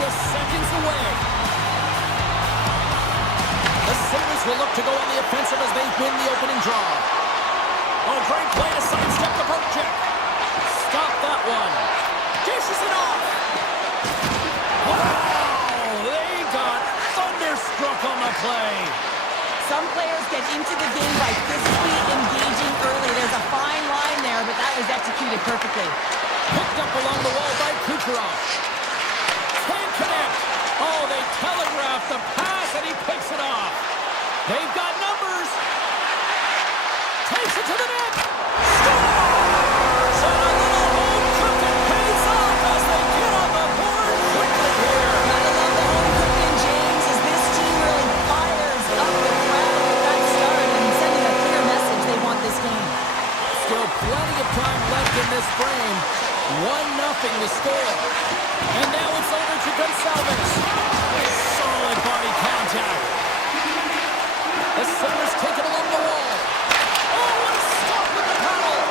just seconds away. The Sabres will look to go on the offensive as they win the opening draw. Oh, great play to sidestep the poke check. Stop that one. Dishes it off. Wow, they got thunderstruck on the play. Some players get into the game by physically engaging early. There's a fine line there, but that was executed perfectly. Picked up along the wall by Kucherov. Can't connect. Oh, they telegraphed the pass, and he picks it off. They've got numbers. Takes it to the net. Scores! And a little home cooking pays off as they get on the board quickly here. Gotta love the home cooking, James, as this team really fires up the crowd with that start and sending a clear message they want this game. Still plenty of time left in this frame. 1-0 to score. And now it's over to Gonçalves. Solid body contact. The Sabres take it along the wall. Oh, what a stop with the paddle.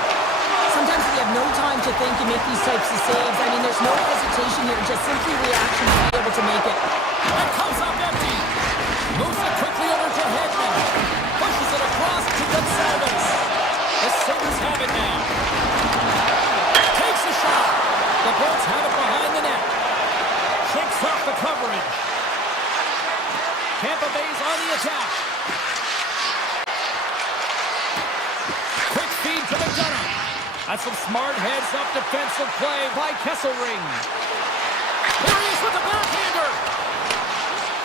Sometimes we have no time to think and make these types of saves. I mean, there's no hesitation here, just simply reaction to be able to make it. It comes up empty. Moves it quickly over to Hedman. Pushes it across to Gonçalves. The Sabres have it now. Takes a shot. The Bolts have it behind the net. Shakes off the coverage. Tampa Bay's on the attack. Quick feed to McDonough. That's some smart heads-up defensive play by Kesselring. There he is with the backhander.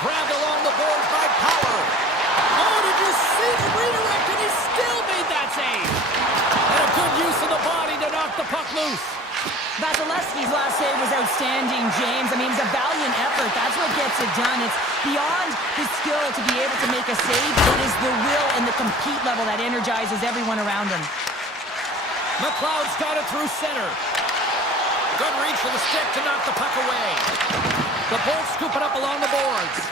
Grabbed along the boards by Power. Oh, did you see the redirect? And he still made that save. And a good use of the body to knock the puck loose. Vasilevsky's last save was outstanding, James. I mean, it's a valiant effort. That's what gets it done. It's beyond the skill to be able to make a save. It is the will and the compete level that energizes everyone around him. McLeod's got it through center. Good reach for the stick to knock the puck away. The Bolts scoop it up along the boards.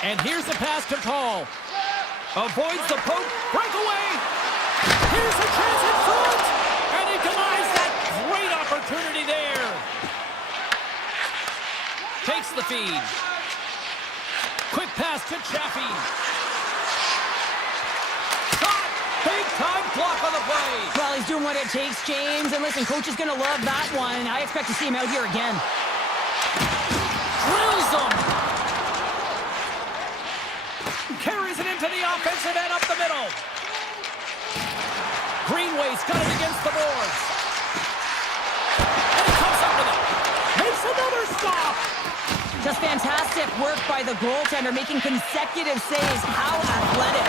And here's the pass to Paul. Avoids the poke. Breakaway. Here's a chance in front. And he denies that great opportunity there. Takes the feed. Quick pass to Chaffee. Shot. Big time block on the play. Well, he's doing what it takes, James. And listen, coach is going to love that one. I expect to see him out here again. Drills him. Carries it into the offensive end up the middle. Greenway's got it against the boards. And he comes up with it. Makes another stop. Just fantastic work by the goaltender, making consecutive saves. How athletic.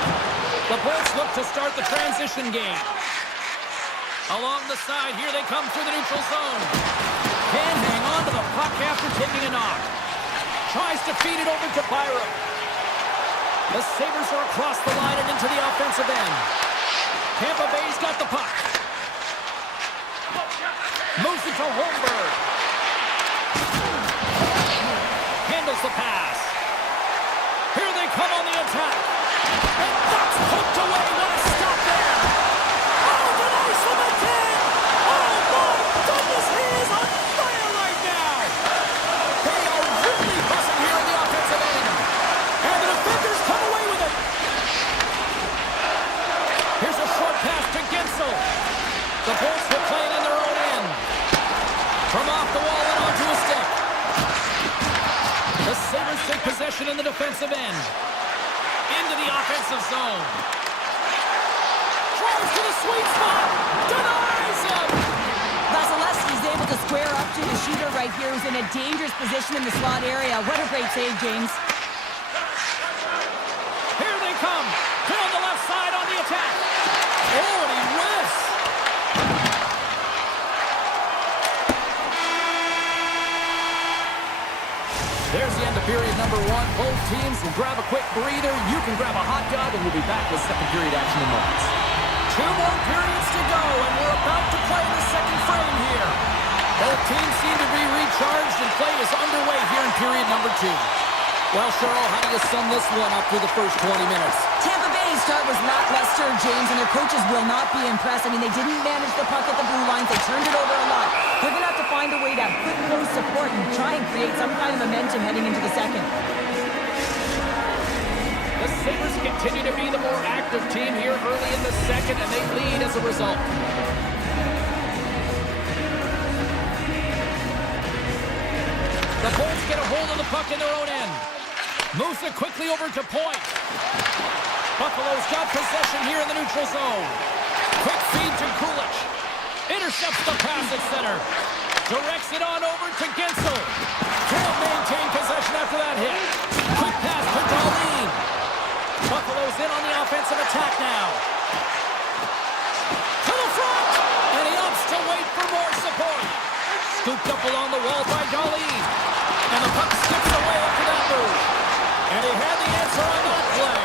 The Bolts look to start the transition game. Along the side, here they come through the neutral zone. Can hang on to the puck after taking a knock. Tries to feed it over to Byram. The Sabres are across the line and into the offensive end. Tampa Bay's got the puck. Moves it to Holmberg. Handles the pass. Here they come on the attack. And that's hooked away. What a stop there. Oh, denies from the 10. Oh, my goodness, he is on fire right now. They are really buzzing here in the offensive end. And the defenders come away with it. Here's a short pass to Gensel. The Bolts were playing in their own end. From off the wall and onto a stick. The Sabres take possession in the defensive end. Into the offensive zone. Drives to the sweet spot. Denies him. Vasilevsky's able to square up to the shooter right here, who's in a dangerous position in the slot area. What a great save, James. Here they come. Down the left side on the attack. Oh, and he whiffs. There's the end of period number one. Both teams will grab a quick breather. You can grab a hot dog, and we'll be back with second period action in moments. 2 more periods to go, and we're about to play the second frame here. Both teams seem to be recharged, and play is underway here in period number 2. Well, Cheryl, how do you sum this one up through the first 20 minutes? Tampa Bay's start was lackluster. serve, James, and their coaches will not be impressed. I mean, they didn't manage the puck at the blue lines. They turned it over a lot. They're going to have to find a way to have quick close support and try and create some kind of momentum heading into the second. The Sabres continue to be the more active team here early in the second, and they lead as a result. The Bolts get a hold of the puck in their own end. Moves it quickly over to point. Buffalo's got possession here in the neutral zone. Quick feed to Kulich. Intercepts the pass at center. Directs it on over to Gensel. Can't maintain possession after that hit. Quick pass to Darlene. Buffalo's in on the offensive attack now. To the front! And he opts to wait for more support. Scooped up along the wall by Darlene. And the puck skips away after that move. And he had the answer on that play.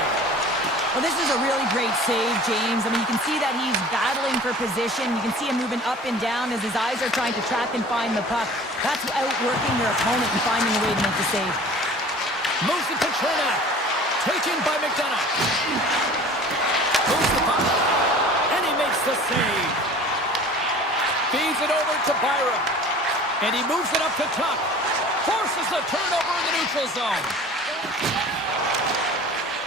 Well, this is a really great save, James. I mean, you can see that he's battling for position. You can see him moving up and down as his eyes are trying to track and find the puck. That's outworking your opponent and finding a way to make the save. Moves it to Chernak. Taken by McDonough. Moves the puck. And he makes the save. Feeds it over to Byram. And he moves it up to Tuck. Forces the turnover in the neutral zone.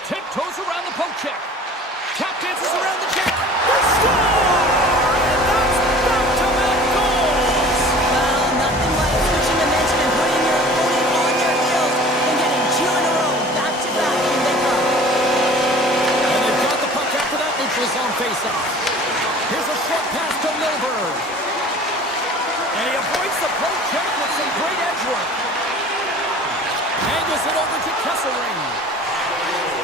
Tiptoes around the poke check. Tap dances around the check. They score! And that's back-to-back goals! Well, nothing like switching momentum and putting your opponent on their heels and getting two in a row, back-to-back when they come. And they've got the puck after that neutral zone face-off. Here's a short pass to Milberg. And he avoids the poke check with some great edge work. Angles it over to Kesselring.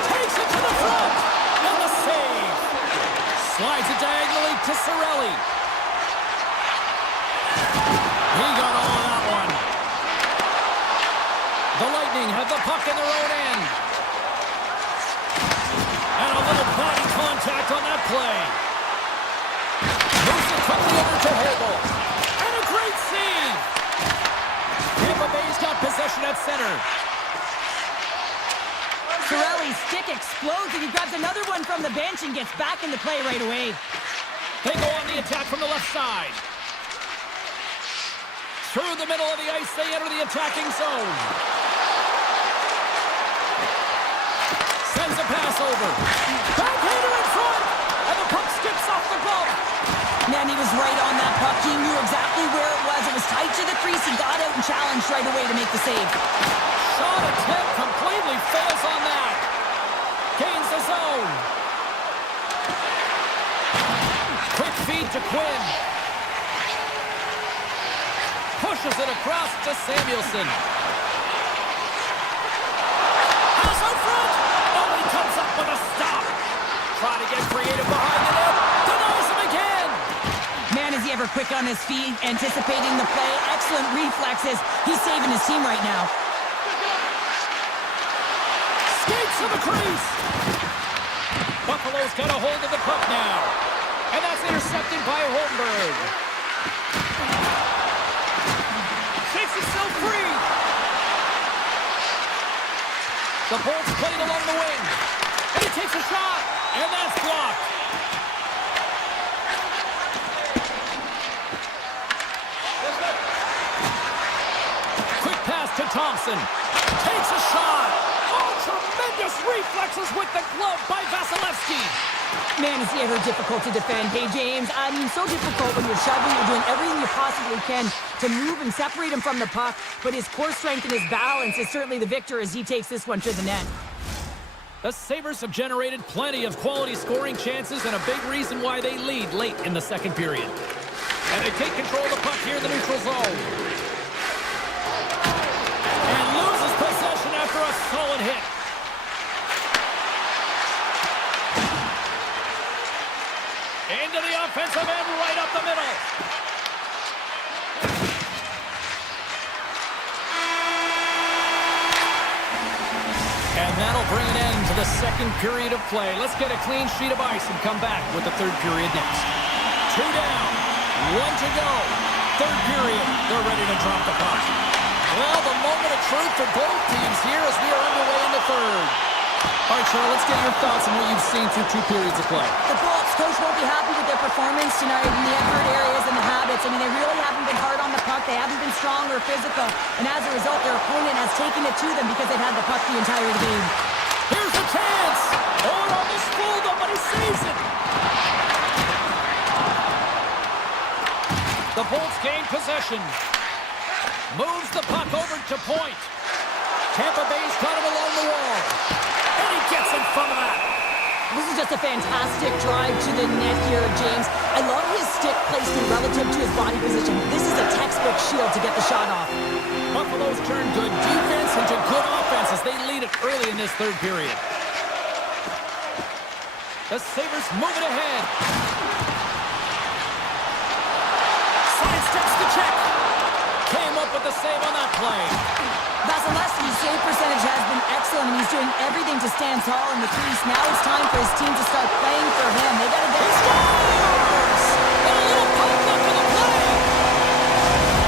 Takes it to the front. And the save. Slides it diagonally to Cirelli. He got all of that one. The Lightning have the puck in their own end. And a little body contact on that play. Moves it quickly over to Hobel. And a great save. Tampa Bay's got possession at center. Cirelli's stick explodes and he grabs another one from the bench and gets back into play right away. They go on the attack from the left side. Through the middle of the ice, they enter the attacking zone. Sends a pass over. Backhander in front! And the puck skips off the glove. Man, he was right on that puck. He knew exactly where it was. It was tight to the crease. He got out and challenged right away to make the save. Shot attempt completely fails on that. Gains the zone. Quick feed to Quinn. Pushes it across to Samuelson. House out front. Oh, he comes up with a stop. Try to get creative behind the net. Denies him again. Man, is he ever quick on his feet, anticipating the play. Excellent reflexes. He's saving his team right now. Skates to the crease. Buffalo's got a hold of the puck now. And that's intercepted by Holmberg. Shakes himself free. The Bolts played along the wing. And he takes a shot. And that's blocked. Quick pass to Thompson. Takes a shot. Oh, tremendous reflexes with the glove by Vasilevsky. Man, is he ever difficult to defend. Hey, James, I mean, so difficult when you're shoving, you're doing everything you possibly can to move and separate him from the puck, but his core strength and his balance is certainly the victor as he takes this one to the net. The Sabres have generated plenty of quality scoring chances and a big reason why they lead late in the second period. And they take control of the puck here in the neutral zone. And loses possession after a solid hit. Into the offensive end, right up the middle. And that'll bring an end to the second period of play. Let's get a clean sheet of ice and come back with the third period next. 2 down, 1 to go. Third period, they're ready to drop the puck. Well, the moment of truth for both teams here as we are underway in the third. All right, Cheryl, let's get your thoughts on what you've seen through 2 periods of play. The Bolts coach won't be happy with their performance tonight in the effort areas and the habits. I mean, they really haven't been hard on the puck. They haven't been strong or physical. And as a result, their opponent has taken it to them because they've had the puck the entire game. Here's the chance. Oh, it almost fooled him, but he saves it. The Bolts gain possession. Moves the puck over to point. Tampa Bay's got him along the wall. And he gets in front of that. This is just a fantastic drive to the net here, James. I love his stick placement relative to his body position. This is a textbook shield to get the shot off. Buffalo's turned good defense into good offense as they lead it early in this 3rd period. The Sabres move it ahead. Sidesteps the check. Came up with the save on that play. Vasilevsky's save percentage has been excellent, and he's doing everything to stand tall in the crease. Now it's time for his team to start playing for him. They got to get... He scores! And a little pop up to the play.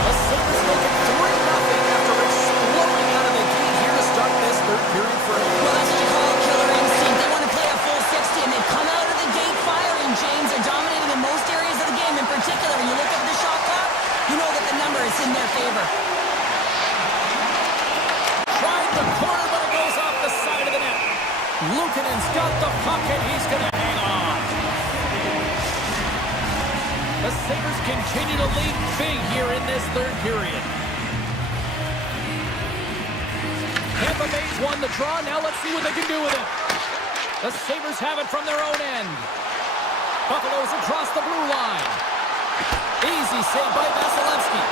The Sabres make it 3-0 after exploding out of the gate here to start this 3rd period for him. Well, that's what you call killer instinct. They want to play a full 60, and they come out of the gate firing, James. They're dominating in most areas of the game. In particular, when you look at the shot clock, you know that the number is in their favor. The corner, but it goes off the side of the net. Luukkonen's got the puck, and he's going to hang on. The Sabres continue to lead big here in this 3rd period. Tampa Bay's won the draw. Now let's see what they can do with it. The Sabres have it from their own end. Buffalo's across the blue line. Easy save by Vasilevsky.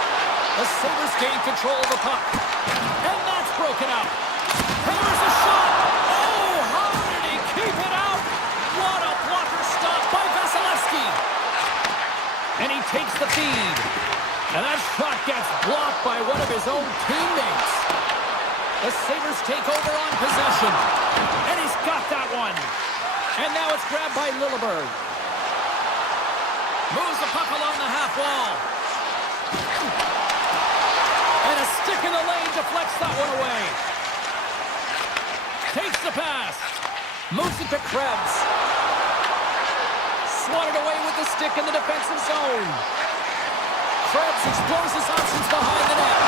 The Sabres gain control of the puck. And that's broken up. And there's a shot. Oh, how did he keep it out? What a blocker stop by Vasilevsky. And he takes the feed. And that shot gets blocked by one of his own teammates. The Sabres take over on possession. And he's got that one. And now it's grabbed by Lilleberg. Moves the puck along the half wall. And a stick in the lane deflects that one away. Takes the pass. Moves it to Krebs. Swatted away with the stick in the defensive zone. Krebs explores his options behind the net.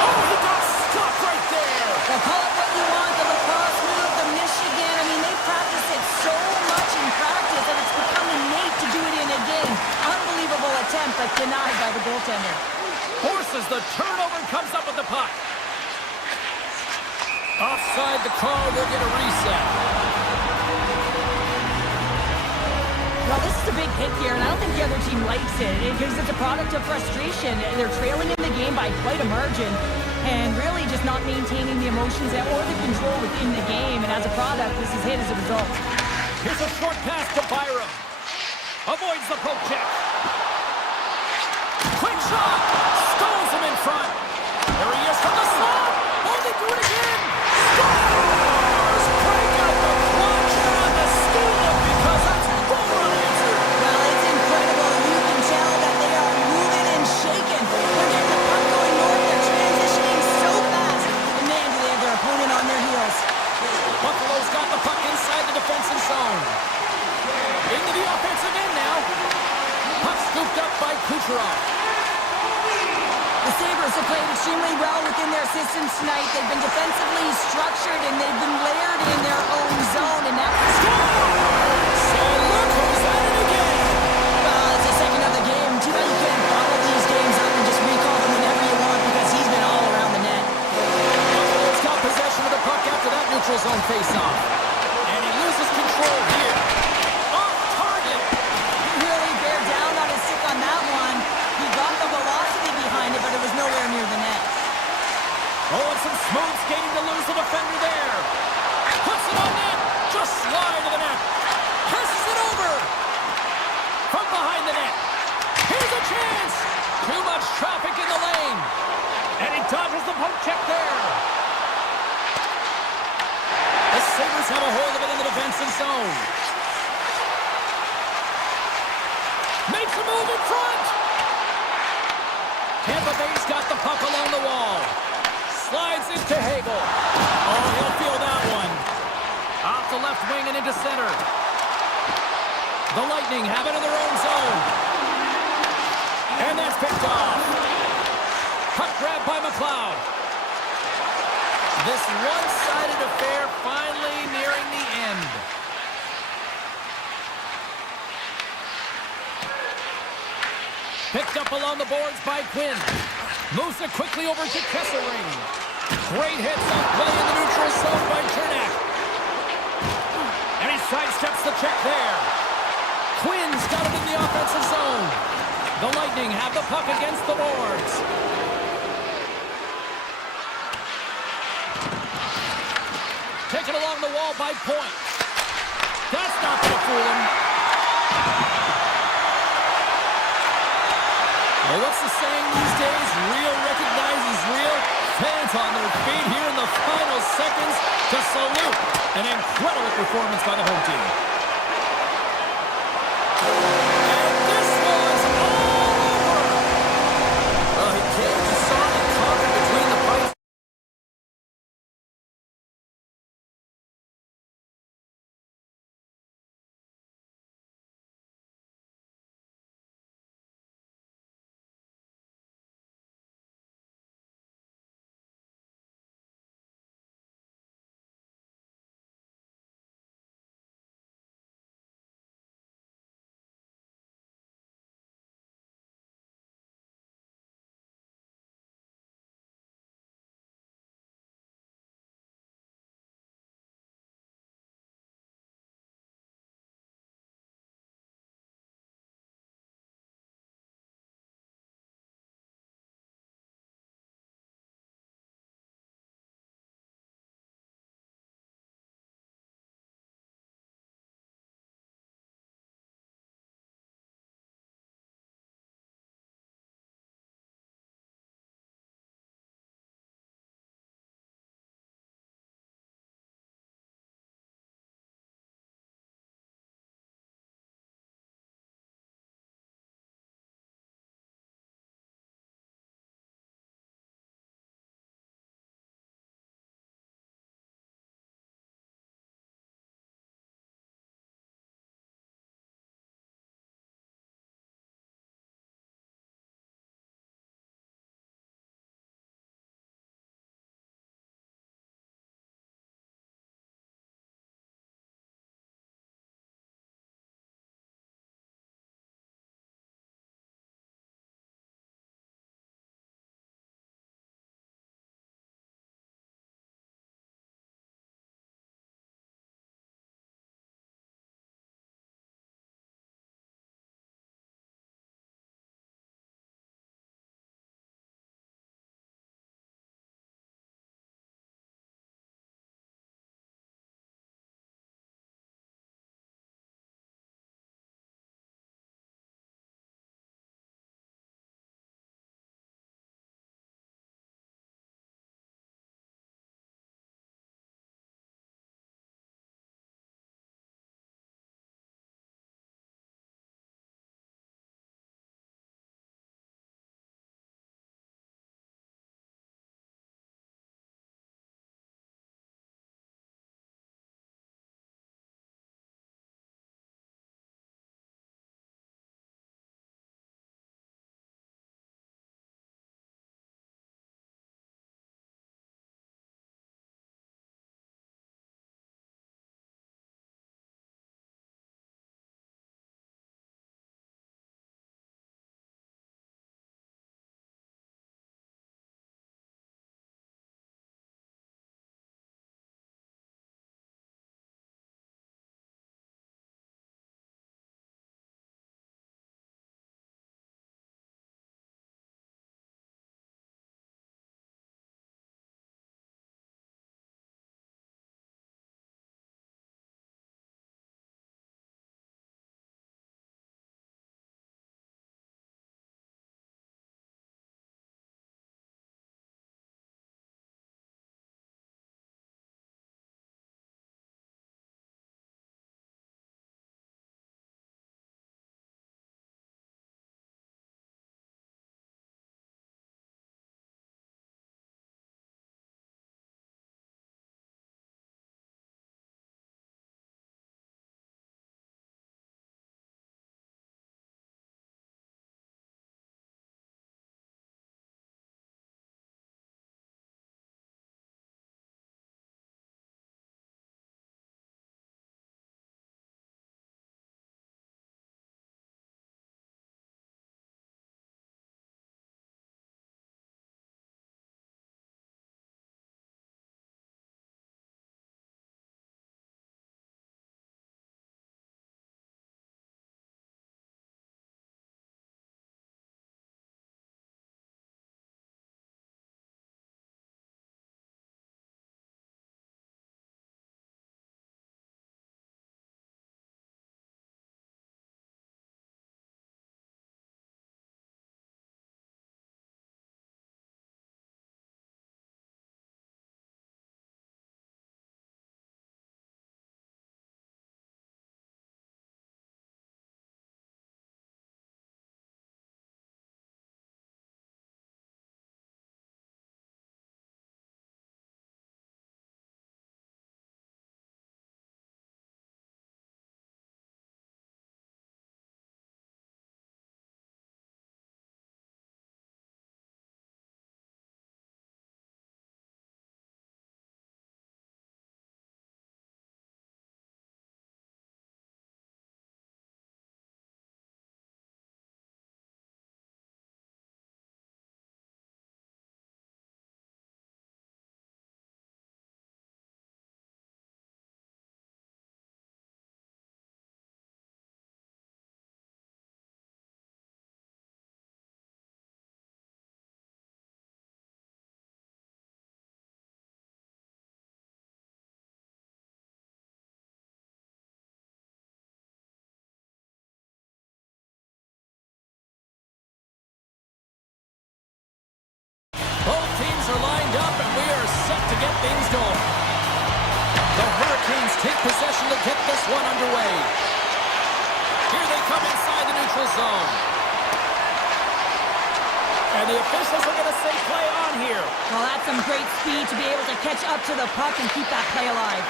Oh, he got stuck right there. Well, call it what you want, the lacrosse move, the Michigan. I mean, they practice it so much in practice that it's become innate to do it in a game. Unbelievable attempt, but denied by the goaltender. Forces the turnover and comes up with the puck. Offside, the call will get a reset. Well, this is a big hit here, and I don't think the other team likes it because it's a product of frustration. They're trailing in the game by quite a margin and really just not maintaining the emotions or the control within the game. And as a product, this is hit as a result. Here's a short pass to Byram. Avoids the poke check. Quick shot! Stones him in front. There he is from the slot. Oh, they do it again. Scores! Break out the clutch on the steal because that's full unanswered. Well, it's incredible. You can tell that they are moving and shaking. They're getting the puck going north. They're transitioning so fast. And man, do they have their opponent on their heels. Buffalo's got the puck inside the defensive zone. Into the offensive end now. Puck scooped up by Kucherov. The Sabres have played extremely well within their systems tonight. They've been defensively structured and they've been layered in their own zone. And now... So look who's at it again. Well, it's the second of the game. Too bad you can't bottle these games up and just recall them whenever you want because he's been all around the net. Buffalo's got possession of the puck after that neutral zone faceoff. And he loses control here. Off target. He really bear down on his stick on that one. He got the velocity behind it, but it was nowhere near the net. Oh, and some smooth skating to lose the defender there. Puts it on net. Just slide to the net. Passes it over. From behind the net. Here's a chance. Too much traffic in the lane. And he dodges the poke check there. The Sabres have a hold of it in the defensive zone. Makes a move in front. Tampa Bay's got the puck along the wall. Slides into Hagel. Oh, he'll feel that one. A the left wing and into center. The Lightning have it in their own zone. And that's picked off. Puck grab by McLeod. This one-sided affair finally nearing the end. Picked up along the boards by Quinn. Moves it quickly over to Kesselring. Great hits on play in the neutral zone by Chernak. And he sidesteps the check there. Quinn's got it in the offensive zone. The Lightning have the puck against the boards. Taken along the wall by Point. That's not going to fool him. Well, what's the saying these days? Real recognizes real. Fans on their feet here in the final seconds to salute an incredible performance by the home team. things going. The Hurricanes take possession to get this one underway. Here they come inside the neutral zone. And the officials are going to say play on here. Well, that's some great speed to be able to catch up to the puck and keep that play alive.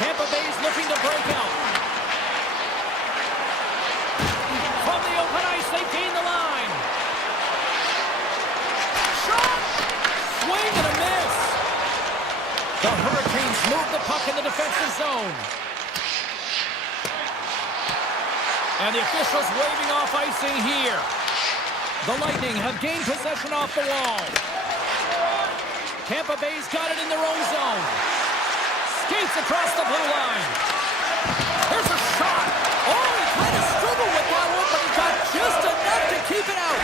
Tampa Bay's looking to break out. From the open ice, they gain the line. Shot! Swing and a miss. The Hurricanes move the puck in the defensive zone. And the officials waving off icing here. The Lightning have gained possession off the wall. Tampa Bay's got it in their own zone. Skates across the blue line. Here's a shot. Oh, he kind of struggled with that one, but he got just enough to keep it out.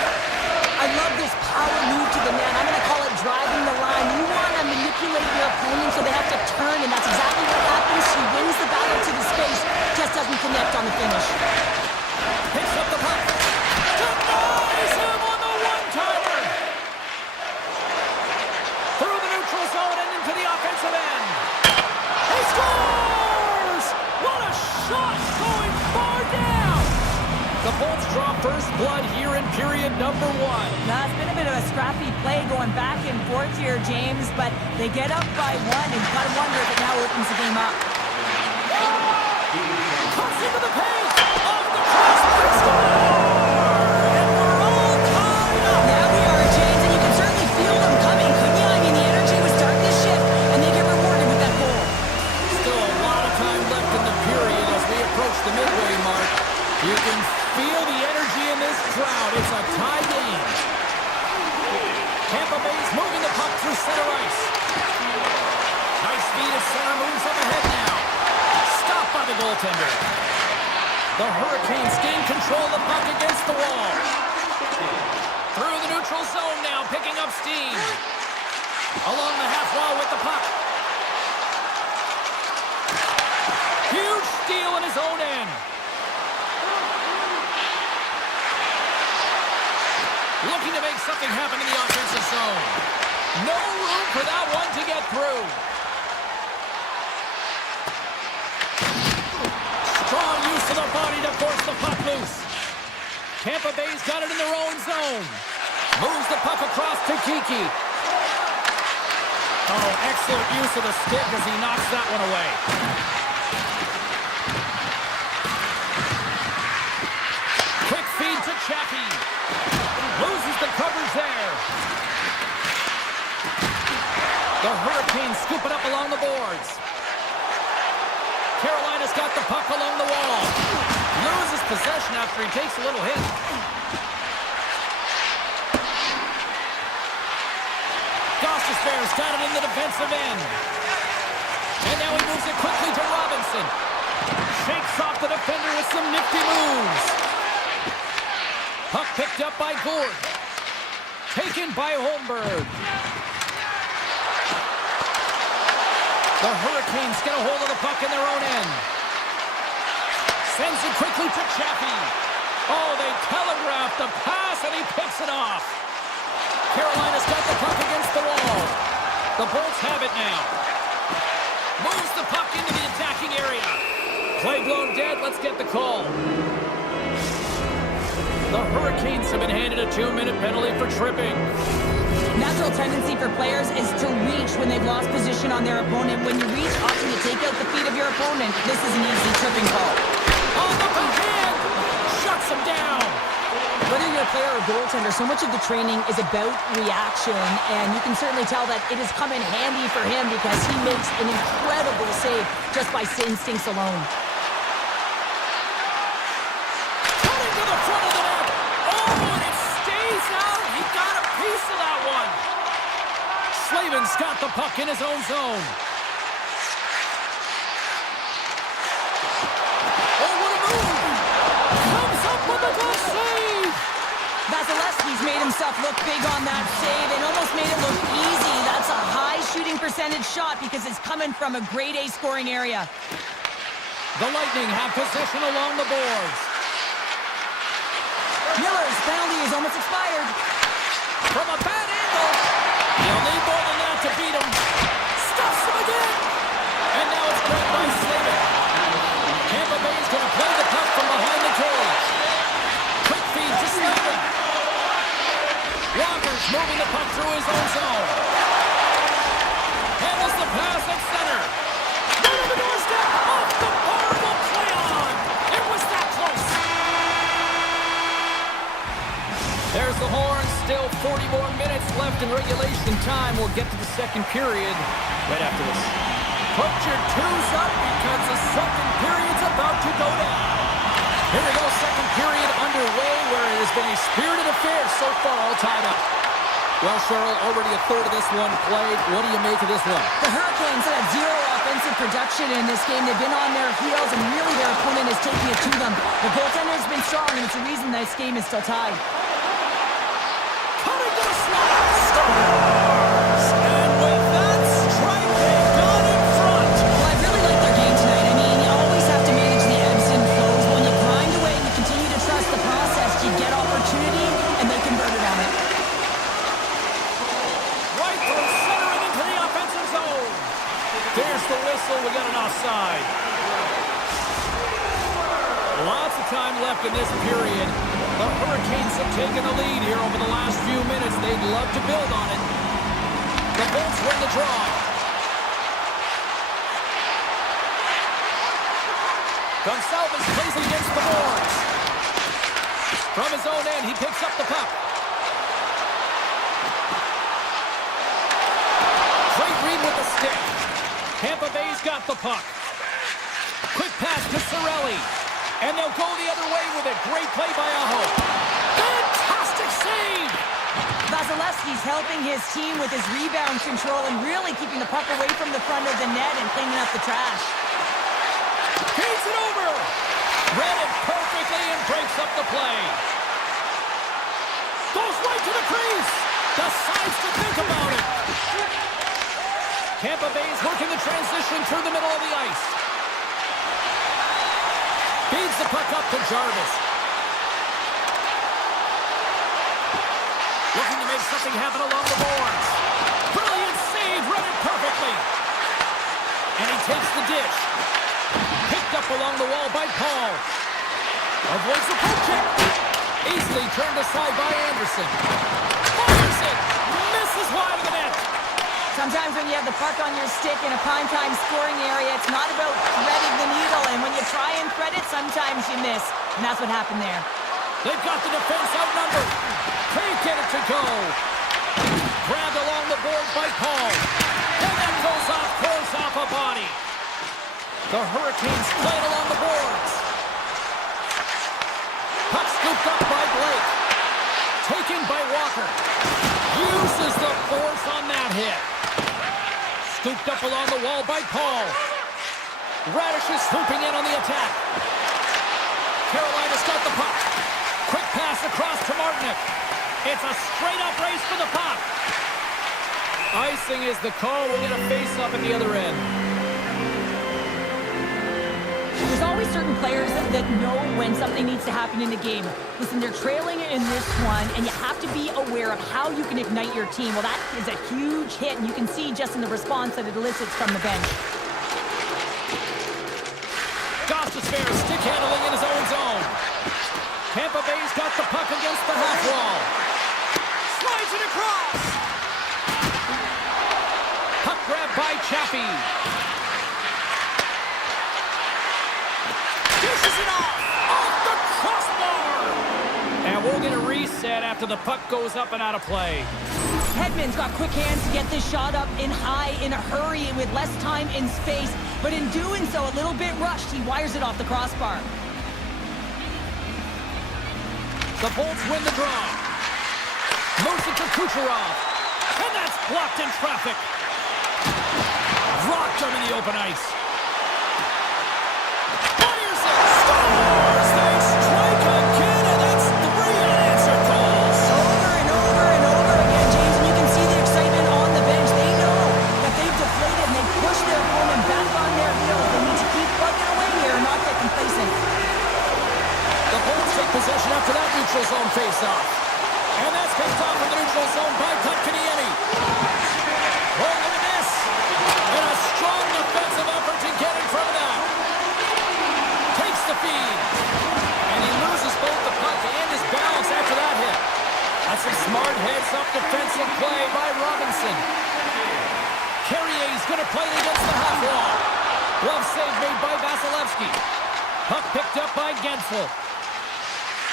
I love this power move to the man. I'm going to call it driving the line. You want to manipulate your opponent so they have to turn, and that's exactly what happens. She wins the battle to the space, just doesn't connect on the finish. Picks up the puck. Denies him on the one-timer. Through the neutral zone and into the offensive end. He scores! What a shot going far down! The Bolts draw first blood here in period number 1. Now, it's been a bit of a scrappy play going back and forth here, James, but they get up by 1, and you got to wonder if it now opens the game up. Comes into the paint! Off the cross! They score! And we're all tied up! Now we are, James, and you can certainly feel them coming, couldn't you? I mean, the energy was starting to shift, and they get rewarded with that goal. Still a lot of time left in the period as we approach the midway mark. You can feel the energy in this crowd. It's a tie game. Tampa Bay's moving the puck through center ice. Nice feed at center, moves up ahead now. Stopped by the goaltender. The Hurricanes gain control of the puck against the wall. Through the neutral zone now, picking up steam. Along the half wall with the puck. Huge steal in his own end. Looking to make something happen in the offensive zone. No room for that one to get through. Strong use of the body to force the puck loose. Tampa Bay's got it in their own zone. Moves the puck across to Kiki. Oh, excellent use of the stick as he knocks that one away. Quick feed to Chappie. Loses the coverage there. The Hurricanes scoop it up along the boards. Carolina's got the puck along the wall. Loses possession after he takes a little hit. Gostisbehere's got it in the defensive end. And now he moves it quickly to Robinson. Shakes off the defender with some nifty moves. Puck picked up by Gord. Taken by Holmberg. The Hurricanes get a hold of the puck in their own end. Sends it quickly to Chappie. Oh, they telegraphed the pass and he picks it off. Carolina's got the puck against the wall. The Bolts have it now. Moves the puck into the attacking area. Play blown dead. Let's get the call. The Hurricanes have been handed a 2-minute penalty for tripping. Natural tendency for players is to reach when they've lost position on their opponent. When you reach, often you take out the feet of your opponent. This is an easy tripping call. On the backhand! Shuts him down! Whether you're a player or goaltender, so much of the training is about reaction, and you can certainly tell that it has come in handy for him because he makes an incredible save just by instincts alone. Slavin's got the puck in his own zone. Oh, what a move! Comes up with a good save! Vasilevsky's made himself look big on that save and almost made it look easy. That's a high shooting percentage shot because it's coming from a grade A scoring area. The Lightning have possession along the boards. Miller's penalty is almost expired. From a bad angle. He'll need more than that to beat him. moving the puck through his own zone. Handles the pass at center. Right on the doorstep. Off the bar will play on. It was that close. There's the horn. Still 40 more minutes left in regulation time. We'll get to the second period right after this. Put your twos up because the second period's about to go down. Here we go, second period underway where it has been a spirited affair so far, all tied up. Well, Cheryl, already a third of this one played. What do you make of this one? The Hurricanes had zero offensive production in this game. They've been on their heels, and really their opponent is taking it to them. The goaltender has been strong, and it's the reason this game is still tied. Coming to the slot, scores! And with that strike, they've gone in front. Well, I really like their game tonight. I mean, you always have to manage the ebbs and flows. When you grind away and you continue to trust the process, you get opportunity, and they converted on it. Right from center and into the offensive zone. There's the whistle. We got an offside. Lots of time left in this period. The Hurricanes have taken the lead here over the last few minutes. They'd love to build on it. The Bolts win the draw. Gonsalves plays it against the boards. From his own end, he picks up the puck. Great read with the stick. Tampa Bay's got the puck. Quick pass to Cirelli. And they'll go the other way with it. Great play by Aho. Fantastic save! Vasilevsky's helping his team with his rebound control and really keeping the puck away from the front of the net and cleaning up the trash. Feeds it over. Read it perfectly and breaks up the play. Goes right to the crease. Decides to think about it. Tampa Bay's working the transition through the middle of the ice. Feeds the puck up to Jarvis. Looking to make something happen along the boards. Brilliant save, run it perfectly. And he takes the dish. Picked up along the wall by Paul. Avoids the poke check. Easily turned aside by Anderson. Anderson misses wide of the net. Sometimes when you have the puck on your stick in a prime-time scoring area, it's not about threading the needle. And when you try and thread it, sometimes you miss. And that's what happened there. They've got the defense outnumbered. Can't get it to go. Grabbed along the board by Paul. And then goes off course off a body. The Hurricanes play it along the boards. Puck scooped up by Blake. Taken by Walker. Uses the force on that hit. Scooped up along the wall by Paul. Radish is swooping in on the attack. Carolina's got the puck. Quick pass across to Martinick. It's a straight-up race for the puck. Icing is the call. We'll get a face-up at the other end. There's always certain players that know when something needs to happen in a game. Listen, they're trailing in this one, and you have to be aware of how you can ignite your team. Well, that is a huge hit, and you can see just in the response that it elicits from the bench. Gostisbehere stick handling in his own zone. Tampa Bay's got the puck against the half wall. Slides it across. Puck grab by Chaffee. Dishes it off the crossbar. And we'll get a reset after the puck goes up and out of play. Hedman's got quick hands to get this shot up in high in a hurry with less time in space. But in doing so, a little bit rushed, he wires it off the crossbar. The Bolts win the draw. Moves it to Kucherov. And that's blocked in traffic. Rocked him in the open ice. Fires it. Scores! They strike again, and that's 3 unanswered goals. Over and over and over again, James, and you can see the excitement on the bench. They know that they've deflated and they've pushed their opponent back on their heels. They need to keep plugging away here and not get complacent. The Bolts take possession after that neutral zone face-off. And that's picked off in the neutral zone by Kotkaniemi. Oh, look at this. And a strong defensive effort to get in front of that. Takes the feed. And he loses both the puck and his balance after that hit. That's some smart heads-up defense Excellent play by Robinson. Carrier's going to play it against the half wall. Glove save made by Vasilevsky. Puck picked up by Gensel.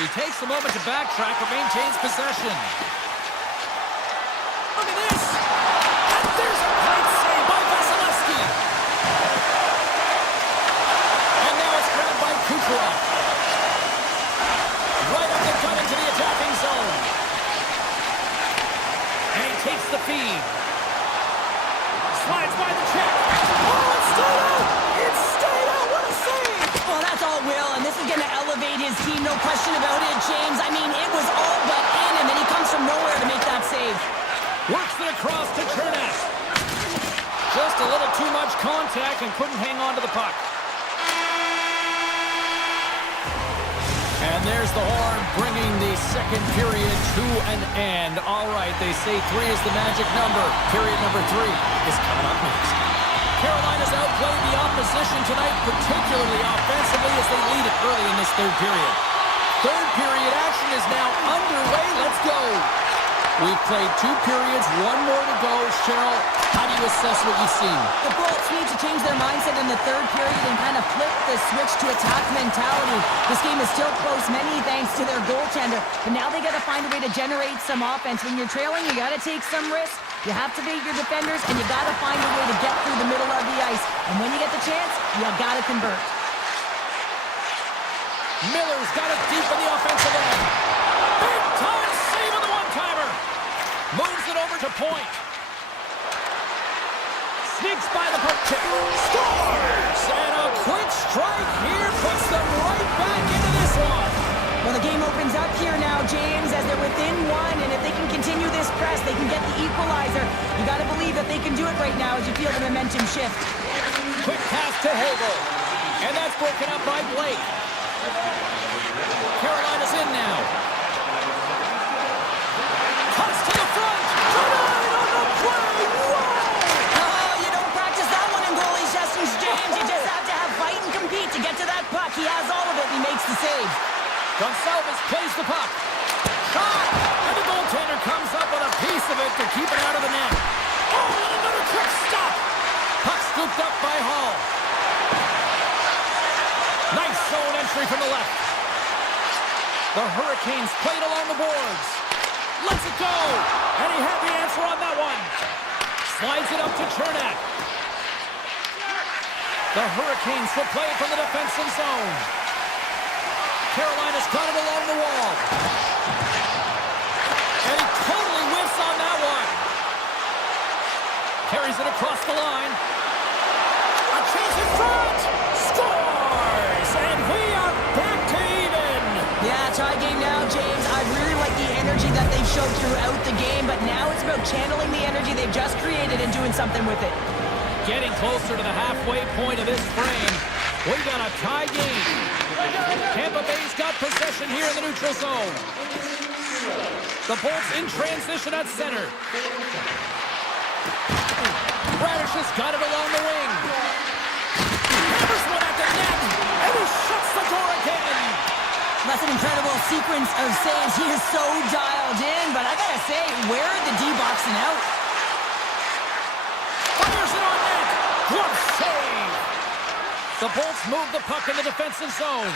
He takes a moment to backtrack but maintains possession. Look at this! And there's a great save by Vasilevsky. And now it's grabbed by Kucherov. Right up the gut into the attacking zone. And he takes the feed. Slides by the check. Oh, it's stayed out! It's stayed out! What a save! Well, that's all Will, and this is going to elevate his team, no question about it, James. I mean, it was all but in him, and he comes from nowhere to make that save. Works it across to Chernak. Just a little too much contact and couldn't hang on to the puck. And there's the horn, bringing the second period to an end. All right, they say 3 is the magic number. Period number 3 is coming up next. Carolina's outplayed the opposition tonight, particularly offensively, as they lead it early in this third period. Third period action is now underway. Let's go. We've played 2 periods, 1 more to go. Cheryl, how do you assess what you've seen? The Bolts need to change their mindset in the third period and kind of flip the switch to attack mentality. This game is still close, many thanks to their goaltender, but now they got to find a way to generate some offense. When you're trailing, you got to take some risks. You have to beat your defenders, and you got to find a way to get through the middle of the ice. And when you get the chance, you got to convert. Miller's got it deep in the offensive end. Big time save on the one-timer. Moves it over to point. Sneaks by the puck check. Scores! And a quick strike here puts them right back into this one. Well, the game opens up here now, James, as they're within 1, and if they can continue this press, they can get the equalizer. You got to believe that they can do it right now as you feel the momentum shift. Quick pass to Hagel. And that's broken up by Blake. Carolina's in now. Cuts to the front. Denied on the play. Whoa! Oh, you don't practice that one in goalie sessions, James. You just have to have fight and compete to get to that puck. He has all of it, and he makes the save. Gonçalves plays the puck. Shot! And the goaltender comes up with a piece of it to keep it out of the net. Oh, and another quick stop. Puck scooped up by Hall. Nice zone entry from the left. The Hurricanes played along the boards. Lets it go. And he had the answer on that one. Slides it up to Chernak. The Hurricanes will play it from the defensive zone. Carolina's got it along the wall. And he totally whiffs on that one. Carries it across the line. A chance in front. Scores! And we are back to even. Yeah, tie game now, James. I really like the energy that they've showed throughout the game, but now it's about channeling the energy they've just created and doing something with it. Getting closer to the halfway point of this frame. We got a tie game. Tampa Bay's got possession here in the neutral zone. The Bolts in transition at center. Radish has got it along the wing. Hammers one at the net, and he shuts the door again. That's an incredible sequence of saves. He is so dialed in, but I gotta say, where are the D-boxing out? Fires it on net. Glove save. The Bolts move the puck in the defensive zone.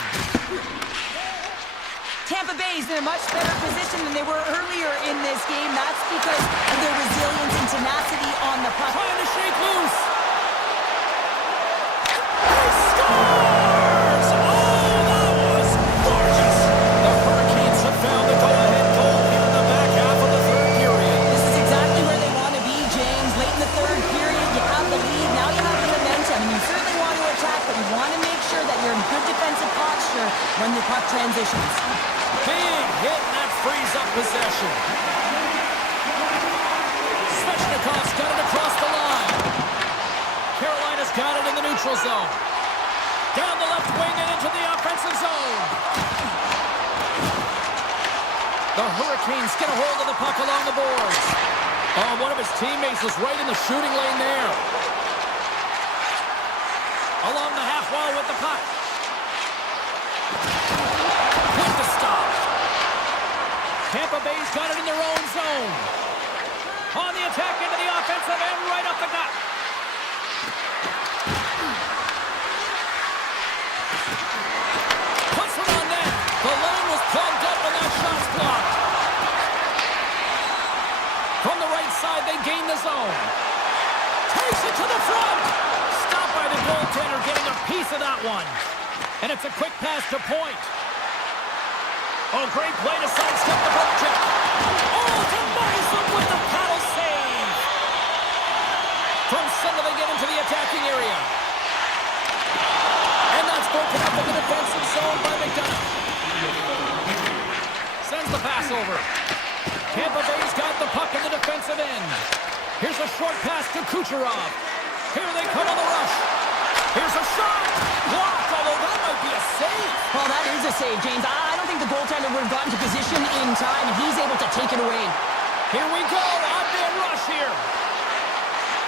Tampa Bay's in a much better position than they were earlier in this game. That's because of their resilience and tenacity on the puck. Trying to shake loose. He scores! Oh, that was gorgeous. The Hurricanes have found the go-ahead goal here in the back half of the third period. This is exactly where they want to be, James. Late in the third period, you have the lead. Now you have the momentum. You certainly want to attack, but you want to make sure that you're in good defensive posture when the puck transitions. Big hit, and that frees up possession. Svechnikov's got it across the line. Carolina's got it in the neutral zone. Down the left wing and into the offensive zone. The Hurricanes get a hold of the puck along the boards. Oh, one of his teammates was right in the shooting lane there. Along the half wall with the puck. With the stop. Tampa Bay's got it in their own zone. attack into the offensive end, right up the gut. Puts it on net. The lane was plugged up and that shot's blocked. From the right side, they gain the zone. Takes it to the front. Stopped by the goaltender, getting a piece of that one. And it's a quick pass to point. Oh, great play to sidestep the poke check. Oh, denies him with the paddle save. From center, they get into the attacking area. And that's broken up in the defensive zone by McDonough. Sends the pass over. Tampa Bay's got the puck in the defensive end. Here's a short pass to Kucherov. Here they come on the rush. Here's a shot. Blocked, although that might be a save. Well, that is a save, James. I don't think the goaltender would have gotten to position in time, and he's able to take it away. Here we go. Odd-man rush here.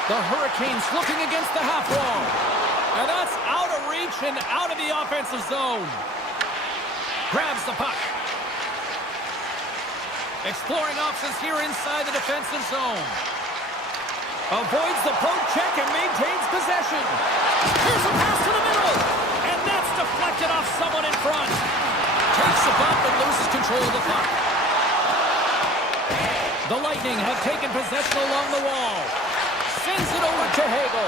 The Hurricanes looking against the half wall. And that's out of reach and out of the offensive zone. Grabs the puck. Exploring options here inside the defensive zone. Avoids the poke check and maintains possession. Here's a pass to the middle. And that's deflected off someone in front. Takes the bump and loses control of the puck. The Lightning have taken possession along the wall. Sends it over to Hagel.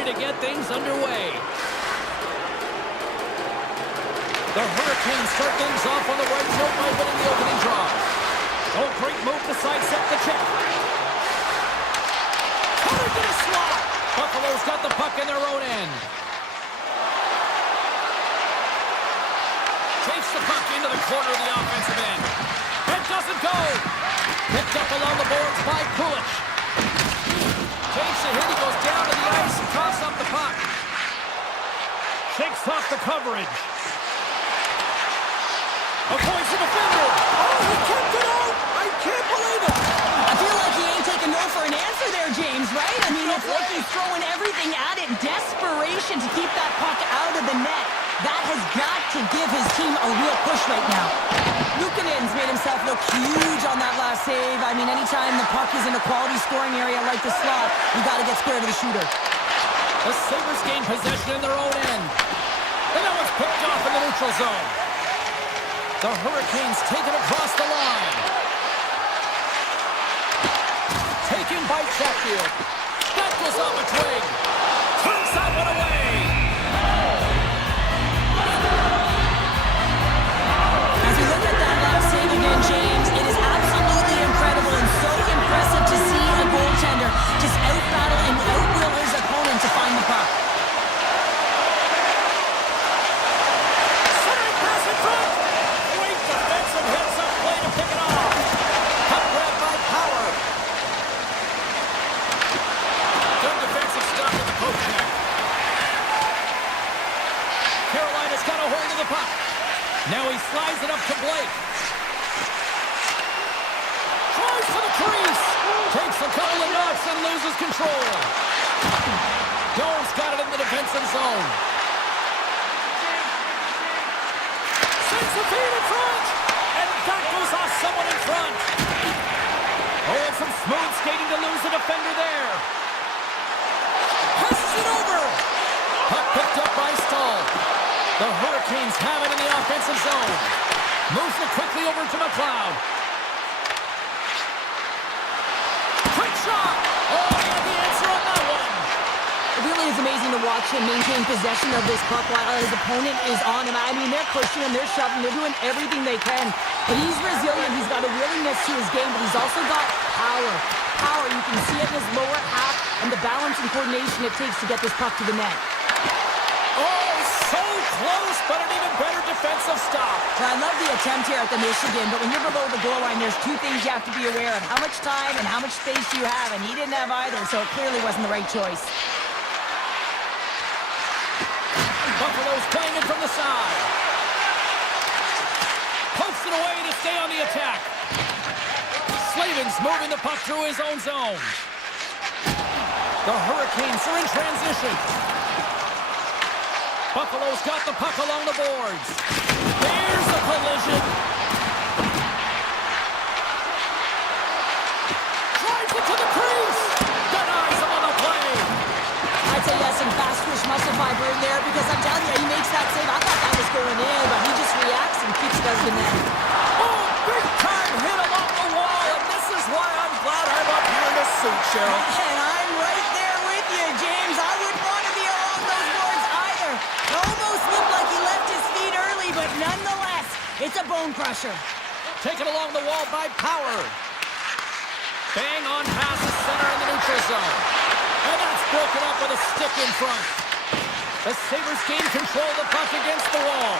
ready to get things underway. The Hurricanes start things off on the right note by winning the opening draw. Oh, great move to sidestep the check. Coming to the slot. Buffalo's got the puck in their own end. Takes the puck into the corner of the offensive end. It doesn't go. Picked up along the boards by Kulich. Takes a hit. He goes down to the ice and coughs up the puck. Shakes off the coverage. Avoids the defender. Oh, he kept it out. I can't believe it. I feel like he ain't taking no for an answer there, James, right? I mean, it's like he's throwing everything at it. Desperation to keep that puck out of the net. That has got to give his team a real push right now. Luukkonen's made himself look huge on that last save. I mean, anytime the puck is in a quality scoring area like the slot, you got to get square to the shooter. The Sabres gain possession in their own end. And that one's picked off in the neutral zone. The Hurricanes take it across the line. Taken by Chatfield. That goes off a twig. Turns that one away. As we look at that last save again, James, it is absolutely incredible and so impressive to see a goaltender just out-battle and out-will his opponent to find the puck. Centering pass in front. Great defensive heads-up play to pick it off. Puck grab by Power. Good defensive stop at the post check. Carolina's got a hold of the puck. Now he slides it up to Blake. Tries to the crease. Takes a couple of knocks and loses control. Jones got it in the defensive zone. Sends the feed in front. And that goes off someone in front. Oh, and some smooth skating to lose the defender there. Passes it over. Puck picked up by Stahl. The Hurricanes have it in the offensive zone. Moves it quickly over to McLeod. Quick shot! Oh, he had the answer on that one. It really is amazing to watch him maintain possession of this puck while his opponent is on him. I mean, they're pushing him, they're shoving, they're doing everything they can. But he's resilient, he's got a willingness to his game, but he's also got power. Power, you can see it in his lower half and the balance and coordination it takes to get this puck to the net. Oh, so close, but an even better defensive stop. Well, I love the attempt here at the Michigan, but when you're below the goal line, there's two things you have to be aware of. How much time and how much space you have, and he didn't have either, so it clearly wasn't the right choice. Buffalo's playing it from the side. Pokes it away to stay on the attack. Slavin's moving the puck through his own zone. The Hurricanes are in transition. Buffalo's got the puck along the boards. There's the collision. Drives it to the crease. Denies him on the play. I'd say yes, some fast twitch muscle fiber in there because I'm telling you, he makes that save. I thought that was going in, but he just reacts and keeps it as the net. Oh, big time hit along the wall, and this is why I'm glad I'm up here in a suit, Cheryl. And I'm right there with you, James. I wouldn't want to be along those boards either. It almost looked like he left his feet early, but nonetheless, it's a bone crusher. Taken along the wall by Power. Bang on pass the center in the neutral zone. And that's broken up with a stick in front. The Sabres gain control of the puck against the wall.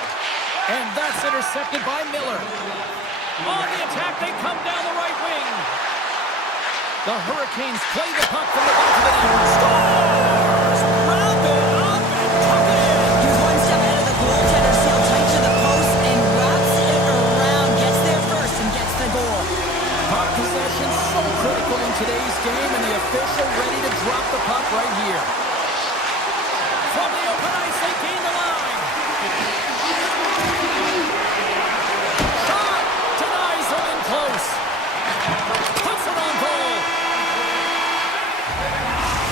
And that's intercepted by Miller. On the attack, they come down the right wing. The Hurricanes play the puck from the back of the net. Scores! Round it up and tuck it in. He was one step ahead of the goaltender, sealed tight to the post, and wraps it around, gets there first, and gets the goal. Puck possession so critical in today's game, and the official ready to drop the puck right here. From the open ice, they gain the line. Shot! Denies him in close. Puts it on goal.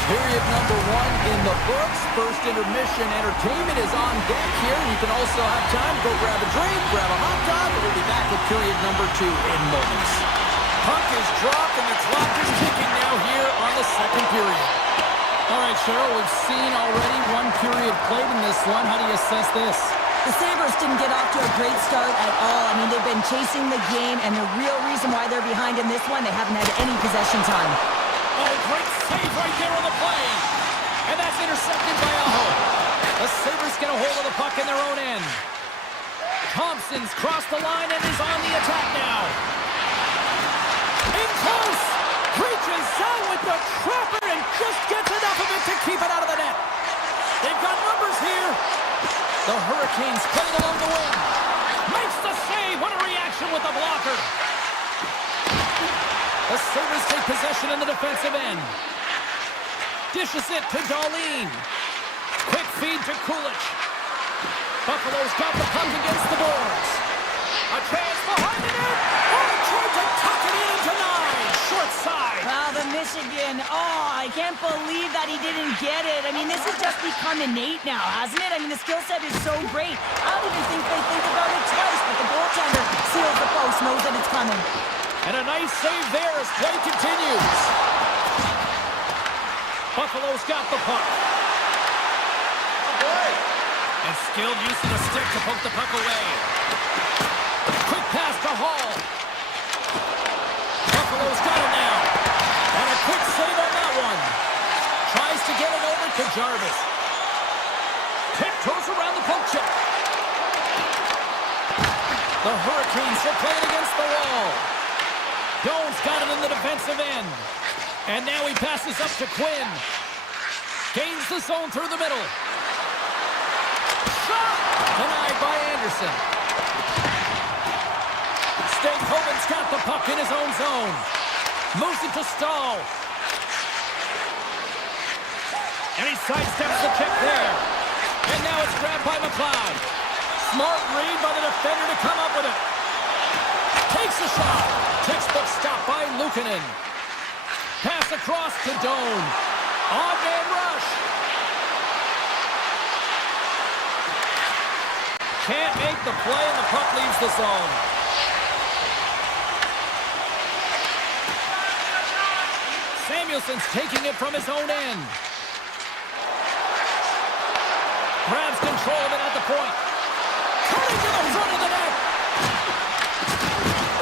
Period number one in the books. First intermission entertainment is on deck here. You can also have time to go grab a drink, grab a hot dog, and we'll be back with period number two in moments. Puck is dropped and the clock is ticking now here on the second period. All right, Cheryl, we've seen already one period played in this one. How do you assess this? The Sabres didn't get off to a great start at all. I mean, they've been chasing the game, and the real reason why they're behind in this one, they haven't had any possession time. Oh, great save right there on the play. And that's intercepted by Aho. The Sabres get a hold of the puck in their own end. Thompson's crossed the line and is on the attack now. In close. Reaches out with the trapper and just gets enough of it to keep it out of the net. They've got numbers here. The Hurricanes playing along the wing. Makes the save. What a reaction with the blocker. The Sabres take possession in the defensive end. Dishes it to Darlene. Quick feed to Kulich. Buffalo's got the puck against the boards. A chance behind the net. Oh, tried to tuck it in denied. Short side. Wow, the Michigan. Oh, I can't believe that he didn't get it. I mean, this has just become innate now, hasn't it? I mean, the skill set is so great. I don't even think they think about it twice, but the goaltender seals the post, knows that it's coming. And a nice save there as play continues. Buffalo's got the puck. And skilled use of the stick to poke the puck away. Quick pass to Hall. Buffalo's got it now. And a quick save on that one. Tries to get it over to Jarvis. Tiptoes around the poke check. The Hurricanes are playing against the wall. Doan's got it in the defensive end. And now he passes up to Quinn. Gains the zone through the middle. Shot! Denied by Anderson. Stankoven's got the puck in his own zone. Moves it to Stahl. And he sidesteps the kick there. And now it's grabbed by McLeod. Smart read by the defender to come up with it. Takes a shot. Textbook stop by Luukkonen. Pass across to Doan. On-man rush. Can't make the play, and the puck leaves the zone. Samuelson's taking it from his own end. Grabs control of it at the point. Cutting to the front of the net.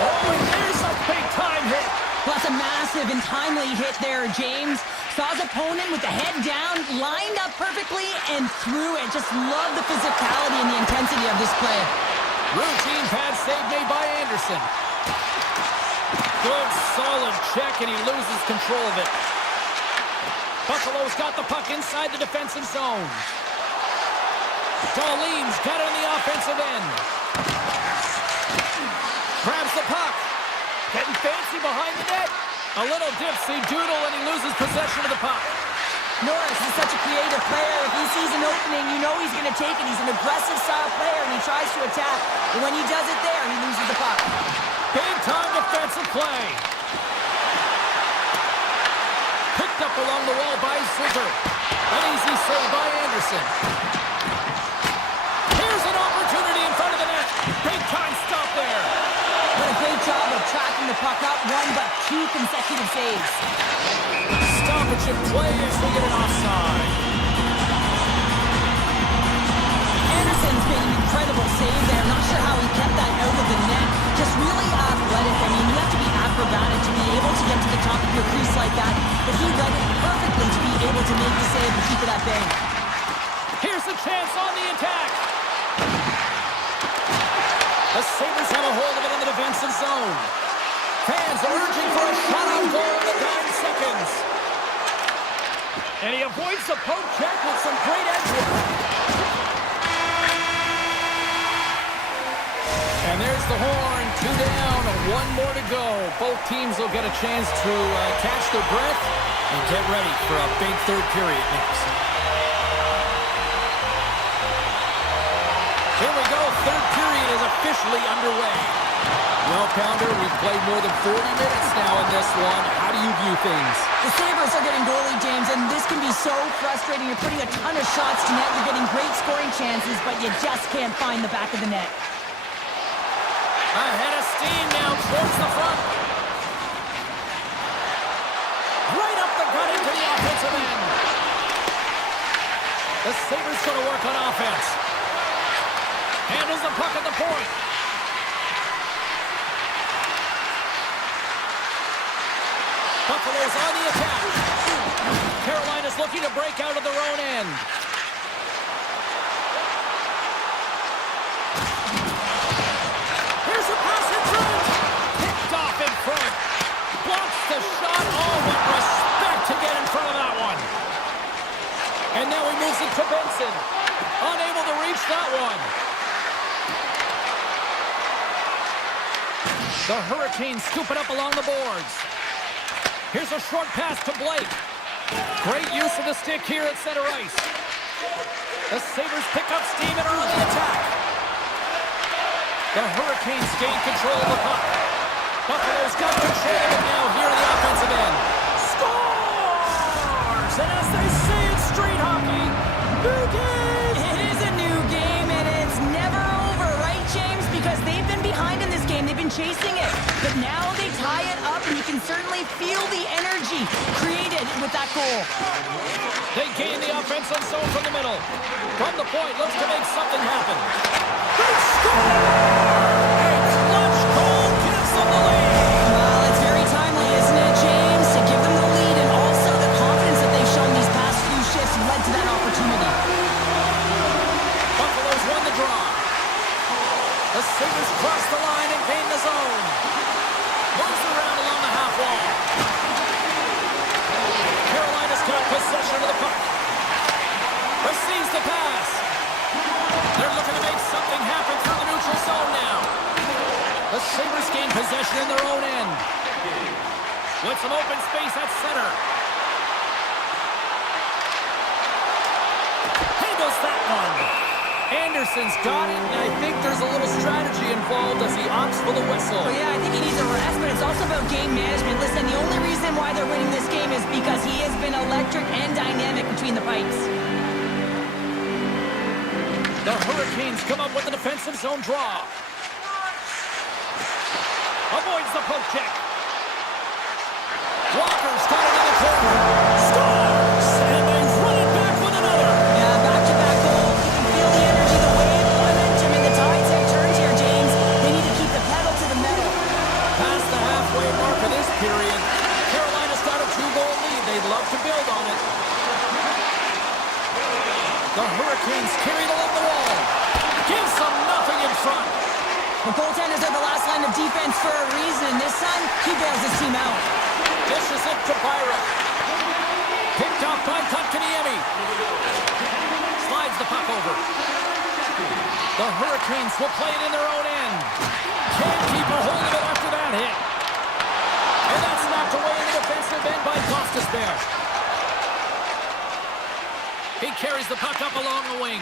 Oh, and there's a big-time hit. Well, that's a massive and timely hit there, James. Saw his opponent with the head down, lined up perfectly, and threw it. Just love the physicality and the intensity of this play. Routine pad save made by Anderson. Good, solid check, and he loses control of it. Buffalo's got the puck inside the defensive zone. Darlene's got it on the offensive end. Grabs the puck. Getting fancy behind the net. A little dipsy doodle, and he loses possession of the puck. Norris is such a creative player. If he sees an opening, you know he's going to take it. He's an aggressive style player, and he tries to attack. But when he does it there, he loses the puck. Big-time defensive play. Picked up along the wall by Zucker. An easy save by Anderson. Here's an opportunity in front of the net. Big-time stop there. What a great job of tracking the puck up. One, but two consecutive saves. Stoppage in play as we get an offside. Anderson's made an incredible save there. Not sure how he kept that out of the net. Just really athletic. I mean, you have to be acrobatic to be able to get to the top of your crease like that. But he read it perfectly to be able to make the save and keep it at bay. Here's a chance on the attack. The Sabres have a hold of it in the defensive zone. Fans urging for a shot on goal in the 9 seconds. And he avoids the poke check with some great edge work. And there's the horn. 2 down, 1 more to go. Both teams will get a chance to catch their breath and get ready for a big third period next. Here we go. Third period is officially underway. Well, Pounder, we've played more than 40 minutes now in this one. How do you view things? The Sabres are getting goalie, James, and this can be so frustrating. You're putting a ton of shots to net. You're getting great scoring chances, but you just can't find the back of the net. Ahead of steam now towards the front. Right up the gut into the offensive end. The Sabres going to work on offense. Handles the puck at the point. Buffalo's on the attack. Carolina's looking to break out of their own end. Here's a pass in front. Picked off in front. Blocks the shot. Oh, what respect to get in front of that one. And now he moves it to Benson. Unable to reach that one. The Hurricanes scoop it up along the boards. Here's a short pass to Blake. Great use of the stick here at center ice. The Sabres pick up steam and are on the attack. The Hurricanes gain control of the puck. Buffalo's got control of it now here in the offensive end. Scores! And as they say in street hockey, new game! It is a new game, and it's never over, right, James? Because they've been behind in this game. They've been chasing it. But now they tie it up, and you can certainly feel the energy created with that goal. They gain the offensive zone from the middle. From the point, looks to make something happen. They score! A clutch goal gives them the lead. Well, it's very timely, isn't it, James? To give them the lead, and also the confidence that they've shown these past few shifts led to that opportunity. Buffalo's won the draw. The Sabres cross the line and gain the zone. Moves around along the half wall. Carolina's got possession of the puck. Receives the pass. They're looking to make something happen through the neutral zone now. The Sabres gain possession in their own end. With some open space at center. Handles that one. Anderson's got it, and I think there's a little strategy involved as he opts for the whistle. Well, yeah, I think he needs a rest, but it's also about game management. Listen, the only reason why they're winning this game is because he has been electric and dynamic between the pipes. The Hurricanes come up with a defensive zone draw. Avoids the poke check. Walker's got it in the corner. Scores! And they run it back with another. Yeah, back-to-back goal. You can feel the energy, the wave, the momentum, and the tides have turned here, James. They need to keep the pedal to the metal. Past the halfway mark of this period, Carolina's got a 2-goal lead. They'd love to build on it. The Hurricanes carried along the wall. Gives them nothing in front. The goaltenders are the last line of defense for a reason. This time, he bails his team out. Dishes it to Byron. Picked off by Kotkaniemi. Slides the puck over. The Hurricanes will play it in their own end. Can't keep a hold of it after that hit. And that's knocked away in the defensive end by Gostisbehere. He carries the puck up along the wing.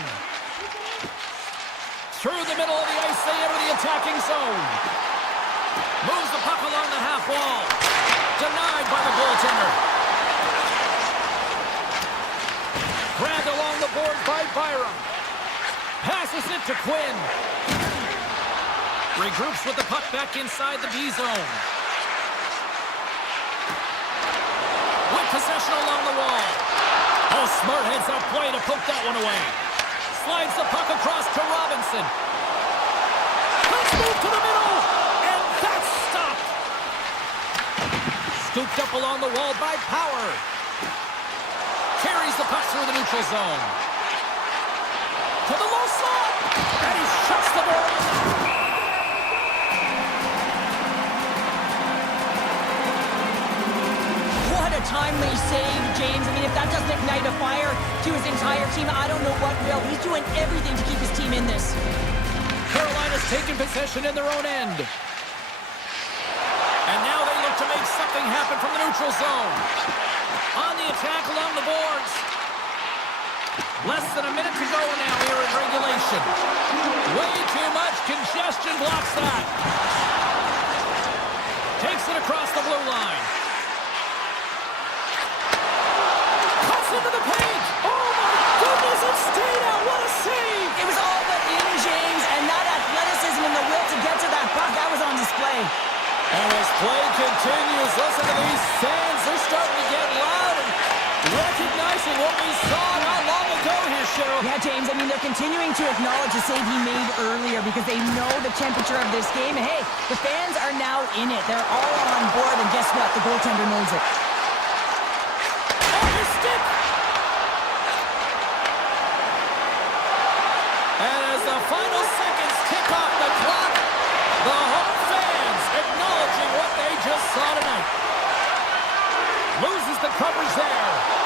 Through the middle of the ice, they enter the attacking zone. Moves the puck along the half wall. Denied by the goaltender. Grabbed along the board by Byram. Passes it to Quinn. Regroups with the puck back inside the B zone. With possession along the wall. Oh, smart heads-up play to poke that one away. Slides the puck across to Robinson. Let's move to the middle. And that's stopped. Scooped up along the wall by Power. Carries the puck through the neutral zone. To the low slot. And he shuts the door. What a timely save, James. I mean, if that doesn't ignite a fire to his entire team, I don't know what will. He's doing everything to keep his team in this. Carolina's taken possession in their own end. And now they look to make something happen from the neutral zone. On the attack along the boards. Less than a minute to go now here in regulation. Way too much congestion blocks that. Takes it across the blue line. Cuts into the paint. Oh my goodness, it stayed out. What a save. It was all but in, James, and that athleticism and the will to get to that puck, that was on display. And as play continues, listen to these fans. They're starting to get loud and recognizing what we saw not long ago here, James. I mean, they're continuing to acknowledge the save he made earlier because they know the temperature of this game. And hey, the fans are now in it. They're all on board, and guess what? The goaltender knows it. Oh, his stick! And as the final seconds tick off the clock, the home fans acknowledging what they just saw tonight. Loses the coverage there.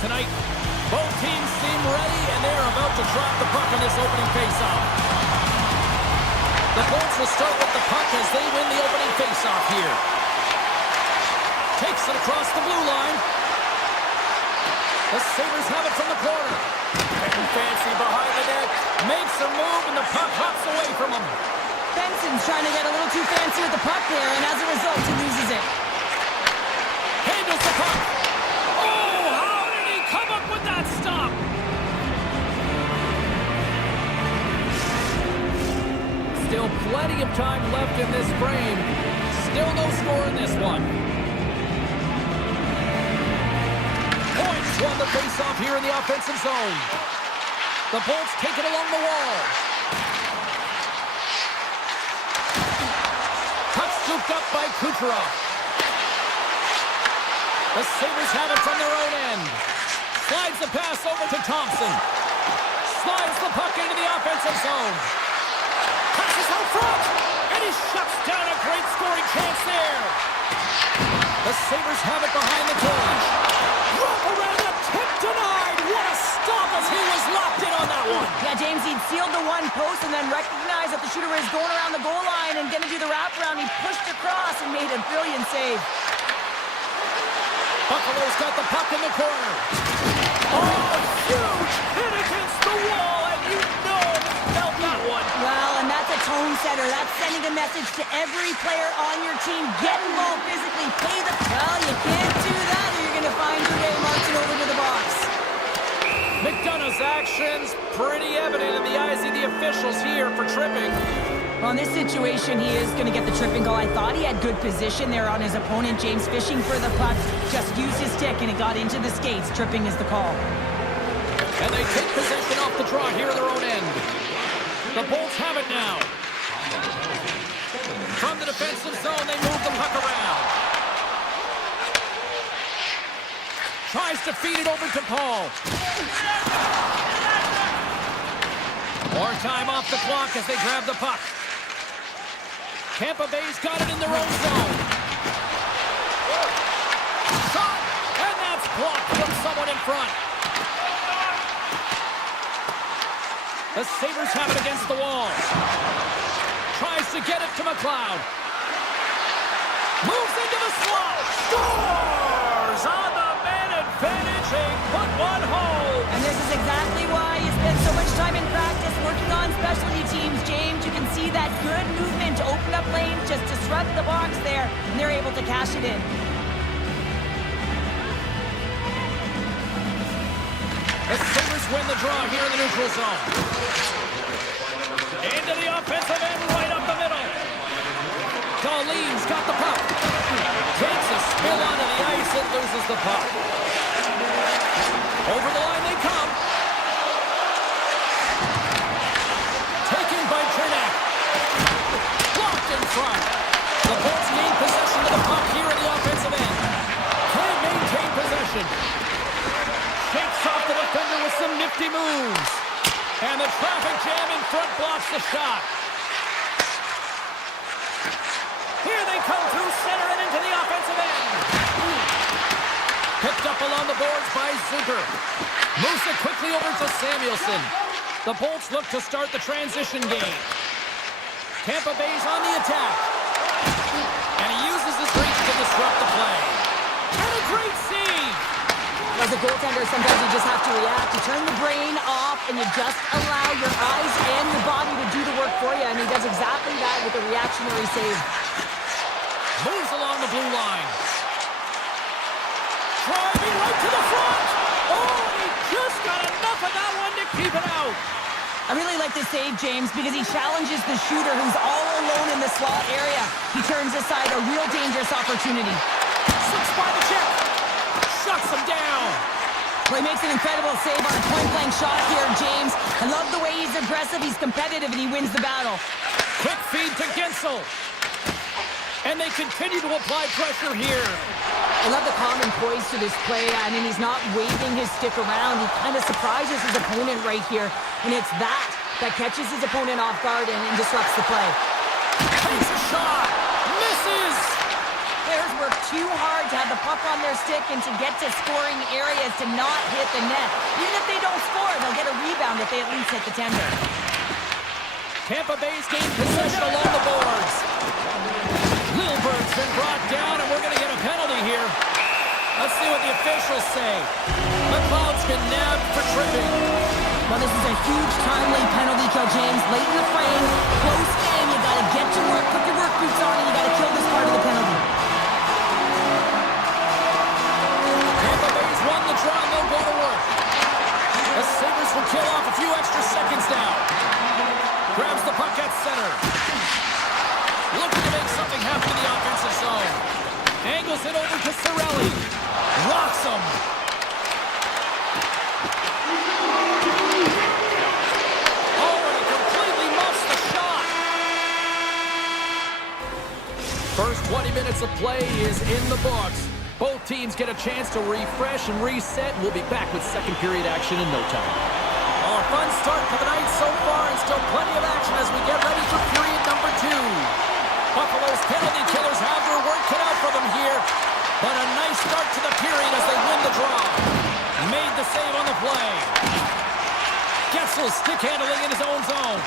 tonight. Both teams seem ready, and they're about to drop the puck in this opening faceoff. The Bolts will start with the puck as they win the opening faceoff here. Takes it across the blue line. The Sabres have it from the corner. Getting fancy behind the net. Makes a move, and the puck hops away from him. Benson's trying to get a little too fancy with the puck there, and as a result, he loses it. Handles the puck. Oh, how did he come up with that stop? Still plenty of time left in this frame. Still no score in this one. Points won the faceoff here in the offensive zone. The Bolts take it along the wall. Puck scooped up by Kucherov. The Sabres have it from their own end. Slides the pass over to Thompson. Slides the puck into the offensive zone. Passes out front, and he shuts down a great scoring chance there. The Sabres have it behind the cage. Wrap around the tip denied. What a stop as he was locked in on that one. Yeah, James, he'd sealed the one post and then recognized that the shooter was going around the goal line and going to do the wraparound. He pushed across and made a brilliant save. Buffalo's got the puck in the corner. Oh, huge hit against the wall, and you know he felt that one. Well, and that's a tone setter. That's sending a message to every player on your team. Get involved physically. Play the... Well, you can't do that or you're going to find your way marching over to the box. McDonough's actions pretty evident in the eyes of the officials here for tripping. Well, in this situation, he is going to get the tripping goal. I thought he had good position there on his opponent. James fishing for the puck, just used his stick, and it got into the skates. Tripping is the call. And they take possession off the draw here at their own end. The Bolts have it now. From the defensive zone, they move the puck around. Tries to feed it over to Paul. More time off the clock as they grab the puck. Tampa Bay's got it in their own zone. Shot, and that's blocked from someone in front. The Sabres have it against the wall. Tries to get it to McLeod. Moves into the slot. Scores on the man advantage. They put one home. And this is exactly why he spent so much time in practice working on specialty teams, James. You can see that good movement to open up lanes, just disrupt the box there, and they're able to cash it in. The Sabres win the draw here in the neutral zone. Into the offensive end, right up the middle. Darlene's got the puck. Takes a spill onto the ice and loses the puck. Over the line they come. Taken by Chernak. Blocked in front. The Bolts gain possession of the puck here in the offensive end. Can't maintain possession. Shakes off the defender with some nifty moves. And the traffic jam in front blocks the shot. Here they come through center and into the offensive end. Picked up along the boards by Zucker. Moves it quickly over to Samuelson. The Bolts look to start the transition game. Tampa Bay's on the attack. And he uses his reach to disrupt the play. And a great save. As a goaltender, sometimes you just have to react. You turn the brain off and you just allow your eyes and your body to do the work for you. And he does exactly that with a reactionary save. Moves along the blue line. Driving right to the front. Oh, and he just got enough of that one to keep it out. I really like this save, James, because he challenges the shooter who's all alone in the slot area. He turns aside a real dangerous opportunity. Slips by the check. Shuts him down. Well, he makes an incredible save on a point-blank shot here, James. I love the way he's aggressive, he's competitive, and he wins the battle. Quick feed to Gensel. And they continue to apply pressure here. I love the calm and poise to this play. I mean, he's not waving his stick around. He kind of surprises his opponent right here. And it's that catches his opponent off guard and disrupts the play. Takes a shot. Misses. There's work too hard to have the puck on their stick and to get to scoring areas to not hit the net. Even if they don't score, they'll get a rebound if they at least hit the tender. Tampa Bay's gained possession along the boards. Lilbert's been brought down, and we're going to get a penalty here. Let's see what the officials say. McLeod's been nabbed for tripping. Well, this is a huge timely penalty kill, James. Late in the frame, close game, you got to get to work, put your work boots on, and you got to kill this part of the penalty. Tampa Bay's won the draw, and they'll go to work. The Sabres will kill off a few extra seconds now. Grabs the puck at center. Looking to make something happen in the offensive zone. Angles it over to Cirelli. Rocks him. Oh, and he completely muffs the shot. First 20 minutes of play is in the books. Both teams get a chance to refresh and reset. We'll be back with second period action in no time. A fun start to the night so far, and still plenty of action as we get ready for period number 2. Buffalo's penalty killers have their work cut out for them here, but a nice start to the period as they win the draw. Made the save on the play. Getzel stick handling in his own zone,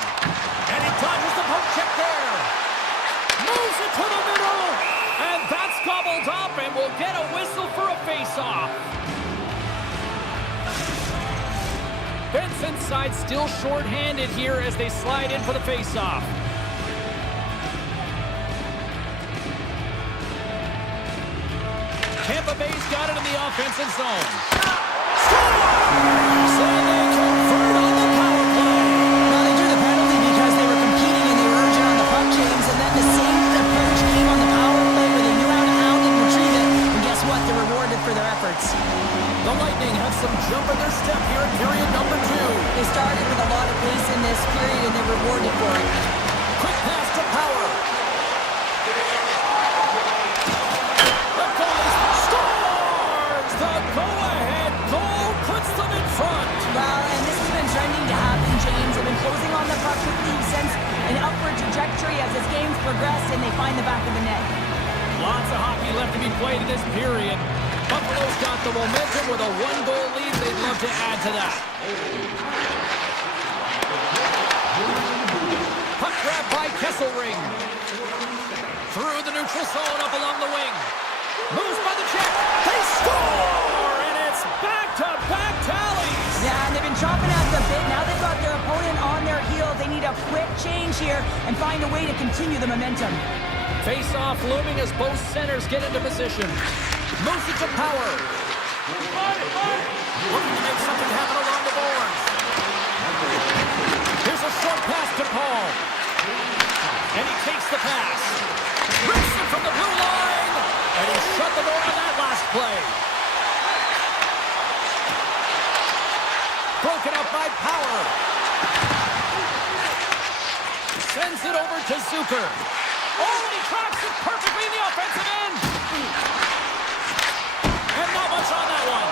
and he dodges the poke check there. Moves it to the middle, and that's gobbled up, and we'll get a whistle for a face-off. Benson's side still short-handed here as they slide in for the face-off. Tampa Bay's got it in the offensive zone. Scores! And they convert on the power play. Well, they drew the penalty because they were competing in the urgent on the puck, James, and then the same approach came on the power play where they knew how to hound and retrieve it. And guess what? They're rewarded for their efforts. The Lightning have some jump in their step here in period number 2. They started with a lot of pace in this period, and they're rewarded for it. Quick pass to Power. The goalie scores! The go-ahead goal puts them in front. Well, and this has been trending to happen, James. They've been closing on the puck with the sense an upward trajectory as this game's progressed, and they find the back of the net. Lots of hockey left to be played in this period. Buffalo's got the momentum with a 1-goal lead. They'd love to add to that. Puck grab by Kesselring. Through the neutral zone, up along the wing. Moves by the check. They score! And it's back-to-back tallies. Yeah, and they've been chopping at the bit. Now they've got their opponent on their heels. They need a quick change here and find a way to continue the momentum. Face-off looming as both centers get into position. Moves it to Power. Looking to make something happen along the boards. Here's a short pass to Paul. And he takes the pass. Rips it from the blue line. And he shut the door on that last play. Broken up by Power. Sends it over to Zucker. Oh, and he tracks it perfectly in the offensive end. And not much on that one.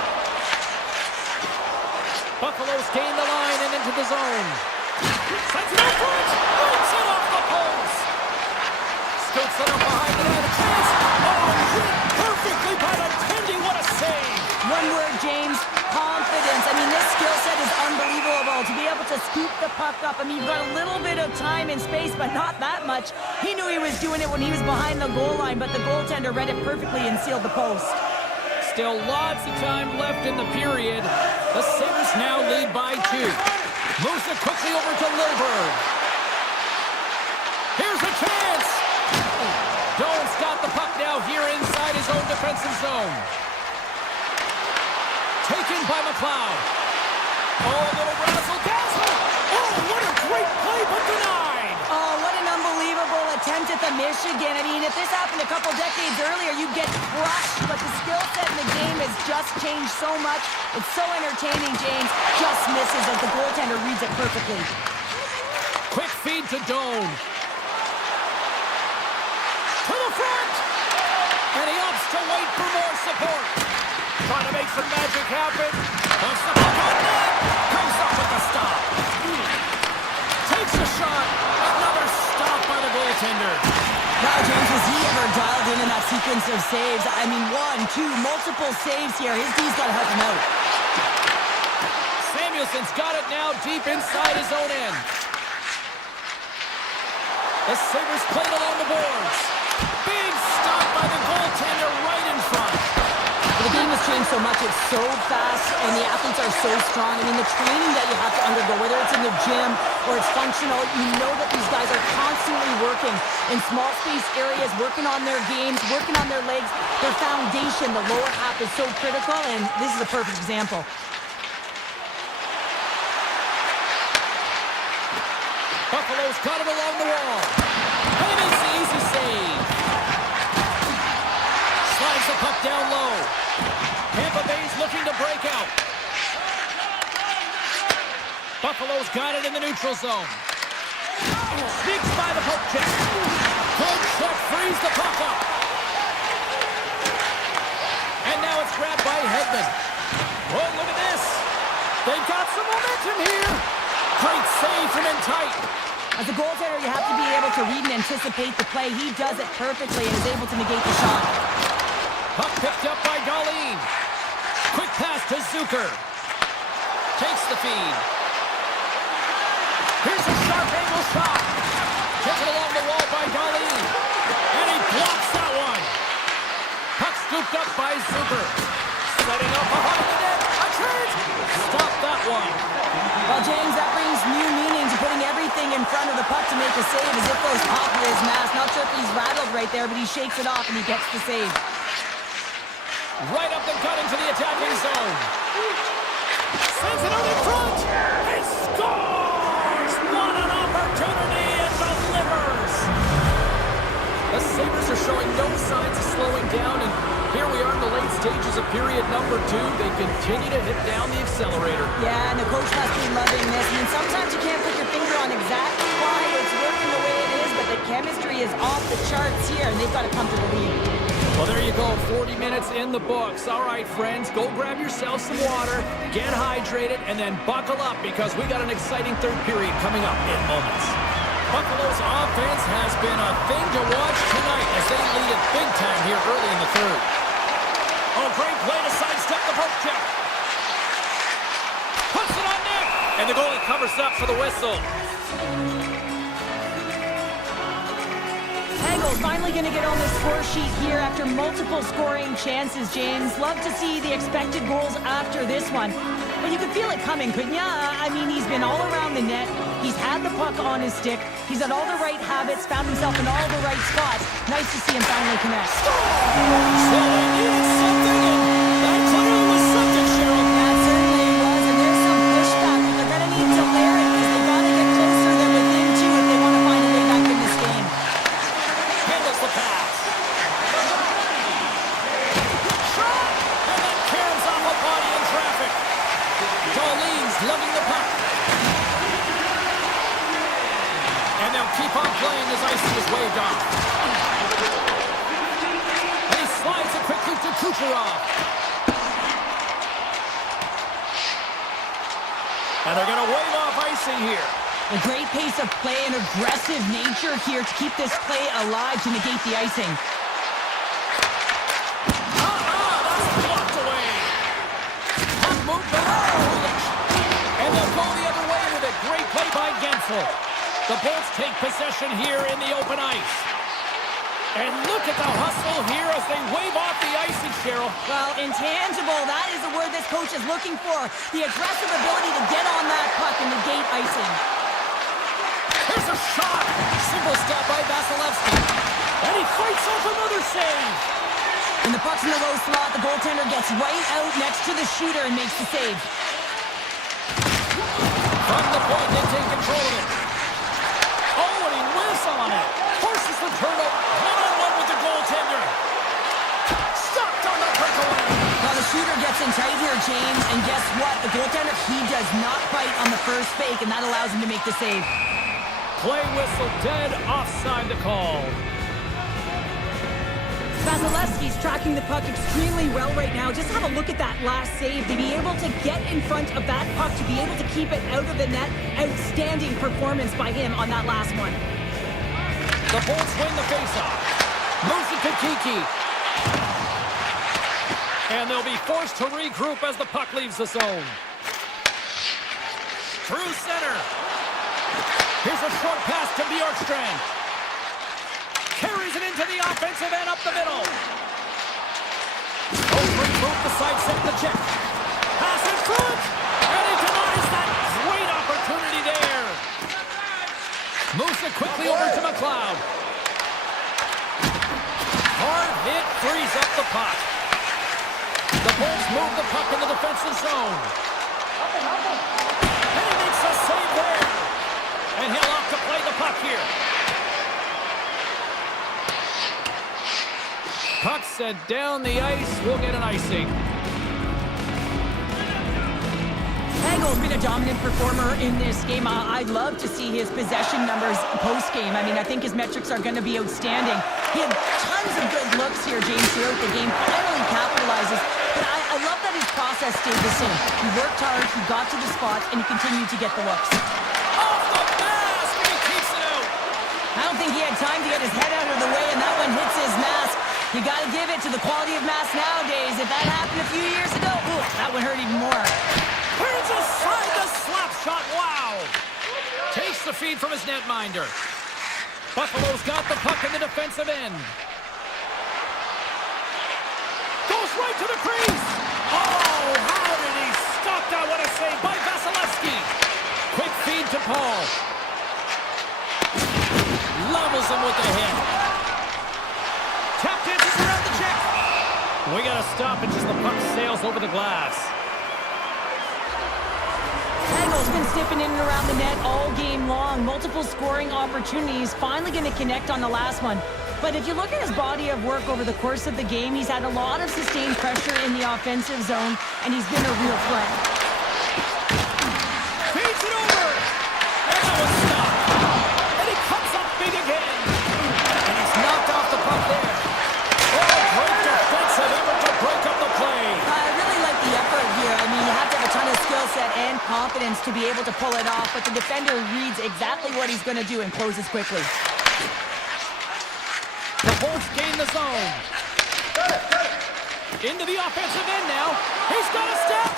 Buffalo's gained the line and into the zone. Sends it over it. Breaks it off the post. Scoots it up behind the net. A chance. Oh, hit perfectly by the Tendy. What a save. One word, James. Confidence. I mean, this skill set is unbelievable. To be able to scoop the puck up. I mean, you've got a little bit of time and space, but not that much. He knew he was doing it when he was behind the goal line, but the goaltender read it perfectly and sealed the post. Still lots of time left in the period. The Sabres now lead by 2. Moves it quickly over to Lilberg. Here's a chance. Doan's got the puck now here inside his own defensive zone. Taken by McLeod. Oh, a little razzle-dazzle. Oh, what a great play, but denied. Oh, what an unbelievable attempt at the Michigan. I mean, if this happened a couple decades earlier, you'd get crushed. But the skill set in the game has just changed so much. It's so entertaining, James. Just misses as the goaltender reads it perfectly. Quick feed to Doan. To the front. And he opts to wait for more support. Trying to make some magic happen. Wants the puck on net. Comes up with the stop. Takes a shot. Another stop by the goaltender. Wow, James, was he ever dialed in that sequence of saves? I mean, one, two, multiple saves here. His D's got to help him out. Samuelson's got it now deep inside his own end. The Sabres played along the boards. Big stop by the goaltender right in front. The game has changed so much. It's so fast, and the athletes are so strong. I mean, the training that you have to undergo, whether it's in the gym or it's functional, you know that these guys are constantly working in small space areas, working on their games, working on their legs. Their foundation, the lower half, is so critical, and this is a perfect example. Buffalo's got it along the wall. And it's the easy save. Slides the puck down low. Tampa Bay's looking to break out. Buffalo's got it in the neutral zone. Sneaks by the poke check. Good check, frees the puck up. And now it's grabbed by Hedman. Oh, look at this. They've got some momentum here. Great save from in tight. As a goaltender, you have to be able to read and anticipate the play. He does it perfectly and is able to negate the shot. Puck picked up by Darlene. Quick pass to Zucker. Takes the feed. Here's a sharp angle shot. Taken along the wall by Darlene. And he blocks that one. Puck scooped up by Zucker. Setting up behind the net. A chance. Stop that one. Well, James, that brings new meaning to putting everything in front of the puck to make a save, as if goes off of his mask. Not sure if he's rattled right there, but he shakes it off and he gets the save. Right up the gut into the attacking zone. Sends it out in front. He scores! What an opportunity and delivers! The Sabres are showing no signs of slowing down, and here we are in the late stages of period number 2. They continue to hit down the accelerator. Yeah, and the coach must be loving this. I mean, sometimes you can't put your finger on exactly why it's working the way it is, but the chemistry is off the charts here, and they've got to come to the lead. Well, there you go. 40 minutes in the books. All right, friends, go grab yourself some water, get hydrated, and then buckle up because we got an exciting third period coming up in moments. Buffalo's offense has been a thing to watch tonight as they lead it big time here early in the third. Oh, great play to sidestep the poke check. Puts it on net, and the goalie covers up for the whistle. Hagel's finally going to get on the score sheet here after multiple scoring chances, James. Love to see the expected goals after this one. But you could feel it coming, couldn't ya? I mean, he's been all around the net. He's had the puck on his stick. He's had all the right habits, found himself in all the right spots. Nice to see him finally connect. So they needed something, and that clearly was something, Cheryl. That certainly was, and there's some pushback. They're going to need to layer it because they've got to get closer than within 2 if they want to find a way back in this game. Handles the pass. Shot! And then caroms off a body in traffic. Darlene's lugging the puck. And they'll keep on playing as icing is waved off. And he slides it quickly to Kucherov. And they're going to wave off icing here. A great pace of play and aggressive nature here to keep this play alive to negate the icing. That's blocked away. Puck moved back. And they'll go the other way with a great play by Gensel. The Bolts take possession here in the open ice. And look at the hustle here as they wave off the icing, Cheryl. Well, intangible, that is the word this coach is looking for. The aggressive ability to get on that puck and negate icing. Here's a shot. Single stop by Vasilevsky. And he fights off another save. When the puck's in the low slot, the goaltender gets right out next to the shooter and makes the save. From the point, they take control of it. Oh, and he whiffs on it. Forces the turnover. One-on-one with the goaltender. Stopped on the breakaway. Well, the shooter gets in tight here, James, and guess what? The goaltender, he does not bite on the first fake, and that allows him to make the save. Play whistle dead. Offside the call. Vasilevsky's tracking the puck extremely well right now. Just have a look at that last save. To be able to get in front of that puck, to be able to keep it out of the net, outstanding performance by him on that last one. The Bolts win the faceoff. Moves it to Kiki. And they'll be forced to regroup as the puck leaves the zone. Through center. Here's a short pass to Bjorkstrand. Carries it into the offensive end up the middle. Over move the side set the check. Pass in front. And he denies that great opportunity there. Moves it quickly over to McLeod. Hard hit frees up the puck. The Bulls move the puck in the defensive zone. And he makes a save there. And he'll opt to play the puck here. Puck sent down the ice. We'll get an icing. Hagel's been a dominant performer in this game. I'd love to see his possession numbers post-game. I mean, I think his metrics are going to be outstanding. He had tons of good looks here, James, throughout the game. Finally capitalizes. But I love that his process stayed the same. He worked hard, he got to the spots, and he continued to get the looks. Off the mask, and he keeps it out. I don't think he had time to get his head out of the way, and that one hits his mask. You got to give it to the quality of mask nowadays. If that happened a few years ago, ooh, that would hurt even more. Turns aside the slap shot. Wow. Takes the feed from his netminder. Buffalo's got the puck in the defensive end. Goes right to the crease. Oh, how did he stop that? What a save by Vasilevsky. Quick feed to Paul. Levels him with the hit. Tap dances around the check. We got to stop it as the puck sails over the glass. Hagel's been sniffing in and around the net all game long. Multiple scoring opportunities. Finally going to connect on the last one. But if you look at his body of work over the course of the game, he's had a lot of sustained pressure in the offensive zone, and he's been a real threat. Feeds it over. And that was stopped. And he comes up big again. And he's knocked off the puck there. Oh, great defensive effort to break up the play. I really like the effort here. I mean, you have to have a ton of skill set and confidence to be able to pull it off, but the defender reads exactly what he's going to do and closes quickly. The Bulls gain the zone. Into the offensive end now. He's got a step.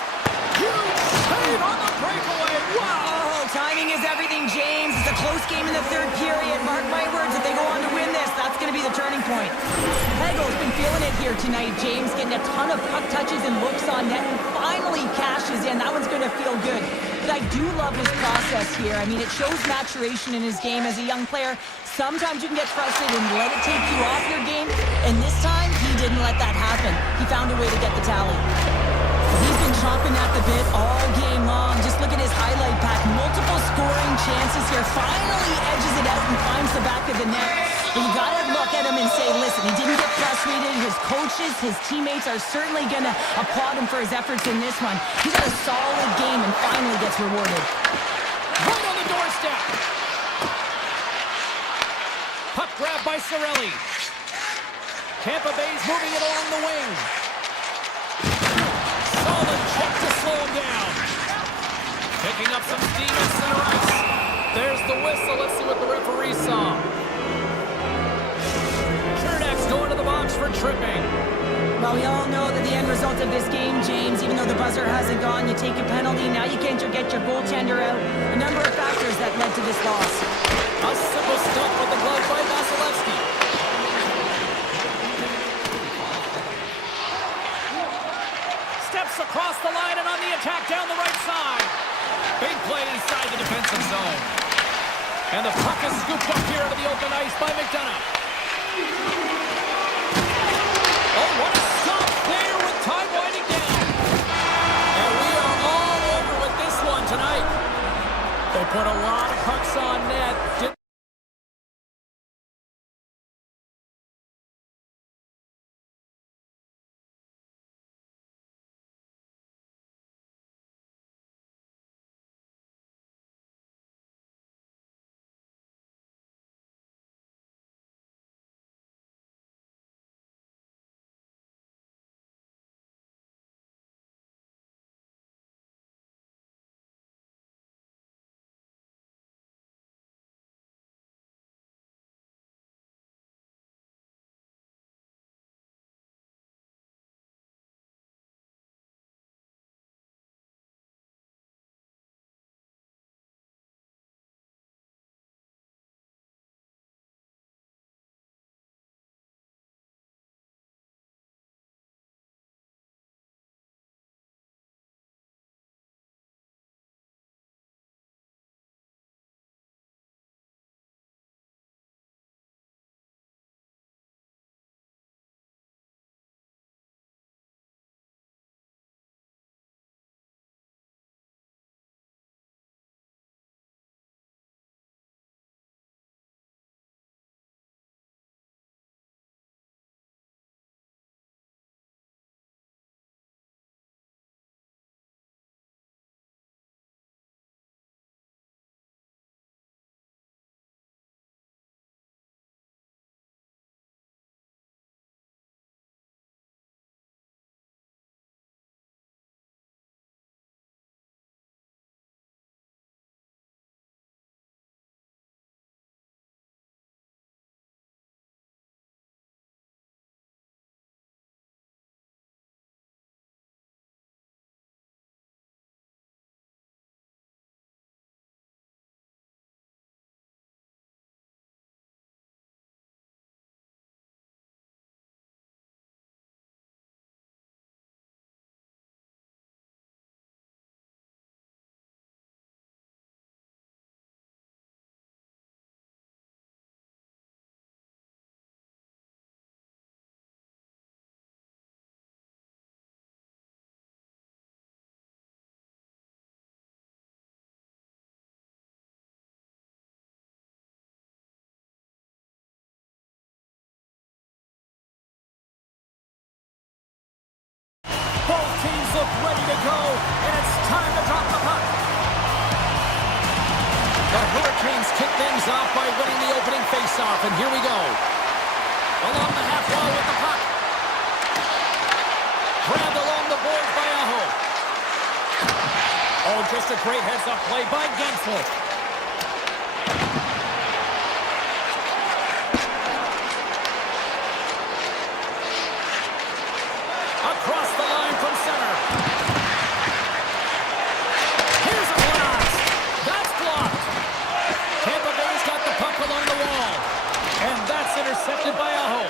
Huge save on the breakaway. Wow. Oh, timing is everything, James. It's a close game in the third period. Mark my words, if they go on to win this, that's going to be the turning point. Hegel's been feeling it here tonight, James, getting a ton of puck touches and looks on net, and finally cashes in. That one's going to feel good. But I do love his process here. I mean, it shows maturation in his game as a young player. Sometimes you can get frustrated and let it take you off your game, and this time, he didn't let that happen. He found a way to get the tally. He's been chomping at the bit all game long. Just look at his highlight pack. Multiple scoring chances here. Finally edges it out and finds the back of the net. But you got to look at him and say, listen, he didn't get frustrated. His coaches, his teammates are certainly going to applaud him for his efforts in this one. He's had a solid game and finally gets rewarded. Right on the doorstep. Puck grab by Cirelli. Tampa Bay's moving it along the wing. Solid check to slow him down. Picking up some steam at center ice. There's the whistle. Let's see what the referee saw. Chernak's going to the box for tripping. Well, we all know that the end result of this game, James, even though the buzzer hasn't gone, you take a penalty. Now you can't get your goaltender out. A number of factors that led to this loss. A simple stunt with the glove by Vasilevsky. Steps across the line and on the attack down the right side. Big play inside the defensive zone. And the puck is scooped up here into the open ice by McDonough. Oh, what a stop there with time winding down. And we are all over with this one tonight. They put a lot of pucks on net. look ready to go, and it's time to drop the puck. The Hurricanes kick things off by winning the opening faceoff, and here we go. Along the half wall with the puck. Grabbed along the boards by Aho. Oh, just a great heads-up play by Gensel. Across the line from center. Here's a blast. That's blocked. Tampa Bay's got the puck along the wall. And that's intercepted by Aho.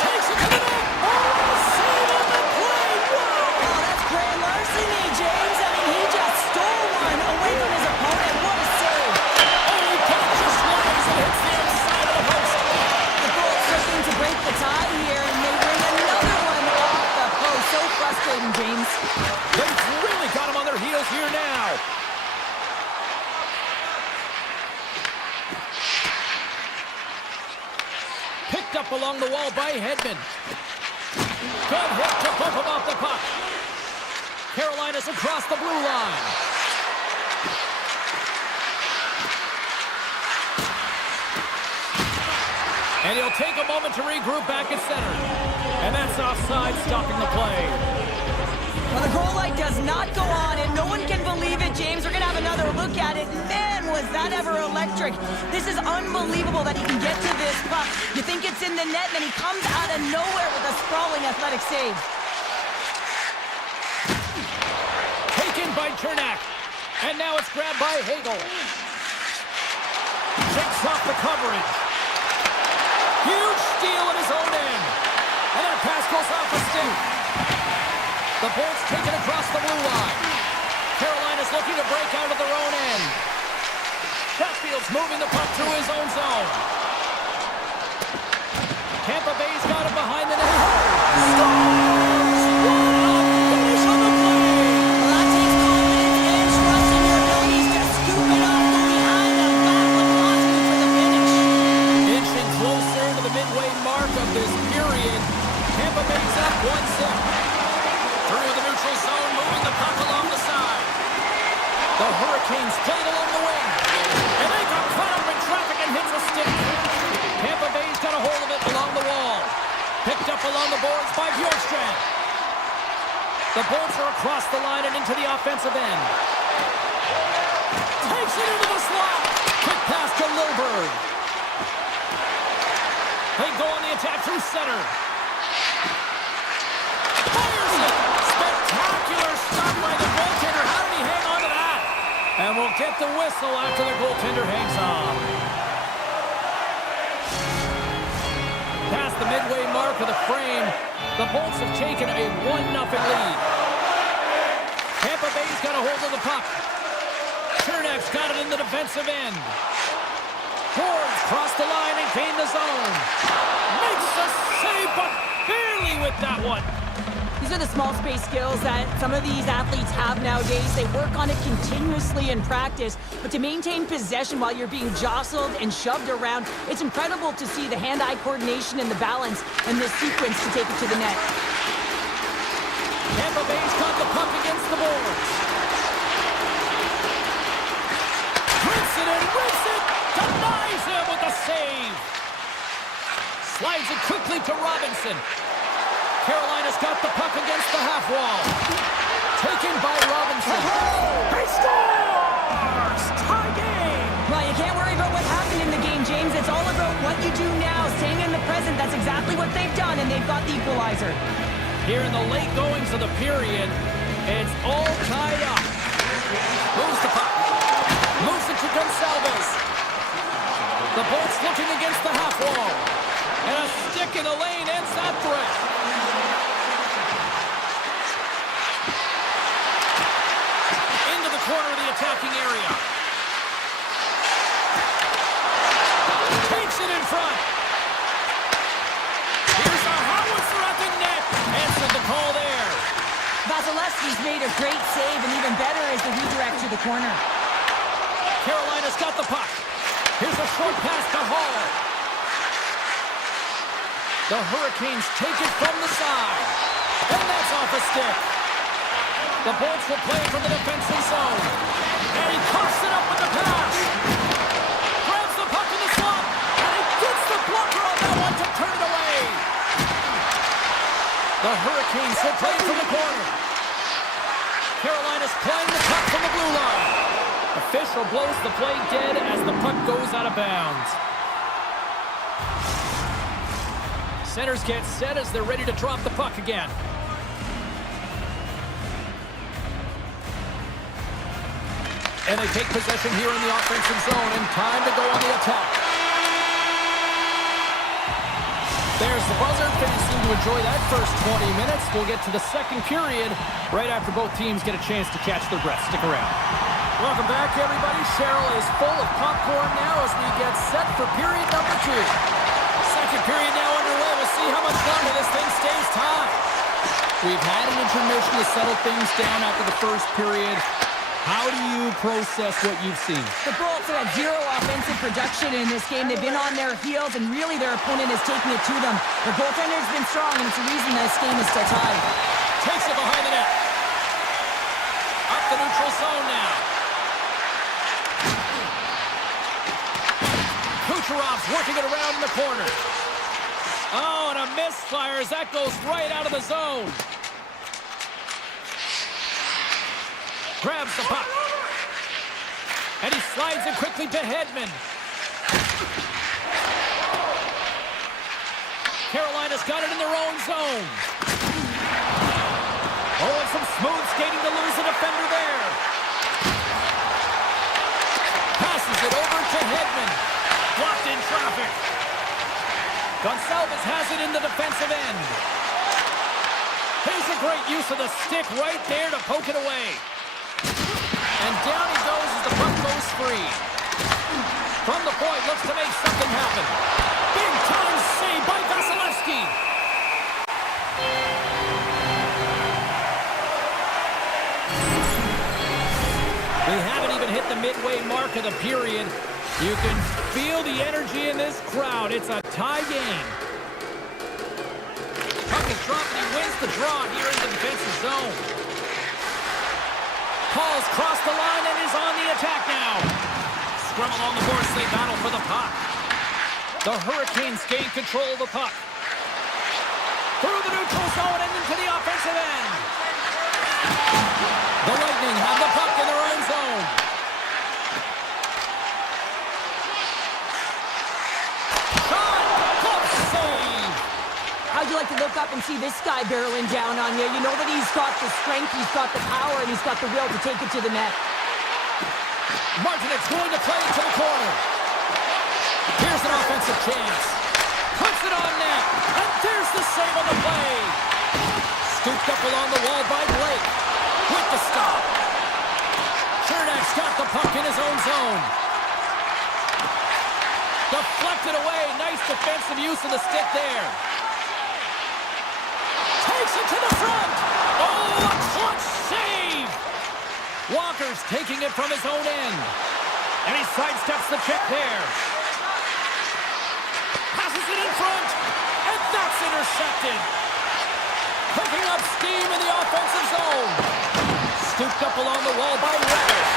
Takes it to the net. Oh, save on the play. Wow. Oh, that's grand larceny, James. I mean, he just stole one away from his opponent. What a save. Oh, he just slides and hits the inside of the post. The Bolts looking to break the tie here, and they bring another one off the post. So frustrating, James. They've really got him on their heels here now. Picked up along the wall by Hedman. Good hit to bump him off the puck. Carolina's across the blue line. And he'll take a moment to regroup back at center. And that's offside, stopping the play. Well, the goal light does not go on, and no one can believe it, James. We're going to have another look at it. Man, was that ever electric. This is unbelievable that he can get to this puck. You think it's in the net, and then he comes out of nowhere with a sprawling athletic save. Taken by Chernak. And now it's grabbed by Hagel. Shakes off the coverage. Huge steal at his own end. And that pass goes off the stick. The Bolts take it across the blue line. Carolina's looking to break out of their own end. Sheffield's moving the puck through his own zone. Tampa Bay's got it behind the net. Scores! What a finish on the play! Well, that takes confidence and trust in your abilities to scoop it up from behind the back with Boston for the finish. Inching closer to the midway mark of this period. Tampa Bay's up 1-0. Through the neutral zone, moving the puck along the side. The Hurricanes played along the wing. And they got caught up in traffic and hits a stick. Tampa Bay's got a hold of it along the wall. Picked up along the boards by Bjorkstrand. The Bolts are across the line and into the offensive end. Takes it into the slot. Quick pass to Lilburg. They go on the attack through center. Fires it. Spectacular stop by the goaltender. How did he hang on to that? And we'll get the whistle after the goaltender hangs on. Past the midway mark of the frame, the Bolts have taken a 1-0 lead. Tampa Bay's got a hold of the puck. Chernak's got it in the defensive end. Boards cross the line and gain the zone. Makes the save, but barely with that one. These are the small space skills that some of these athletes have nowadays. They work on it continuously in practice, but to maintain possession while you're being jostled and shoved around, it's incredible to see the hand-eye coordination and the balance in this sequence to take it to the net. Tampa Bay's got the puck against the boards. Prints it and rips it. Denies him with the save. Slides it quickly to Robinson. Carolina's got the puck against the half wall. Taken by Robinson. He scores! Tie game! Well, you can't worry about what happened in the game, James. It's all about what you do now, staying in the present. That's exactly what they've done, and they've got the equalizer. Here in the late goings of the period, it's all tied up. Moves the puck. Moves it to Gonsalves. The Bolts looking against the half wall. And a stick in the lane ends that threat. Into the corner of the attacking area. Takes it in front. Here's a howitzer at the net. Answered the call there. Vasilevsky's made a great save, and even better is the redirect to the corner. Carolina's got the puck. Here's a short pass to Hall. The Hurricanes take it from the side. And that's off a stick. The Bolts will play it from the defensive zone. And he coughs it up with the pass. Grabs the puck in the slot. And he gets the blocker on that one to turn it away. The Hurricanes will play it from the corner. Carolina's playing the puck from the blue line. Official blows the play dead as the puck goes out of bounds. Centers get set as they're ready to drop the puck again. And they take possession here in the offensive zone, and time to go on the attack. There's the buzzer. Fans seem to enjoy that first 20 minutes. We'll get to the second period right after both teams get a chance to catch their breath. Stick around. Welcome back, everybody. Cheryl is full of popcorn now as we get set for period number 2. Second period now underway. We'll see how much longer this thing stays tied. We've had an intermission to settle things down after the first period. How do you process what you've seen? The Bolts have had zero offensive production in this game. They've been on their heels, and really their opponent is taking it to them. Their goaltender's been strong, and it's the reason this game is still tied. Takes it behind the net. Up the neutral zone now. Kucherov's working it around in the corner. Oh, and a misfire as that goes right out of the zone. Grabs the puck. And he slides it quickly to Hedman. Carolina's got it in their own zone. Oh, and some smooth skating to lose a defender there. Passes it over to Hedman. Blocked in traffic. Gonçalves has it in the defensive end. Here's a great use of the stick right there to poke it away. And down he goes as the puck goes free. From the point, looks to make something happen. Big time save by Vasilevsky. We haven't even hit the midway mark of the period. You can feel the energy in this crowd. It's a tie game. Puck is dropped and he wins the draw here in the defensive zone. Paul's crossed the line and is on the attack now. Scrum along the boards, they battle for the puck. The Hurricanes gain control of the puck. Through the neutral zone and into the offensive end. The Lightning have the puck in their own zone. Shot! Glove save! How'd you like to look up and see this guy barreling down on you? You know that he's got the strength, he's got the power, and he's got the will to take it to the net. Martinet's going to play it to the corner. Here's an offensive chance. Puts it on net. And there's the save on the play. Scooped up along the wall by Blake. With the stop. Chernak's got the puck in his own zone. Deflected away. Nice defensive use of the stick there. Takes it to the front. Oh, a clutch save. Walker's taking it from his own end. And he sidesteps the check there. Passes it in front. And that's intercepted. Picking up steam in the offensive zone. Scooped up along the wall by Reddish.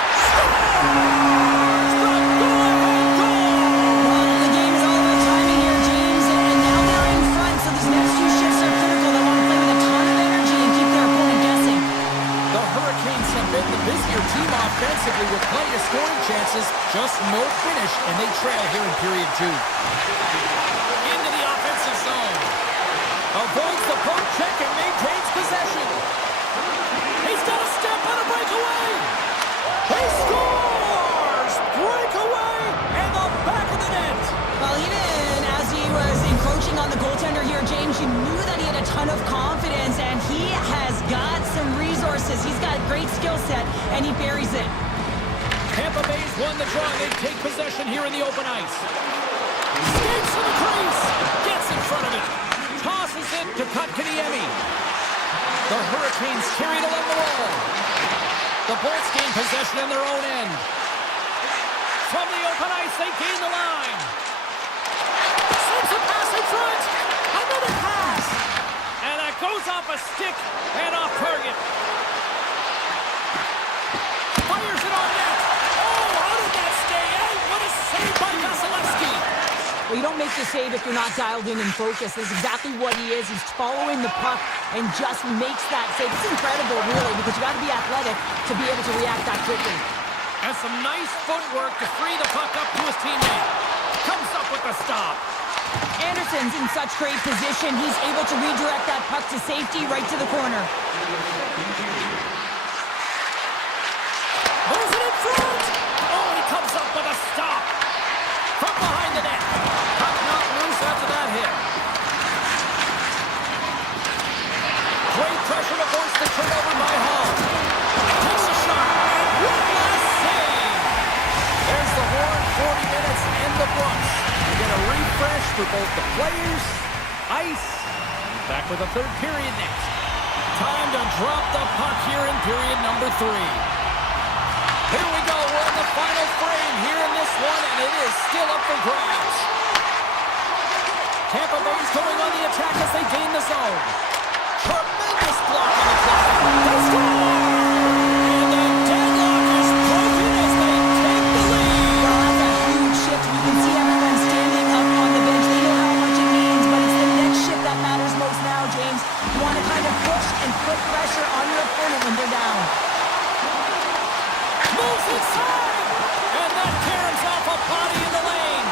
The game is all about timing here, James, and now they're in front, so these next few shifts are critical. They want to play with a ton of energy and keep their opponent guessing. The Hurricanes have been the busier team offensively with plenty of scoring chances, just no finish, and they trail here in period 2. Into the offensive zone. Avoids the poke check and maintains possession. He's got a step on a breakaway. He scores! Breakaway and the back of the net. Well, even as he was encroaching on the goaltender here, James, you knew that he had a ton of confidence, and he has got some resources. He's got a great skill set, and he buries it. Tampa Bay's won the draw. They take possession here in the open ice. Skates to the crease. Gets in front of it. Tosses it to Kotkaniemi. The Hurricanes carried along the wall. The Bolts gain possession in their own end. From the open ice, they gain the line. Slips a pass in front. Another stick and off target. Fires it on net. Oh, how did that stay out? What a save by Vasilevsky. Well, you don't make the save if you're not dialed in and focused. That's exactly what he is. He's following the puck and just makes that save. It's incredible, really, because you got to be athletic to be able to react that quickly. And some nice footwork to free the puck up to his teammate. Comes up with a stop. Anderson's in such great position. He's able to redirect that puck to safety right to the corner. Moves it in front. Oh, he comes up with a stop. From behind the net. Puck not loose after that hit. Great pressure to force the turnover by Hall. Takes a shot. One last save. There's the horn. 40 minutes in the books. We get a refresh for both the players, ice, and back with a third period next. Time to drop the puck here in period number 3. Here we go. We're in the final frame here in this one, and it is still up for grabs. Tampa Bay's going on the attack as they gain the zone. Tremendous block on the play. They score! And the deadlock is broken as they take the lead. Well, that's a huge shift. You can see everyone standing up on the bench. They know how much it means, but it's the next shift that matters most now, James. You want to kind of push and put pressure on your opponent when they're down. Moves inside! And that caroms off a body in the lane.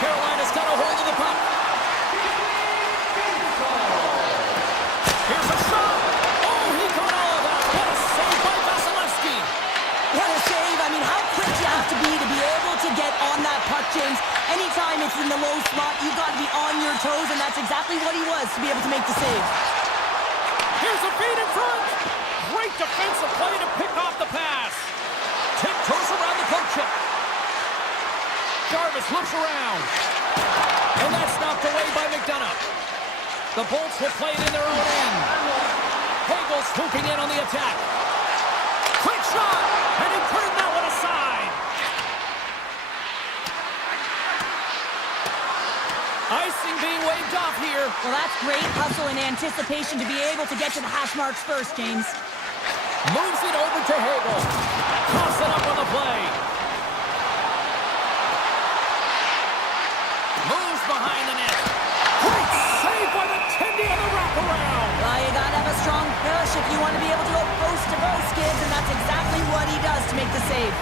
Carolina's got a hold of the puck. Here's a shot! Oh, he got all of that! What a save by Vasilevsky! What a save. I mean, how quick you have to be able to get on that puck, James. Anytime it's in the low slot, you've got to be on your toes, and that's exactly what he was to be able to make the save. Here's a feed in front! Great defensive play to pick off the pass. Tiptoes around the poke check. Jarvis looks around. And that's knocked away by McDonough. The Bolts will play it in their own end. Hagel swooping in on the attack. Quick shot! And he turned that one aside. Icing being waved off here. Well, that's great hustle and anticipation to be able to get to the hash marks first, James. Moves it over to Hagel. Toss it up on the play. Moves behind the net. Great save by the Tendy on the wraparound. Well, you got to have a strong push if you want to be able to go post to post, kids, and that's exactly what he does to make the save.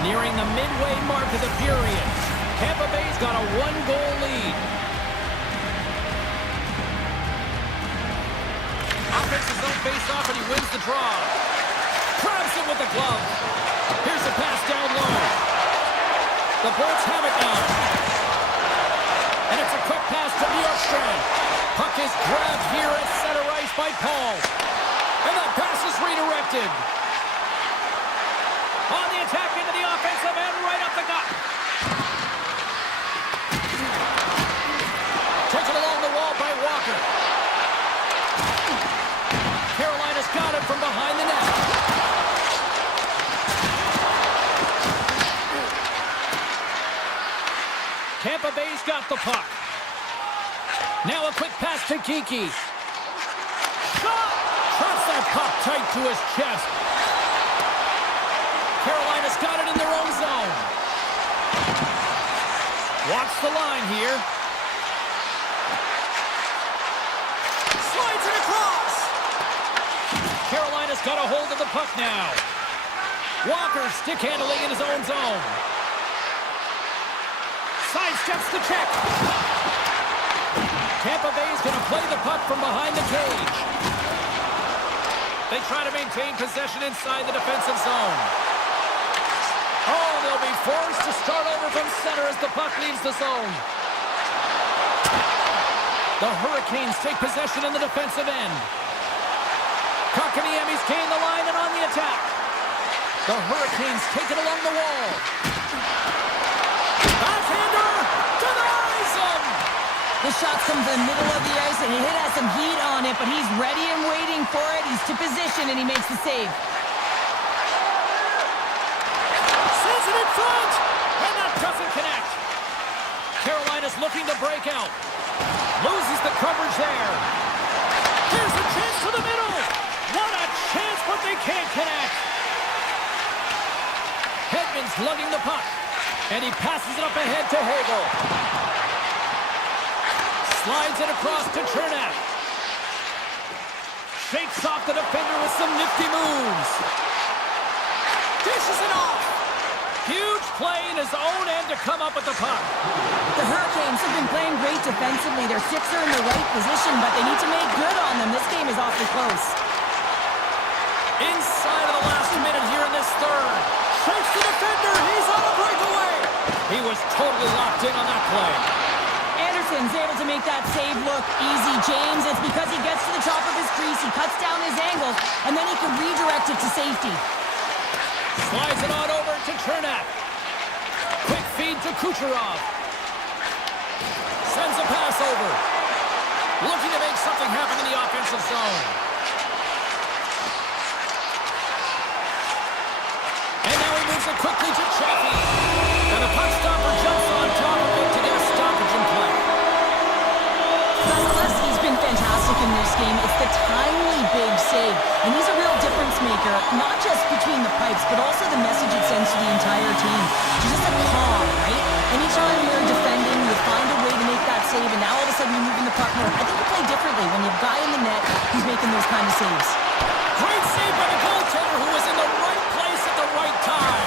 Nearing the midway mark of the period. Tampa Bay's got a 1-goal lead. Offense his own face-off, and he wins the draw. Grabs it with the glove. Here's the pass down low. The Bolts have it now. And it's a quick pass to Bjorkstrand. Puck is grabbed here at center ice by Paul. And that pass is redirected. On the attack into the offensive end, right up the gut. Taken along the wall by Walker. Carolina's got it from behind the net. Tampa Bay's got the puck. Now a quick pass to Kiki. Shot! Traps that puck tight to his chest. Carolina's got it in their own zone. Watch the line here. Slides it across. Carolina's got a hold of the puck now. Walker stick handling in his own zone. Sidesteps the check. Tampa Bay's going to play the puck from behind the cage. They try to maintain possession inside the defensive zone. Oh, they'll be forced to start over from center as the puck leaves the zone. The Hurricanes take possession in the defensive end. Kotkaniemi's gained the line and on the attack. The Hurricanes take it along the wall. Backhander denies him. The shot comes in the middle of the ice, and he has some heat on it, but he's ready and waiting for it. He's to position, and he makes the save. Sends it in front, and that doesn't connect. Carolina's looking to break out. Loses the coverage there. They can't connect. Hedman's lugging the puck. And he passes it up ahead to Hagel. Slides it across to Chernak. Shakes off the defender with some nifty moves. Dishes it off. Huge play in his own end to come up with the puck. The Hurricanes have been playing great defensively. Their sticks are in the right position, but they need to make good on them. This game is awfully close. Inside of the last minute here in this third. Shakes the defender. He's on a breakaway. He was totally locked in on that play. Anderson's able to make that save look easy. James, it's because he gets to the top of his crease, he cuts down his angles, and then he can redirect it to safety. Slides it on over to Chernak. Quick feed to Kucherov. Sends a pass over. Looking to make something happen in the offensive zone. And now he moves it quickly to Chaffee. And the puck stopper jumps on top of it to get a stoppage in play. Vasilevsky's been fantastic in this game. It's the tiny big save. And he's a real difference maker, not just between the pipes, but also the message it sends to the entire team. Just a calm, right? Anytime you're defending, you find a way to make that save, and now all of a sudden you're moving the puck more. I think you play differently when you have a guy in the net who's making those kind of saves. Great save by the goaltender who was in the right place at the right time.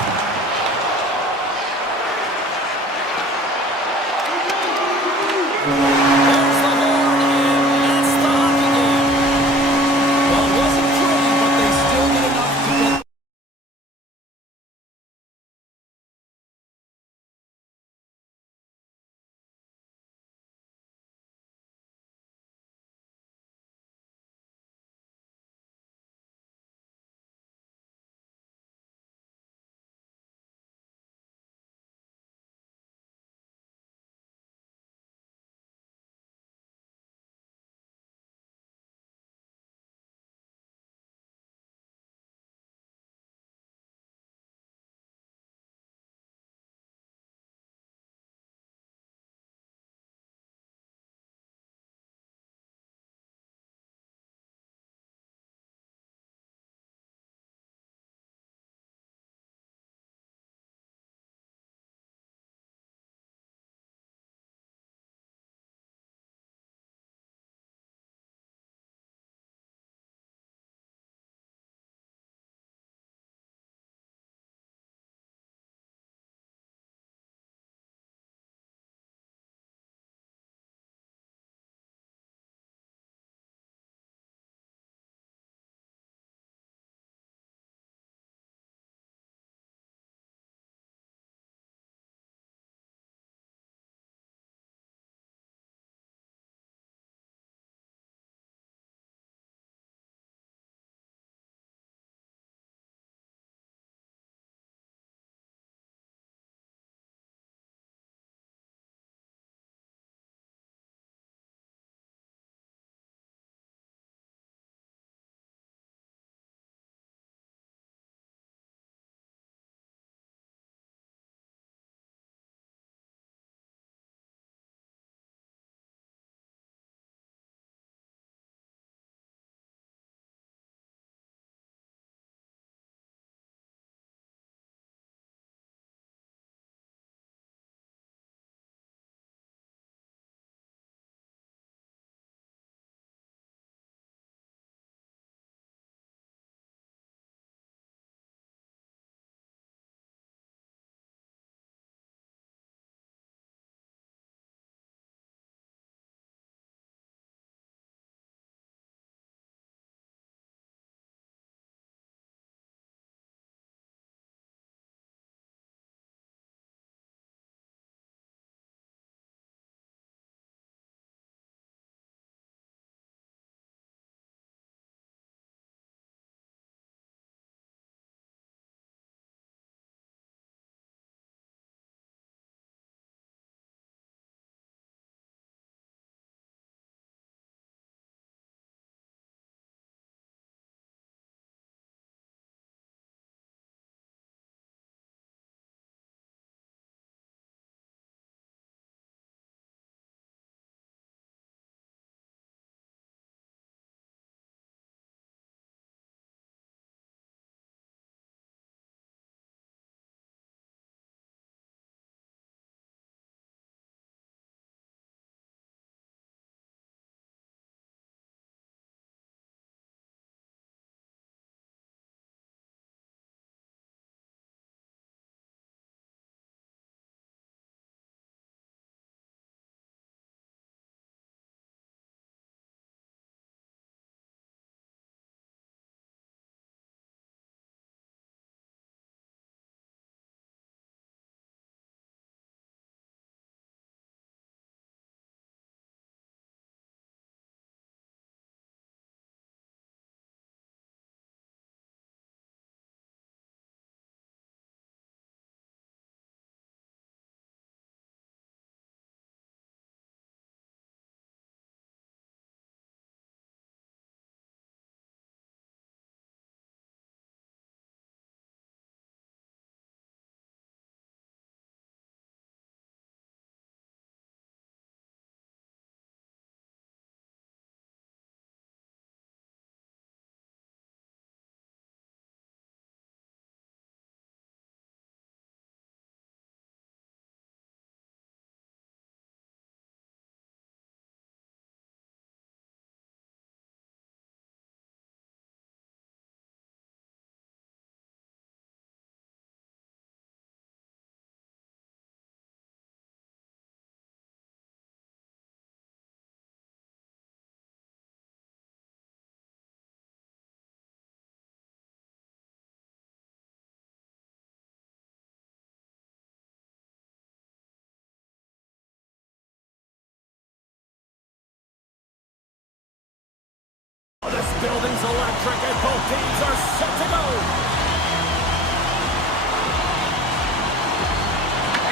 building's electric and both teams are set to go.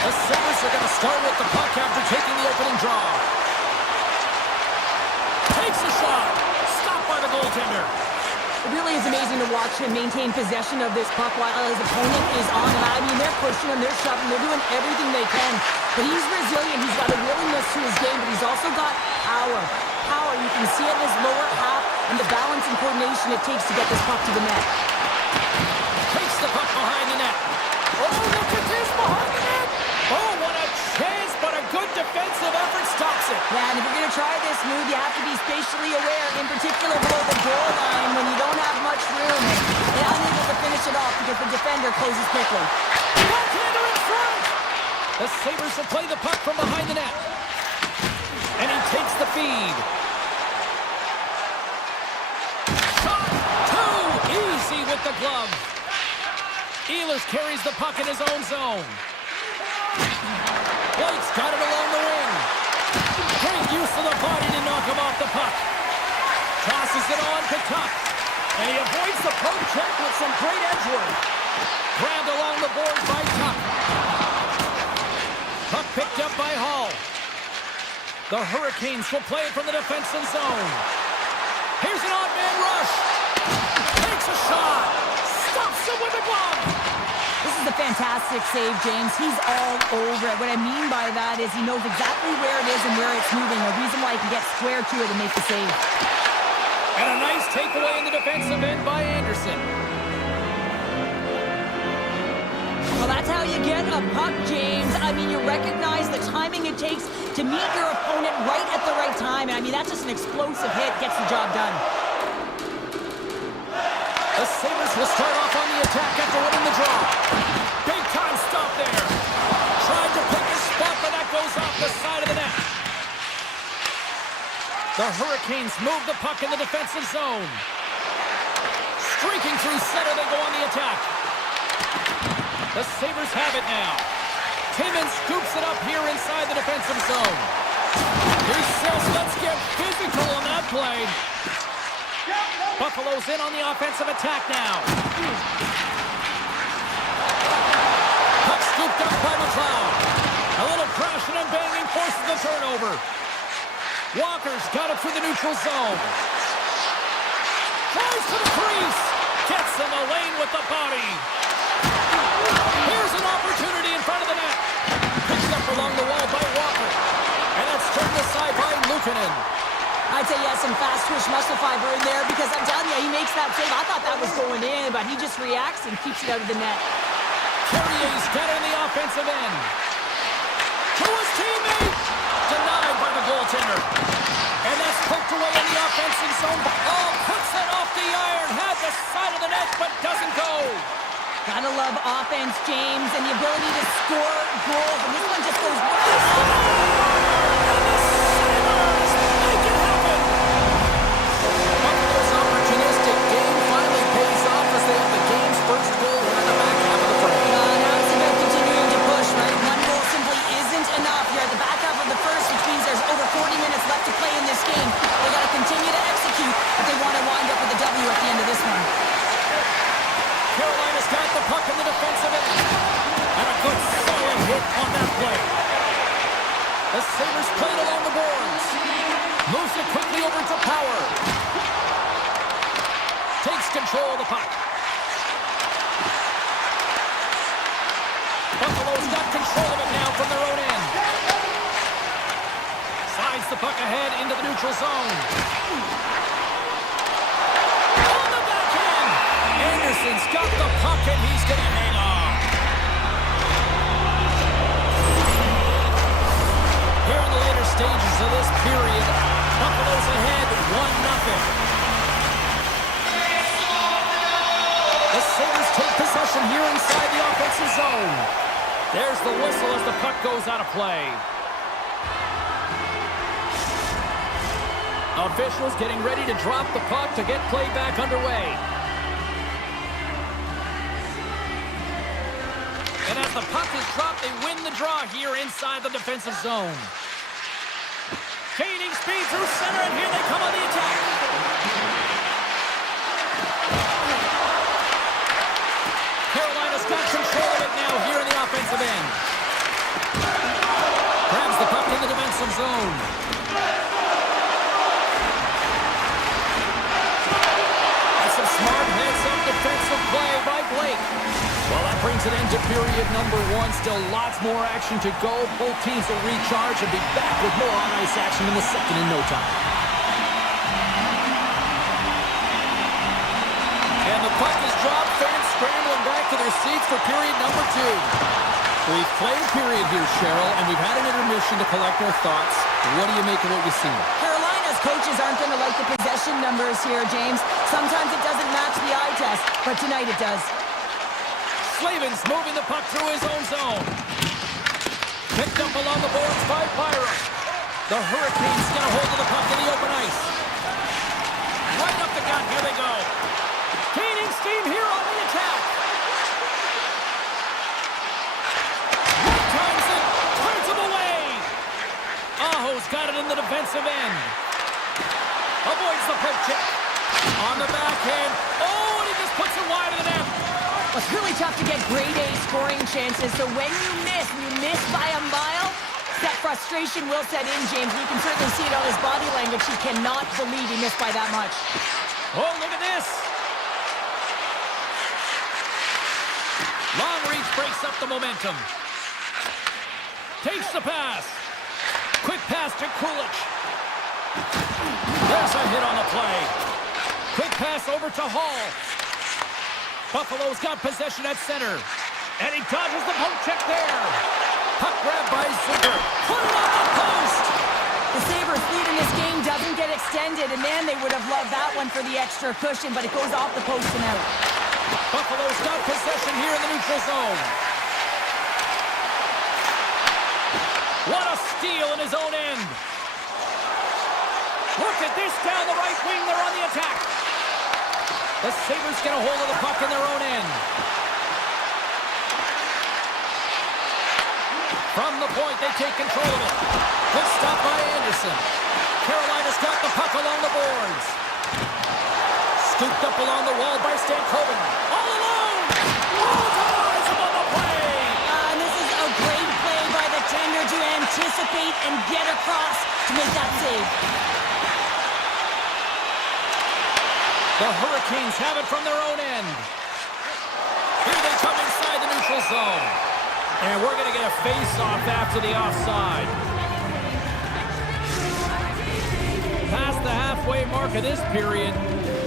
The Sabres are going to start with the puck after taking the opening draw. Takes a shot. Stopped by the goaltender. It really is amazing to watch him maintain possession of this puck while his opponent is on. And I mean, they're pushing him, they're shoving, they're doing everything they can. But he's resilient. He's got a willingness to his game, but he's also got power. Power, you can see it in his lower half and the balance and coordination it takes to get this puck to the net. Takes the puck behind the net. Oh, look at this behind the net. Oh, what a chance, but a good defensive effort stops it. Yeah, and if you're going to try this move, you have to be spatially aware, in particular below the goal line when you don't have much room and unable to finish it off because the defender closes quickly. Backhander in front. The Sabres will play the puck from behind the net. And he takes the feed. Shot too easy with the glove. Ehlers carries the puck in his own zone. Blake's got it along the wing. Great use of the body to knock him off the puck. Tosses it on to Tuck. And he avoids the poke check with some great edge work. Grabbed along the boards by Tuck. Puck picked up by Hall. The Hurricanes will play it from the defensive zone. Here's an odd man rush. Takes a shot. Stops it with a glove. This is a fantastic save, James. He's all over it. What I mean by that is he knows exactly where it is and where it's moving. A reason why he can get square to it and make the save. And a nice takeaway in the defensive end by Anderson. Well, that's how you get a puck, James. I mean, you recognize the timing it takes to meet your opponent right at the right time. And I mean, that's just an explosive hit. Gets the job done. The Sabres will start off on the attack after winning the draw. Big time stop there. Tried to pick his spot, but that goes off the side of the net. The Hurricanes move the puck in the defensive zone. Streaking through center, they go on the attack. The Sabres have it now. Timmins scoops it up here inside the defensive zone. He says, let's get physical on that play. Buffalo's in on the offensive attack now. Puck scooped up by McLeod. A little crashing and banging forces the turnover. Walker's got it through the neutral zone. Tries to the crease. Gets in the lane with the body. Here's an opportunity in front of the net. Picked up along the wall by Walker. And that's turned aside by Luukkonen. I'd say he has some fast twitch muscle fiber in there because I'm telling you, he makes that save. I thought that was going in, but he just reacts and keeps it out of the net. Carrier's got it in the offensive end. To his teammate. Denied by the goaltender. And that's poked away in the offensive zone. Oh, puts it off the iron. Has the side of the net, but doesn't go. Gotta love offense, James, and the ability to score goals. And this one just goes right. Buffalo's opportunistic game finally pays off as they have the game's first goal in the back half of the frame. Now it's about continuing to push, right? One goal simply isn't enough. You're at the back half of the first, which means there's over 40 minutes left to play in this game. They gotta continue to execute if they want to wind up with a W at the end of this one. Carolina's got the puck in the defensive end. And a good solid hit on that play. The Sabres played along the boards. Moves it quickly over to Power. Takes control of the puck. Buffalo's got control of it now from their own end. Slides the puck ahead into the neutral zone. On the backhand. Anderson's got the puck and he's going to hang on. Here in the later stages of this period, Buffalo's ahead 1-0. The Sabres take possession here inside the offensive zone. There's the whistle as the puck goes out of play. Officials getting ready to drop the puck to get play back underway. And as the puck is dropped, they win the draw here inside the defensive zone. Gaining speed through center, and here they come on the attack. Carolina's got control of it now here in the offensive end. Grabs the puck in the defensive zone. That's a smart heads-up defensive play by Blake. Well, that brings an end to period number one. Still lots more action to go. Both teams will recharge and be back with more on-ice action in the second in no time. And the puck is dropped. Fans scrambling back to their seats for period number two. We've played a period here, Cheryl, and we've had an intermission to collect our thoughts. What do you make of what you've seen? Carolina's coaches aren't going to like the possession numbers here, James. Sometimes it doesn't match the eye test, but tonight it does. Slavin's moving the puck through his own zone. Picked up along the boards by Byron. The Hurricanes get a hold of the puck in the open ice. Right up the gut, here they go. Gaining steam here on the attack. Right times it, turns him away. Aho's got it in the defensive end. Avoids the poke check. On the backhand. Oh, and he just puts it wide of the net. Well, it's really tough to get grade A scoring chances, so when you miss by a mile, that frustration will set in, James. You can certainly see it on his body language. He cannot believe he missed by that much. Oh, look at this. Long reach breaks up the momentum. Takes the pass. Quick pass to Kulich. There's a hit on the play. Quick pass over to Hall. Buffalo's got possession at center. And he dodges the poke check there. Puck grab by Zucker. Put it on the post. The Sabres' lead in this game doesn't get extended, and man, they would have loved that one for the extra cushion, but it goes off the post and out. Buffalo's got possession here in the neutral zone. What a steal in his own end. Look at this down the right wing. They're on the attack. The Sabres get a hold of the puck in their own end. From the point, they take control of it. Good stop by Anderson. Carolina's got the puck along the boards. Scooped up along the wall by Stankoven. All alone! Oh, ties him on the play! And this is a great play by the tender to anticipate and get across to make that save. The Hurricanes have it from their own end. Here they come inside the neutral zone. And we're going to get a face-off after the offside. Past the halfway mark of this period,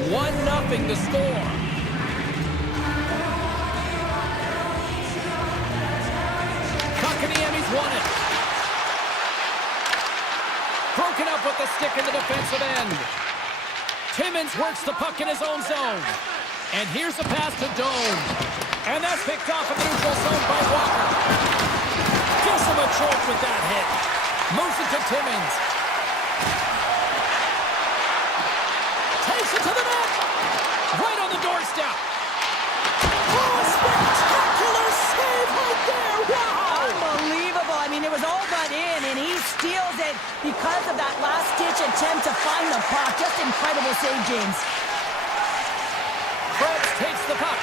1-0 the score. Kotkaniemi's won it. Broken up with the stick in the defensive end. Timmins works the puck in his own zone. And here's a pass to Doan. And that's picked off in the neutral zone by Walker. Gives him a choke with that hit. Moves it to Timmins. Takes it to the net. Right on the doorstep. Oh, a spectacular save right there. Wow. Unbelievable. I mean, it was all but in, and he steals it because of that last-ditch attempt to find the puck. Just incredible save, James. Krebs takes the puck.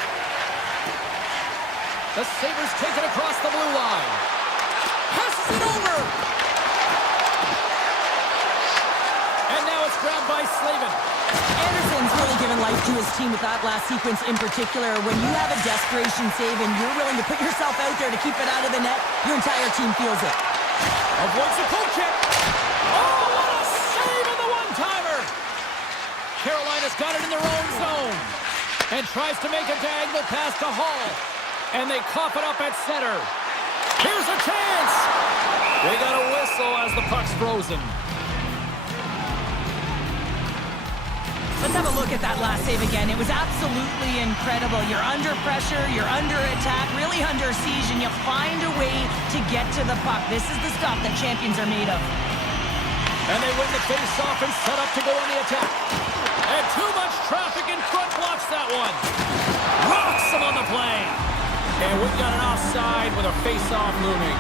The Sabres take it across the blue line. Passes it over. And now it's grabbed by Slavin. Anderson's really given life to his team with that last sequence in particular. When you have a desperation save and you're willing to put yourself out there to keep it out of the net, your entire team feels it. Avoids the poke check. Oh, what a save on the one-timer. Carolina's got it in their own zone. And tries to make a diagonal pass to Hall. And they cough it up at center. Here's a chance. They got a whistle as the puck's frozen. Let's have a look at that last save again. It was absolutely incredible. You're under pressure, you're under attack, really under siege, and you find a way to get to the puck. This is the stuff that champions are made of. And they win the face-off and set up to go on the attack. And too much traffic in front blocks that one. Rocks him on the play. And we've got an offside with a face-off looming.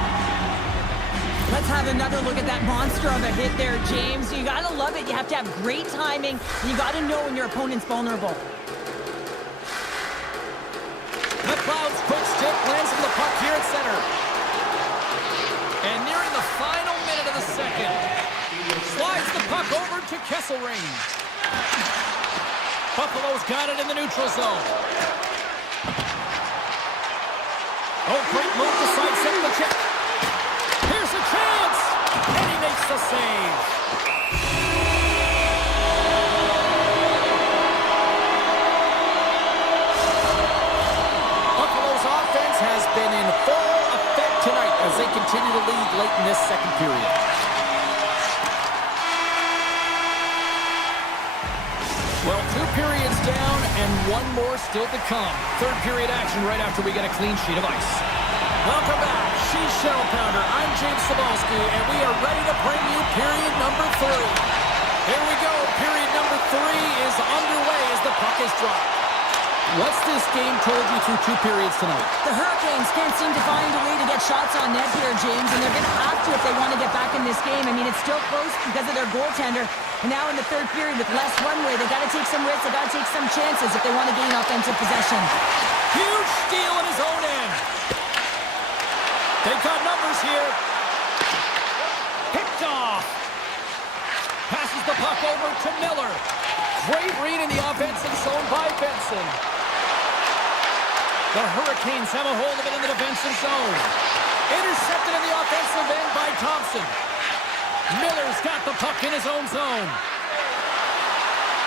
Let's have another look at that monster of a hit there, James. You gotta love it. You have to have great timing. You gotta know when your opponent's vulnerable. McLeod's puck here at center. And nearing the final minute of the second. Slides the puck over to Kesselring. Buffalo's got it in the neutral zone. Oh, great move to sidestep the check. Here's a chance. And he makes the save. Buffalo's offense has been in full effect tonight as they continue to lead late in this second period. Well, 2 periods down and 1 more still to come. Third period action right after we get a clean sheet of ice. Welcome back. She's Shell Pounder. I'm James Cebulski, and we are ready to bring you period number 3. Here we go. Period number 3 is underway as the puck is dropped. What's this game told you through 2 periods tonight? The Hurricanes can't seem to find a way to get shots on net here, James, and they're going to have to if they want to get back in this game. I mean, it's still close because of their goaltender. And now in the third period with less runway, they've got to take some risks, they've got to take some chances if they want to gain offensive possession. Huge steal in his own end. They've got numbers here. Picked off. Passes the puck over to Miller. Great read in the offensive zone by Benson. The Hurricanes have a hold of it in the defensive zone. Intercepted in the offensive end by Thompson. Miller's got the puck in his own zone.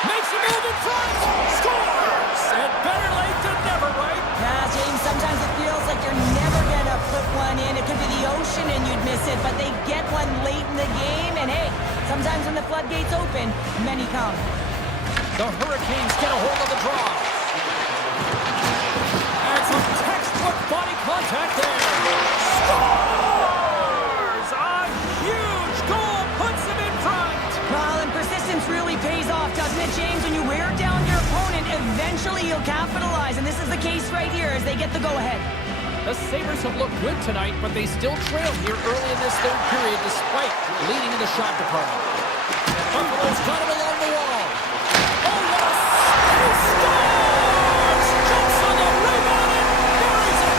Makes a move in front. Scores! And better late than never, right? Yeah, James, sometimes it feels like you're never going to put one in. It could be the ocean and you'd miss it, but they get one late in the game. And hey, sometimes when the floodgates open, many come. The Hurricanes get a hold of the draw. And some textbook body contact there. Scores! A huge goal puts him in front. Well, and persistence really pays off, doesn't it, James? When you wear down your opponent, eventually you'll capitalize. And this is the case right here as they get the go-ahead. The Sabres have looked good tonight, but they still trail here early in this third period despite leading in the shot department. Buffalo's got it along the wall. Oh, yes! He scores! Jumps on the rebound and buries it!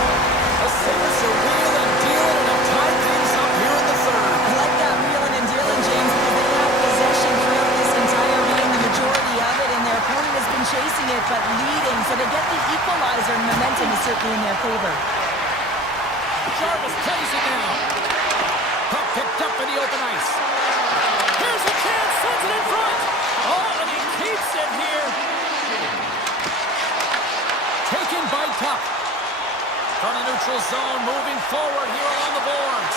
The Sabres are wheeling and dealing and have tied things up here in the third. I like that wheeling and dealing, James, because they have possession throughout this entire game, the majority of it, and their opponent has been chasing it but leading, so they get the equalizer, and momentum is certainly in their favor. Jarvis plays it now. Puck picked up in the open ice. Here's a chance, sends it in front. Oh, and he keeps it here. Taken by Tuck. From the neutral zone, moving forward here along the boards.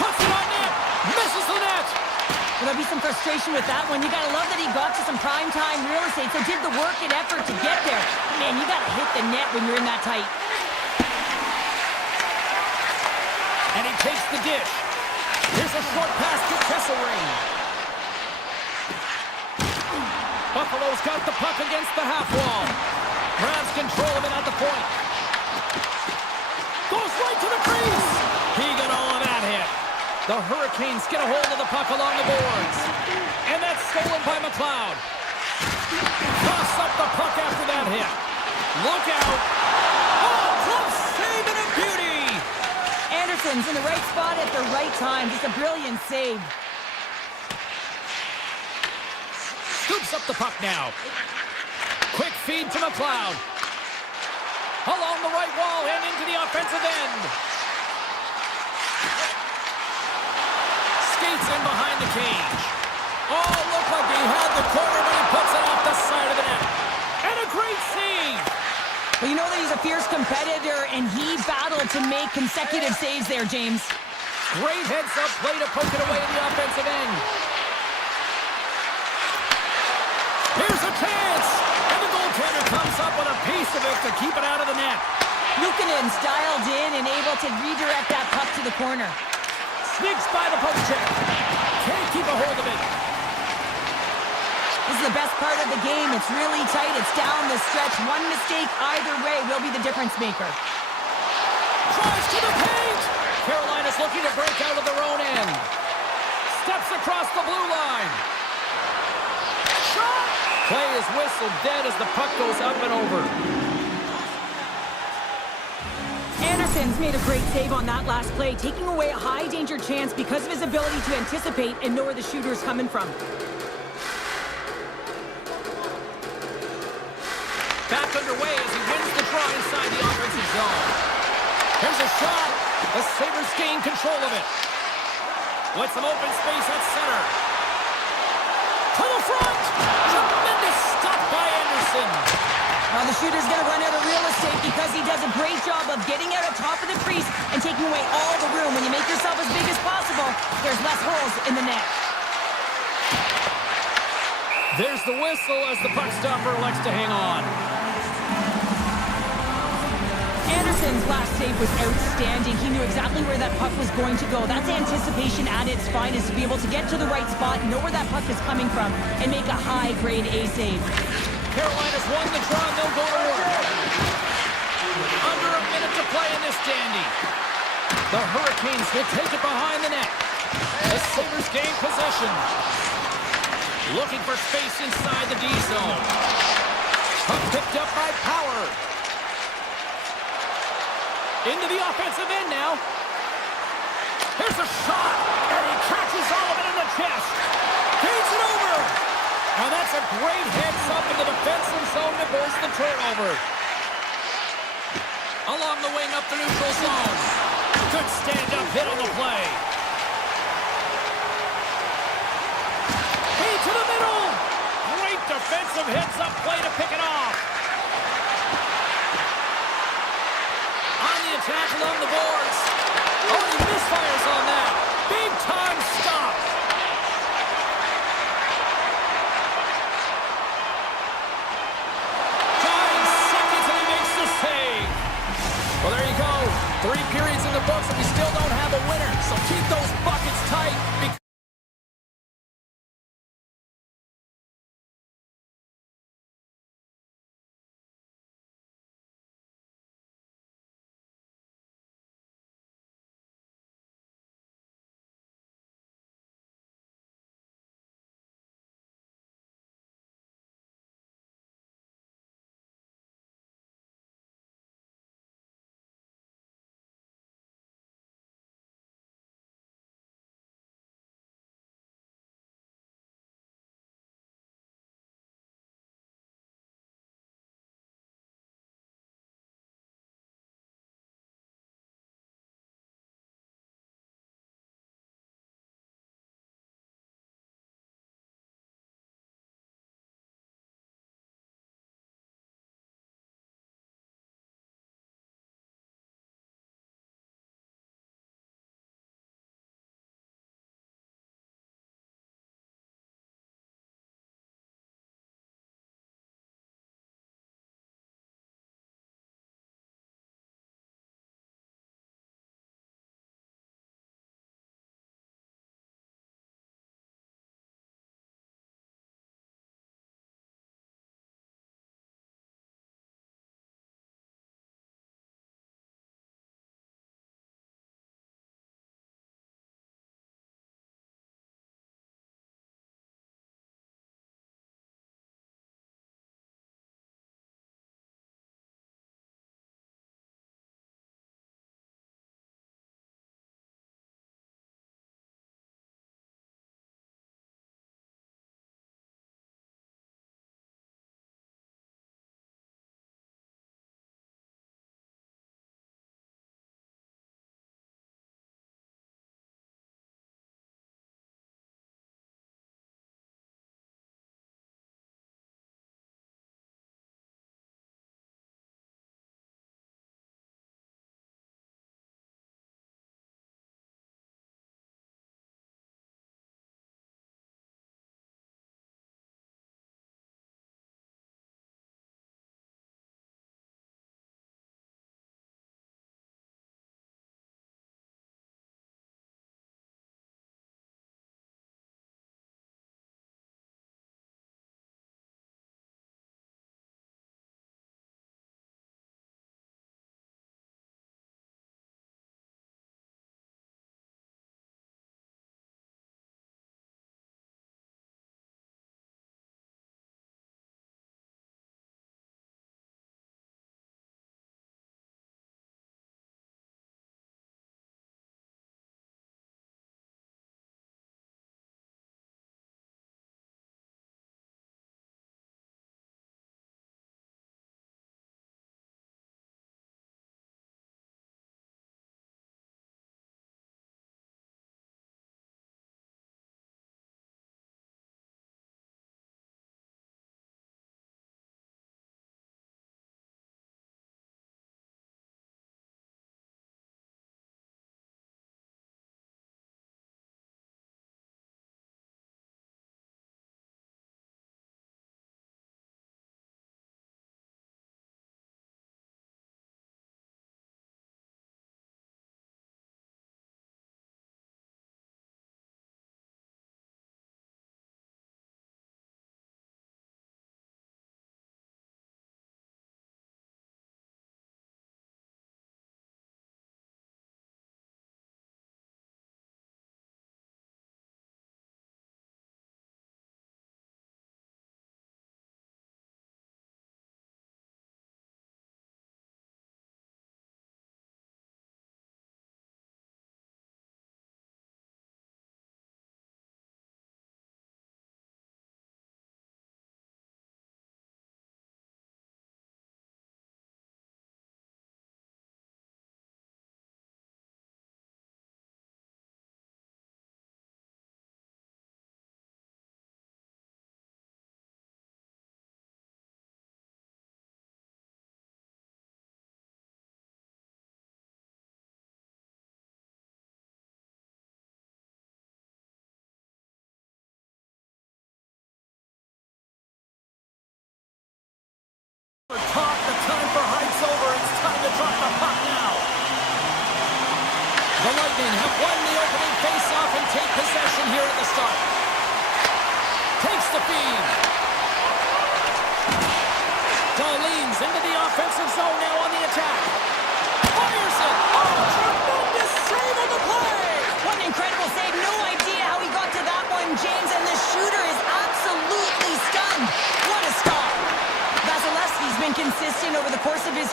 Puts it on net. Misses the net. Well, there'll be some frustration with that one. You got to love that he got to some primetime real estate, so did the work and effort to get there. Man, you got to hit the net when you're in that tight. And he takes the dish. Here's a short pass to Kesselring. Buffalo's got the puck against the half wall. Grabs control of it at the point. Goes right to the crease. He got all of that hit. The Hurricanes get a hold of the puck along the boards. And that's stolen by McLeod. Toss up the puck after that hit. Look out. Oh, close save and a beauty. Anderson's in the right spot at the right time. Just a brilliant save. Scoops up the puck now. Quick feed to McLeod. Along the right wall and into the offensive end. Skates in behind the cage. Oh, looked like he had the corner, but he puts it off the side of the net. And a great save. Well, you know that he's a fierce competitor, and he battled to make consecutive saves there, James. Great heads-up play to poke it away in the offensive end. Here's a chance! And the goaltender comes up with a piece of it to keep it out of the net. Luukkonen's dialed in and able to redirect that puck to the corner. Sneaks by the poke check. Can't keep a hold of it. This is the best part of the game. It's really tight. It's down the stretch. One mistake either way will be the difference maker. Tries to the paint. Carolina's looking to break out of their own end. Steps across the blue line. Shot! Play is whistled dead as the puck goes up and over. Anderson's made a great save on that last play, taking away a high-danger chance because of his ability to anticipate and know where the shooter is coming from. Back underway as he wins the draw inside the offensive zone. Here's a shot. The Sabres gain control of it. With some open space at center. To the front. Tremendous stop by Anderson. Well, the shooter's going to run out of real estate because he does a great job of getting out on top of the crease and taking away all the room. When you make yourself as big as possible, there's less holes in the net. There's the whistle as the puck stopper elects to hang on. Anderson's last save was outstanding. He knew exactly where that puck was going to go. That's anticipation at its finest, to be able to get to the right spot, know where that puck is coming from, and make a high-grade A save. Carolina's won the draw and they'll go to work. Under a minute to play in this dandy. The Hurricanes will take it behind the net. The Sabres gain possession. Looking for space inside the D zone. Puck picked up by Power. Into the offensive end now. Here's a shot, and he catches all of it in the chest. Feeds it over. And that's a great heads up in the defensive zone to burst the turnover. Along the wing up the neutral zone. Good stand-up hit on the play. Feed to the middle. Great defensive heads-up play to pick it off. On the attack along the boards. Oh, he misfires on that. Big-time stop. Well, there you go. 3 periods in the books, and we still don't have a winner. So keep those buckets tight.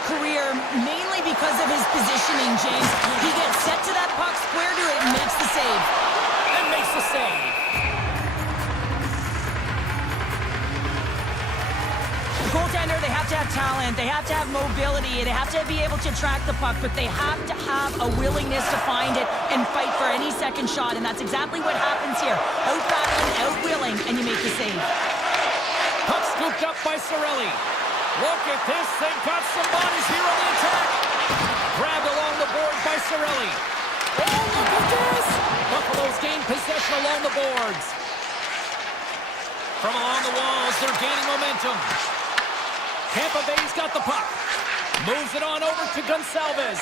career mainly because of his positioning, James. He gets set to that puck, square to it, and makes the save. And makes the save. The goaltender, they have to have talent, they have to have mobility, they have to be able to track the puck, but they have to have a willingness to find it and fight for any second shot, and that's exactly what happens here. Out-battling, out-willing, and you make the save. Puck scooped up by Cirelli. Look at this, they've got some bodies here on the attack. Grabbed along the boards by Cirelli. Oh, look at this! Buffalo's gained possession along the boards. From along the walls, they're gaining momentum. Tampa Bay's got the puck. Moves it on over to Gonçalves.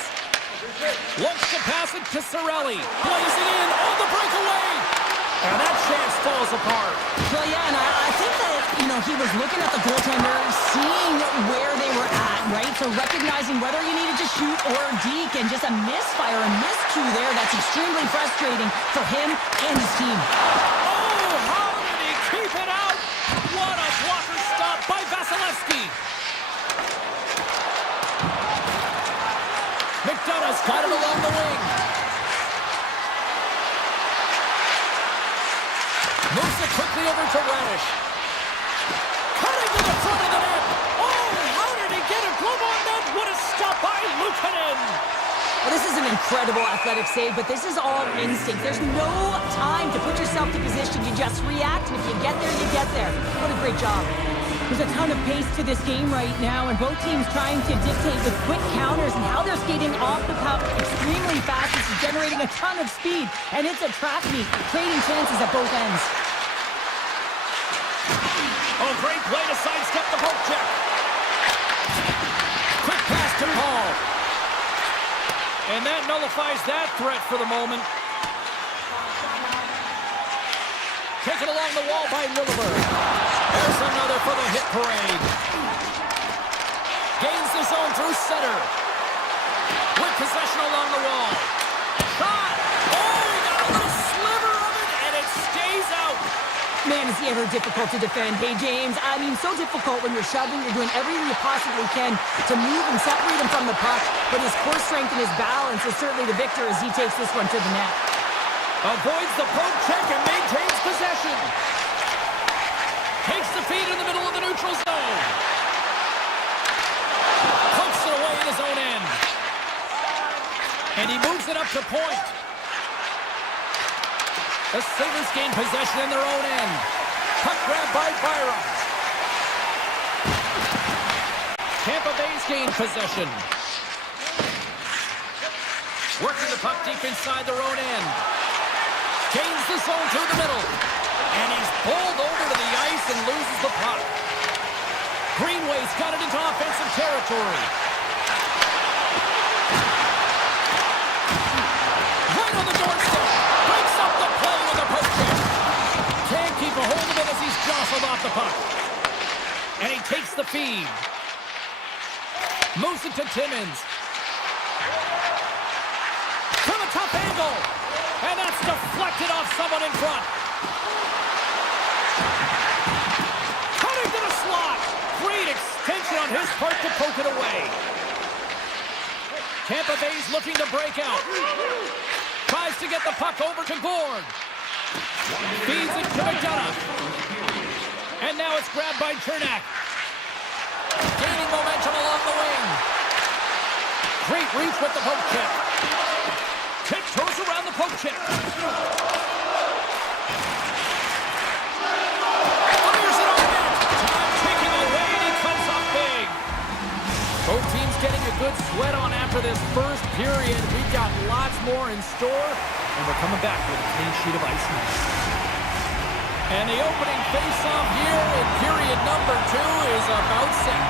Looks to pass it to Cirelli. Plays it in. Oh, the breakaway! And that chance falls apart. Well, yeah, and I think that, he was looking at the goaltender, seeing where they were at, right? So recognizing whether you needed to shoot or deke, and just a misfire, a miscue there. That's extremely frustrating for him and his team. Oh, how did he keep it out? What a blocker stop by Vasilevsky. McDonough's got it along the wing. Moves it quickly over to Radish. Cutting to the front of the net. Oh, how did he get a glove on that? What a stop by Luukkonen. Well, this is an incredible athletic save, but this is all instinct. There's no time to put yourself to position. You just react, and if you get there, you get there. What a great job. There's a ton of pace to this game right now, and both teams trying to dictate with quick counters and how they're skating off the puck extremely fast. This is generating a ton of speed, and it's a track meet, creating chances at both ends. Oh, great play to sidestep the poke check. Quick pass to Paul. And that nullifies that threat for the moment. Taken along the wall by Lilleberg. There's another for the hit parade. Gains the zone through center. With possession along the wall. Shot! Oh, he got a little sliver of it, and it stays out. Man, is he ever difficult to defend. Hey, James, so difficult when you're shoving, you're doing everything you possibly can to move and separate him from the puck, but his core strength and his balance is certainly the victor as he takes this one to the net. Avoids the poke check and maintains possession. Takes the feed in the middle of the neutral zone. Pokes it away in his own end. And he moves it up to point. The Sabres gain possession in their own end. Puck grab by Byram. Tampa Bay's gained possession. Working the puck deep inside their own end. Gains the zone through the middle. And he's pulled over to the ice and loses the puck. Greenway's got it into offensive territory. Right on the doorstep. Breaks up the play with a poke check. Can't keep a hold of it as he's jostled off the puck. And he takes the feed. Moves it to Timmins. From a tough angle. And that's deflected off someone in front. Cutting to the slot. Great extension on his part to poke it away. Tampa Bay's looking to break out. Tries to get the puck over to Gord. Feeds it to McDonough. And now it's grabbed by Chernak. Gaining momentum along the wing. Great reach with the poke check. Tiptoes around the poke check. Fires it on net. Time taking away, and he comes up big. Both teams getting a good sweat on after this first period. We've got lots more in store, and we're coming back with a clean sheet of ice next. And the opening face-off here in period number 2 is about set.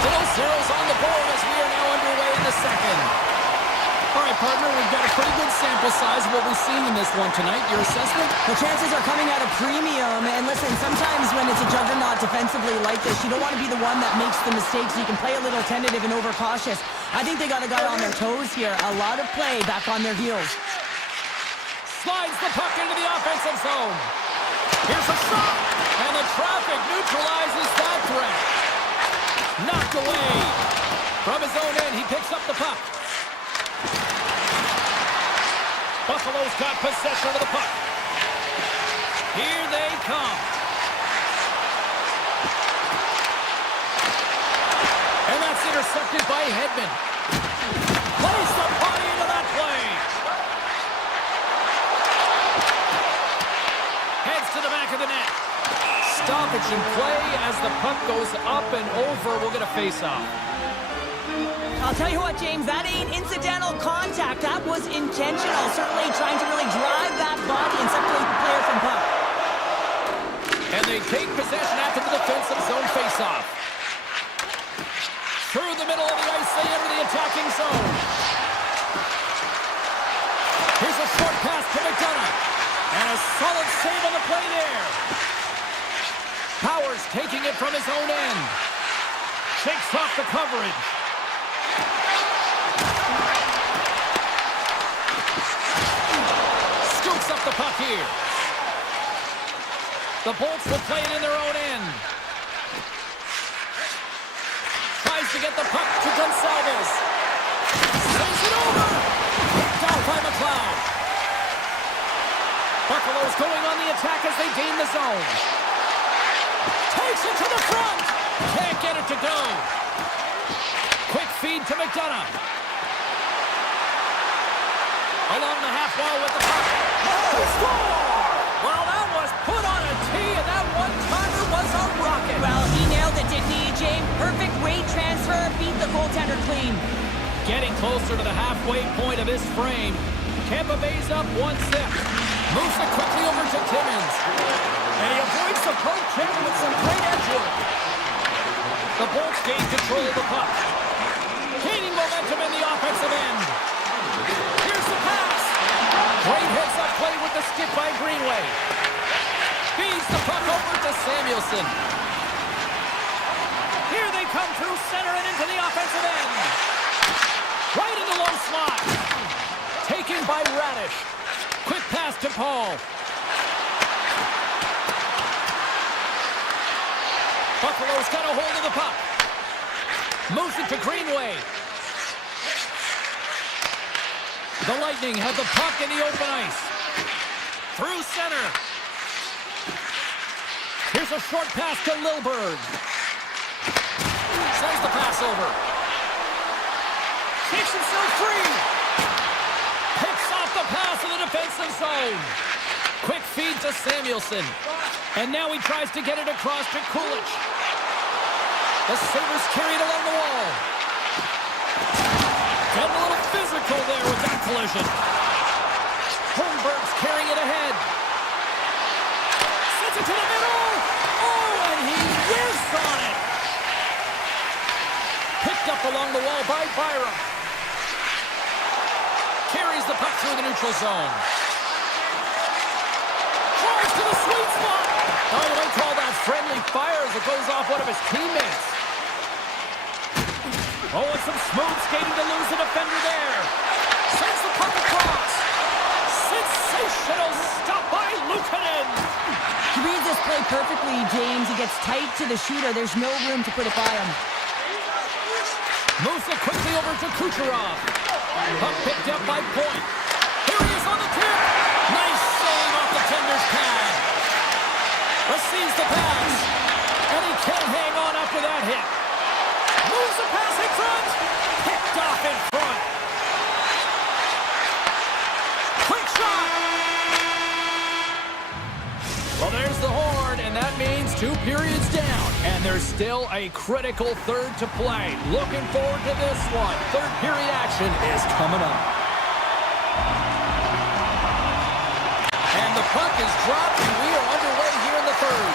Still zeros on the board as we are now underway in the second. All right, partner, we've got a pretty good sample size of what we've seen in this one tonight. Your assessment? The chances are coming at a premium. And listen, sometimes when it's a juggernaut defensively like this, you don't want to be the one that makes the mistakes. You can play a little tentative and overcautious. I think they got a guy on their toes here. A lot of play back on their heels. Slides the puck into the offensive zone. Here's a shot. And the traffic neutralizes that threat. Knocked away. From his own end, he picks up the puck. Buffalo's got possession of the puck. Here they come. And that's intercepted by Hedman. Place the body into that play. Heads to the back of the net. Stoppage in play as the puck goes up and over. We'll get a face-off. I'll tell you what, James, that ain't incidental contact. That was intentional. Certainly trying to really drive that body and separate the player from puck. And they take possession after the defensive zone face-off. Through the middle of the ice, they enter the attacking zone. Here's a short pass to McDonough. And a solid save on the play there. Powers taking it from his own end. Shakes off the coverage. Scoops up the puck here. The Bolts will play it in their own end. Tries to get the puck to Gonsalves. Sends it over. Picked out by McLeod. Buffalo's going on the attack as they gain the zone. Takes it to the front. Can't get it to go. Quick feed to McDonough. Along the half wall with the puck. Score! Well, that was put on a tee, and that one-timer was a rocket. Well, he nailed it, didn't he, James? Perfect weight transfer, beat the goaltender clean. Getting closer to the halfway point of this frame. Tampa Bay's up 1-0. Moves it quickly over to Timmins. And he avoids the poke check with some great edge work. The Bolts gain control of the puck. Gaining momentum in the offensive end. Here's the pass. Great heads-up play with the stick by Greenway. Feeds the puck over to Samuelson. Here they come through center and into the offensive end. Right in the low slot. Taken by Radish. Quick pass to Paul. Buffalo's got a hold of the puck. Moves it to Greenway. The Lightning have the puck in the open ice. Through center. Here's a short pass to Lilburg. Sends the pass over. Takes himself free. Picks off the pass in the defensive zone. Quick feed to Samuelson. And now he tries to get it across to Kulich. The Sabres carry it along the wall. Getting a little physical there with that collision. Holmberg's carrying it ahead. Sends it to the middle. Oh, and he whiffs on it. Picked up along the wall by Byram. Carries the puck through the neutral zone. Tries to the sweet spot. Oh, you might call that friendly fire as it goes off one of his teammates. Oh, and some smooth skating to lose the defender there. Sends the puck across. Sensational stop by Luukkonen. He reads this play perfectly, James. He gets tight to the shooter. There's no room to put it by him. Moves it quickly over to Kucherov. Puck picked up by Point. Here he is on the tip. Nice save off the tender's pad. Receives the pass. And he can't hang on after that hit. Moves the pass in front. Picked off in front. Quick shot. Well, there's the horn, and that means 2 periods down. And there's still a critical third to play. Looking forward to this one. Third period action is coming up. And the puck is dropped, and we are underway here in the third.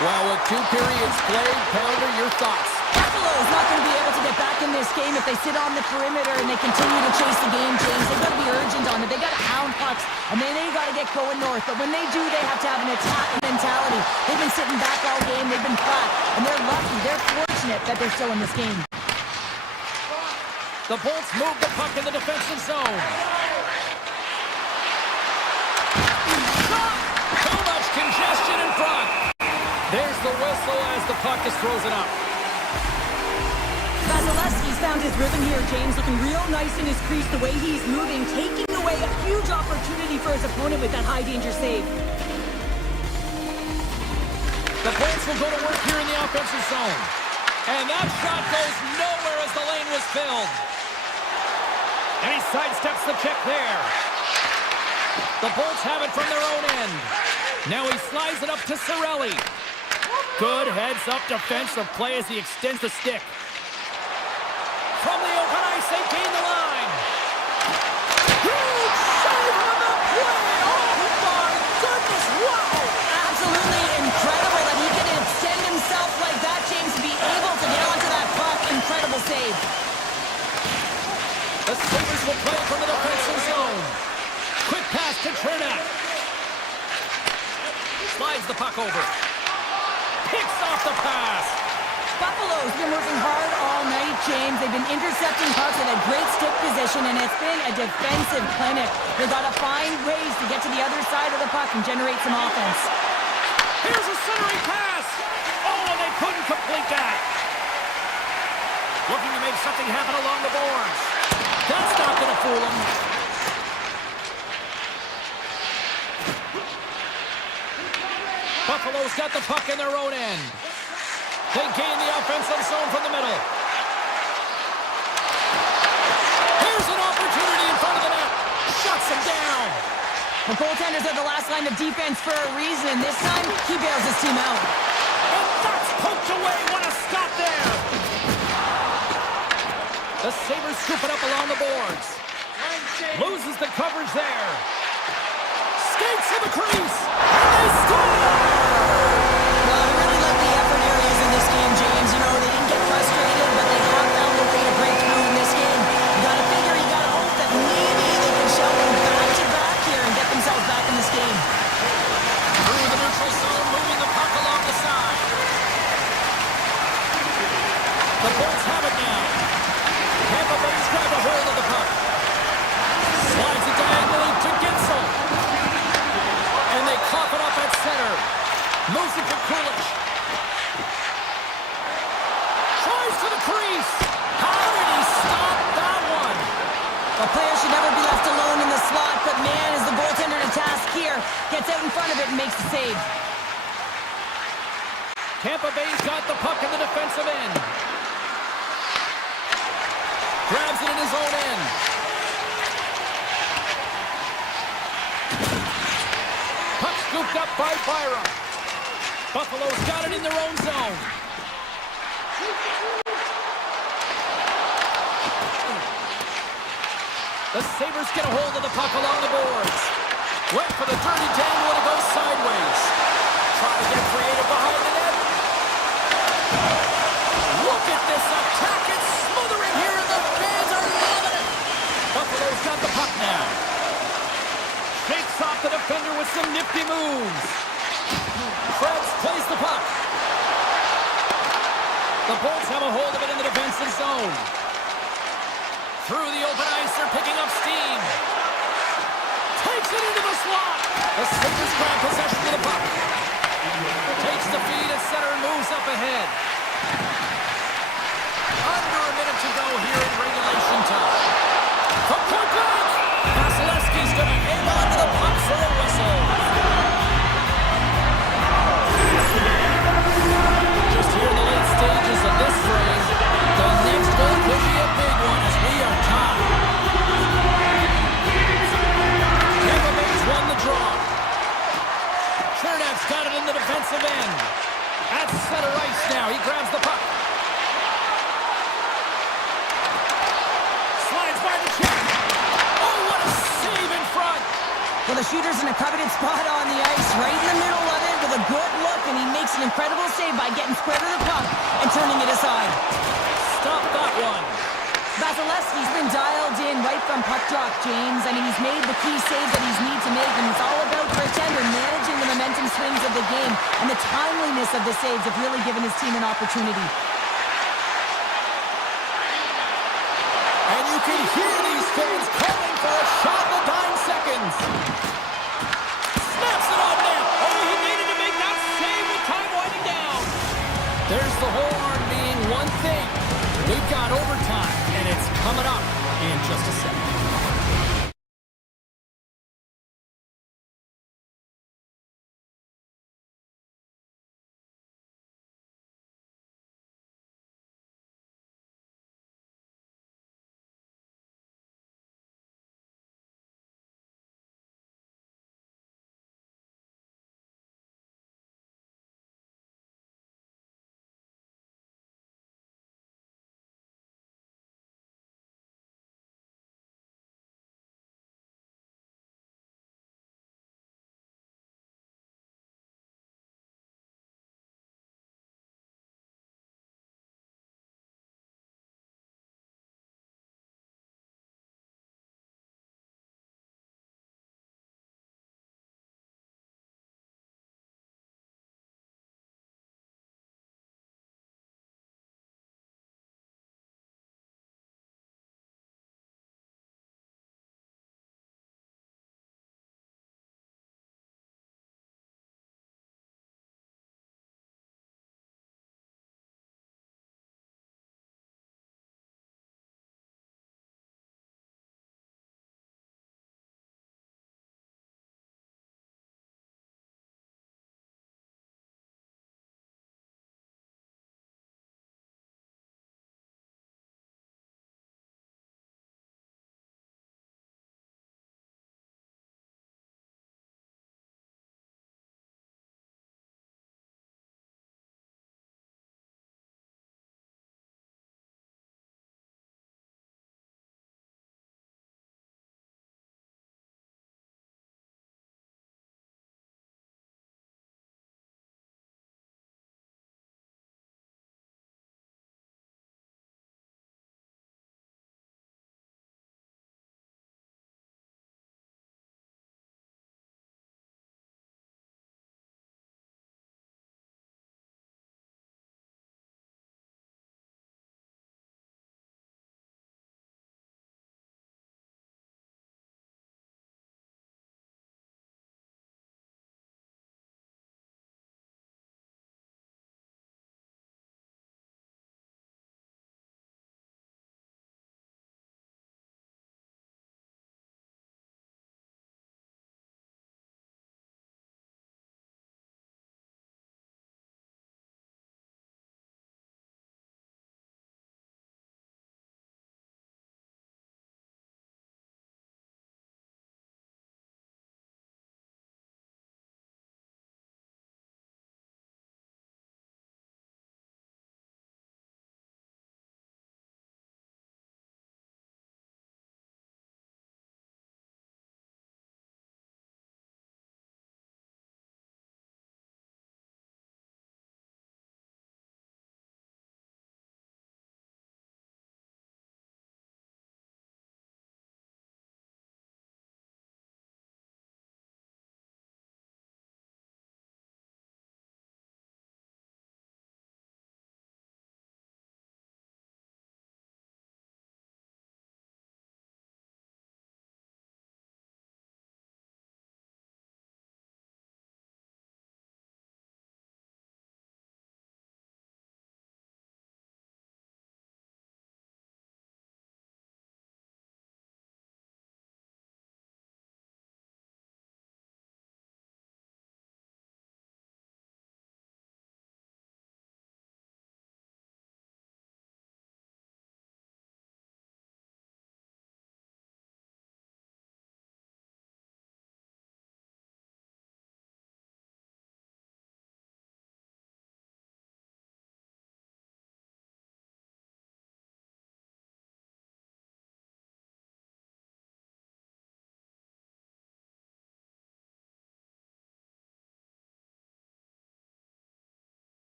Well, with 2 periods played, Pounder, your thoughts? Buffalo is not going to be able to get back in this game if they sit on the perimeter and they continue to chase the game, James. They've got to be urgent on it. They've got to pound pucks, and then they got to get going north. But when they do, they have to have an attack mentality. They've been sitting back all game. They've been flat, and they're lucky. They're fortunate that they're still in this game. The Bolts move the puck in the defensive zone. Too much congestion in front. There's the whistle as the puck is frozen up. Vasilevsky's found his rhythm here, James, looking real nice in his crease, the way he's moving, taking away a huge opportunity for his opponent with that high-danger save. The Bolts will go to work here in the offensive zone. And that shot goes nowhere as the lane was filled. And he sidesteps the check there. The Bolts have it from their own end. Now he slides it up to Cirelli. Good heads-up defensive play as he extends the stick. From the open ice, they gain the line. Huge save on the play! Oh my goodness, wow! Absolutely incredible that he can extend himself like that, James, to be able to get onto that puck. Incredible save. The Sabres will play from the defensive zone. Quick pass to Chernak. Slides the puck over. Picks off the pass. Buffalo's been working hard all night, James. They've been intercepting pucks at a great stick position, and it's been a defensive clinic. They've got to find ways to get to the other side of the puck and generate some offense. Here's a centering pass. Oh, and they couldn't complete that. Looking to make something happen along the boards. That's not going to fool him. Buffalo's got the puck in their own end. They gain the offensive zone from the middle. Here's an opportunity in front of the net. Shuts him down. The goaltenders are the last line of defense for a reason. This time, he bails his team out. And that's poked away. What a stop there. The Sabres scoop it up along the boards. Loses the coverage there. Skates to the crease. And they score! Well, I really like the effort areas in this game, James. You know, they didn't get frustrated, but they have found a way to break through in this game. You gotta figure, you gotta hope that maybe they can show them back-to-back here and get themselves back in this game. Through the neutral zone, moving the puck along the side. The Bolts have it now. Tampa Bay's grabbed a hold of the puck. Slides it diagonally to Gensel. And they cough it up at center. Moves it to Kulich. Tries to the crease. How did he stop that one? A player should never be left alone in the slot, but man, is the goaltender to task here. Gets out in front of it and makes the save. Tampa Bay's got the puck in the defensive end. Grabs it in his own end. Puck scooped up by Byram. Buffalo's got it in their own zone. The Sabres get a hold of the puck along the boards. Went for the dirty dangle and it goes sideways. Trying to get creative behind the net. Look at this attack. It's smothering here and the fans are loving it. Buffalo's got the puck now. Shakes off the defender with some nifty moves. Fred's plays the puck. The Bolts have a hold of it in the defensive zone. Through the open ice, they're picking up steam. Takes it into the slot. The Sabres grab possession of the puck. Takes the feed at center and moves up ahead. Under a minute to go here in regulation time. From point blank, Vasilevsky's going to hang on to the puck for a whistle. Just here in the late stages of this frame, the next goal could be a big one as we are tied. Tampa Bay's won the draw. Chernak's got it in the defensive end. At center ice now, he grabs the puck. Slides by the check. Oh, what a save in front. Well, the shooter's in a coveted spot on the ice, right in the middle of it with a good look, and he makes an incredible save by getting square to the puck and turning it aside. Stop that one. Vasilevsky's been dialed in right from puck drop, James. I mean, he's made the key save that he's need to make, and it's all about for a tender managing the momentum swings of the game, and the timeliness of the saves have really given his team an opportunity. And you can hear these fans calling for a shot in the dying seconds. Snaps it on net. Oh, he needed to make that save with time winding down. There's the whole arm being one thing. We've got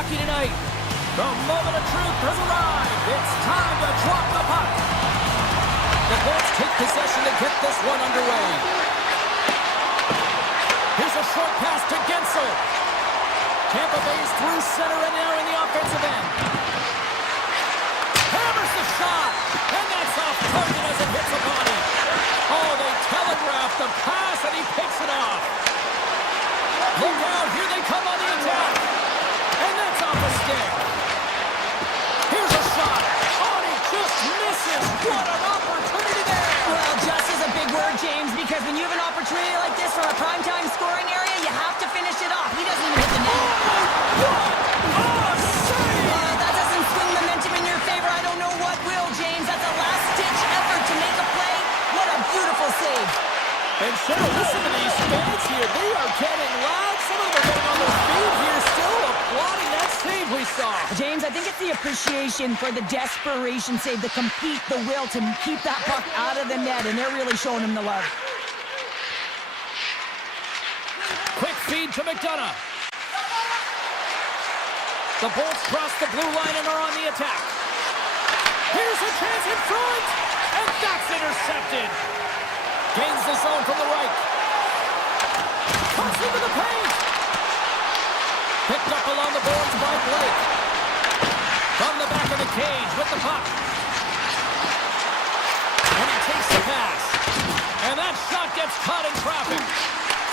hockey tonight. The moment of truth has arrived. It's time to drop the puck. The Bolts take possession to get this one underway. Here's a short pass to Gensel. Tampa Bay's through center and now in the offensive end. Hammers the shot, and that's off target as it hits a body. Oh, they telegraph the pass, and he picks it off. Look out, here they come on the attack. And that's off a stick. Here's a shot. Oh, and he just misses. What an opportunity there. Well, just is a big word, James, because when you have an opportunity like this from a primetime scoring area, you have to finish it off. He doesn't even hit the net. What a save! That doesn't swing momentum in your favor. I don't know what will, James. That's a last-ditch effort to make a play. What a beautiful save. And Cheryl, listen to these fans here. They are getting loud. Some of them are getting on their feet here, still applauding that save we saw. James, I think it's the appreciation for the desperation save, the compete, the will to keep that puck out of the net, and they're really showing him the love. Quick feed to McDonough. The Bolts cross the blue line and are on the attack. Here's a chance in front, and that's intercepted. Gains the zone from the right. Cuts into the paint. Picked up along the boards by Blake. From the back of the cage with the puck. And he takes the pass. And that shot gets caught in traffic.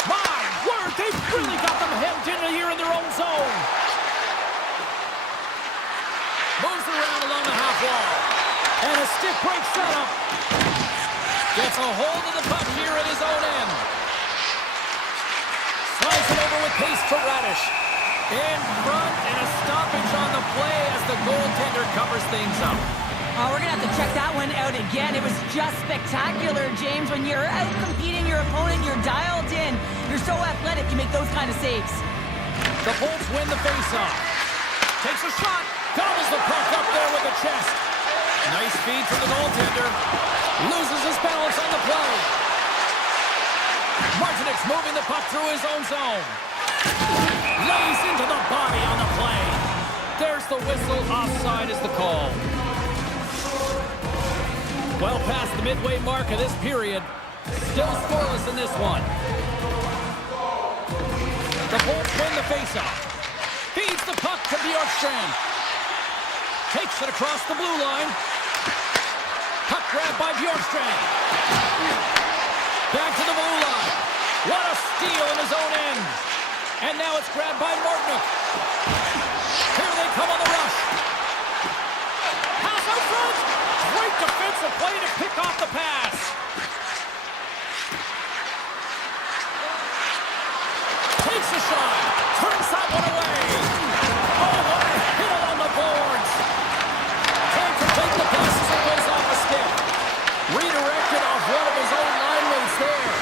My word, they've really got them hemmed in here in their own zone. Moves around along the half wall. And a stick break setup. Gets a hold of the puck here at his own end. Slides it over with pace to Radish. In front, and a stoppage on the play as the goaltender covers things up. Oh, we're going to have to check that one out again. It was just spectacular, James. When you're out competing your opponent, you're dialed in. You're so athletic, you make those kind of saves. The Bolts win the faceoff. Takes a shot. Gobbles the puck up there with the chest. Nice feed from the goaltender. Loses his balance on the play. Martinik's moving the puck through his own zone. Lays into the body on the play. There's the whistle. Offside is the call. Well past the midway mark of this period. Still scoreless in this one. The Bolts win the faceoff. Feeds the puck to Bjorkstrand. Takes it across the blue line. Puck grab by Bjorkstrand. Back to the blue line. What a steal in his own end. And now it's grabbed by Martinook. Here they come on the rush. Pass out front. Great defensive play to pick off the pass. Takes a shot. Turns that one away. Oh, what a hit on the boards. Can't complete the pass as it goes off a stick. Redirected off one of his own line mates there.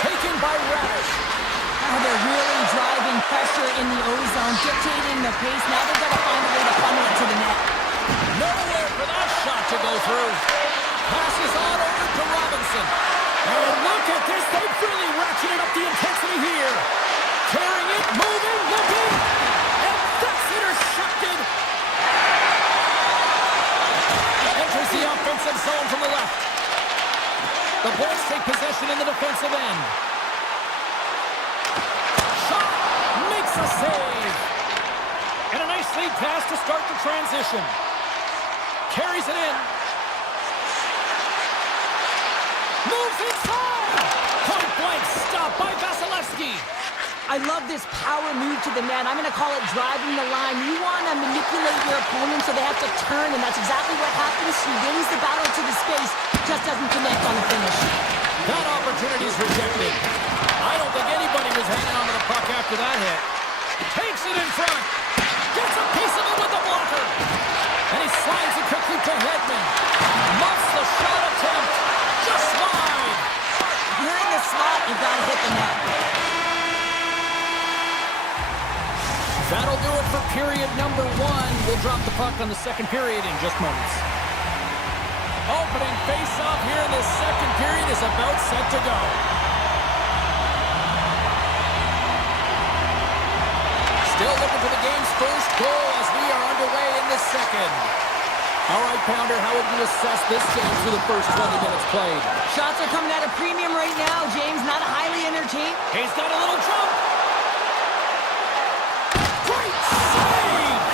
Taken by Radish. Oh, they're really driving pressure in the O-zone, dictating the pace. Now they've got to find a way to funnel it to the net. Nowhere for that shot to go through. Passes on over to Robinson. And look at this. They've really ratcheted up the intensity here. Carrying it, moving, looking. And that's intercepted. Enters the offensive zone from the left. The Bolts take possession in the defensive end. Shot makes a save. And a nice lead pass to start the transition. Carries it in. Moves inside. Point blank stop by Vasilevsky. I love this power move to the net. I'm going to call it driving the line. You want to manipulate your opponent so they have to turn, and that's exactly what happens. He wins the battle to the space, just doesn't connect on the finish. That opportunity is rejected. I don't think anybody was hanging on to the puck after that hit. Takes it in front. Gets a piece of it with the blocker. And he slides it quickly to Hedman. Muffs the shot attempt. Just wide. If you're in the slot, you've got to hit the net. That'll do it for period number one. We'll drop the puck on the second period in just moments. Opening face-off here in this second period is about set to go. Still looking for the game's first goal as we are underway in the second. All right, Pounder, how would you assess this game through the first 20 minutes played? Shots are coming at a premium right now, James. Not highly entertaining. He's got a little jump. Great save!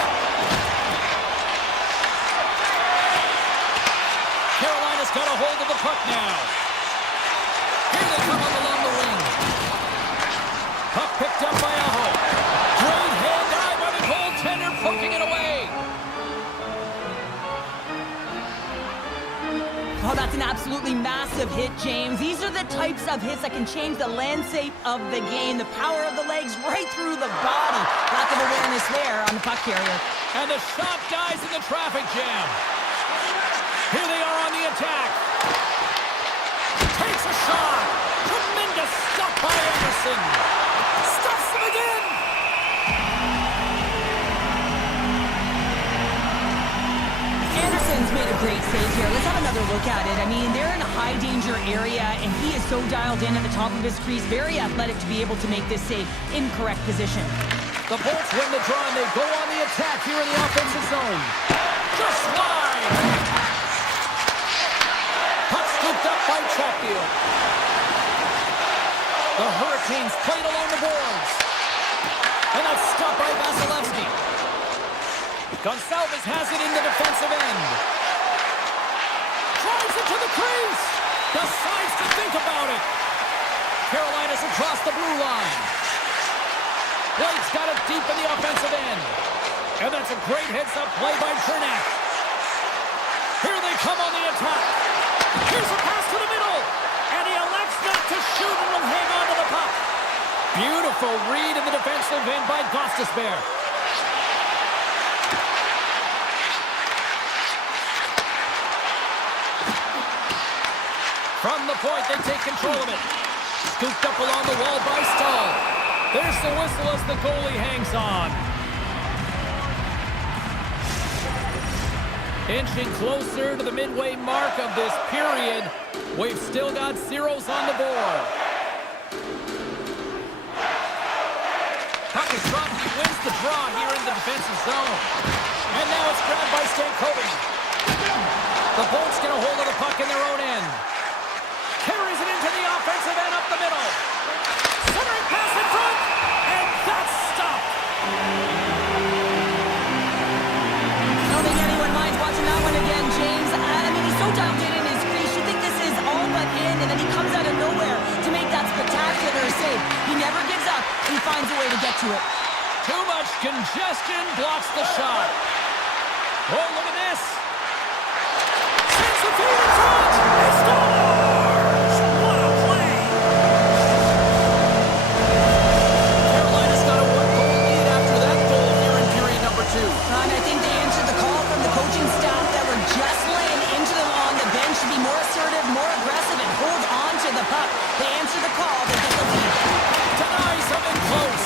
Carolina's got a hold of the puck now. Here they come up along the wing. Puck picked up by Aho. Great hand eye by the goaltender, poking it away. Oh, that's an absolutely massive hit, James. These are the types of hits that can change the landscape of the game. The power of the legs right through the body. Lack of awareness there on the puck carrier. And the shot dies in the traffic jam. Here they are on the attack. Takes a shot. Tremendous stop by Anderson. Stuffs him again. Anderson's made a great save here. Let's have another look at it. I mean, they're in a high danger area, and he is so dialed in at the top of his crease. Very athletic to be able to make this save in correct position. The Bolts win the draw, and they go on the attack here in the offensive zone. Just wide. Puck scooped up by Chatfield. The Hurricanes played along the boards. And that's stopped by Vasilevsky. Gonçalves has it in the defensive end. Drives it to the crease. Decides to think about it. Carolina's across the blue line. Blake's got it deep in the offensive end. And that's a great heads-up play by Chernak. Here they come on the attack. Here's a pass to the middle. And he elects not to shoot and will hang on to the puck. Beautiful read in the defensive end by Gostisbehere. From the point, they take control of it. Scooped up along the wall by Stahl. There's the whistle as the goalie hangs on. Inching closer to the midway mark of this period. We've still got zeros on the board. Puck is dropped. He wins the draw here in the defensive zone. And now it's grabbed by Stankoven. The Bolts get a hold of the puck in their own end. Carries it into the offensive end up the middle. Centering pass in front. And that's stopped. I don't think anyone minds watching that one again, James. I mean, he's so dialed in his crease. You think this is all but in, and then he comes out of nowhere to make that spectacular save. He never gives up. He finds a way to get to it. Too much congestion blocks the shot. Oh, look at this. Sends the feed in front. He scores! What a play! Carolina's got a one-goal lead after that goal here in period number 2. And I think they answered the call from the coaching staff that were just laying into them on the bench to be more assertive, more aggressive, and hold on to the puck. They answered the call. They get the lead. Denies something close.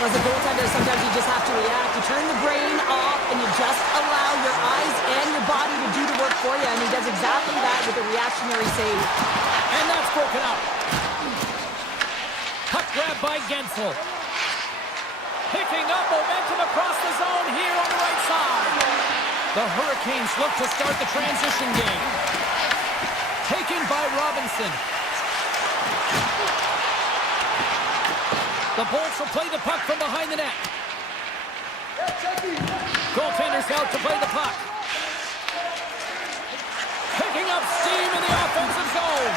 As a goaltender, sometimes you just have to react. You turn the brain off, and you just allow your eyes and your body to do the work for you. And he does exactly that with a reactionary save. And that's broken up. Puck grab by Gensel. Picking up momentum across the zone here on the right side. The Hurricanes look to start the transition game. Taken by Robinson. The Bolts will play the puck from behind the net. Goaltender's out to play the puck. Picking up steam in the offensive zone.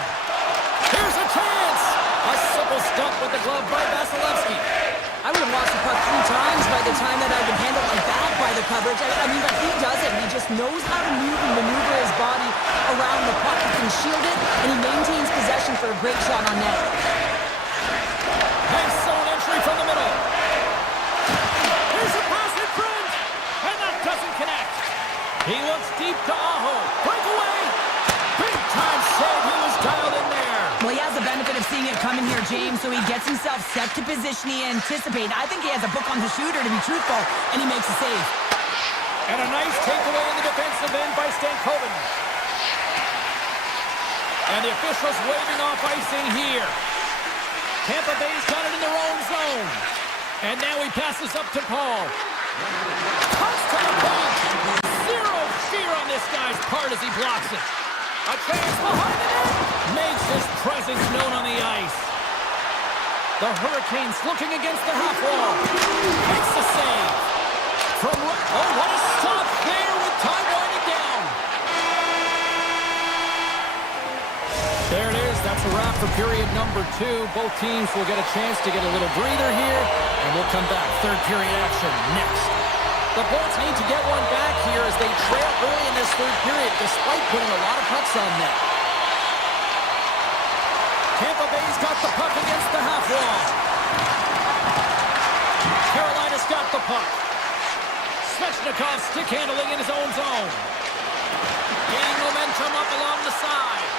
Here's a chance. A simple stop with the glove by Vasilevsky. I would have lost the puck 3 times by the time that I've been handled like that by the coverage. I mean, but he doesn't. He just knows how to move and maneuver his body around the puck. He can shield it, and he maintains possession for a great shot on net. Nice zone entry from the middle. Here's a pass in front, and that doesn't connect. He looks deep to Aho. Breakaway. Big time save. He was dialed in there. Well, he has the benefit of seeing it coming here, James, so he gets himself set to position he anticipates. I think he has a book on the shooter, to be truthful, and he makes a save. And a nice takeaway in the defensive end by Stankoven. And the officials waving off icing here. Tampa Bay's got it in their own zone. And now he passes up to Paul. Comes to the point. Zero fear on this guy's part as he blocks it. A chance behind the net. Makes his presence known on the ice. The Hurricanes looking against the half wall. Makes the save. From oh, what a stop there with time winding down. There it is. That's a wrap for period number 2. Both teams will get a chance to get a little breather here, and we'll come back. Third period action next. The Bolts need to get one back here as they trail early in this third period, despite putting a lot of pucks on net. Tampa Bay's got the puck against the half wall. Carolina's got the puck. Svechnikov stick handling in his own zone. Gaining momentum up along the side.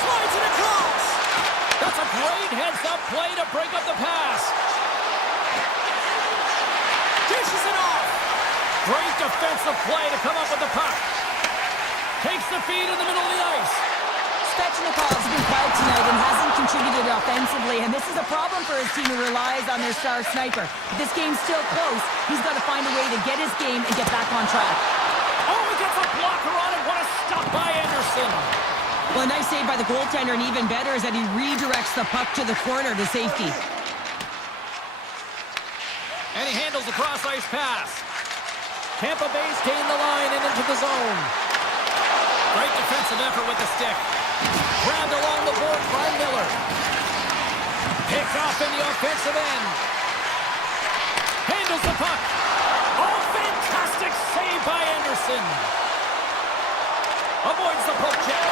Slides it across. That's a great heads-up play to break up the pass. Dishes it off. Great defensive play to come up with the puck. Takes the feed in the middle of the ice. Svechnikov's been quiet tonight and hasn't contributed offensively, and this is a problem for his team who relies on their star sniper. If this game's still close, he's got to find a way to get his game and get back on track. Oh, he gets a blocker on it. What a stop by Anderson. Well, a nice save by the goaltender, and even better is that he redirects the puck to the corner to safety. And he handles the cross-ice pass. Tampa Bay's gained the line and into the zone. Great defensive effort with the stick. Grabbed along the boards by Miller. Picked off in the offensive end. Handles the puck. Oh, fantastic save by Anderson. Avoids the poke check.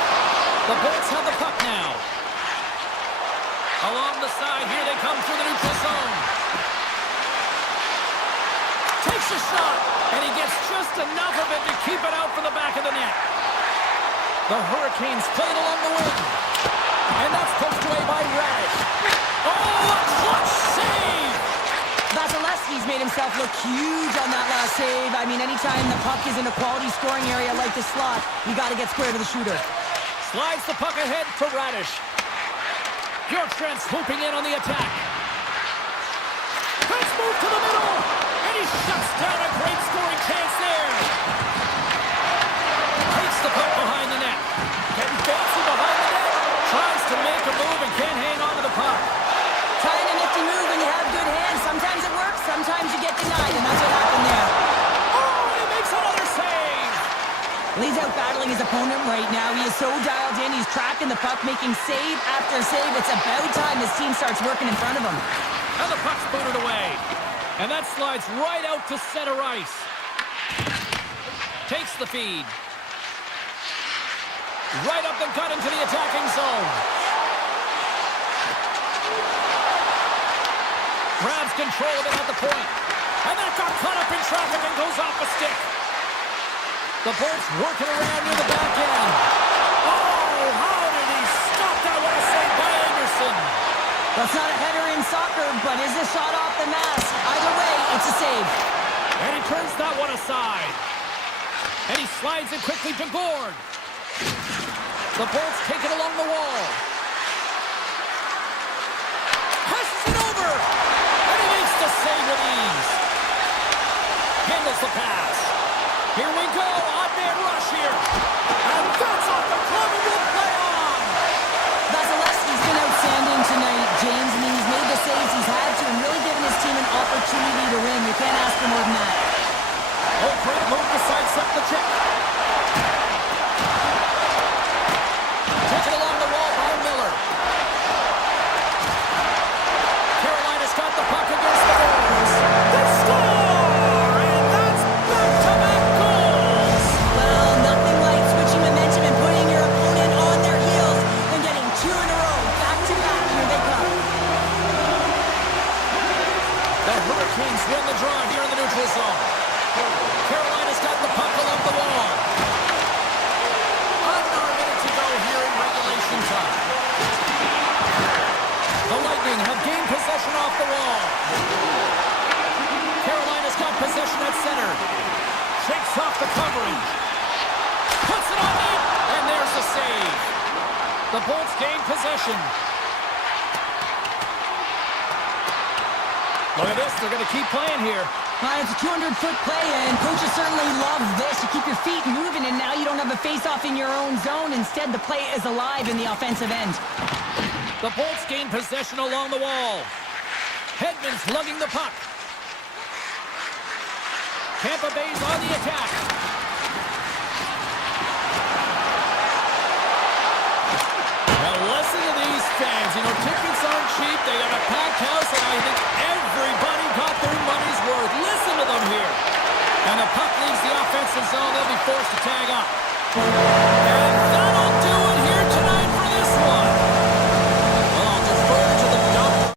The Bolts have the puck now. Along the side, here they come through the neutral zone. Takes a shot, and he gets just enough of it to keep it out from the back of the net. The Hurricanes play it along the wing. And that's poked away by Radish. Oh, a clutch save! Vasilevsky's made himself look huge on that last save. I mean, anytime the puck is in a quality scoring area like the slot, you got to get square to the shooter. Slides the puck ahead to Radish. Bjorkstrand swooping in on the attack. Nice move to the middle! And he shuts down a great scoring chance there. Takes the puck behind the net. Getting fancy behind the net. Tries to make a move and can't hang on to the puck. Trying a nifty move when you have good hands. Sometimes it works, sometimes you get denied, and that's what happened there. Oh, and he makes another save! He's out battling his opponent right now. He is so dialed in. He's tracking the puck, making save after save. It's about time his team starts working in front of him. And the puck's booted away. And that slides right out to center ice. Takes the feed. Right up the gut into the attacking zone. Grabs control of it at the point. And that got caught up in traffic and goes off the stick. The Bolts working around near the back end. Oh, how did he stop that? What a save by Anderson. That's not a header in soccer, but is a shot off the mask. Either way, it's a save. And he turns that one aside. And he slides it quickly to Gord. The Bolts take it along the wall. Passes it over. And he makes the save with ease. Handles the pass. Here we go. Odd-man rush here. And that's off the club and will play on. Vasilevsky's been outstanding tonight, James. I mean, he's made the saves he's had to and really given his team an opportunity to win. You can't ask for more than that. Oh, great move to sidestep the check. Taken along the wall by Miller. Carolina's got the puck against the goals. They score! And that's back-to-back goals! Well, nothing like switching momentum and putting your opponent on their heels and getting two in a row, back-to-back, here they come. The Hurricanes win the draw here in the neutral zone. Carolina's got the puck along the wall. Under a minute to go here in regulation time. The Lightning have gained possession off the wall. Carolina's got possession at center. Shakes off the coverage. Puts it on net, and there's the save. The Bolts gain possession. Look at this. They're going to keep playing here. It's a 200-foot play, and coaches certainly love this. You keep your feet moving, and now you don't have a face-off in your own zone. Instead, the play is alive in the offensive end. The Bolts gain possession along the wall. Hedman's lugging the puck. Tampa Bay's on the attack. Now listen to these fans. You know, tickets aren't cheap. They got a packed house, and I think everybody got their money's worth. Listen to them here. And the puck leaves the offensive zone. They'll be forced to tag up. And that'll do it here tonight for this one. Well, I'll defer to the double.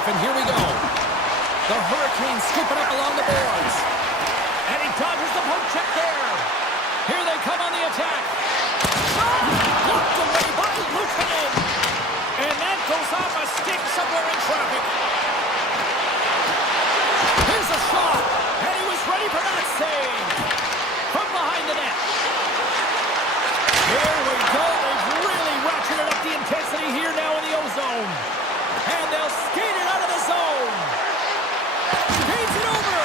off, and here we go. The Hurricanes scooping up along the boards. And he dodges the poke check there. Here they come on the attack. Shot! Blocked away by Lukanen. And that goes off a stick somewhere in traffic. Here's a shot. And he was ready for that save. From behind the net. Here we go. They've really ratcheted up the intensity here now in the O-zone. And they'll skate it out of the zone. Feeds it over.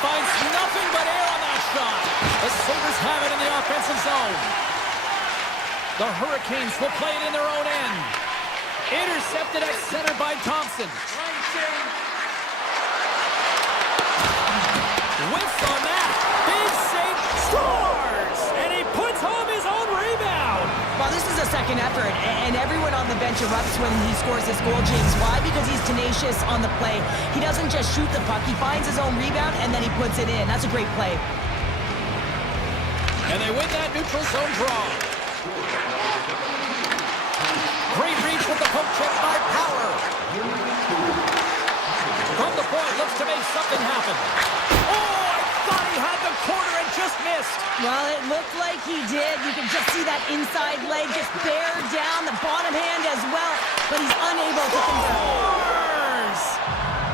Finds nothing but air on that shot. The Sabres have it in the offensive zone. The Hurricanes will play it in their own end. Intercepted at center by Thompson. Whiffs on that. Big save. Scores! And he puts home his own rebound. Well, this is a second effort, and everyone on the bench erupts when he scores this goal, James. Why? Because he's tenacious on the play. He doesn't just shoot the puck. He finds his own rebound, and then he puts it in. That's a great play. And they win that neutral zone draw. Great reach with the poke check by Power. From the point, looks to make something happen. Oh, I thought he had the corner and just missed. Well, it looked like he did. You can just see that inside leg just bear down, the bottom hand as well, but he's unable to convert.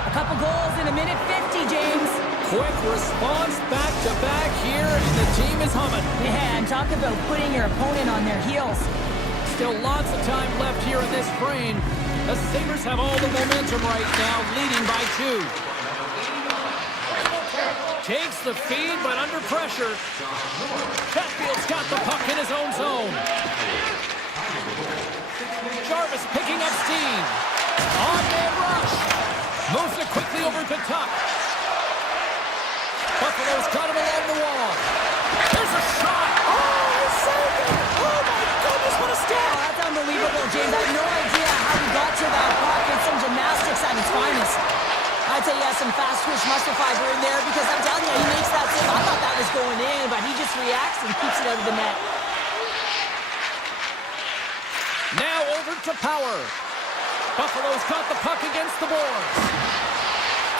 A couple goals in a minute 50, James. Quick response back-to-back here, and the team is humming. Yeah, and talk about putting your opponent on their heels. Still lots of time left here in this frame. The Sabres have all the momentum right now, leading by 2. Takes the feed, but under pressure. Chatfield's got the puck in his own zone. Jarvis picking up steam. On-man rush. Moves it quickly over to Tuck. Buffalo's got him along the wall. There's a shot. Oh, he saved it. Oh, my goodness, what a step. Oh, that's unbelievable, James. I have no idea how he got to that puck. It's some gymnastics at its finest. I'd say he has some fast twitch muscle fiber in there because I'm telling you, he makes that save. I thought that was going in, but he just reacts and keeps it out of the net. Now over to Power. Buffalo's got the puck against the boards.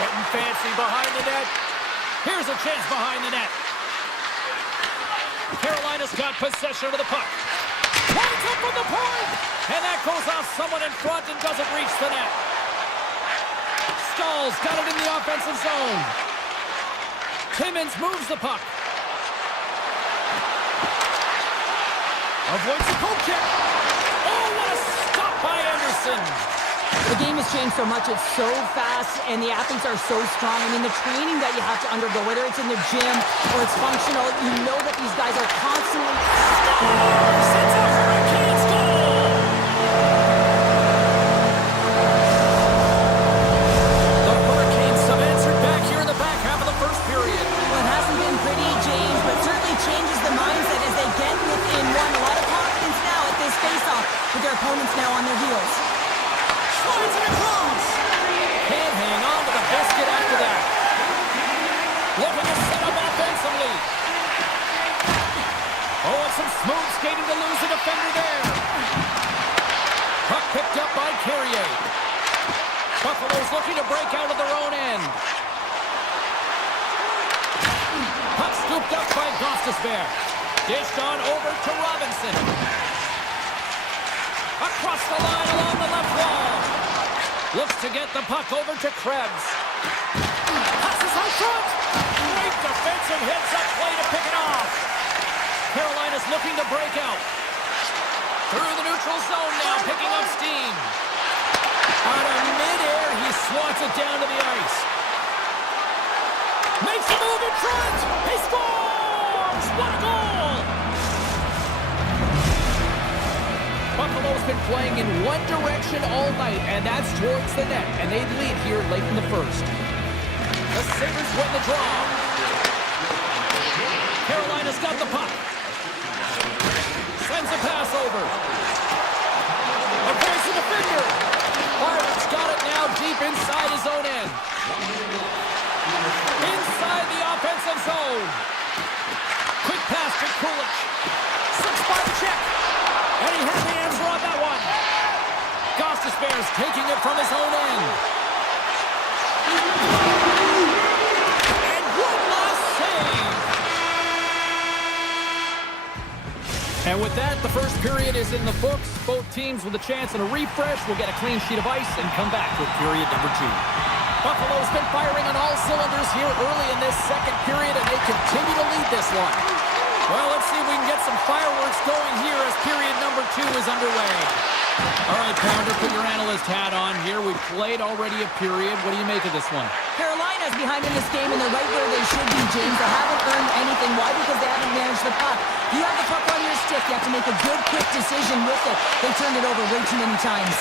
Getting fancy behind the net. Here's a chance behind the net. Carolina's got possession of the puck. Points up from the point! And that goes off someone in front and doesn't reach the net. Stahl's got it in the offensive zone. Timmins moves the puck. Avoids the poke check. Oh, what a stop by Anderson. The game has changed so much. It's so fast, and the athletes are so strong. I mean, the training that you have to undergo, whether it's in the gym or it's functional, you know that these guys are constantly... Scores! It's a Hurricanes goal! The Hurricanes have answered back here in the back half of the first period. Well, it hasn't been pretty, James, but certainly changes the mindset as they get within one. A lot of confidence now at this face-off with their opponents now on their heels. Slides it across. Can't hang on to the biscuit after that. Looking to set up offensively. Oh, and some smooth skating to lose a defender there. Puck picked up by Carrier. Buffalo's looking to break out of their own end. Puck scooped up by Gostisbehere. Dished on over to Robinson. Across the line along the left wall. Looks to get the puck over to Krebs. Passes out front. Great defensive hits up play to pick it off. Carolina's looking to break out. Through the neutral zone now, picking up steam. Out of midair, he swats it down to the ice. Makes a move in front. He scores! What a goal! Buffalo's been playing in one direction all night, and that's towards the net, and they lead here late in the first. The Sabres win the draw. Carolina's got the puck. Sends a pass over. Avoids the defender. Barton's got it now deep inside his own end. Inside the offensive zone. Quick pass to Kulich. Slips by the check. And he had the answer on that one. Gostisbehere's taking it from his own end. And with that, the first period is in the books. Both teams with a chance and a refresh will get a clean sheet of ice and come back with period number 2. Buffalo's been firing on all cylinders here early in this second period, and they continue to lead this one. Well, let's see if we can get some fireworks going here as period number 2 is underway. All right, Pounder, put your analyst hat on here. We've played already a period. What do you make of this one? Carolina's behind in this game, and they're right where they should be, James. They haven't earned anything. Why? Because they haven't managed the puck. You have the puck on your stick. You have to make a good, quick decision with it. They turned it over way too many times.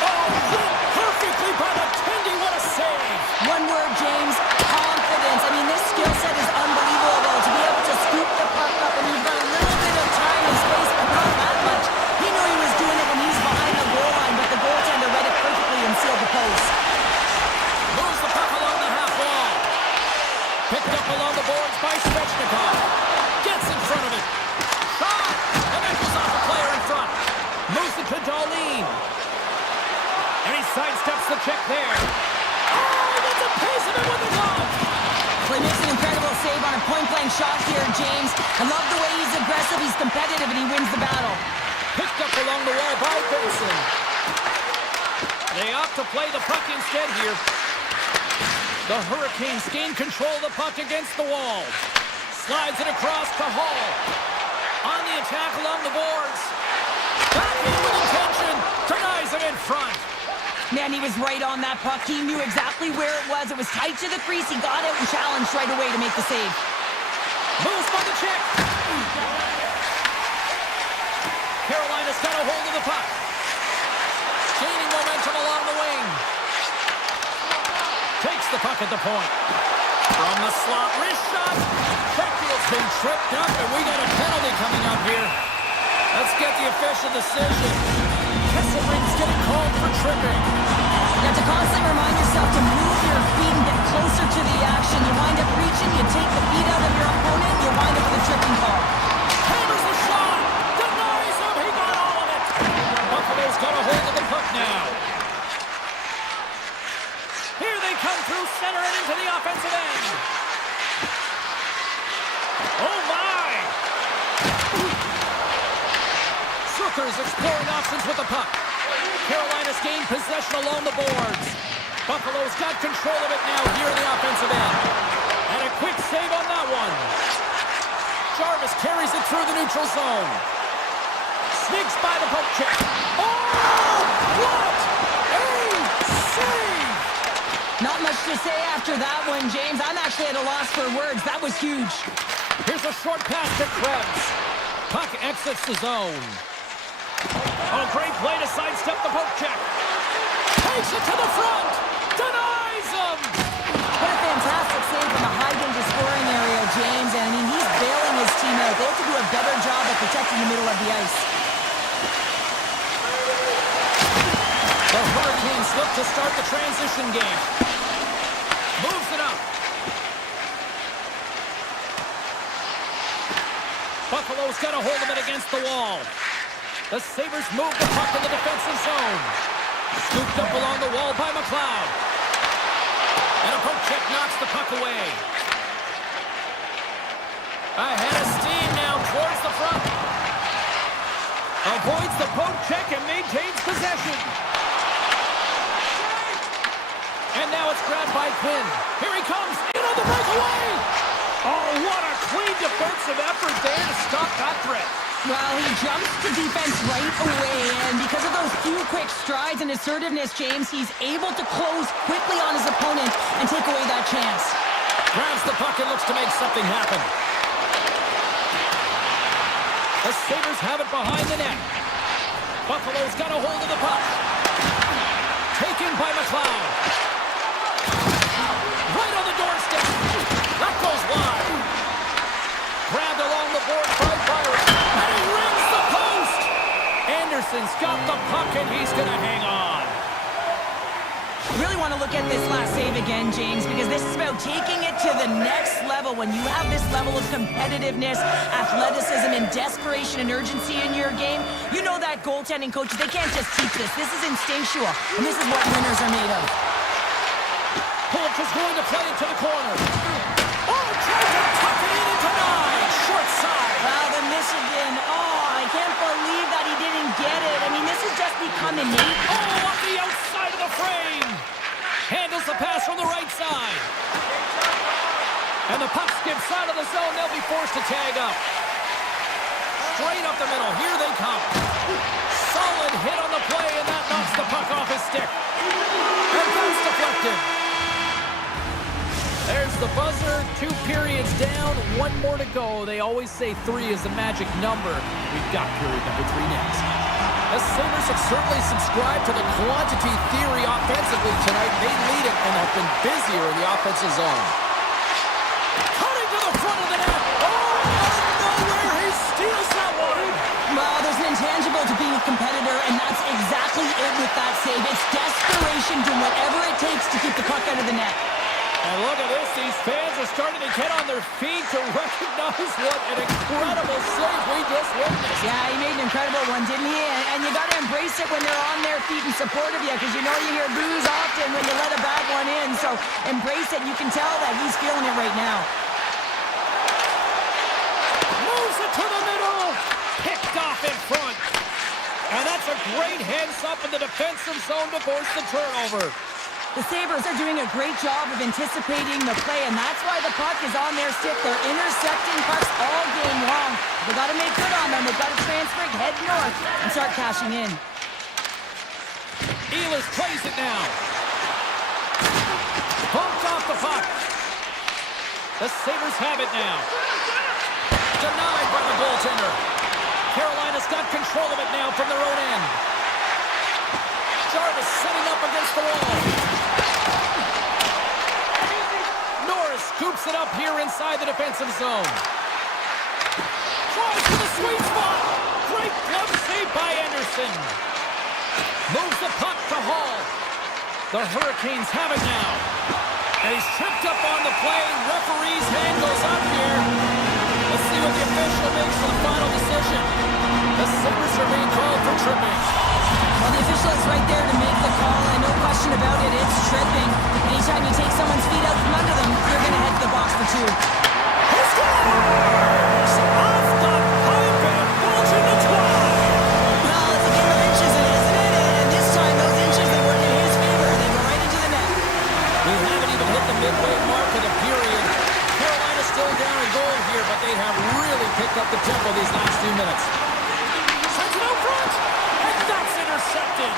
Oh, hit perfectly by the Tendy. What a save. One word, James, confidence. I mean, this skill set is unbelievable. To be able to scoop the puck up, and you've got a little bit of time and space, but not that much. He knew he was doing it when he's behind the goal line, but the goaltender read it perfectly and sealed the post. Moves the puck along the half wall. Picked up along the boards by Svechnikov. Gets in front of it. Shot! And then goes off the player in front. Moves it to Darlene. And he sidesteps the check there. Oh, that's a piece of it with the glove. Well, he makes an incredible save on a point-blank shot here, James. I love the way he's aggressive, he's competitive, and he wins the battle. Picked up along the wall by Benson. They opt to play the puck instead here. The Hurricanes gain control of the puck against the wall. Slides it across to Hall. On the attack along the boards. Back in with intention. Denies him in front. Man, he was right on that puck. He knew exactly where it was. It was tight to the crease. He got out and challenged right away to make the save. Moves by the check. Carolina's got a hold of the puck. Gaining momentum along the wing. Takes the puck at the point. From the slot, wrist shot. Checkfield's been tripped up, and we got a penalty coming up here. Let's get the official decision. Kesselring's getting called for tripping. You have to constantly remind yourself to move your feet and get closer to the action. You wind up reaching, you take the feet out of your opponent, you wind up with a tripping call. Hammers the shot. Denies him. He got all of it. Buffalo's got a hold of the puck now. Here they come through center and into the offensive end. Oh, my. Zucker's exploring options with the puck. Carolina's gained possession along the boards. Buffalo's got control of it now here in the offensive end. And a quick save on that one. Jarvis carries it through the neutral zone. Sneaks by the poke check. Oh, what a save! Not much to say after that one, James. I'm actually at a loss for words. That was huge. Here's a short pass to Krebs. Puck exits the zone. Oh, great play to sidestep the poke check. Takes it to the front. Denies him. What a fantastic save from the high danger scoring area, James. And I mean, he's bailing his team out. They have to do a better job of protecting the middle of the ice. The Hurricanes look to start the transition game. Moves it up. Buffalo's got a hold of it against the wall. The Sabres move the puck in the defensive zone. Scooped up along the wall by McLeod. And a poke check knocks the puck away. Ahead of steam now towards the front. Avoids the poke check and maintains possession. And now it's grabbed by Quinn. Here he comes. In on the breakaway. Oh, what a clean defensive effort there to stop that threat. Well, he jumps to defense right away, and because of those few quick strides and assertiveness, James, he's able to close quickly on his opponent and take away that chance. Grabs the puck and looks to make something happen. The Sabres have it behind the net. Buffalo's got a hold of the puck. Taken by McLeod. Right on the doorstep. That goes wide. Grabbed along the board by Byron. And he rings the post. Anderson's got the puck and he's going to hang on. Really want to look at this last save again, James, because this is about taking it to the next level. When you have this level of competitiveness, athleticism, and desperation and urgency in your game, you know that goaltending coaches, they can't just teach this. This is instinctual, and this is what winners are made of. Pulch is going to play it to the corner. Oh, tries to tuck it in into 9. Short side. Wow, the Michigan. Oh, and Nate. Oh, off the outside of the frame. Handles the pass from the right side. And the puck skips out of the zone. They'll be forced to tag up. Straight up the middle. Here they come. Solid hit on the play, and that knocks the puck off his stick. And that's deflected. There's the buzzer. 2 periods down. 1 more to go. They always say 3 is the magic number. We've got period number 3 next. The Sabres have certainly subscribed to the quantity theory offensively tonight. They lead it and have been busier in the offensive zone. Cutting to the front of the net. Oh, out of nowhere, he steals that one. Well, there's an intangible to being a competitor, and that's exactly it with that save. It's desperation, doing whatever it takes to keep the puck out of the net. And look at this. These fans are starting to get on their feet to recognize what an incredible save we just witnessed. Yeah, he made an incredible one, didn't he? And you got to embrace it when they're on their feet in support of you, because you know you hear boos often when you let a bad one in. So embrace it. You can tell that he's feeling it right now. Moves it to the middle. Picked off in front. And that's a great heads up in the defensive zone to force the turnover. The Sabres are doing a great job of anticipating the play, and that's why the puck is on their stick. They're intercepting pucks all game long. They've got to make good on them. They've got to transfer it, head north, and start cashing in. Ehlers plays it now. Bumped off the puck. The Sabres have it now. Denied by the goaltender. Carolina's got control of it now from their own end. Jarvis setting up against the wall. Norris scoops it up here inside the defensive zone. Tries for the sweet spot. Great glove save by Anderson. Moves the puck to Hall. The Hurricanes have it now. And he's tripped up on the play. Referee's hand goes up here. Let's see what the official makes for the final decision. The Sabres are being called for tripping. Well, the official is right there to make the call, and no question about it, it's tripping. Anytime you take someone's feet out from under them, you're going to head to the box for 2. He scores! Off the pipe and bulging the twine! Well, it's a game of inches, isn't it? And this time, those inches, they work in his favor. They go right into the net. We haven't even hit the midway mark of the period. Carolina's still down a goal here, but they have really picked up the tempo these last few minutes. Sends it out front! And that's intercepted!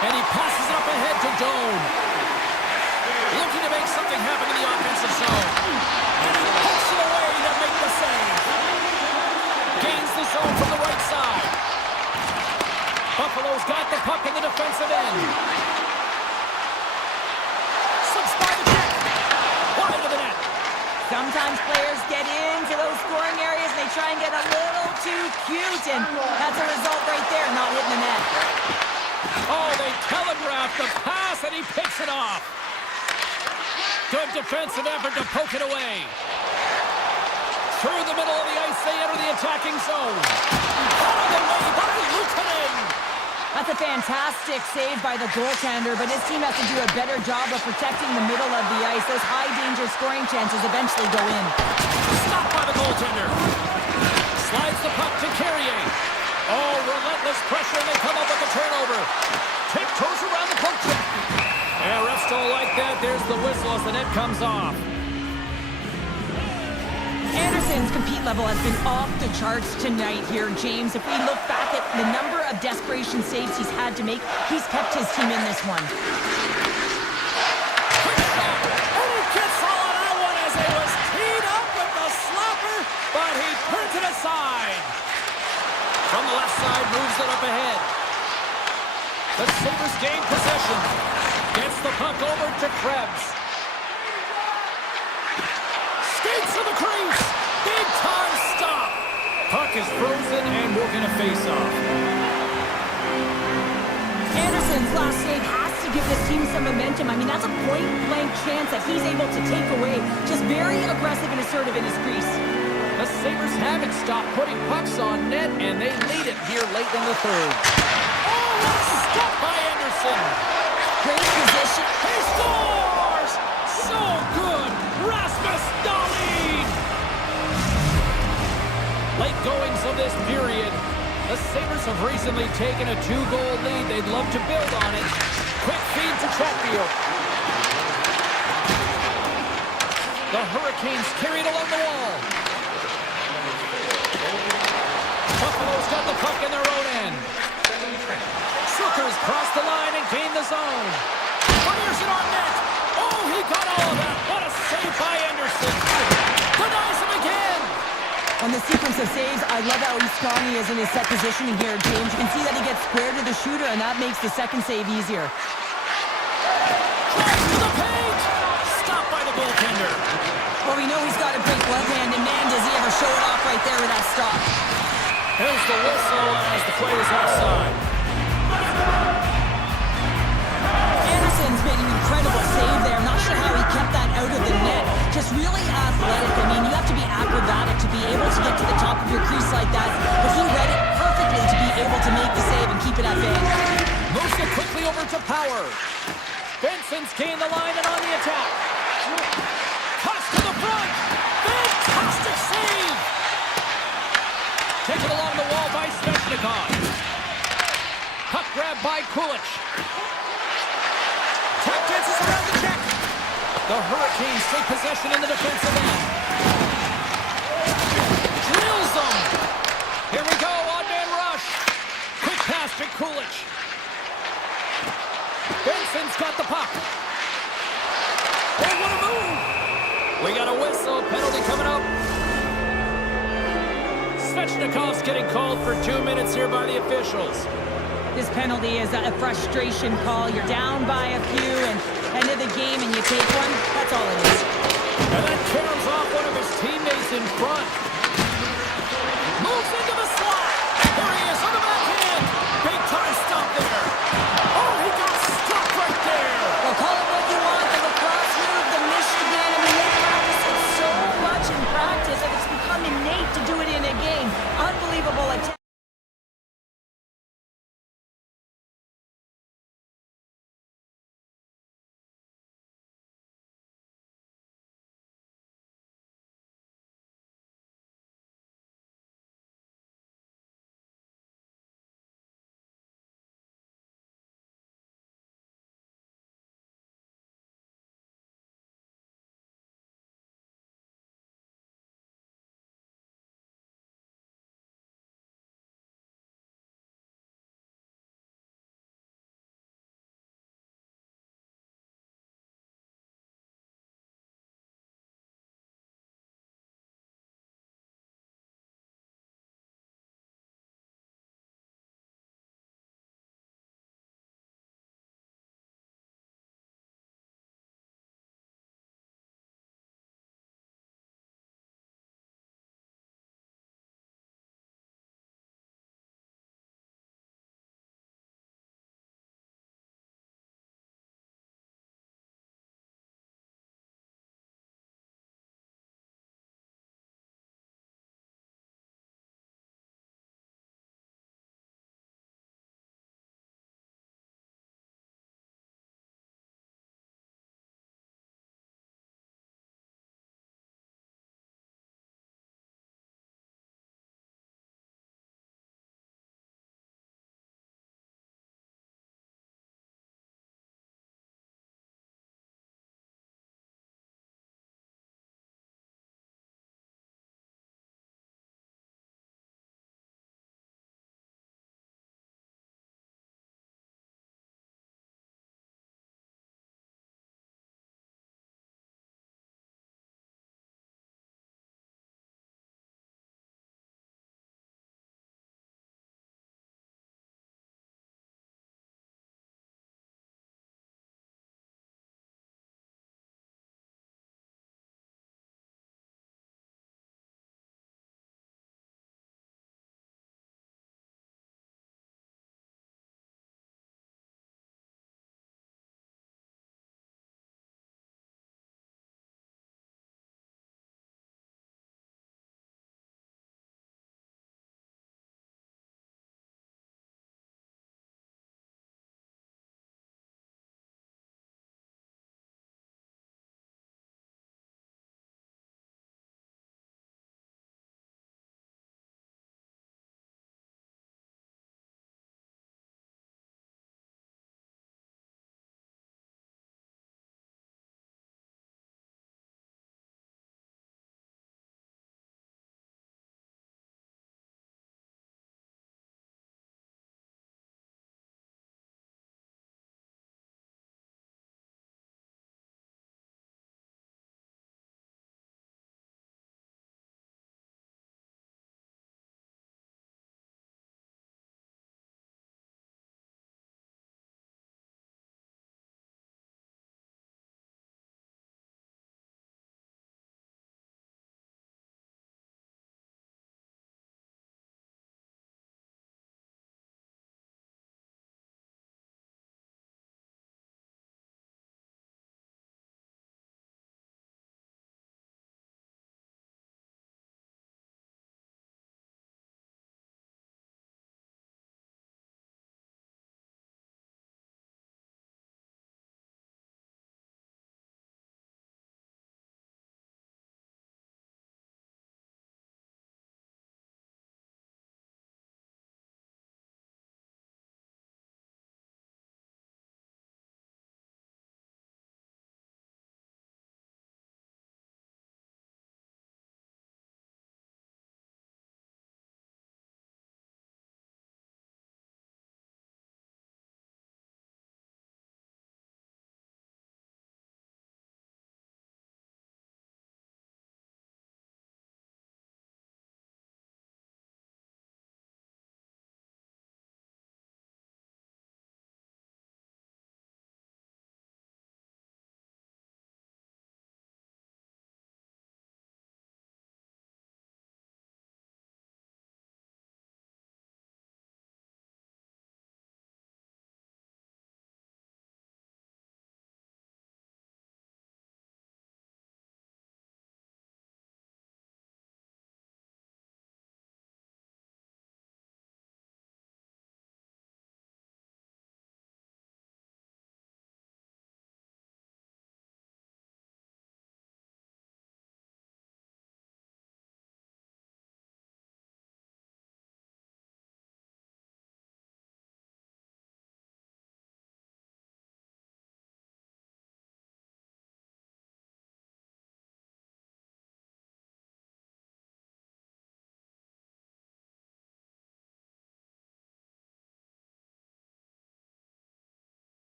And he passes it up ahead to Doan. Looking to make something happen in the offensive zone. And he pokes it away to make the save. Gains the zone from the right side. Buffalo's got the puck in the defensive end. Slips by the kick. Wide of the net. Sometimes players get into those scoring areas and they try and get a little too cute, and that's a result right there, not hitting the net. Oh, they telegraphed the pass, and he picks it off. Good defensive effort to poke it away. Through the middle of the ice, they enter the attacking zone. Out of the way by Luukkonen. That's a fantastic save by the goaltender, but his team has to do a better job of protecting the middle of the ice. Those high-danger scoring chances eventually go in. Stopped by the goaltender. Slides the puck to Carrier. Oh, relentless pressure, and they come up with the turnover. Tiptoes around the poke check. Yeah, refs don't like that. There's the whistle as the net comes off. Anderson's compete level has been off the charts tonight here, James. If we look back at the number of desperation saves he's had to make, he's kept his team in this one. Quick shot, and he gets all on that one as it was teed up with the slapper, but he turns it aside. From the left side, moves it up ahead. The Sabres gain possession. Gets the puck over to Krebs. Skates to the crease. Big time stop. Puck is frozen and we're going to face off. Anderson's last save has to give this team some momentum. I mean, that's a point-blank chance that he's able to take away. Just very aggressive and assertive in his crease. The Sabres haven't stopped putting pucks on net, and they lead it here late in the third. Oh, what a stop by Anderson. Great position. He scores! So good! Rasmus Dahlin! Late goings of this period. The Sabres have recently taken a 2-goal lead. They'd love to build on it. Quick feed to Chatfield. The Hurricanes carried along the wall. Buffalo's got the puck in their own end. Shookers cross the line and gain the zone. Fires it on net. Oh, he got all of that. What a save by Anderson. Denies him again. On the sequence of saves, I love how Iskani is in his set positioning here, James. You can see that he gets square to the shooter, and that makes the second save easier. Drives to the paint. Stopped by the goaltender. Well, we know he's got a great glove hand, and man, does he ever show it off right there with that stop. Here's the whistle as the play is offside. Anderson's made an incredible save there. Not sure how he kept that out of the net. Just really athletic. I mean, you have to be acrobatic to be able to get to the top of your crease like that. But he read it perfectly to be able to make the save and keep it at bay. Moves it quickly over to Power. Benson's gained the line and on the attack. Toss to the front. Fantastic save. Taken along the wall by Svechnikov. Puck grab by Kulich. Tap dances around the check. The Hurricanes take possession in the defensive end. Drills them. Here we go, odd-man rush. Quick pass to Kulich. Benson's got the puck. Oh, what a move. We got a whistle. Penalty coming up. Svechnikov's getting called for 2 minutes here by the officials. This penalty is a frustration call. You're down by a few and end of the game and you take one. That's all it is. And that caroms off one of his teammates in front. Moves into the slot. There he is on the backhand. Big time stop there. Oh, he got stopped right there. Well, call it what you want. The lacrosse move, the Michigan. I mean, they practice it so much in practice that it's become innate to do it in a game. Unbelievable attempt.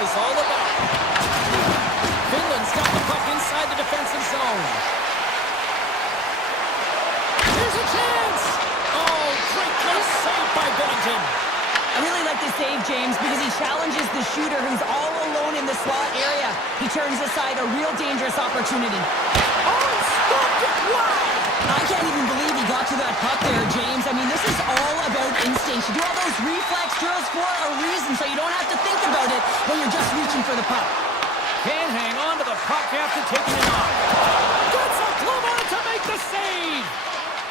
is all about. Finland's got the puck inside the defensive zone. Here's a chance! Oh, great close save by Bennington. I really like this save, James, because he challenges the shooter who's all alone in the slot area. He turns aside a real dangerous opportunity. Oh, stopped it wide! I can't even believe he got to that puck there, James. I mean, this is all about instinct. You do all those reflex drills for a reason, so you don't have to think about it when you're just reaching for the puck. Can't hang on to the puck after taking it off. Gets a glove on it to make the save!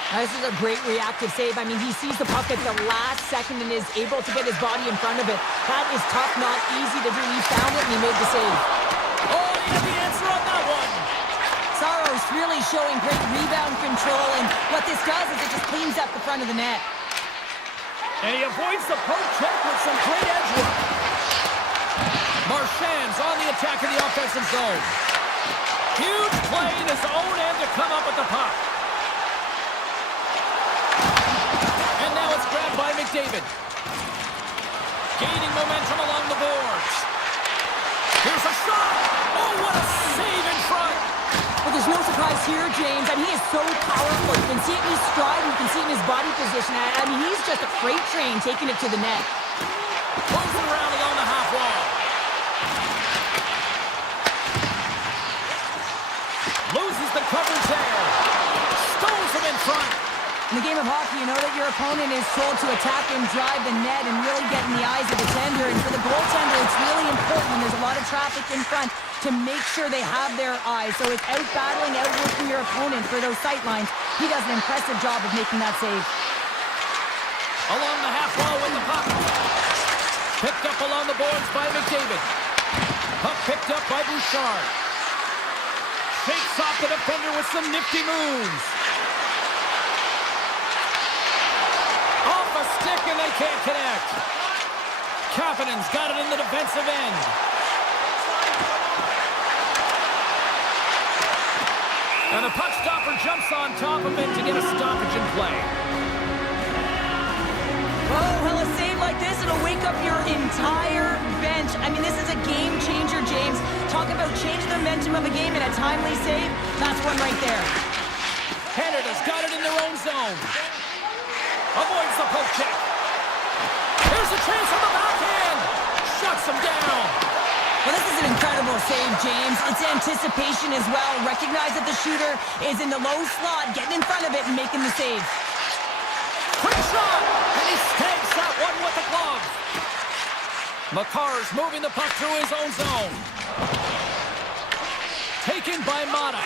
This is a great reactive save. I mean, he sees the puck at the last second and is able to get his body in front of it. That is tough, not easy to do. He found it and he made the save. Oh, he had the answer on that one! Saros really showing great rebound control, and what this does is it just cleans up the front of the net. And he avoids the poke check with some great edge work. Marchand's on the attack in the offensive zone. Huge play in his own end to come up with the puck. And now it's grabbed by McDavid. Gaining momentum along the boards. Here's a shot! Oh, what a save in front! Well, there's no surprise here, James. I mean, he is so powerful. You can see it in his stride, you can see it in his body position. I mean, he's just a freight train taking it to the net. Moves it around along the half wall. Loses the coverage there. Stones him in front. In the game of hockey, you know that your opponent is told to attack and drive the net and really get in the eyes of the defender. And for the goaltender, it's really important when there's a lot of traffic in front to make sure they have their eyes. So it's out-battling, outworking your opponent for those sight lines. He does an impressive job of making that save. Along the half wall with the puck. Picked up along the boards by McDavid. Puck picked up by Bouchard. Shakes off the defender with some nifty moves. Off a stick and they can't connect. Kapanen's got it in the defensive end. And the puck stopper jumps on top of it to get a stoppage in play. Oh, well, a save like this, it'll wake up your entire bench. I mean, this is a game changer, James. Talk about changing the momentum of a game in a timely save. That's one right there. Canada's got it in their own zone. Avoids the poke check. Here's a chance on the backhand. Shuts him down. Well, this is an incredible save, James. It's anticipation as well. Recognize that the shooter is in the low slot, getting in front of it and making the save. Quick shot! And he snags that one with the glove. Makar's moving the puck through his own zone. Taken by Mata.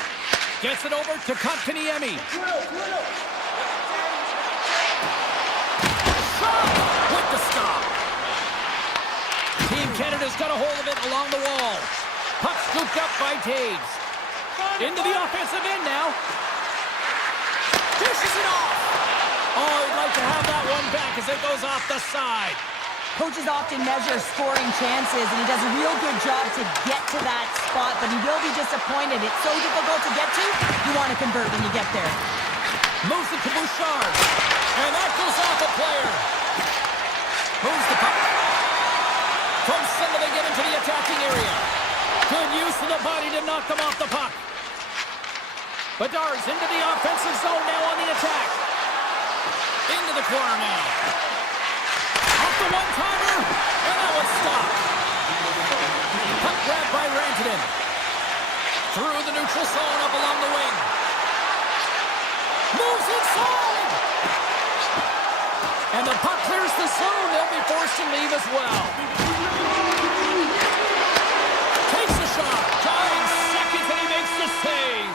Gets it over to Kotkaniemi. Shot! With the stop. Team Canada's got a hold of it along the wall. Puck scooped up by Taves. Into the offensive end now. Dishes it off. Oh, he'd like to have that one back as it goes off the side. Coaches often measure scoring chances, and he does a real good job to get to that spot, but he will be disappointed. It's so difficult to get to, you want to convert when you get there. Moves it to Bouchard. And that goes off a player. Moves the puck. From center, they get into the attacking area. Good use of the body to knock them off the puck. Bedard's into the offensive zone now on the attack. Into the corner now. Off the one-timer, and that was stopped. Puck grabbed by Rantanen. Through the neutral zone up along the wing. Moves inside! And the puck clears the zone. They'll be forced to leave as well. Takes a shot. 9 seconds and he makes the save.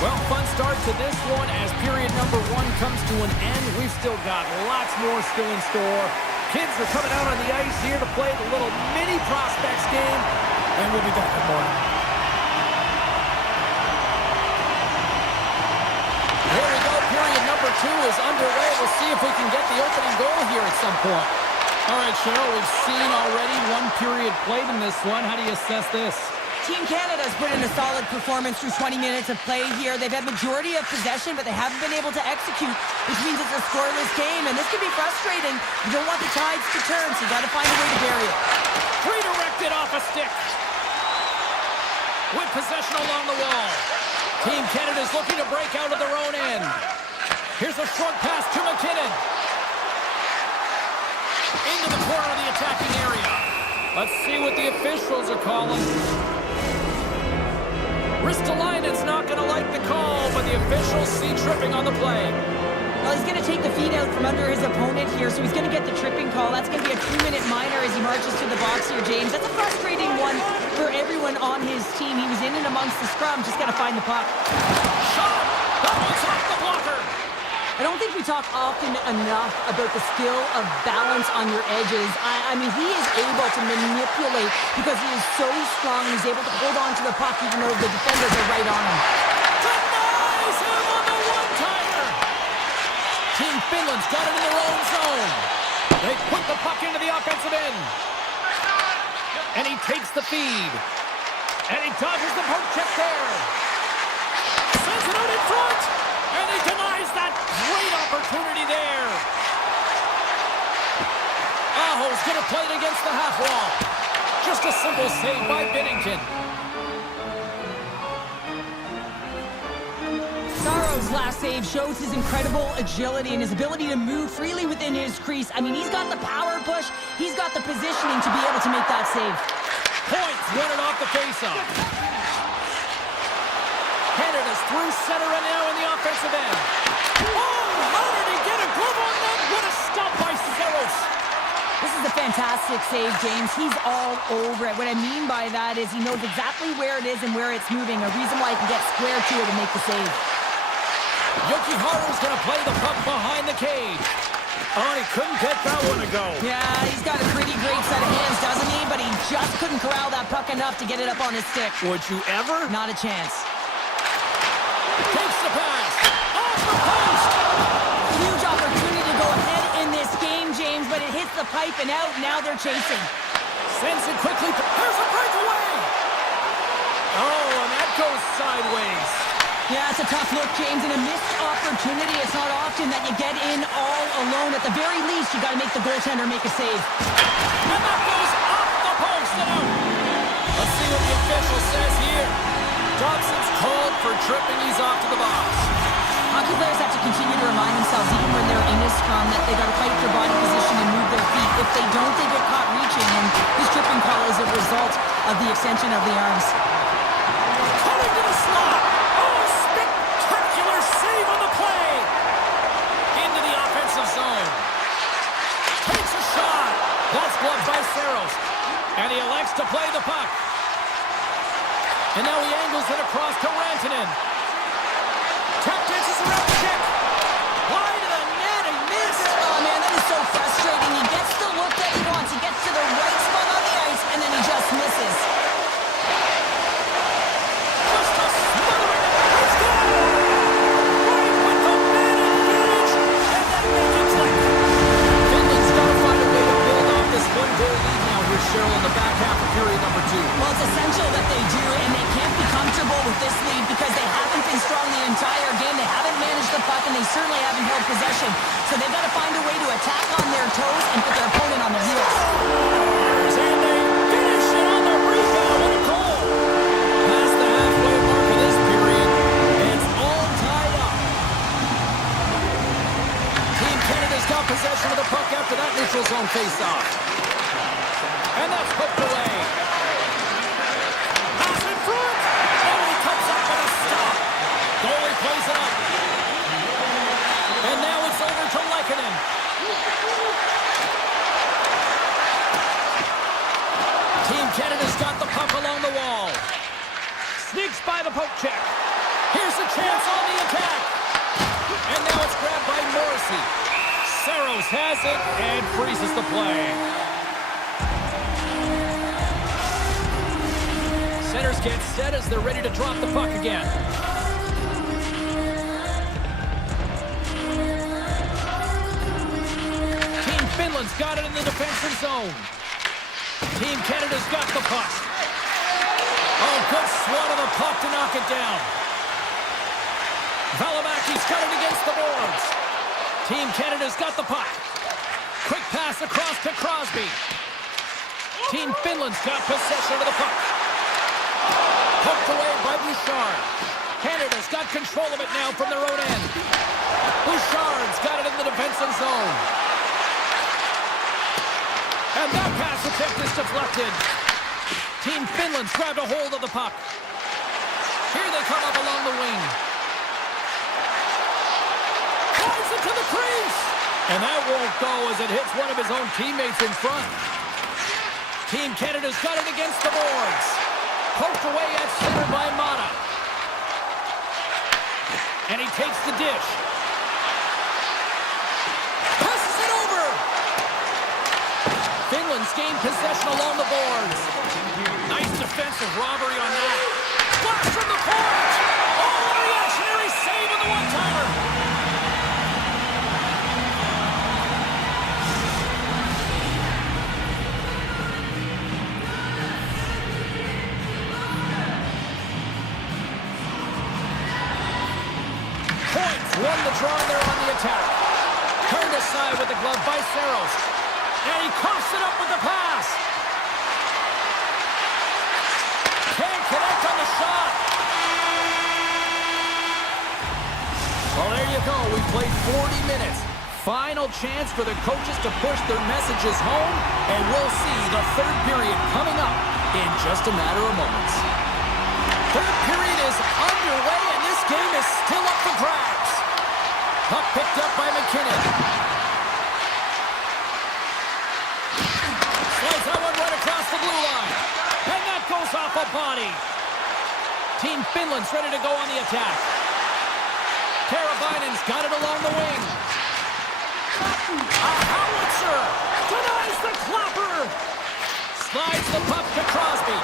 Well, fun start to this one as period number 1 comes to an end. We've still got lots more still in store. Kids are coming out on the ice here to play the little mini prospects game. And we'll be back with more. Here we go. Period number 2 is underway. We'll see if we can get the opening goal here at some point. All right, Cheryl, we've seen already 1 period played in this one. How do you assess this? Team Canada's put in a solid performance through 20 minutes of play here. They've had majority of possession, but they haven't been able to execute, which means it's a scoreless game, and this can be frustrating. You don't want the tides to turn, so you got to find a way to bury it. Redirected off a stick. With possession along the wall. Team Canada's looking to break out of their own end. Here's a short pass to McKinnon. Into the corner of the attacking area. Let's see what the officials are calling. Ristolainen's not going to like the call, but the officials see tripping on the play. Well, he's going to take the feet out from under his opponent here, so he's going to get the tripping call. That's going to be a 2-minute minor as he marches to the box here, James. That's a frustrating one for everyone on his team. He was in and amongst the scrum, just got to find the puck. Shot! That one's off the blocker! I don't think we talk often enough about the skill of balance on your edges. I mean, he is able to manipulate because he is so strong and he's able to hold on to the puck even though the defenders are right on him. Denies him on the one-timer! Team Finland's got it in their own zone. They put the puck into the offensive end. And he takes the feed. And he dodges the poke check there. Sends it out in front! And he denies that great opportunity there. Aho's going to play it against the half wall. Just a simple save by Binnington. Saro's last save shows his incredible agility and his ability to move freely within his crease. I mean, he's got the power push. He's got the positioning to be able to make that save. Points won it off the faceoff. Canada's through center and now in the offensive end. Oh, how did he get a glove on that? What a stop by Saros. This is a fantastic save, James. He's all over it. What I mean by that is he knows exactly where it is and where it's moving, a reason why he can get square to it and make the save. Yokiharu's going to play the puck behind the cage. Oh, he couldn't get that one to go. Yeah, he's got a pretty great set of hands, doesn't he? But he just couldn't corral that puck enough to get it up on his stick. Would you ever? Not a chance. Takes the pass. Off the post. Huge opportunity to go ahead in this game, James, but it hits the pipe and out. Now they're chasing. Sends it quickly. There's a breakaway. Oh, and that goes sideways. Yeah, it's a tough look, James, and a missed opportunity. It's not often that you get in all alone. At the very least, you got to make the goaltender make a save. And that goes off the post and out. Let's see what the official says here. Dobson's called for tripping. He's off to the box. Hockey players have to continue to remind themselves, even when they're in a scrum, that they got to fight for body position and move their feet. If they don't, they get caught reaching, and this tripping call is a result of the extension of the arms. Cutting to the slot. Oh, spectacular save on the play. Into the offensive zone. Takes a shot. That's blocked by Saros. And he elects to play the puck. And now he angles it across to Rantanen. Tap dances around the check. Wide of the net and missed. Oh, man, that is so frustrating. He gets the look that he wants. He gets to the right spot on the ice, and then he just misses. Just a smothering. Let's go! Right with the man advantage. And that makes it click. Finland's got to find a way to build off this one-goal lead now here, Cheryl, in the back half of period number 2. Well, it's essential that they do, and they can't be comfortable with this lead because they haven't been strong the entire game. They haven't managed the puck, and they certainly haven't held possession. So they've got to find a way to attack on their toes and put their opponent on their heels. And they finish it on the rebound. What a goal. Past the halfway mark of this period. It's all tied up. Team Canada's got possession of the puck after that neutral zone face-off. And that's poked away. Pass in front. Oh, he comes up with a stop. Goalie plays it up. And now it's over to Lehkonen. Team Canada's got the puck along the wall. Sneaks by the poke check. Here's a chance on the attack. And now it's grabbed by Morrissey. Saros has it and freezes the play. Centers get set as they're ready to drop the puck again. Team Finland's got it in the defensive zone. Team Canada's got the puck. Oh, good swat of the puck to knock it down. Valimaki's got it against the boards. Team Canada's got the puck. Quick pass across to Crosby. Team Finland's got possession of the puck. Poked away by Bouchard. Canada's got control of it now from their own end. Bouchard's got it in the defensive zone. And that pass attempt is deflected. Team Finland's grabbed a hold of the puck. Here they come up along the wing. Drives it to the crease. And that won't go as it hits one of his own teammates in front. Team Canada's got it against the boards. Poked away at center by Mata. And he takes the dish. Passes it over. Finland's gained possession along the boards. Nice defensive robbery on that. Flash from the point. Oh, a reactionary save on the one-timer. Won the draw there on the attack. Turned aside with the glove by Saros. And he coughs it up with the pass. Can't connect on the shot. Well, there you go. We played 40 minutes. Final chance for the coaches to push their messages home. And we'll see the third period coming up in just a matter of moments. Third period is underway, and this game is still up for grabs. Puck picked up by McKinnon. Slides that one right across the blue line. And that goes off a body. Team Finland's ready to go on the attack. Karabainen's got it along the wing. A howitzer denies the clapper. Slides the puck to Crosby.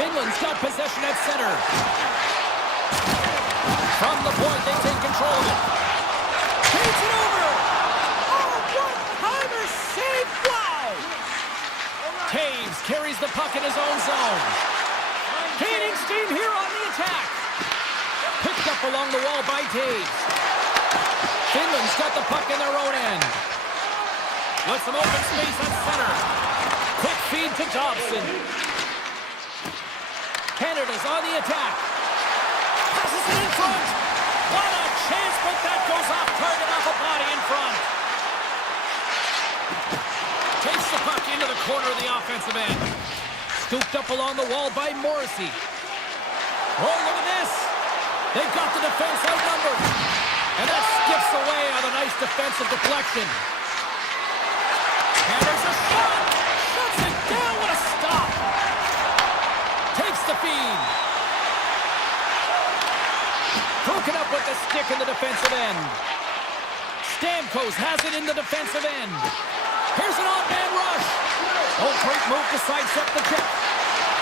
Finland's got possession at center. From the point, they take control of it. Takes it over! Oh, one-timer save! Wow! Taves carries the puck in his own zone. Gaining steam here on the attack. Picked up along the wall by Taves. Finland's got the puck in their own end. With some open space at center. Quick feed to Dobson. Canada's on the attack. Passes it in front. What a chance, but that goes off target off a body in front. Takes the puck into the corner of the offensive end. Scooped up along the wall by Morrissey. Oh, look at this. They've got the defense outnumbered. And that skips away on a nice defensive deflection. And there's a shot. Shuts it down. What a stop. Takes the feed. Broken up with the stick in the defensive end. Stamkos has it in the defensive end. Here's an odd-man rush. Oh, great move to sidestep the kick.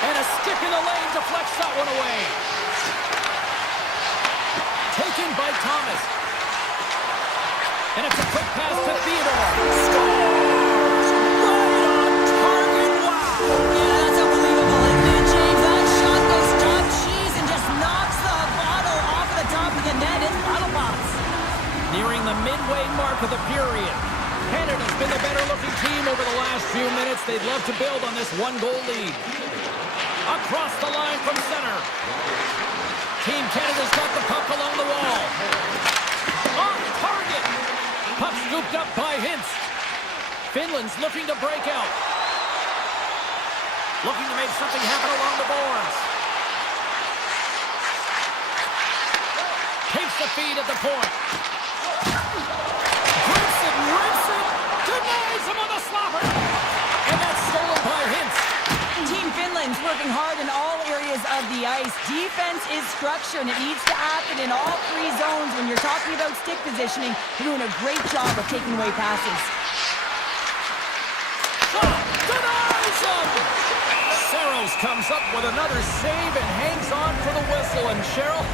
And a stick in the lane deflects that one away. Taken by Thomas. And it's a quick pass to Theodore. Scores! Right on target. Wow! Yeah, that's unbelievable, isn't it, James? That shot goes top cheese and just knocks the bottle off the top of the net. It's bottle box. Nearing the midway mark of the period. Canada's been the better-looking team over the last few minutes. They'd love to build on this one-goal lead. Across the line from center. Team Canada's got the puck along the wall. On target. Puck scooped up by Hintz. Finland's looking to break out. Looking to make something happen along the boards. Takes the feed at the point. Grips it, rips it, denies him on the slapper. And that's stolen by Hintz. Team Finland's working hard in all areas of the ice. Defense is structure, and it needs to happen in all three zones. When you're talking about stick positioning, you're doing a great job of taking away passes. Shot denies him. Saros comes up with another save and hangs on for the whistle. And Cheryl,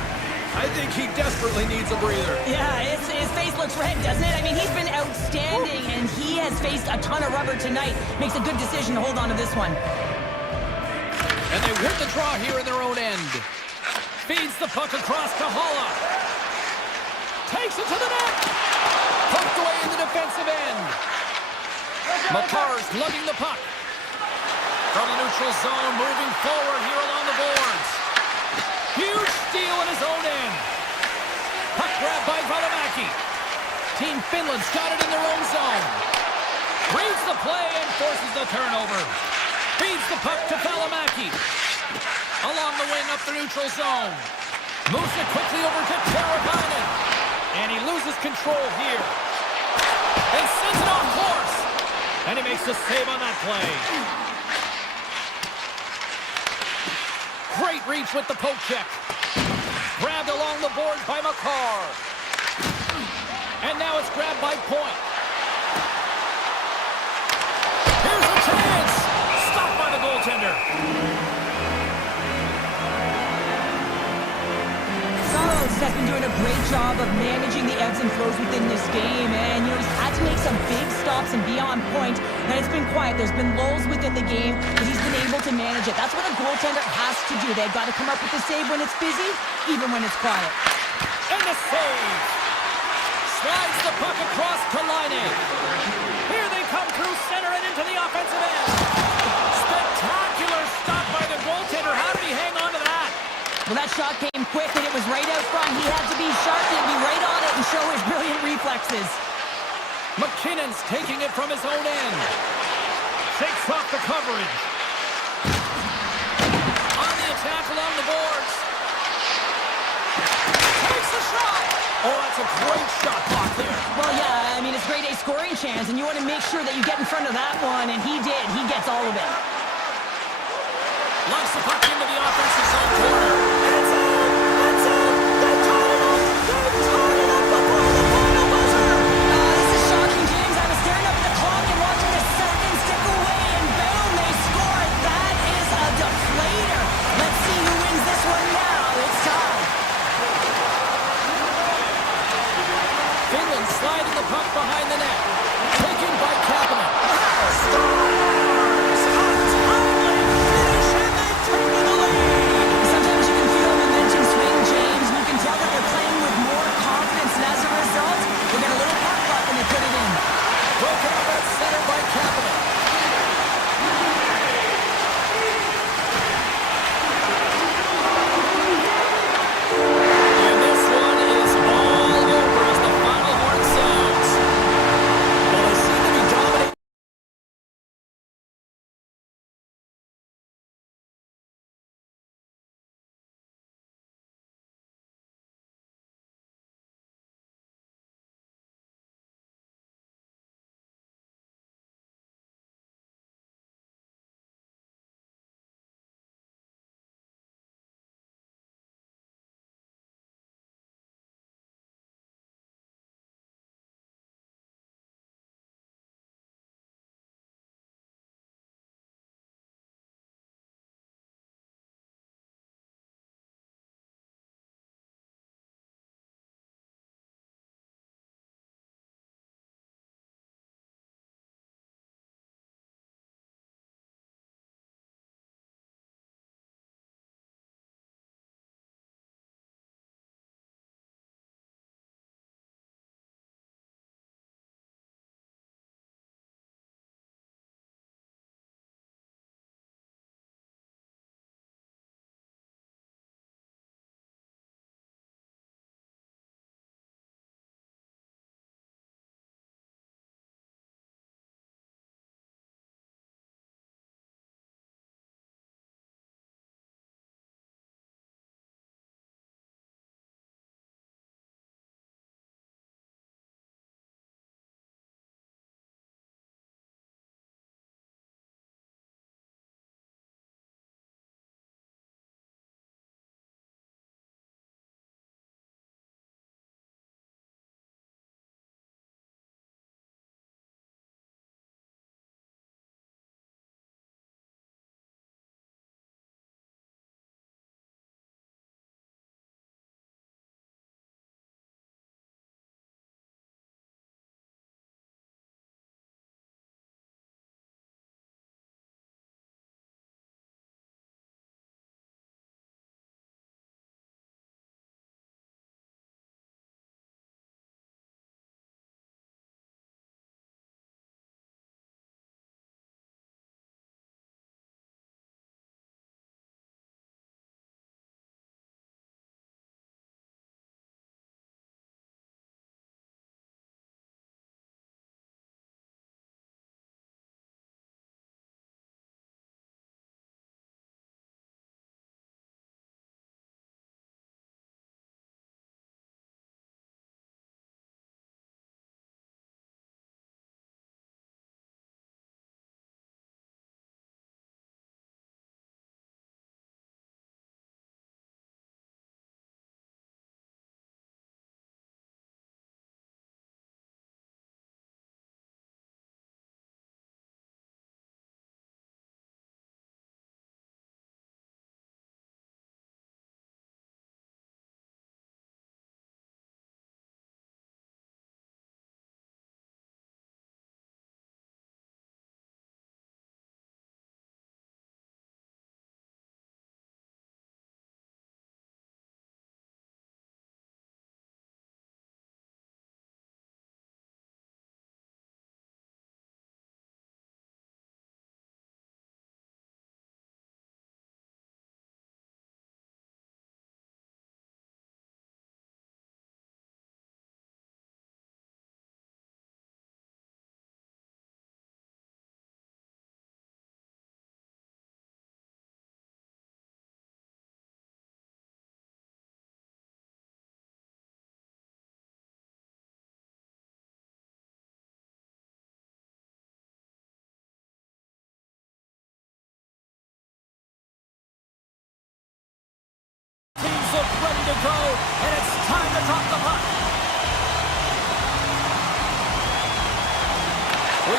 I think he desperately needs a breather. Yeah, his face looks red, doesn't it? I mean, he's been outstanding, and he has faced a ton of rubber tonight. Makes a good decision to hold on to this one. And they win the draw here in their own end. Feeds the puck across to Halla. Takes it to the net. Poked away in the defensive end. Makar's lugging the puck. From the neutral zone, moving forward here along the boards. Huge steal in his own end. Puck grab by Välimäki. Team Finland's got it in their own zone. Reads the play and forces the turnover. Feeds the puck to Välimäki. Along the wing up the neutral zone. Moves it quickly over to Teravainen. And he loses control here. And sends it off course. And he makes the save on that play. Great reach with the poke check. Grabbed along the boards by Makar. And now it's grabbed by Point. Here's a chance. Stopped by the goaltender. Saros has been doing a great job of managing the ebbs and flows within this game, and he's had to make some big stops and be on point, and it's been quiet. There's been lulls within the game, but he's been able to manage it. That's what a goaltender has to do. They've got to come up with the save when it's busy, even when it's quiet. And the save! Slides the puck across to Laine. Here they come through center and into the offensive end. Spectacular stop by the goaltender. How did he hang on to that? Well, that shot came quick, and it was right out front. He had to be sharp and be right on it and show his brilliant reflexes. McKinnon's taking it from his own end. Shakes off the coverage. On the attack along the boards. Takes the shot. Oh, that's a great shot block there. Well, yeah, I mean, it's grade A scoring chance, and you want to make sure that you get in front of that one, and he did. He gets all of it. Launch the puck into the offensive zone corner. It's in! It's in! They tied it up! They tied it up before the final buzzer! This is shocking, James. I was staring up at the clock and watching the seconds tick away, and boom, they score it. That is a deflator. Let's see who wins this one now. It's tied. Finland sliding the puck behind the net. Taken by Kapanen. Sometimes you can feel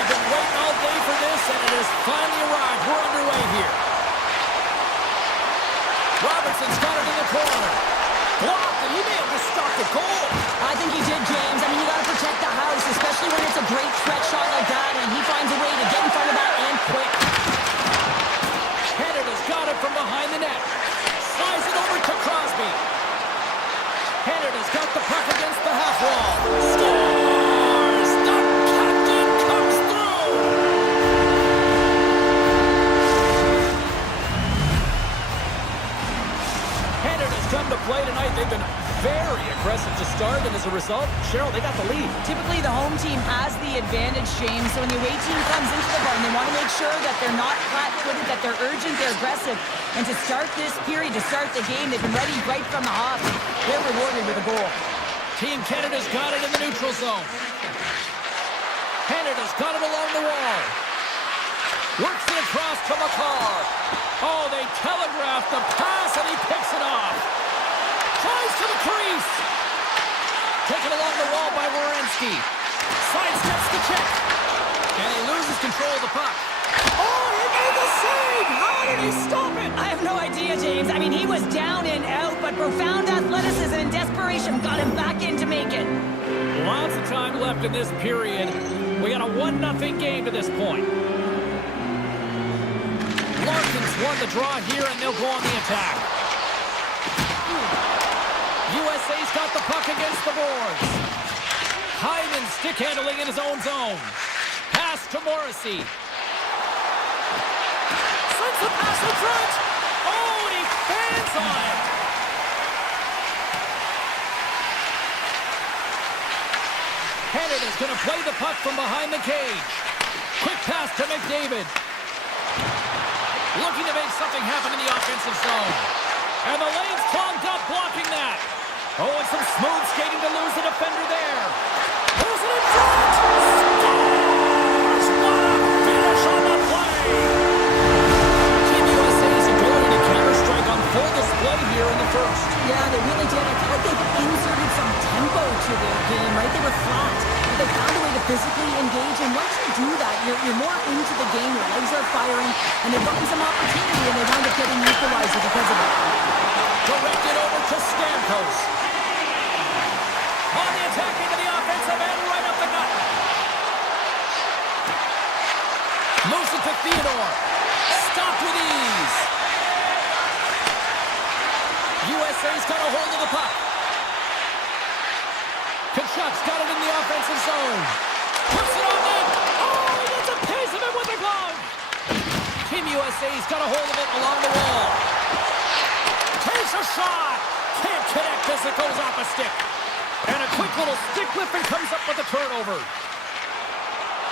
They've been waiting all day for this, and it has finally arrived. We're underway here. Robertson's got it in the corner. Blocked, and he may have just stopped the goal. I think he did, James. I mean, you got to protect the house, especially when it's a great stretch shot like that, and he finds a way to get in front of that and quick. Canada's got it from behind the net. Slides it over to Crosby. Canada's got the puck against the half wall. Scores! The captain comes through! Canada's come to play tonight. They've been very aggressive to start, and as a result, Cheryl, they got the lead. Typically, the home team has the advantage, James. So when the away team comes into the barn, they want to make sure that they're not flat-footed, that they're urgent, they're aggressive. And to start this period, to start the game, they've been ready right from the off. They're rewarded with a goal. Team Canada's got it in the neutral zone. Canada's got it along the wall. Works it across to McCarr. Oh, they telegraphed the pass, and he picks it off. Tries to the crease. Taken along the wall by Werenski. Sidesteps the check. And he loses control of the puck. Oh, he made the save! How did he stop it? I have no idea, James. I mean, he was down and out, but profound athleticism and desperation got him back in to make it. Lots of time left in this period. We got a 1-0 game to this point. Larkin's won the draw here, and they'll go on the attack. USA's got the puck against the boards. Hyman stick handling in his own zone. Pass to Morrissey. Sends the pass in front. Oh, and he fans on it. Canada's going to play the puck from behind the cage. Quick pass to McDavid. Looking to make something happen in the offensive zone. And the lane's clogged up, blocking that. Oh, and some smooth skating to lose the defender there. Pulls it in front. Scores! What a finish on the play. Team USA's ability to counter-strike on full display here in the first. Yeah, they really did. I feel like they've inserted some tempo to their game, right? They were flat, but they found a way to physically engage, and once you do that, you're more into the game, your legs are firing, and they've gotten some opportunity, and they wind up getting equalizer because of it. Directed over to Stamkos. On the attack into the offensive end, right up the gut. Moves it to Theodore. Stopped with ease. USA's got a hold of the puck. Kachuk's got it in the offensive zone. Puts it on net. Oh, he gets a piece of it with the glove. Team USA's got a hold of it along the wall. Takes a shot. Can't connect as it goes off a stick. And a quick little stick lift and comes up with a turnover.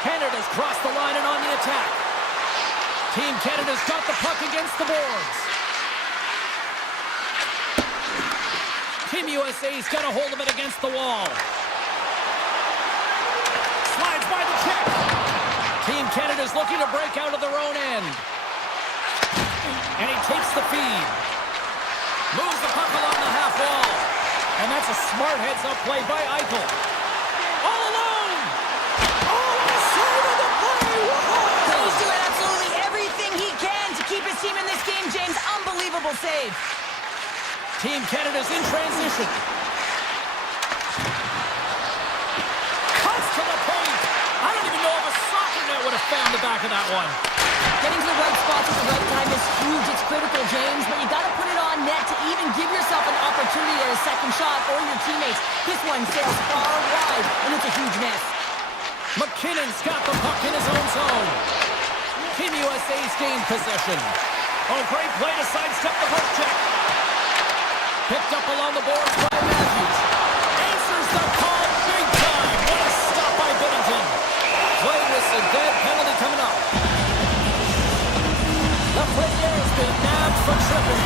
Canada's crossed the line and on the attack. Team Canada's got the puck against the boards. Team USA's got a hold of it against the wall. Slides by the check. Team Canada's looking to break out of their own end. And he takes the feed. Moves the puck along the half wall. And that's a smart heads-up play by Eichel. All alone! Oh, what a save of the play! Whoa! He's doing absolutely everything he can to keep his team in this game, James. Unbelievable save. Team Canada's in transition. Cuts to the paint. I don't even know if a soccer net would have found the back of that one. Getting to the right spots at the right time is huge. It's critical, James, but you got to put it on net to even give yourself an opportunity at a second shot or your teammates. This one sails far wide, and it's a huge miss. McKinnon's got the puck in his own zone. Team USA's gained possession. Oh, great play to sidestep the hook check. Picked up along the boards by Matthews. Answers the call big time. What a stop by Binnington. Play whistle dead, penalty coming up. The player's been nabbed for tripping.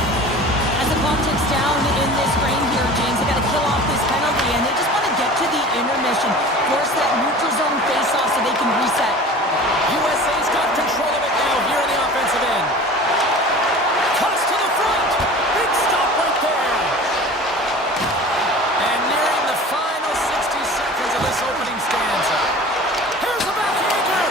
As the clock ticks down in this frame here, James, they got to kill off this penalty, and they just want to get to the intermission, force that neutral zone face-off so they can reset. USA's got control of it now here in the offensive end. Toss to the front. Big stop right there. And nearing the final 60 seconds of this opening stanza. Here's the backhander.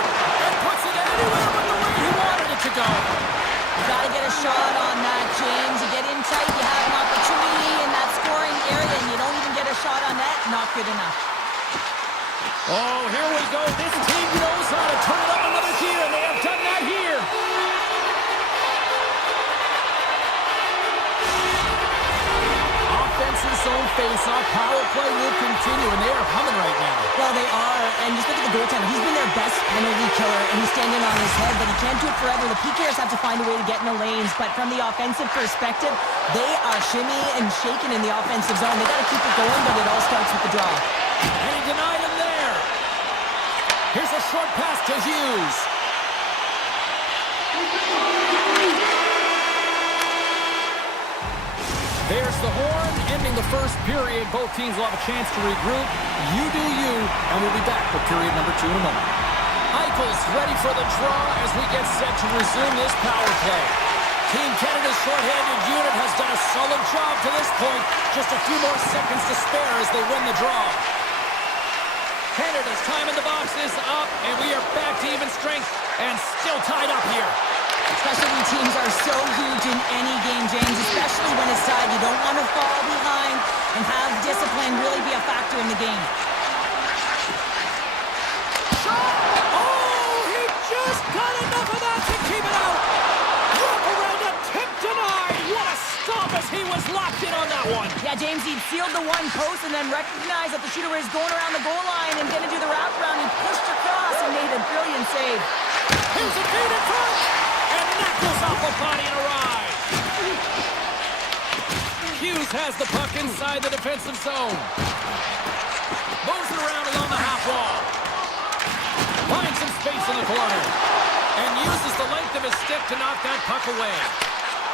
continue, and they are humming right now. Well, they are, and just look at the goaltender. He's been their best penalty killer, and he's standing on his head, but he can't do it forever. The PKers have to find a way to get in the lanes, but from the offensive perspective, they are shimmy and shaking in the offensive zone. They got to keep it going, but it all starts with the draw. And he denied him there. Here's a short pass to Hughes. There's the horn, ending the first period. Both teams will have a chance to regroup. You do you, and we'll be back with period number 2 in a moment. Eichel's ready for the draw as we get set to resume this power play. Team Canada's shorthanded unit has done a solid job to this point. Just a few more seconds to spare as they win the draw. Canada's time in the box is up, and we are back to even strength and still tied up here. Specialty teams are so huge in any game, James, especially when it's tied. You don't want to fall behind and have discipline really be a factor in the game. Shot! Oh, he just got enough of that to keep it out. Wrap around a tip denied. What a stop as he was locked in on that one. Yeah, James, he sealed the one post and then recognized that the shooter was going around the goal line and going to do the wraparound. He pushed across and made a brilliant save. Here's a feed in front. And that goes off the body and a ride. Hughes has the puck inside the defensive zone. Moves it around along the half wall. Finds some space in the corner. And uses the length of his stick to knock that puck away.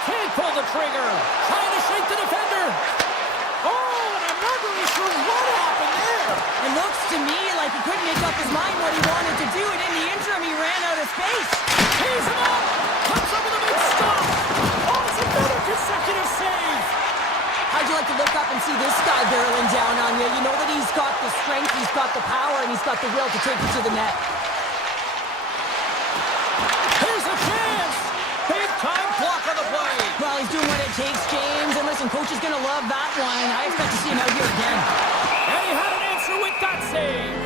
Can't pull the trigger. Trying to shake the defender. Oh, and I'm not really sure what happened there. It looks to me like he couldn't make up his mind what he wanted to do, and in the interim, he ran out of space. Tees him up. Comes up with a big stop. Oh, it's another consecutive save. How'd you like to look up and see this guy barreling down on you? You know that he's got the strength, he's got the power, and he's got the will to take you to the net. Here's a chance. Big time block on the play. Well, he's doing what it takes, James. And listen, coach is going to love that one. I expect to see him out here again. And he had an answer with that save.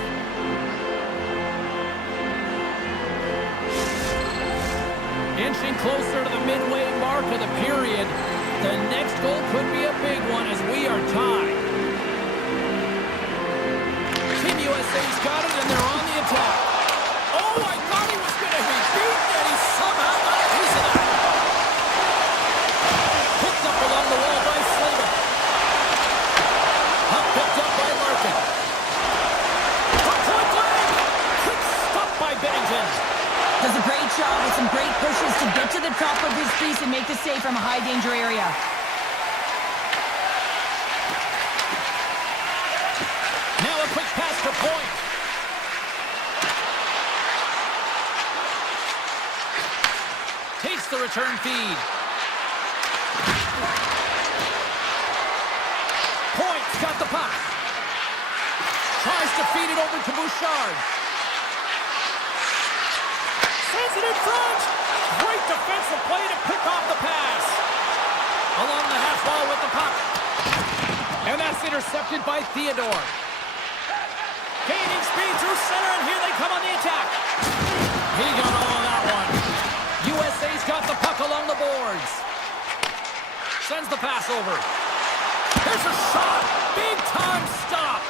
Inching closer to the midway mark of the period. The next goal could be a big one as we are tied. Team USA's got it and they're on the attack. Oh, I thought he was going to be beaten and he somehow got a piece of that. Picked up along the wall by Slater. Puck picked up by Larkin. Puck point blank. Quick stop by Bennington. Does a great job with some great pushes to get to the top of his crease and make the save from a high danger area. Now a quick pass to Point. Takes the return feed. Point's got the puck. Tries to feed it over to Bouchard. Sends it in front. Great defensive play to pick off the pass. Along the half wall with the puck. And that's intercepted by Theodore. Gaining speed through center, and here they come on the attack. He got all of that one. USA's got the puck along the boards. Sends the pass over. Here's a shot. Big time stop.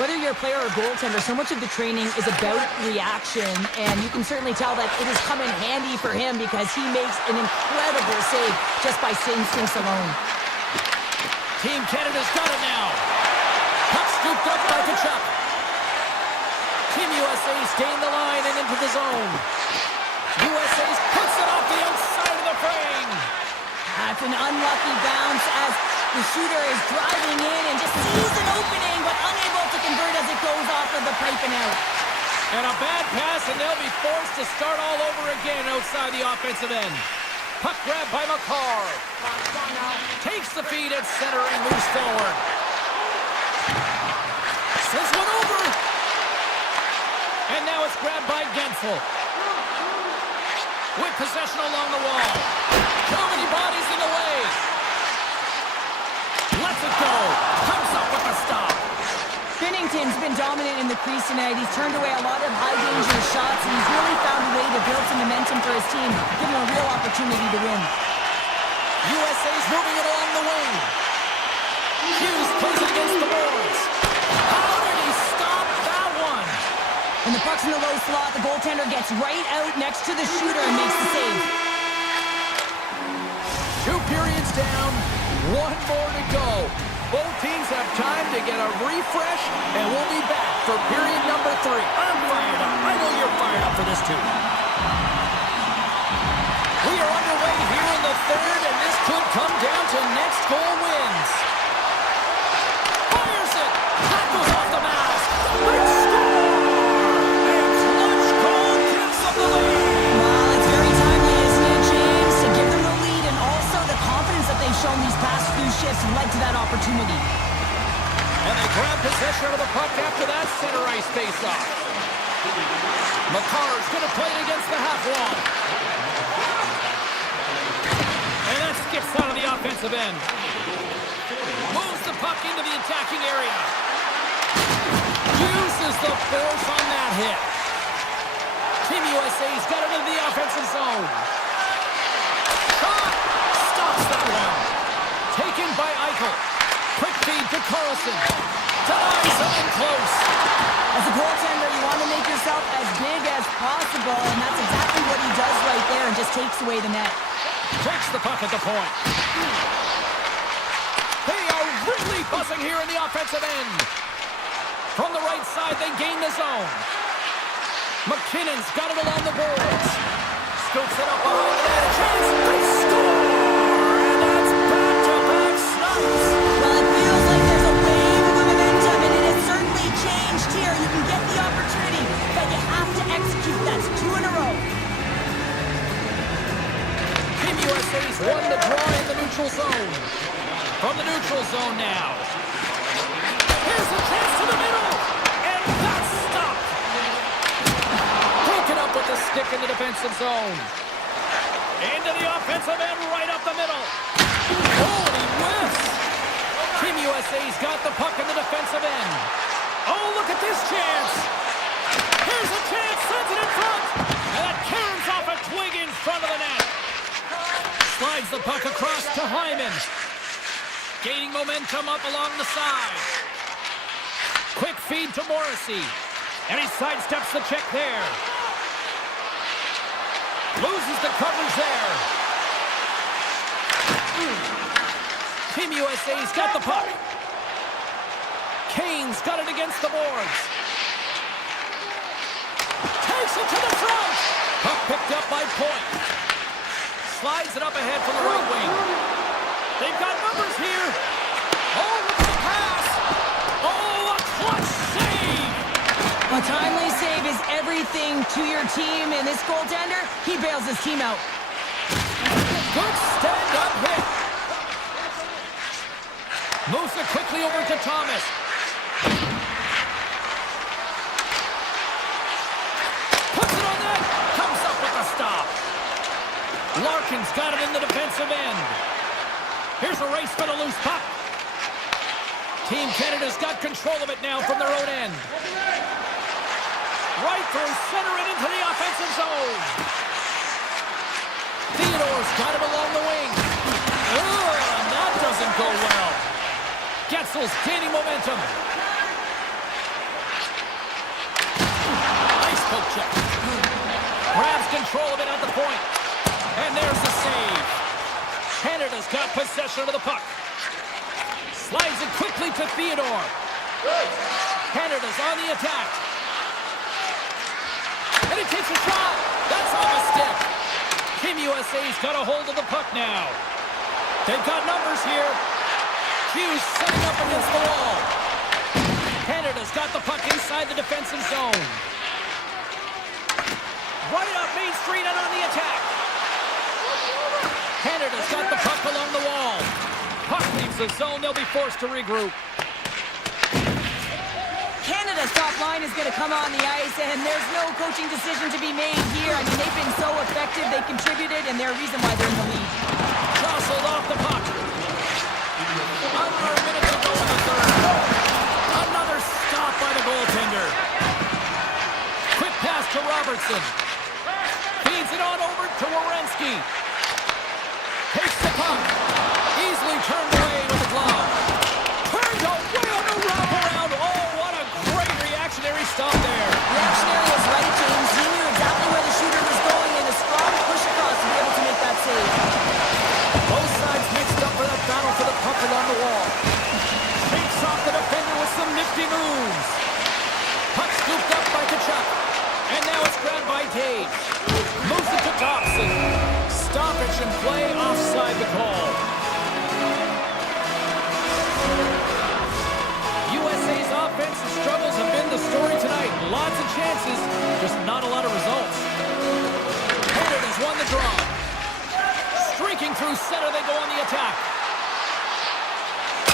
Whether you're a player or a goaltender, so much of the training is about reaction, and you can certainly tell that it has come in handy for him because he makes an incredible save just by instincts alone. Team Canada's got it now. Puck scooped up by Kachuk. Team USA's gained the line and into the zone. USA's puts it off the outside of the frame. That's an unlucky bounce as the shooter is driving in and just sees an opening, but unable to convert as it goes off of the pipe and out. And a bad pass, and they'll be forced to start all over again outside the offensive end. Puck grab by McCarr. Takes the feed at center and moves forward. Sends one over. And now it's grabbed by Gensel. With possession along the wall. Too many bodies in the way. Lets it go. Comes up with a stop. Binnington's been dominant in the crease tonight. He's turned away a lot of high-danger shots, and he's really found a way to build some momentum for his team, giving him a real opportunity to win. USA's moving it along the wing. Hughes plays it against the boards. How And the puck's in the low slot. The goaltender gets right out next to the shooter and makes the save. 2 periods down, 1 more to go. Both teams have time to get a refresh, and we'll be back for period number 3. I'm fired up. I know you're fired up for this too. We are underway here in the 3rd, and this could come down to next goal wins. Fires it. Tackles off the mask. They score! A clutch goal gives them the lead. Well, it's very timely, isn't it, James? To give them the lead and also the confidence that they've shown these past few shifts led to that opportunity. And they grab possession of the puck after that center ice face-off. McCarr's going to play it against the half wall. And that skips out of the offensive end. Moves the puck into the attacking area. Uses the force on that hit. Team USA's got it into the offensive zone. Shot! Stops that one. Taken by Eichel. Quick feed to Carlson. Ties up in close. As a goaltender, you want to make yourself as big as possible, and that's exactly what he does right there and just takes away the net. Takes the puck at the point. They are really buzzing here in the offensive end. From the right side, they gain the zone. McKinnon's got it along the boards. Scoops it up behind the net. Chance, they score! And that's back-to-back snipes. Well, it feels like there's a wave of momentum, and it has certainly changed here. You can get the opportunity, but you have to execute. That's 2 in a row. Team USA's won the draw in the neutral zone. From the neutral zone now. Here's a chance to the middle. And that's stopped. Broken up with the stick in the defensive zone. Into the offensive end, right up the middle. Oh, and he whiffs. Team USA's got the puck in the defensive end. Oh, look at this chance. Here's a chance, sends it in front. And that caroms off a twig in front of the net. Slides the puck across to Hyman. Gaining momentum up along the side. Quick feed to Morrissey. And he sidesteps the check there. Loses the coverage there. Team USA's got the puck. Kane's got it against the boards. Takes it to the front. Puck picked up by Point. Slides it up ahead from the right wing. They've got numbers here. Oh, look at the pass. Oh, a clutch save. A timely save is everything to your team, and this goaltender, he bails his team out. Good stand-up hit. Moves it quickly over to Thomas. Puts it on net. Comes up with a stop. Larkin's got it in the defensive end. Here's a race for the loose puck. Team Canada's got control of it now from their own end. Right through center and into the offensive zone. Theodore's got it along the wing. Oh, and that doesn't go well. Getzel's gaining momentum. Nice poke check. Grabs control of it at the point. And there's the save. Canada's got possession of the puck. Slides it quickly to Theodore. Canada's on the attack. And he takes a shot. That's off a stick. Team USA's got a hold of the puck now. They've got numbers here. Hughes setting up against the wall. Canada's got the puck inside the defensive zone. Right up Main Street and on the attack. Canada's got the puck along the wall. Puck leaves the zone. They'll be forced to regroup. Canada's top line is going to come on the ice, and there's no coaching decision to be made here. I mean, they've been so effective. They contributed, and they're a reason why they're in the lead. Jostled off the puck. Under a minute to go in the 3rd. Another stop by the goaltender. Quick pass to Robertson. Feeds it on over to Werenski. Takes the puck. Easily turned away with the glove. Turned away on the wraparound. Oh, what a great reactionary stop there. Reactionary Possession play, offside the call. USA's offensive struggles have been the story tonight. Lots of chances, just not a lot of results. Hayden has won the draw. Streaking through center, they go on the attack.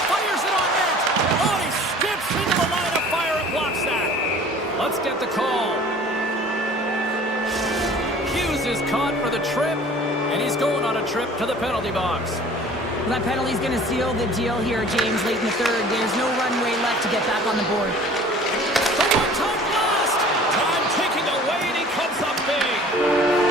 Fires it on net. Oh, he skips into the line of fire and blocks that. Let's get the call. Hughes is caught for the trip, and he's going on a trip to the penalty box. Well, that penalty's going to seal the deal here, James, late in the third. There's no runway left to get back on the board. The one-time blast! Time ticking away, and he comes up big.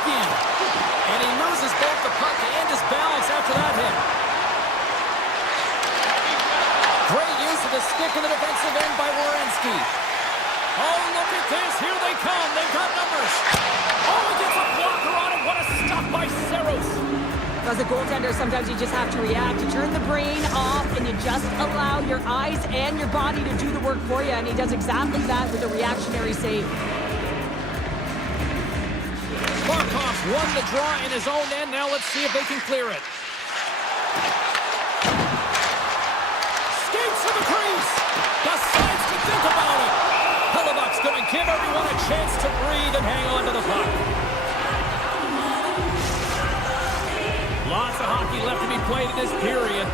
begin. And he loses both the puck and his balance after that hit. Great use of the stick in the defensive end by Werenski. Oh, look at this. Here they come. They've got numbers. Oh, he gets a blocker on him. What a stop by Saros. As a goaltender, sometimes you just have to react. You turn the brain off and you just allow your eyes and your body to do the work for you. And he does exactly that with a reactionary save. Barkov won the draw in his own end. Now let's see if they can clear it. Skates to the crease. Decides to think about it. Hellebuyck's going to give everyone a chance to breathe and hang on to the puck. Lots of hockey left to be played in this period.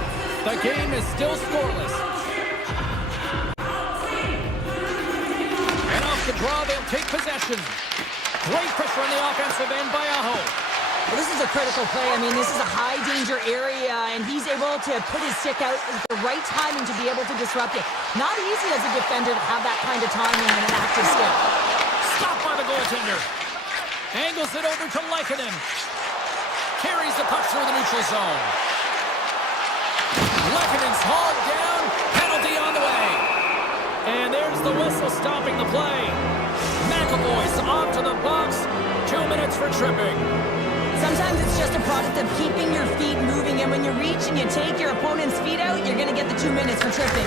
The game is still scoreless. And off the draw, they'll take possession. Great pressure on the offensive end by Aho. Well, this is a critical play. I mean, this is a high-danger area, and he's able to put his stick out at the right timing to be able to disrupt it. Not easy as a defender to have that kind of timing and an active stick. Stopped by the goaltender. Angles it over to Lehkonen. Carries the puck through the neutral zone. Lehkonen's hauled down. Penalty on the way. And there's the whistle stopping the play. McAvoy's off to the box. 2 minutes for tripping. Sometimes it's just a product of keeping your feet moving, and when you reach and you take your opponent's feet out, you're going to get the 2 minutes for tripping.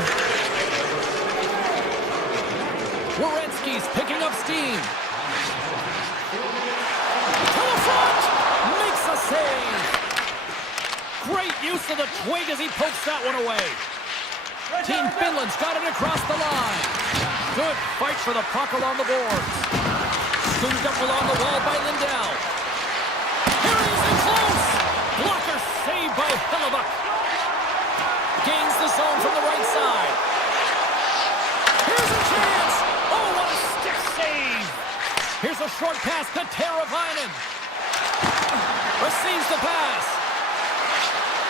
Werenski's picking up steam. To the front! Makes a save! Great use of the twig as he pokes that one away. Team Finland's got it across the line. Good fight for the puck along the boards. Scooped up along the wall by Lindell. Here he is in close! Blocker saved by Hellebuyck. Gains the zone from the right side. Here's a chance! Oh, what a stick save! Here's a short pass to Teravainen. Receives the pass.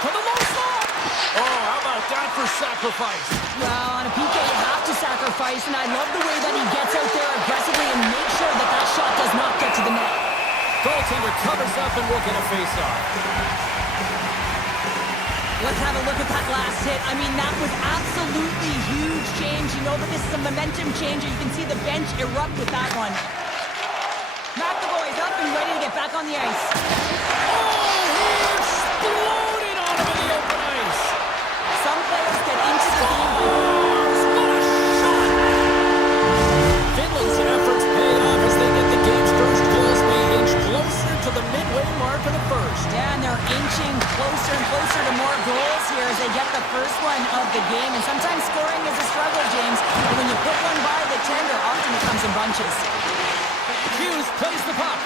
To the low slot! Oh, how about that for sacrifice? Well, on a PK, you have to sacrifice, and I love the way that he gets out there aggressively and makes sure that that shot does not get to the net. Goaltender covers up and will get a face-off. Let's have a look at that last hit. I mean, that was absolutely huge change. You know that this is a momentum changer. You can see the bench erupt with that one. McAvoy's up and ready to get back on the ice. Oh, he exploded on him in the open ice. Some players get into the game. What a shot! Finland's efforts pay off as they get the game's first goals. They inch closer to the midway mark of the first. Yeah, and they're inching closer and closer to more goals here as they get the first one of the game. And sometimes scoring is a struggle, James. But when you put one by the tender, often it comes in bunches. Hughes plays the puck.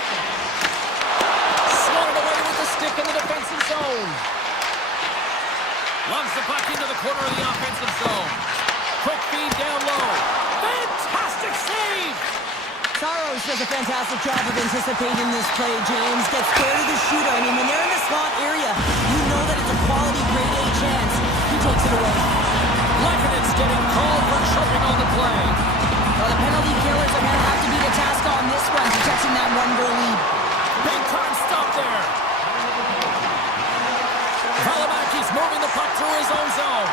Swatted away with the stick in the defensive zone. Loves the puck into the corner of the offensive zone. Quick feed down low. Fantastic save! Saros does a fantastic job of anticipating this play, James. Gets scared of the shooter. I mean, when they're in the slot area, you know that it's a quality grade A chance. He takes it away. Lehkonen's getting called for tripping on the play. Well, the penalty killers are going to have to beat a task on this one, protecting that one-goal lead. Big time stop there. Valimaki's moving the puck through his own zone.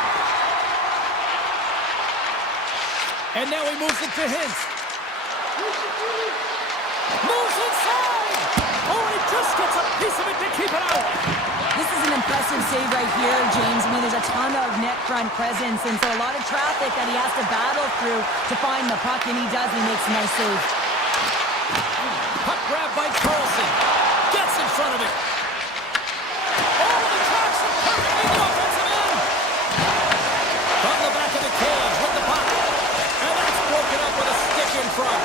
And now he moves it to Hintz. Moves inside! Oh, he just gets a piece of it to keep it out. This is an impressive save right here, James. I mean, there's a ton of net front presence, and so a lot of traffic that he has to battle through to find the puck, and he does, and he makes a nice save. Puck grab by Carlson. Gets in front of it. Oh, the tracks are perfectly in the offensive end. From the back of the cage with the puck. And that's broken up with a stick in front.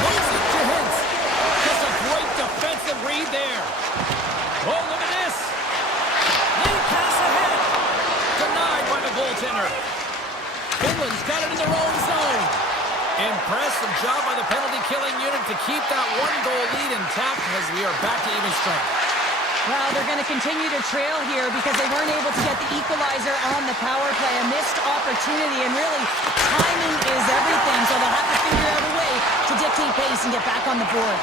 Moves it to Hintz. Just a great defensive read there. Oh, look at this. Lead pass ahead. Denied by the goaltender. Finland's got it in their own zone. Impressive job by the penalty-killing unit to keep that one-goal lead intact as we are back to even strength. Well, they're going to continue to trail here because they weren't able to get the equalizer on the power play. A missed opportunity, and really, timing is everything, so they'll have to figure out a way to dictate pace and get back on the board.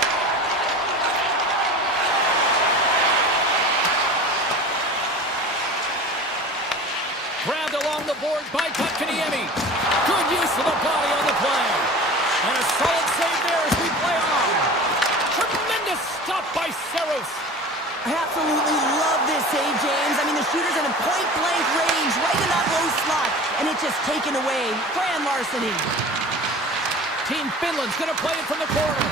the boards by Kotkaniemi. Good use of the body on the play. And a solid save there as we play on. Tremendous stop by Saros. I absolutely love this save, James. I mean, the shooter's in a point-blank range, right in that low slot, and it's just taken away. Grand larceny. Team Finland's going to play it from the corner.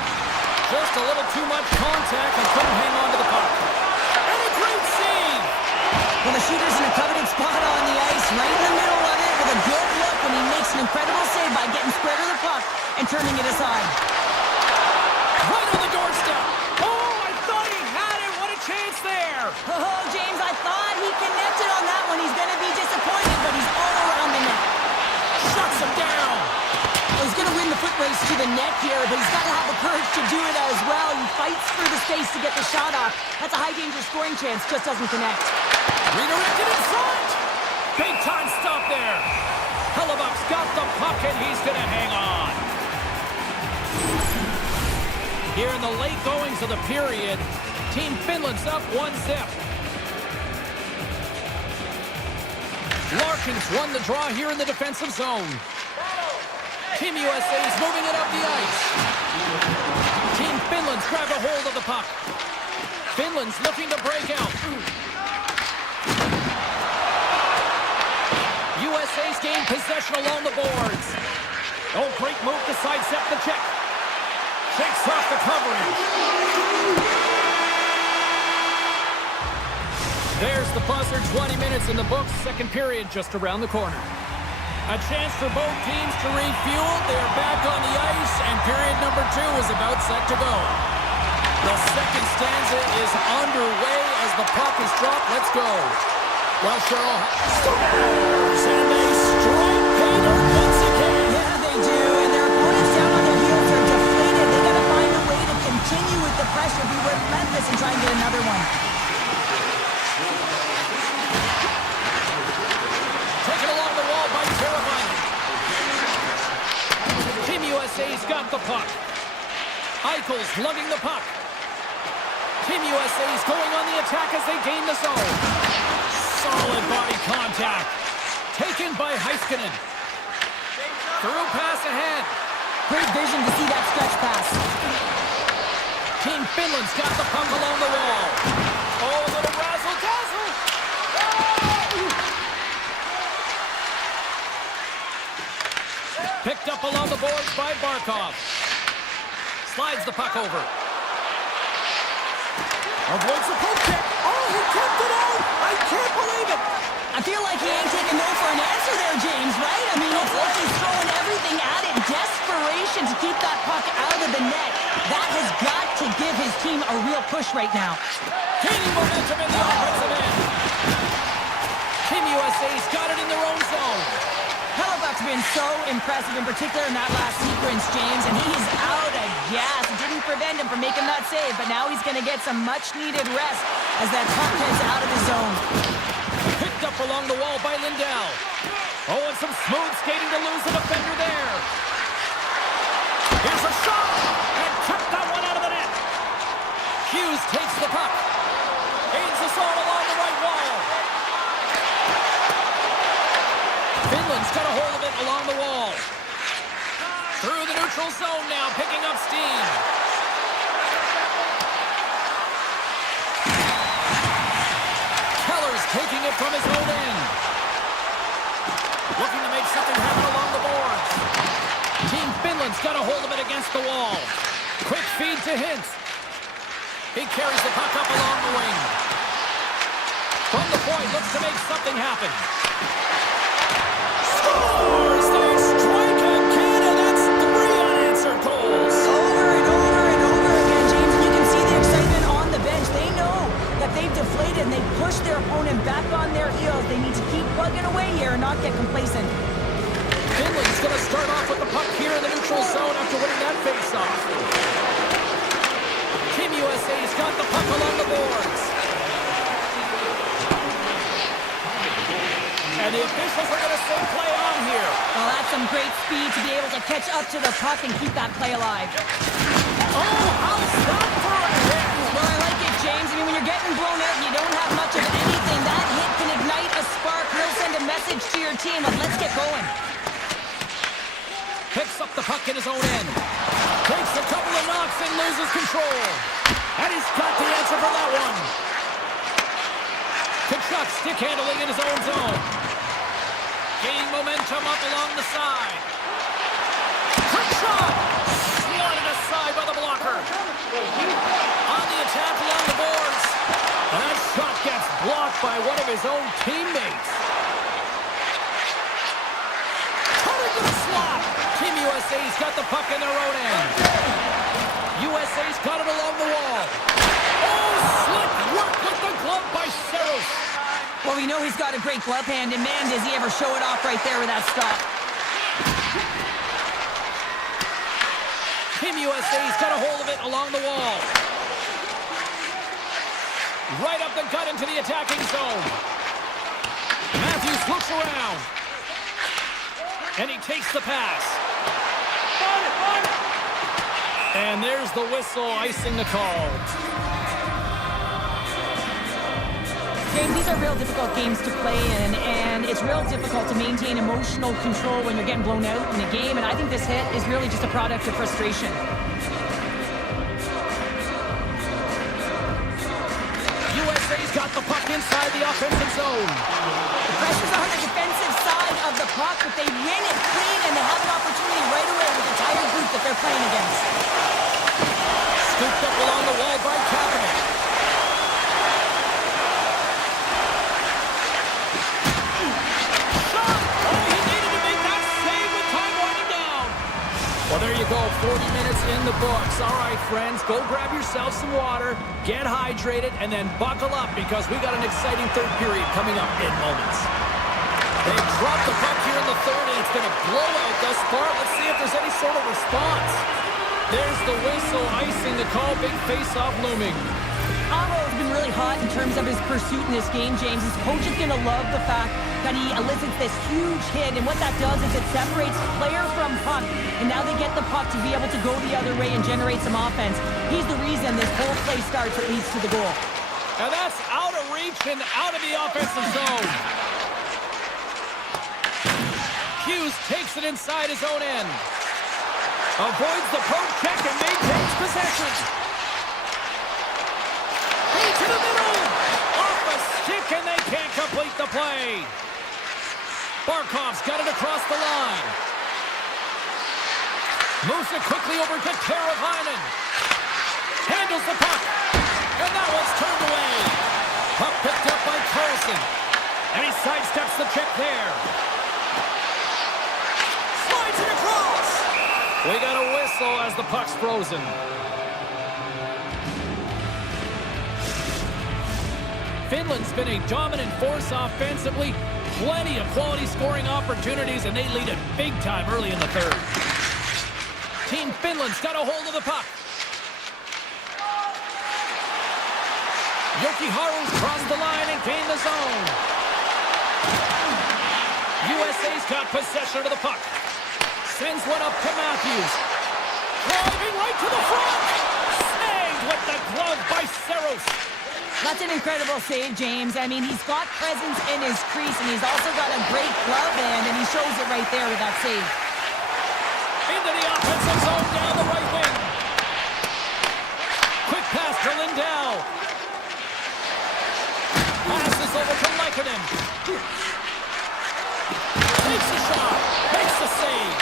Just a little too much contact and couldn't hang on to the puck. And a great save. Well, the shooter's in a coveted spot on the ice, right in the middle of it, with a good look when he makes an incredible save by getting square to the puck and turning it aside. Right on the doorstep. Oh, I thought he had it. What a chance there. Oh, James, I thought he connected on that one. He's going to be disappointed, but he's all around the net. Shuts him down. Well, he's going to win the foot race to the net here, but he's got to have the courage to do it as well. He fights for the space to get the shot off. That's a high-danger scoring chance, just doesn't connect. Redirected in front. Big-time stop there. Hellebuck's got the puck, and he's going to hang on. Here in the late goings of the period, Team Finland's up 1-0. Larkin's won the draw here in the defensive zone. Team USA's moving it up the ice. Team Finland's grabbed a hold of the puck. Finland's looking to break out. USA's gained possession along the boards. Oh, great move to sidestep the check. Shakes off the coverage. There's the buzzer, 20 minutes in the books. Second period just around the corner. A chance for both teams to refuel. They're back on the ice, and period number 2 is about set to go. The second stanza is underway as the puck is dropped. Let's go. Well, Cheryl, scores, and they strike pay dirt once again. Yeah, they do, and their opponents down on their heels are deflated. They got to find a way to continue with the pressure, be relentless, and try and get another one. Taken along the wall by Teravainen. Team USA's got the puck. Eichel's lugging the puck. Team USA's going on the attack as they gain the zone. Solid body contact. Taken by Heiskanen. Through pass ahead. Great vision to see that stretch pass. Team Finland's got the puck along the wall. Oh, a little razzle-dazzle. Picked up along the boards by Barkov. Slides the puck over. Avoids the poke check. Oh, he kept it out. I can't believe it. I feel like he ain't taking no for an answer there, James, right? I mean, it's like he's throwing everything at it. Desperation to keep that puck out of the net. That has got to give his team a real push right now. Gaining momentum in the offensive end. Team USA's got it in their own zone. Hellebuck's been so impressive, in particular in that last sequence, James, and he is out of gas. It didn't prevent him from making that save, but now he's going to get some much-needed rest as that puck heads out of his zone. Picked up along the wall by Lindell. Oh, and some smooth skating to lose the defender there. Here's a shot, and kept that one out of the net. Hughes takes the puck. Gains the zone along the right wall. Finland's got a hold of it along the wall. Through the neutral zone now, picking up steam. Keller's taking it from his own end. Looking to make something happen along the boards. Team Finland's got a hold of it against the wall. Quick feed to Hintz. He carries the puck up along the wing. From the point, looks to make something happen. Scores! They strike again, and that's 3 unanswered goals. Over and over and over again, James, and you can see the excitement on the bench. They know that they've deflated and they've pushed their opponent back on their heels. They need to keep plugging away here and not get complacent. Finland's going to start off with the puck here in the neutral zone after winning that face-off. Team USA's got the puck along the boards. And the officials are going to say play on here. Well, that's some great speed to be able to catch up to the puck and keep that play alive. Oh, how's that for a hit? Well, I like it, James. I mean, when you're getting blown out and you don't have much of anything, that hit can ignite a spark. He'll send a message to your team of the puck in his own end. Takes a couple of knocks and loses control. And he's got the answer for that one. Kachuk stick handling in his own zone. Gaining momentum up along the side. Kachuk! Swatted aside by the blocker. On the attack along the boards. And that shot gets blocked by one of his own teammates. Coming to the slot. Team USA's got the puck in their own end. USA's got it along the wall. Oh, slick work with the glove by Saros. Well, we know he's got a great glove hand, and man, does he ever show it off right there with that stop. Team USA's got a hold of it along the wall. Right up the gut into the attacking zone. Matthews looks around. And he takes the pass. And there's the whistle icing the call. James, these are real difficult games to play in, and it's real difficult to maintain emotional control when you're getting blown out in a game, and I think this hit is really just a product of frustration. USA's got the puck inside the offensive zone. The pressure's on the defensive side of the puck, but they win it clean, and they have an opportunity right away with the entire group that they're playing against. Scooped up along the wall by Kaepernick. Shot! Oh, he needed to make that save with time winding down. Well, there you go. 40 minutes in the books. All right, friends, go grab yourself some water, get hydrated, and then buckle up because we got an exciting third period coming up in moments. They dropped the puck here in the third, and it's been a blowout thus far. Let's see if there's any sort of response. There's the whistle, icing the call, big face-off looming. Aro's been really hot in terms of his pursuit in this game, James. His coach is going to love the fact that he elicits this huge hit, and what that does is it separates player from puck, and now they get the puck to be able to go the other way and generate some offense. He's the reason this whole play starts that leads to the goal. And that's out of reach and out of the offensive zone. Hughes takes it inside his own end. Avoids the poke check and maintains possession. Into the middle. Off a stick and they can't complete the play. Barkov's got it across the line. Moves it quickly over to Teravainen. Handles the puck. And that one's turned away. Puck picked up by Carlson. And he sidesteps the check there. Slides it across. We got a whistle as the puck's frozen. Finland's been a dominant force offensively. Plenty of quality scoring opportunities, and they lead it big time early in the third. Team Finland's got a hold of the puck. Jokiharju's crossed the line and gained the zone. USA's got possession of the puck. Sends one up to Matthews. Driving right to the front. Snagged with the glove by Saros. That's an incredible save, James. I mean, he's got presence in his crease, and he's also got a great glove hand, and he shows it right there with that save. Into the offensive zone down the right wing. Quick pass to Lindell. Passes over to Leikonen. Takes a shot. Makes the save.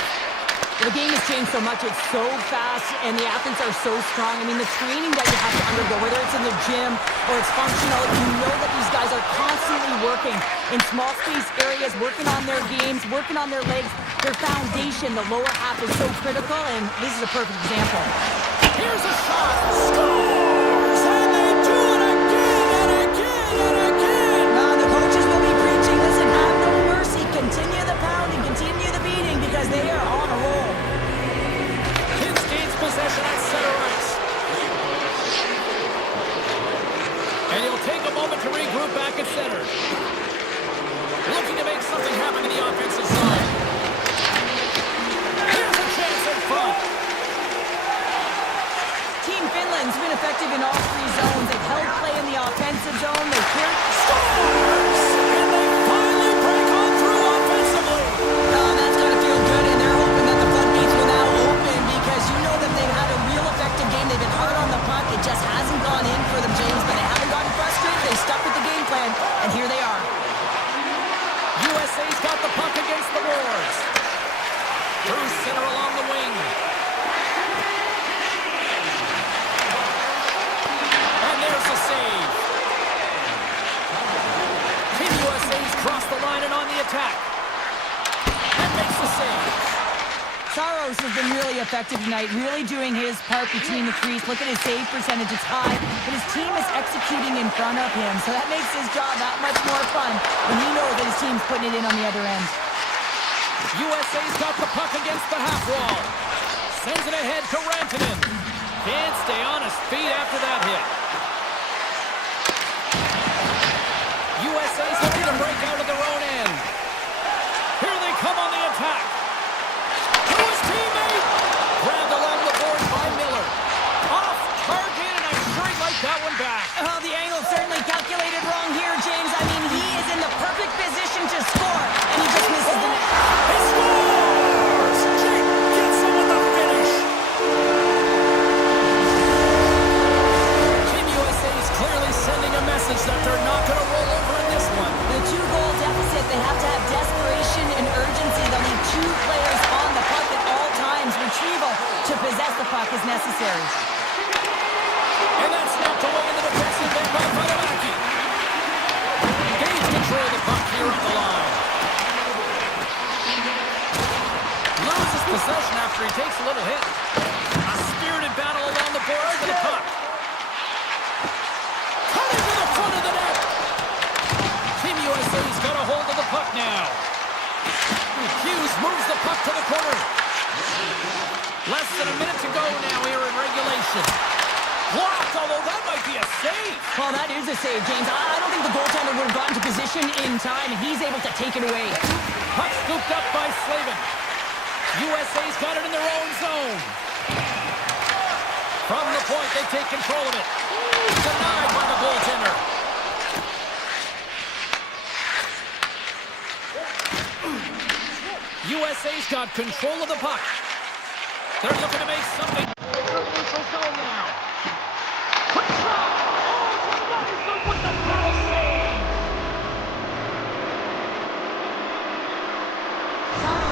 The game has changed so much. It's so fast, and the athletes are so strong. I mean, the training that you have to undergo, whether it's in the gym or it's functional, you know that these guys are constantly working in small space areas, working on their games, working on their legs. Their foundation, the lower half, is so critical, and this is a perfect example. Here's a shot. Scores! And they do it again and again and again. Now the coaches will be preaching, listen, have no mercy. Continue the pounding, continue the beating, because they are on a roll. Hins gains possession at center ice. And he'll take a moment to regroup back at center. Looking to make something happen in the offensive zone. Here's a chance in front. Team Finland's been effective in all three zones. They've held play in the offensive zone. They've cleared Scores! And they finally break on through offensively. Oh, that's got to feel good, and they're hoping that the floodgates will now Lewis has been really effective tonight, really doing his part between the crease. Look at his save percentage, it's high, but his team is executing in front of him, so that makes his job that much more fun when he knows that his team's putting it in on the other end. USA's got the puck against the half wall. Sends it ahead to Rantanen. Can't stay on his feet after that hit. USA's looking to break out of their own end. Here they come on the attack. To his teammate. Grabbed along the boards by Miller. Off target, and I'm sure he'd like that one back. Oh, the angle certainly calculated wrong here, James. I mean, he is in the perfect position to score, and he just misses the net. He scores! Jake gets him with the finish. Team USA is clearly sending a message that they're not going to roll over in this one. The 2-goal deficit, they have to have desperation and urgency. They'll need 2 players on the puck at all times. Retrieval to possess the puck is necessary. And that's snapped away in the defensive end by Valimaki. Gains control of the puck here on the line. Loses possession after he takes a little hit. A spirited battle along the boards for the puck. Cutting to the front of the net. Team USA's got a hold of the puck now. Hughes moves the puck to the corner. Less than a minute to go now here in regulation. Blocked, although that might be a save. Well, that is a save, James. I don't think the goaltender would have gotten to position in time, and he's able to take it away. Puck scooped up by Slavin. USA's got it in their own zone. From the point, they take control of it. Denied by the goaltender. USA's got control of the puck. They're looking to make something. Neutral zone now. Quick shot. Oh, Madison with the battle save.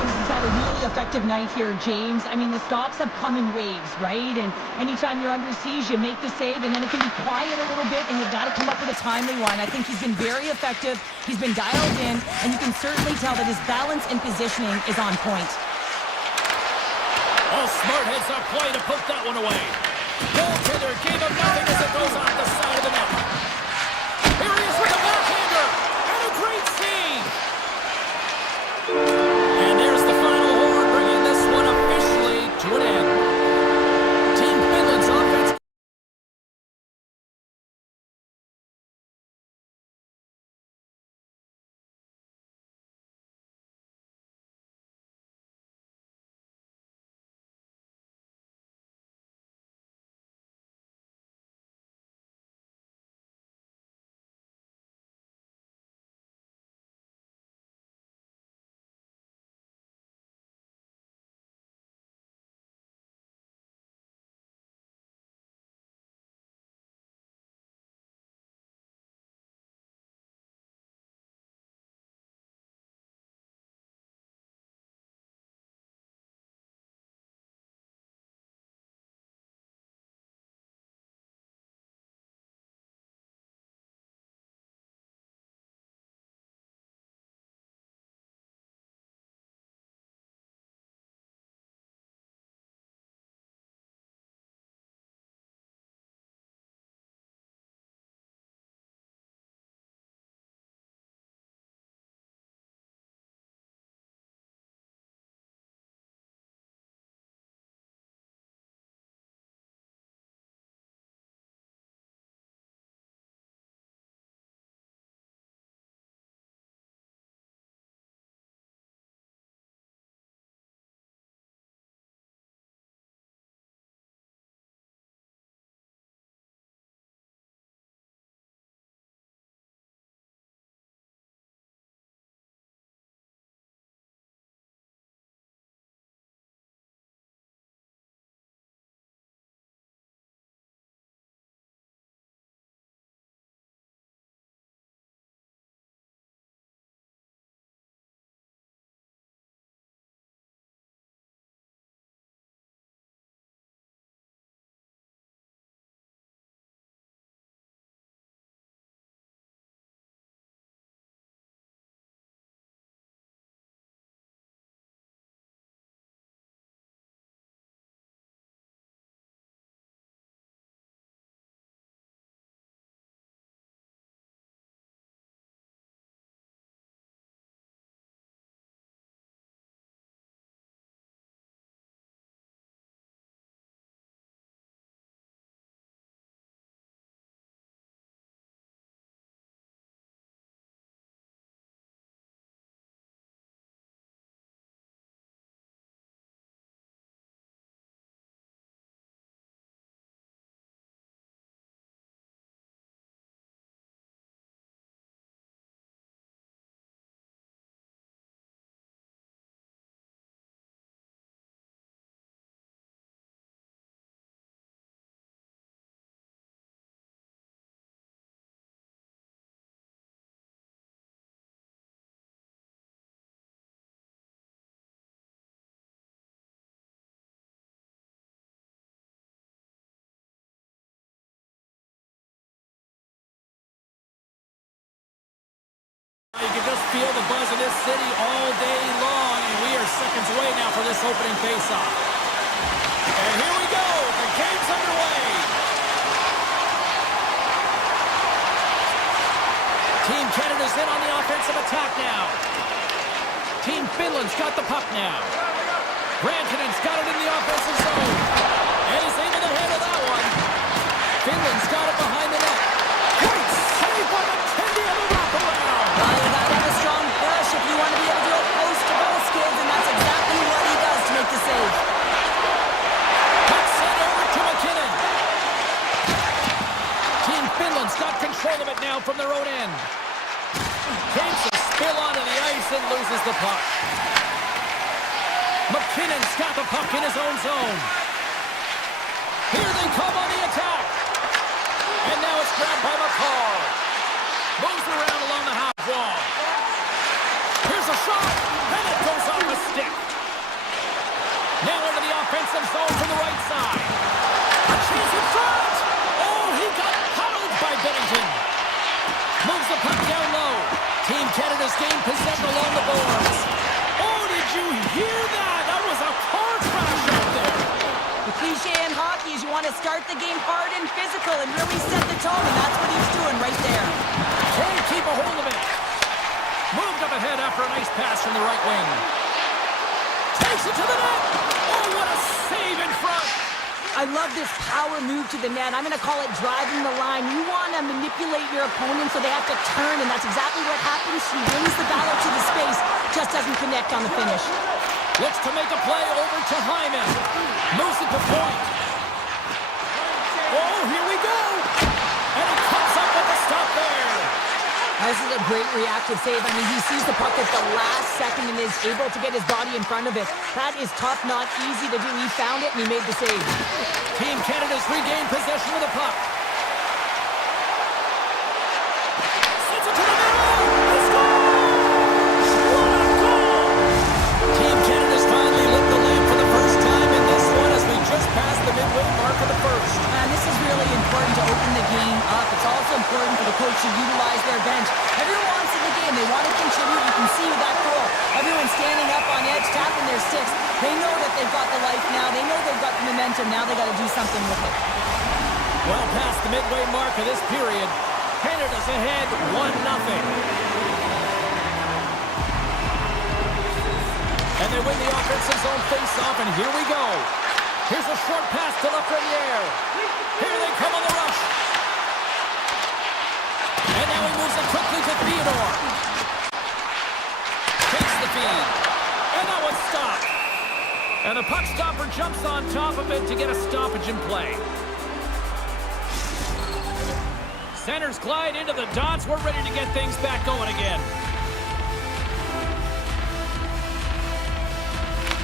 He's had a really effective night here, James. I mean, the stops have come in waves, right? And anytime you're under siege, you make the save, and then it can be quiet a little bit, and you've got to come up with a timely one. I think he's been very effective. He's been dialed in, and you can certainly tell that his balance and positioning is on point. Oh, smart heads-up play to put that one away. Goaltender gave him nothing as it goes off the side of the net. Here he is with the backhander, and a great save. You can just feel the buzz in this city all day long, and we are seconds away now for this opening face-off. And here we go. The game's underway. Team Canada's in on the offensive attack now. Team Finland's got the puck now. Rantanen's got it in the offensive zone. And he's able to handle that one. Finland's got it behind the net. Great save by McKenzie on the wraparound. Well, you gotta have a strong push if you want to be able to go post to goal skills, and that's exactly what he does to make the save. Puck sent over to McKinnon. Team Finland's got control of it now from their own end. Takes a spill onto the ice and loses the puck. McKinnon's got the puck in his own zone. Here they come on the attack. And now it's grabbed by McCall. Moves around along the half wall. Here's a shot, and it goes off a stick. Now into the offensive zone from the right side. A chance in front. Oh, he got huddled by Bennington. Moves the puck down low. Team Canada's gained possession along the boards. Oh, did you hear that? That was a car crash out there. The cliche in hockey is you want to start the game hard and physical and really set the tone, and that's what he's doing right there. Can't keep a hold of it. Moved up ahead after a nice pass from the right wing. Takes it to the net. Oh, what a save in front. I love this power move to the net. I'm going to call it driving the line. You want to manipulate your opponent so they have to turn, and that's exactly what happens. He wins the battle to the space, just doesn't connect on the finish. Looks to make a play over to Hyman. Moves it to point. Oh, here we go. And he comes up with a stop there. This is a great reactive save. I mean, he sees the puck at the last second and is able to get his body in front of it. That is tough, not easy to do. He found it and he made the save. Team Canada's regained possession of the puck. Sends it to the middle. He scores! What a goal! Team Canada's finally lit the lamp for the first time in this one as we just passed the midway mark of the first. And this is really important to open the game up. It's also important for the coach to utilize their bench. Everyone wants in the game. They want to contribute. You can see with that goal. Everyone's standing up on edge, tapping their sticks. They know that they've got the life now. They know they've got the momentum. Now they got to do something with it. Well past the midway mark of this period, Canada's ahead 1-0. And they win the offensive zone face-off, and here we go. Here's a short pass to Lafreniere. Here they come on the rush. And now he moves it quickly to Theodore. Takes the feed. And that one's stopped. And the puck stopper jumps on top of it to get a stoppage in play. Centers glide into the dots. We're ready to get things back going again.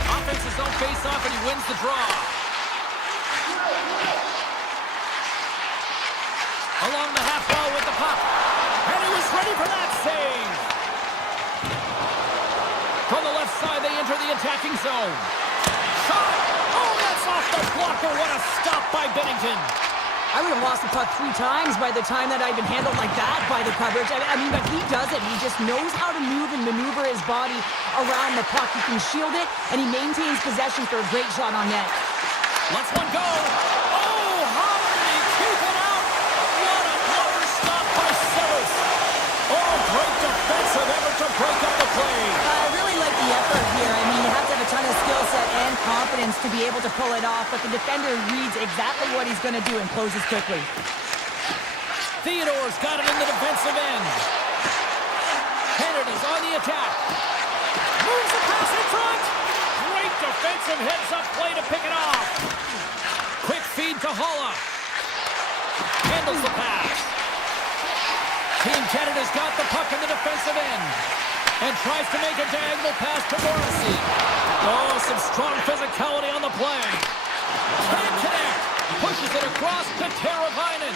Offense's zone face-off, and he wins the draw. Along the half wall with the puck. And he was ready for that save. From the left side, they enter the attacking zone. Shot! Oh, that's off the blocker. What a stop by Bennington. I would have lost the puck 3 times by the time that I'd been handled like that by the coverage. I mean, but he does it. He just knows how to move and maneuver his body around the puck. He can shield it, and he maintains possession for a great shot on net. Let's one go. Oh, how did he keep it out? What a clever stop by Severus. Oh, great defensive effort to break up the play. I really like the effort here. I mean, you have to have a ton of skill set and confidence to be able to pull it off, but the defender reads exactly what he's going to do and closes quickly. Theodore's got it in the defensive end. Canada's on the attack. Moves the pass in front. Great defensive heads-up play to pick it off. Quick feed to Holla. Handles the pass. Team Canada's got the puck in the defensive end and tries to make a diagonal pass to Morrissey. Oh, some strong physicality on the play. Can't connect. Pushes it across to Teravainen.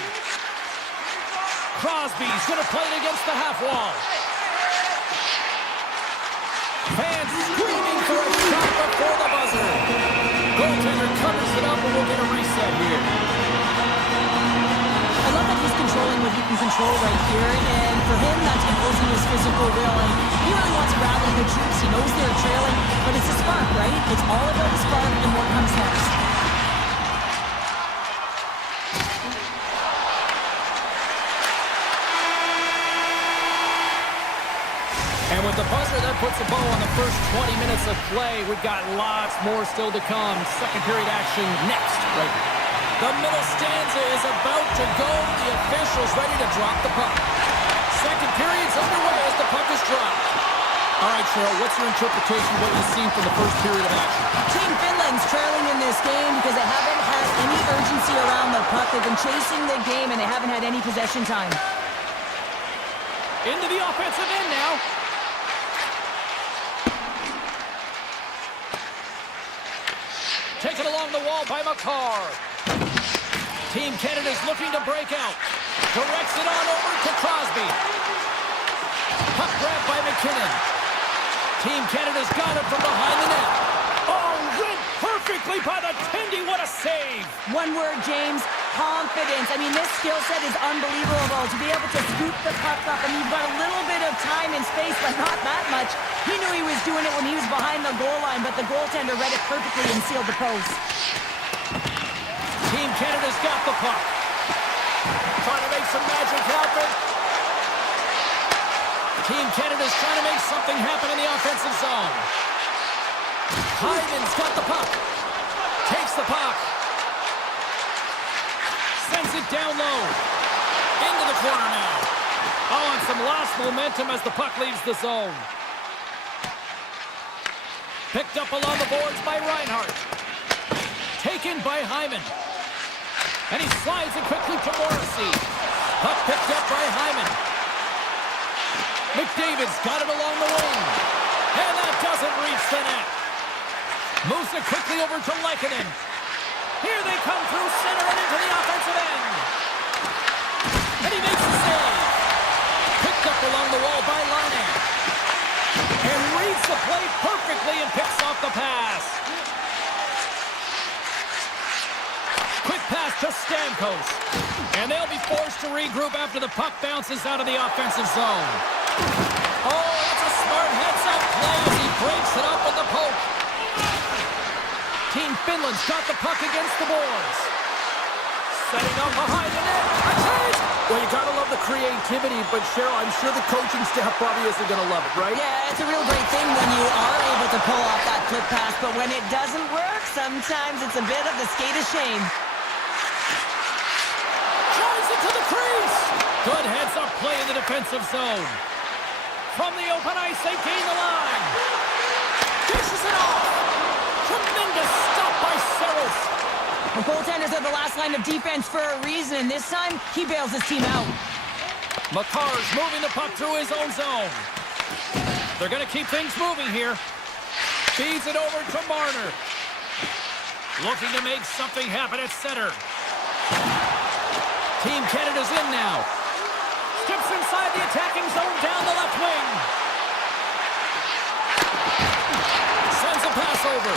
Crosby's going to play it against the half wall. Fans screaming for a shot before the buzzer. Goaltender covers it up, and we'll get a reset here. I love that he's controlling what he in control right here, and for him, that's imposing his physical will, and he really wants to rally the troops. He knows they're trailing, but it's a spark, right? It's all about the spark and what comes next. And with the buzzer, that puts a bow on the first 20 minutes of play. We've got lots more still to come. Second period action next. Right. The middle stanza is about to go. The officials ready to drop the puck. Second period's underway as the puck is dropped. All right, Cheryl, what's your interpretation of what you've seen from the first period of action? Team Finland's trailing in this game because they haven't had any urgency around the puck. They've been chasing the game, and they haven't had any possession time. Into the offensive end now. Taken along the wall by Makar. Team Canada's looking to break out. Directs it on over to Crosby. Puck grabbed by McKinnon. Team Canada's got it from behind the net. Oh, read perfectly by the Tendy. What a save. One word, James. Confidence. I mean, this skill set is unbelievable. To be able to scoop the puck up, and you've got a little bit of time and space, but not that much. He knew he was doing it when he was behind the goal line, but the goaltender read it perfectly and sealed the post. Team Canada's got the puck. Trying to make some magic happen. Team Canada's trying to make something happen in the offensive zone. Hyman's got the puck. Takes the puck. Sends it down low. Into the corner now. Oh, and some lost momentum as the puck leaves the zone. Picked up along the boards by Reinhart. Taken by Hyman. And he slides it quickly to Morrissey. Puck picked up by Hyman. McDavid's got it along the wing. And that doesn't reach the net. Moves it quickly over to Lehkonen. Here they come through center and into the offensive end. And he makes the save. Picked up along the wall by Laine. And reads the play perfectly and picks off the pass. Quick pass to Stamkos. And they'll be forced to regroup after the puck bounces out of the offensive zone. Oh, that's a smart heads-up play as he breaks it up with the poke. Team Finland's got the puck against the boards. Setting up behind the net. A chance! Well, you gotta love the creativity, but Cheryl, I'm sure the coaching staff probably isn't gonna love it, right? Yeah, it's a real great thing when you are able to pull off that flip pass, but when it doesn't work, sometimes it's a bit of the skate of shame. Drives it to the crease. Good heads-up play in the defensive zone. From the open ice, they gain the line. Dishes it off. Tremendous stop by Saros. The goaltenders are the last line of defense for a reason, and this time, he bails his team out. Makar's moving the puck through his own zone. They're going to keep things moving here. Feeds it over to Marner. Looking to make something happen at center. Team Canada's in now. Skips inside the attacking zone down the left wing. Sends a pass over.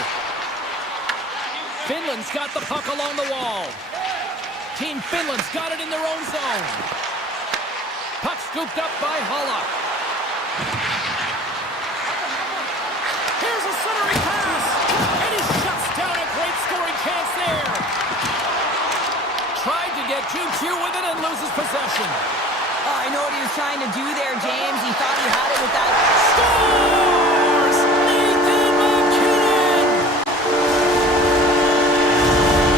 Finland's got the puck along the wall. Team Finland's got it in their own zone. Puck scooped up by Halla. Here's a centering pass. And he shuts down a great scoring chance there. Tried to get 2-2 with it and loses possession. Oh, I know what he was trying to do there, James. He thought he had it with that. Scores! Nathan McKinnon!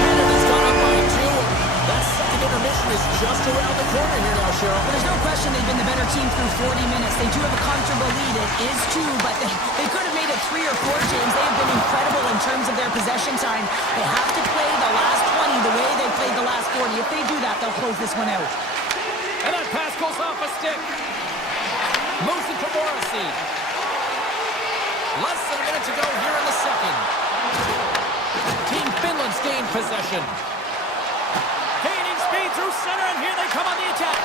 Canada's gone up by 2. That second intermission is just around the corner here now, Cheryl. But there's no question they've been the better team through 40 minutes. They do have a comfortable lead. It is 2, but they could have made it 3 or 4, James. They have been incredible in terms of their possession time. They have to play the last 20 the way they played the last 40. If they do that, they'll close this one out. And that pass goes off a stick. Moves it to Morrissey. Less than a minute to go here in the second. Team Finland's gained possession. Gaining speed through center, and here they come on the attack.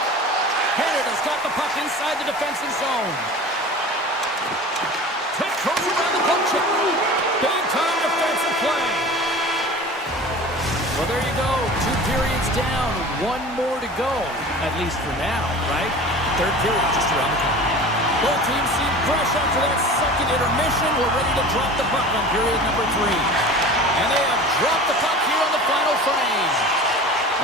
Canada's got the puck inside the defensive zone. Tip throws around the poke check. Big time defensive play. Well, there you go. 2 periods down. One more to go, at least for now, right? Third period just around the corner. Both teams seem fresh after that second intermission. We're ready to drop the puck on period number 3. And they have dropped the puck here on the final frame.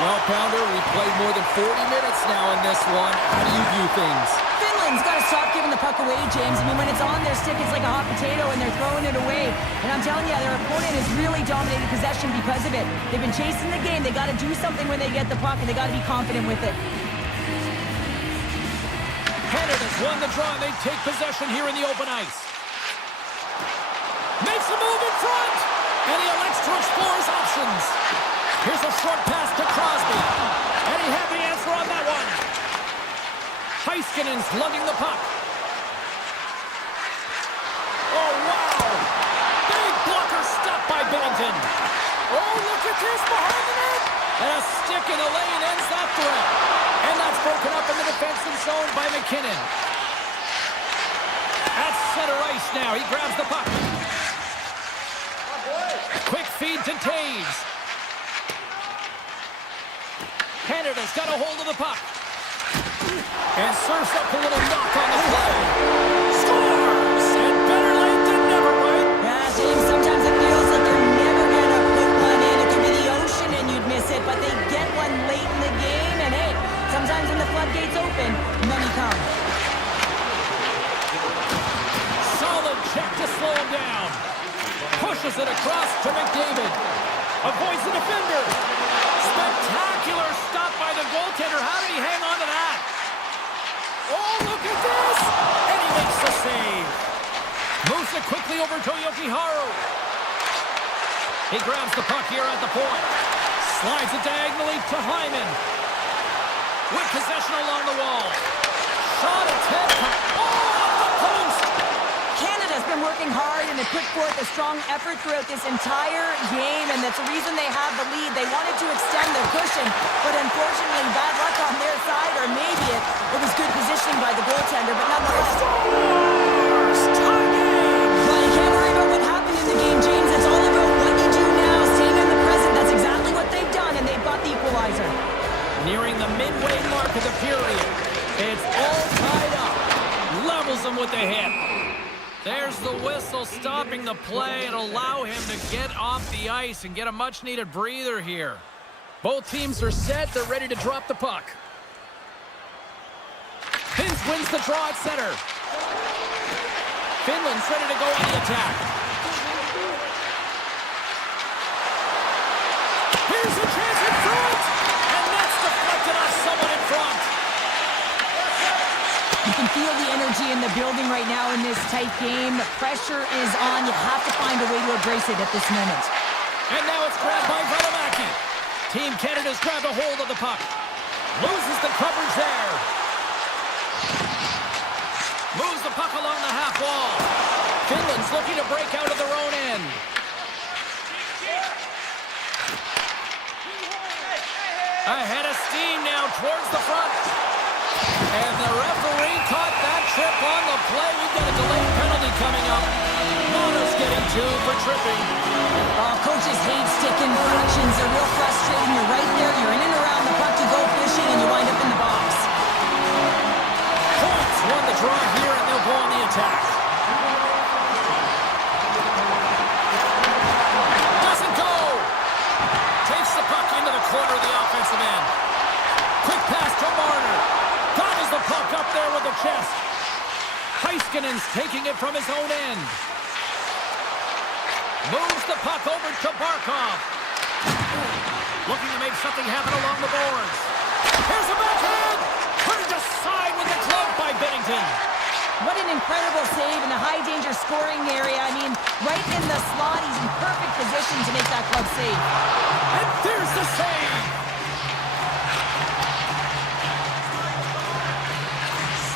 Well, Pounder, we've played more than 40 minutes now in this one. How do you view things? Finland's got to stop giving the puck away, James. I mean, when it's on their stick, it's like a hot potato, and they're throwing it away. And I'm telling you, their opponent has really dominated possession because of it. They've been chasing the game. They got to do something when they get the puck, and they got to be confident with it. Canada's won the draw, and they take possession here in the open ice. Makes a move in front, and he elects to explore his options. Here's a short pass to Crosby, and he had the answer on that one. Heiskanen's lugging the puck. Oh, wow! Big blocker stopped by Bennington. Oh, look at this behind the net! And a stick in the lane ends that threat. And that's broken up in the defensive zone by McKinnon. At center ice now, he grabs the puck. Quick feed to Taves. Canada's got a hold of the puck. And serves up a little knock on the play. Scores! And better late than never, right? Yeah, James, sometimes it feels like they're never going to put one in. It could be the ocean and you'd miss it, but they get one late in the game. And hey, sometimes when the floodgates open, many come. Solid check to slow him down. Pushes it across to McDavid. Avoids the defender. Spectacular stop by the goaltender. How did he hang on to that? Oh, look at this! And he makes the save. Moves it quickly over to Yokiharu. He grabs the puck here at the point. Slides it diagonally to Hyman. With possession along the wall. Shot attempt. Oh, off the post! Canada's been working hard and they put forth a strong effort throughout this entire game, and that's the reason they have the lead. They wanted to extend their cushion, but unfortunately bad luck on their side, or maybe it was good positioning by the goaltender, but nonetheless. Tie game! Well, you can't worry about what happened in the game, James. It's all about what you do now, staying in the present. That's exactly what they've done, and they've got the equalizer. Nearing the midway mark of the period. It's all tied up. Levels them with the hit. There's the whistle stopping the play and allow him to get off the ice and get a much-needed breather here. Both teams are set. They're ready to drop the puck. Pins wins the draw at center. Finland's ready to go on the attack. Here's a chance in front! And that's deflected off someone in front. You can feel the energy in the building right now in this tight game. The pressure is on. You have to find a way to embrace it at this moment. And now it's grabbed by Valimaki. Team Canada's grabbed a hold of the puck. Loses the coverage there. Moves the puck along the half wall. Finland's looking to break out of their own end. Ahead of steam now towards the front. And the referee caught that trip on the play. We've got a delayed penalty coming up. Mono's getting 2 for tripping. Coaches hate stick infractions. They're real frustrating. You're right there. You're in and around the puck. You go fishing and you wind up in the box. Points won the draw here, and they'll go on the attack. Doesn't go. Takes the puck into the corner of the offensive end. Quick pass to Marner. Gobbles the puck up there with the chest. Heiskanen's taking it from his own end. Moves the puck over to Barkov. Looking to make something happen along the boards. Here's a backhand. Turned aside with the glove by Bennington. What an incredible save in the high-danger scoring area. I mean, right in the slot. He's in perfect position to make that glove save. And there's the save.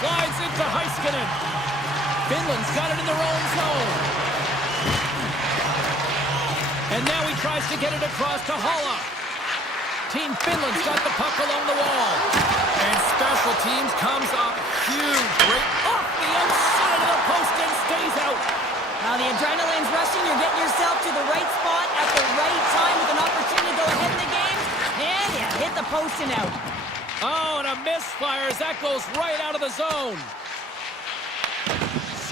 Slides into Heiskanen. Finland's got it in their own zone. And now he tries to get it across to Halla. Team Finland's got the puck along the wall. And special teams comes up huge. Right off the outside of the post and stays out. Now the adrenaline's rushing. You're getting yourself to the right spot at the right time with an opportunity to go ahead in the game. And you hit the the post and out. Oh, and a misfire as that goes right out of the zone.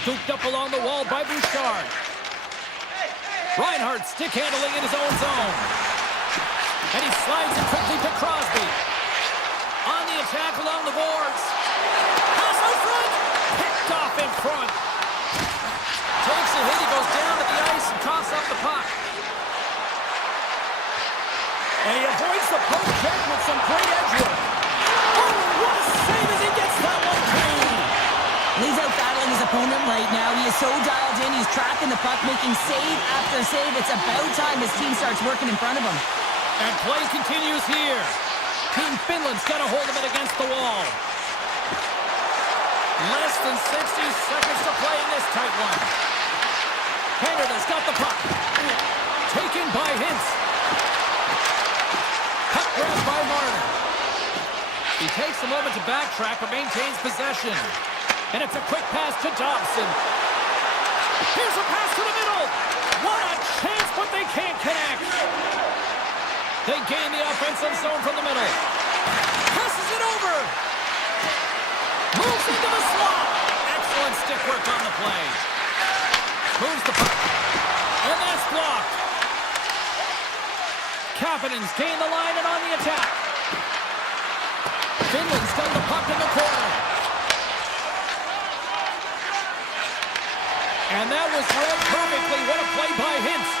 Scooped up along the wall by Bouchard. Reinhardt stick handling in his own zone. And he slides it quickly to Crosby. On the attack along the boards. Pass out front. Picked off in front. Takes a hit. He goes down to the ice and coughs up the puck. And he avoids the poke check with some great edge work. Oh, what a save as he gets that one too. He's out battling his opponent right now. He is so dialed in. He's tracking the puck, making save after save. It's about time his team starts working in front of him. And play continues here. Team Finland's got a hold of it against the wall. Less than 60 seconds to play in this tight one. Canada's got the puck. Taken by Hintz. Puck grab by Marner. He takes a moment to backtrack but maintains possession. And it's a quick pass to Dobson. Here's a pass to the middle. What a chance, but they can't connect. They gain the offensive zone from the middle. Passes it over. Moves into the slot. Excellent stick work on the play. Moves the puck. And that's blocked. Kapanen's gain the line and on the attack. Finland's got the puck in the corner. And that was read perfectly. What a play by Hintz.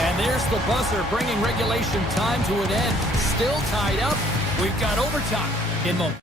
And there's the buzzer, bringing regulation time to an end. Still tied up. We've got overtime in the...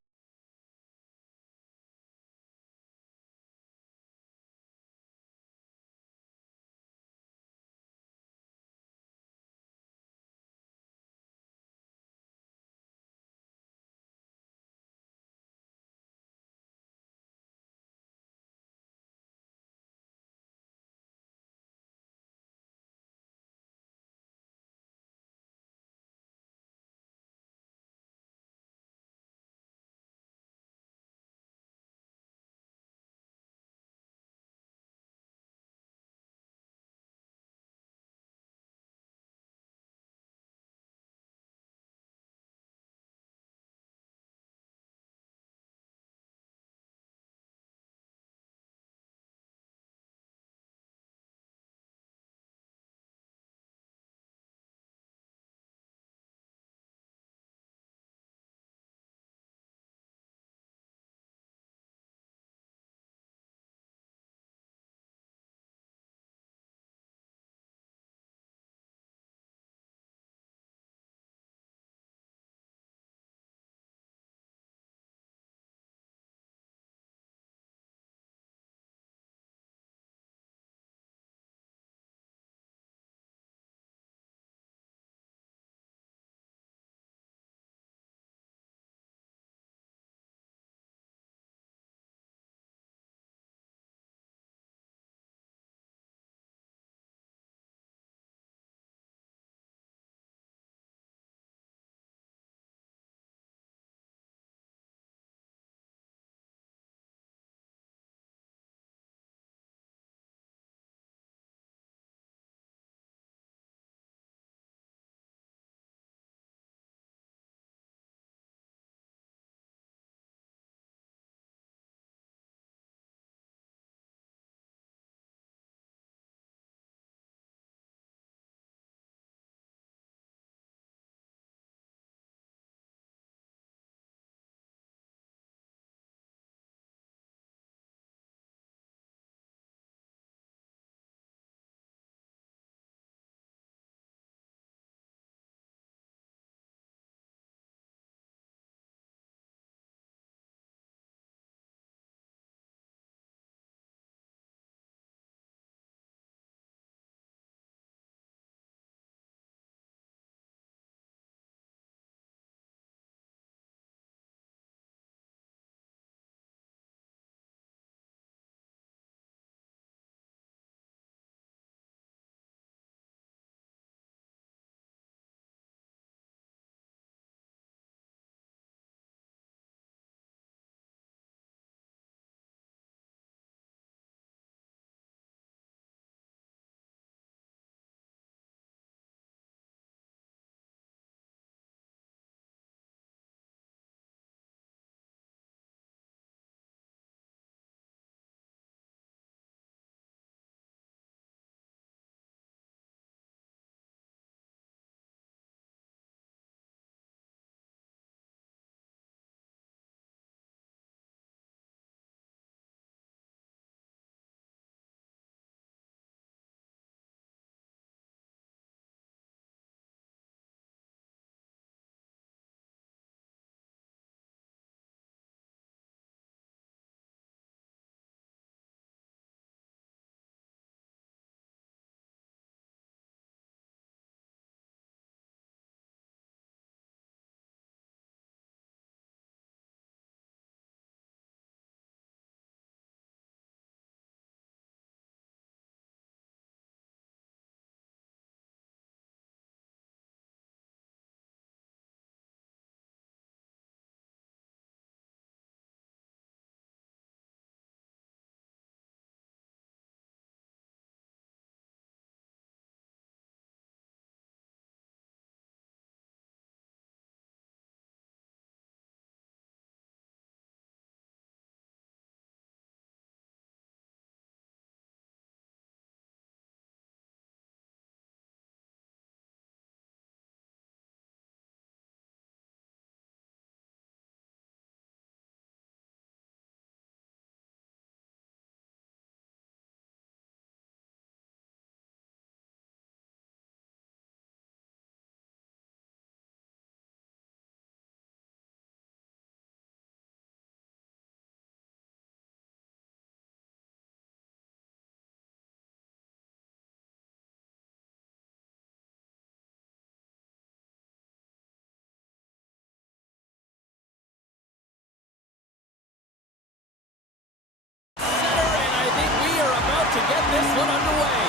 one underway.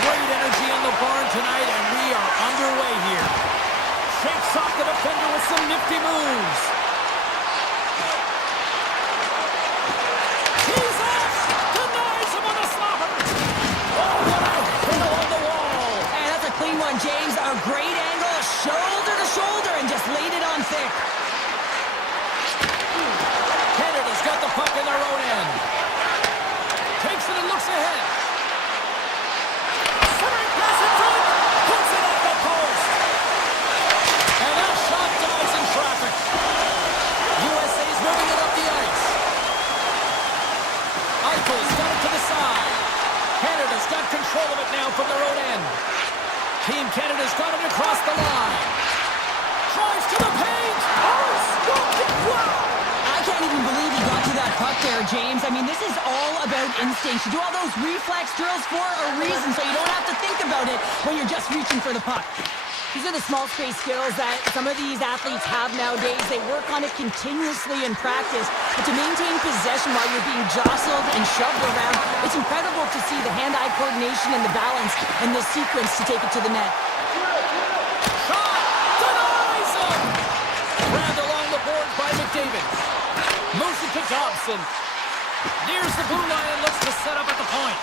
Great energy in the barn tonight, and we are underway here. Shakes off the defender with some nifty moves. He's off! Denies him on a slobber! Oh, what a hit on the wall! And that's a clean one, James. A great angle, shoulder to shoulder, and just laid it on thick. Canada's got the puck in their own end. Takes it and looks ahead. Centering pass in front. Puts it off the post. And that shot dives in traffic. USA's moving it up the ice. Eichel's got it to the side. Canada's got control of it now from their own end. Team Canada's got it across the line. Drives to the paint. Oh, stopped it. Wow. I can't even believe he got to that puck there, James. I mean, this is all about instinct. You do all those reflex drills for a reason, so you don't have to think about it when you're just reaching for the puck. These are the small space skills that some of these athletes have nowadays. They work on it continuously in practice. But to maintain possession while you're being jostled and shoved around, it's incredible to see the hand-eye coordination and the balance in this sequence to take it to the net. Shot! Denies him! Grabbed along the boards by McDavid. Moves it to Dobson. Nears the blue line and looks to set up at the point.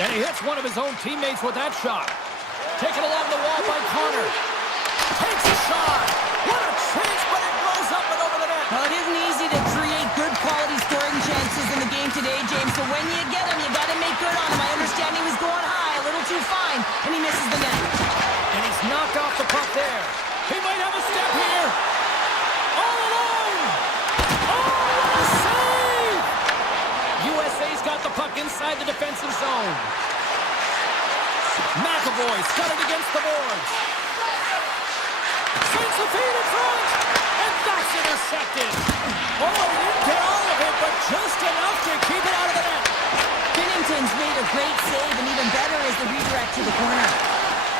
And he hits one of his own teammates with that shot. Taken along the wall by Connor. Takes a shot. What a chance, but it goes up and over the net. Well, it isn't easy to create good quality scoring chances in the game today, James. So when you get them, you got to make good on them. I understand he was going high, a little too fine, and he misses the net. And he's knocked off the puck there. He might have a step here. All alone. Oh, what a save! USA's got the puck inside the defensive zone. McAvoy's got it against the boards. Sends the feed in front. And that's intercepted. Oh, he didn't get all of it, but just enough to keep it out of the net. Binnington's made a great save, and even better is the redirect to the corner.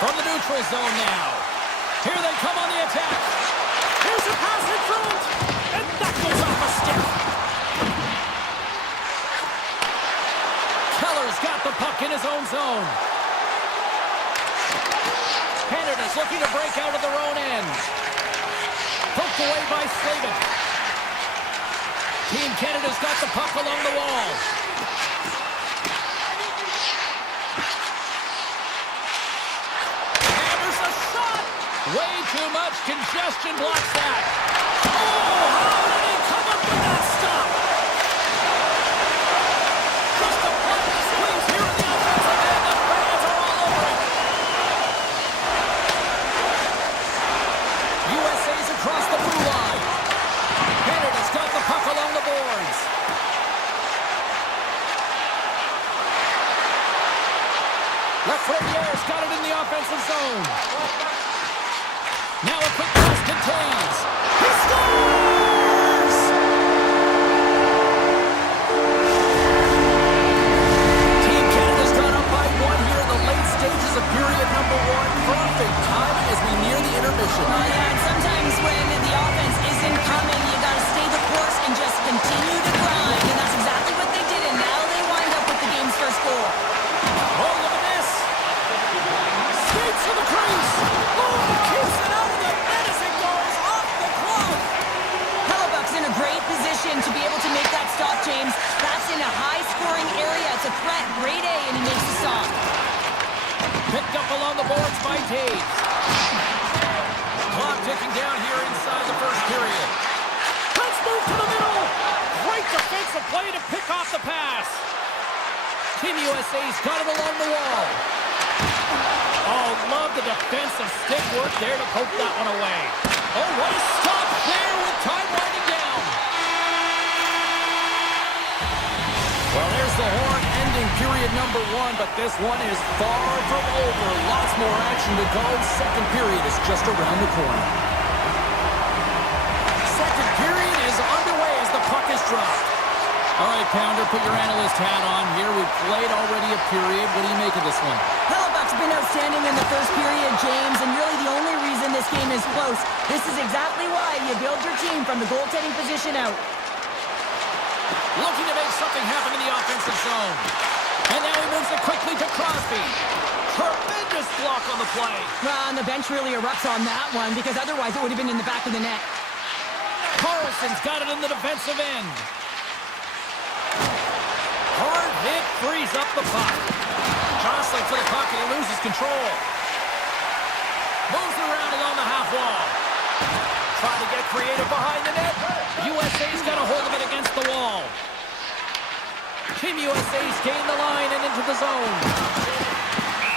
From the neutral zone now. Here they come on the attack. Here's a pass in front. And that goes off a stick. Keller's got the puck in his own zone. Canada's looking to break out of their own end. Poked away by Slavin. Team Canada's got the puck along the wall. Hammers a shot. Way too much congestion blocks that. Oh, how did he come up with that stop? Just a blunt squeeze here in the offensive end. The fans are all over it. USA's across the blue line. Canada's got the puck along the boards. Lafreniere's got it in the offensive zone. Now a quick pass to Taves. He scores! Team Canada's gone up by one here in the late stages of period number one. Perfect timing as we near the intermission. And sometimes when the offense isn't coming, you got to stay the course and just continue to grind. And that's exactly what they did, and now they wind up with the game's first goal. Oh, look at this. Skates to the crease. Oh, keeps it out of the net as it goes off the glove. Hellebuck's in a great position to be able to make that stop, James. That's in a high-scoring area. It's a threat, grade A, and he makes the stop. Picked up along the boards by Taves. Clock ticking down here inside the first period. Let's move to the middle. Great defensive play to pick off the pass. Team USA's got it along the wall. Oh, love the defensive stick work there to poke that one away. Oh, what a stop there with time winding down. Well, there's the horn ending period number one, but this one is far from over. Lots more action to go. Second period is just around the corner. Second period is underway as the puck is dropped. All right, Pounder, put your analyst hat on here. We've played already a period. What do you make of this one? Hellebuck's been outstanding in the first period, James, and really the only reason this game is close. This is exactly why you build your team from the goaltending position out. Looking to make something happen in the offensive zone. And now he moves it quickly to Crosby. Tremendous block on the play. Well, and the bench really erupts on that one because otherwise it would have been in the back of the net. Carlson's got it in the defensive end. Hard hit frees up the puck. Jostling for the puck and he loses control. Moves it around along the half wall. Trying to get creative behind the net. USA's got a hold of it against the wall. Team USA's gained the line and into the zone.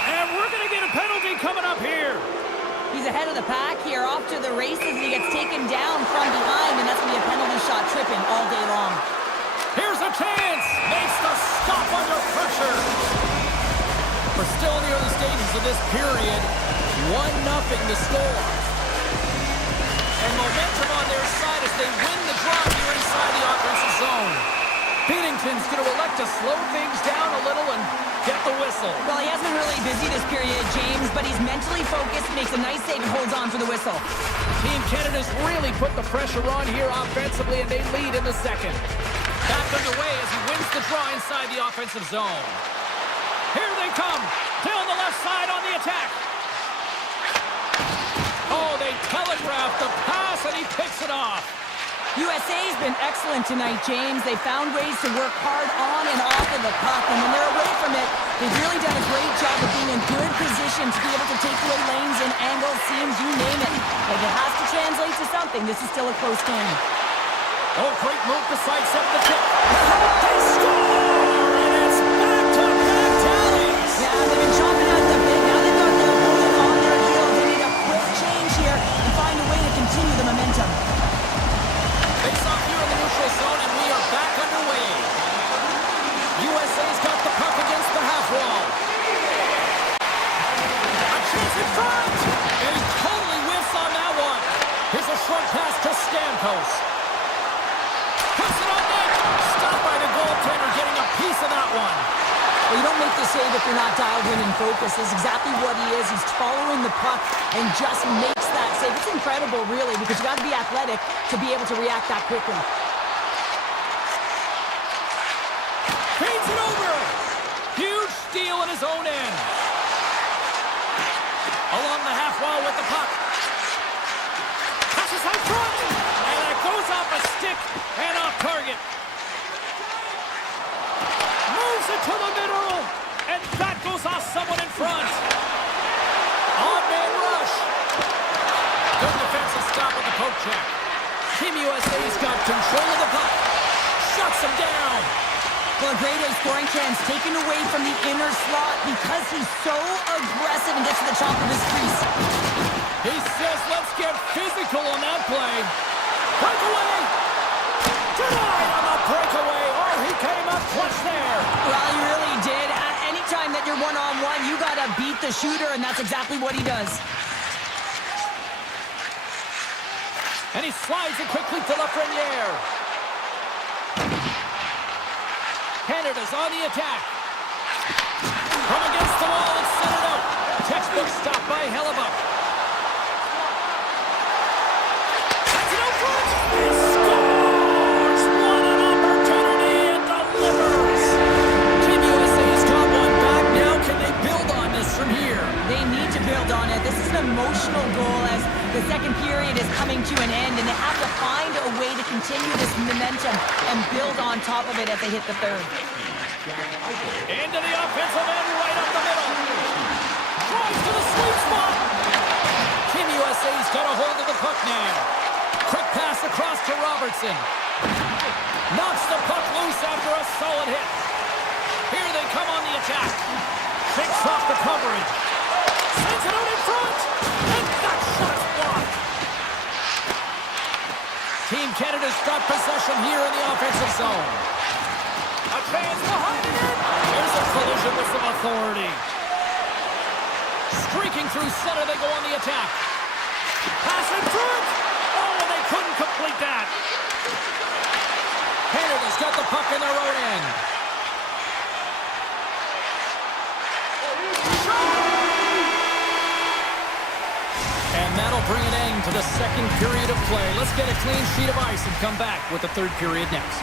And we're going to get a penalty coming up here. He's ahead of the pack here, off to the races, and he gets taken down from behind, and that's going to be a penalty shot tripping all day long. Here's a chance. Makes the stop under pressure. We're still in the early stages of this period. 1-0 to score. And momentum on their side as they win the draw here inside the offensive zone. Binnington's going to elect to slow things down a little and get the whistle. Well, he hasn't been really busy this period, James, but he's mentally focused, makes a nice save, and holds on for the whistle. Team Canada's really put the pressure on here offensively, and they lead in the second. Back underway as he wins the draw inside the offensive zone. Here they come. Down the left side on the attack. Oh, they telegraphed the pass, and he picks it off. USA's been excellent tonight, James. They found ways to work hard on and off of the puck, and when they're away from it, they've really done a great job of being in good position to be able to take away lanes and angles, seams, you name it. If it has to translate to something, this is still a close game. Oh, great move to sidestep the tip. They score! And it's back-to-back tallies. Yeah, they've been chopping at the bit. Now they've got their opponent on their heel. They need a quick change here and find a way to continue the momentum. Face off here in the neutral zone, and we are back underway. USA's got the puck against the half wall. A chance in front! And he totally whiffs on that one. Here's a short pass to Stamkos. Puts it on net. Stopped by the goaltender, getting a piece of that one. Well, you don't make the save if you're not dialed in and focused. That's exactly what he is. He's following the puck and just makes that save. It's incredible, really, because you got to be athletic to be able to react that quickly. Feeds it over. Huge steal in his own end. Along the half wall with the puck. Passes out front. And that goes off a stick and off target. Moves it to the middle. And that goes off someone in front. Odd man rush. Good defensive stop with the poke check. Team USA's got control of the puck. Shuts him down. Well, a great scoring chance taken away from the inner slot because he's so aggressive and gets to the top of his crease. He says, let's get physical on that play. Breakaway. Denied on the breakaway. Oh, he came up clutch there. Well, he really did. Anytime that you're one-on-one, you got to beat the shooter, and that's exactly what he does. And he slides it quickly to Lafreniere. Canada's on the attack. From against the wall and set it up. Textbook stop by Hellebuck. That's it out front. He scores! What an opportunity and delivers. Team USA's got one back now. Can they build on this from here? They need to build on it. This is an emotional goal as the second period is coming to an end, and they have to find a way to continue this momentum and build on top of it as they hit the third. Into the offensive end, right up the middle. Drives to the sweet spot. Team USA's got a hold of the puck now. Quick pass across to Robertson. Knocks the puck loose after a solid hit. Here they come on the attack. Picks off the coverage. Sends it out in front. And that shot's blocked. Team Canada's got possession here in the offensive zone. A chance behind the net. Here's a collision with some authority. Streaking through center, they go on the attack. Pass in front. Oh, and they couldn't complete that. Canada's got the puck in their own end. And that'll bring an end to the second period of play. Let's get a clean sheet of ice and come back with the third period next.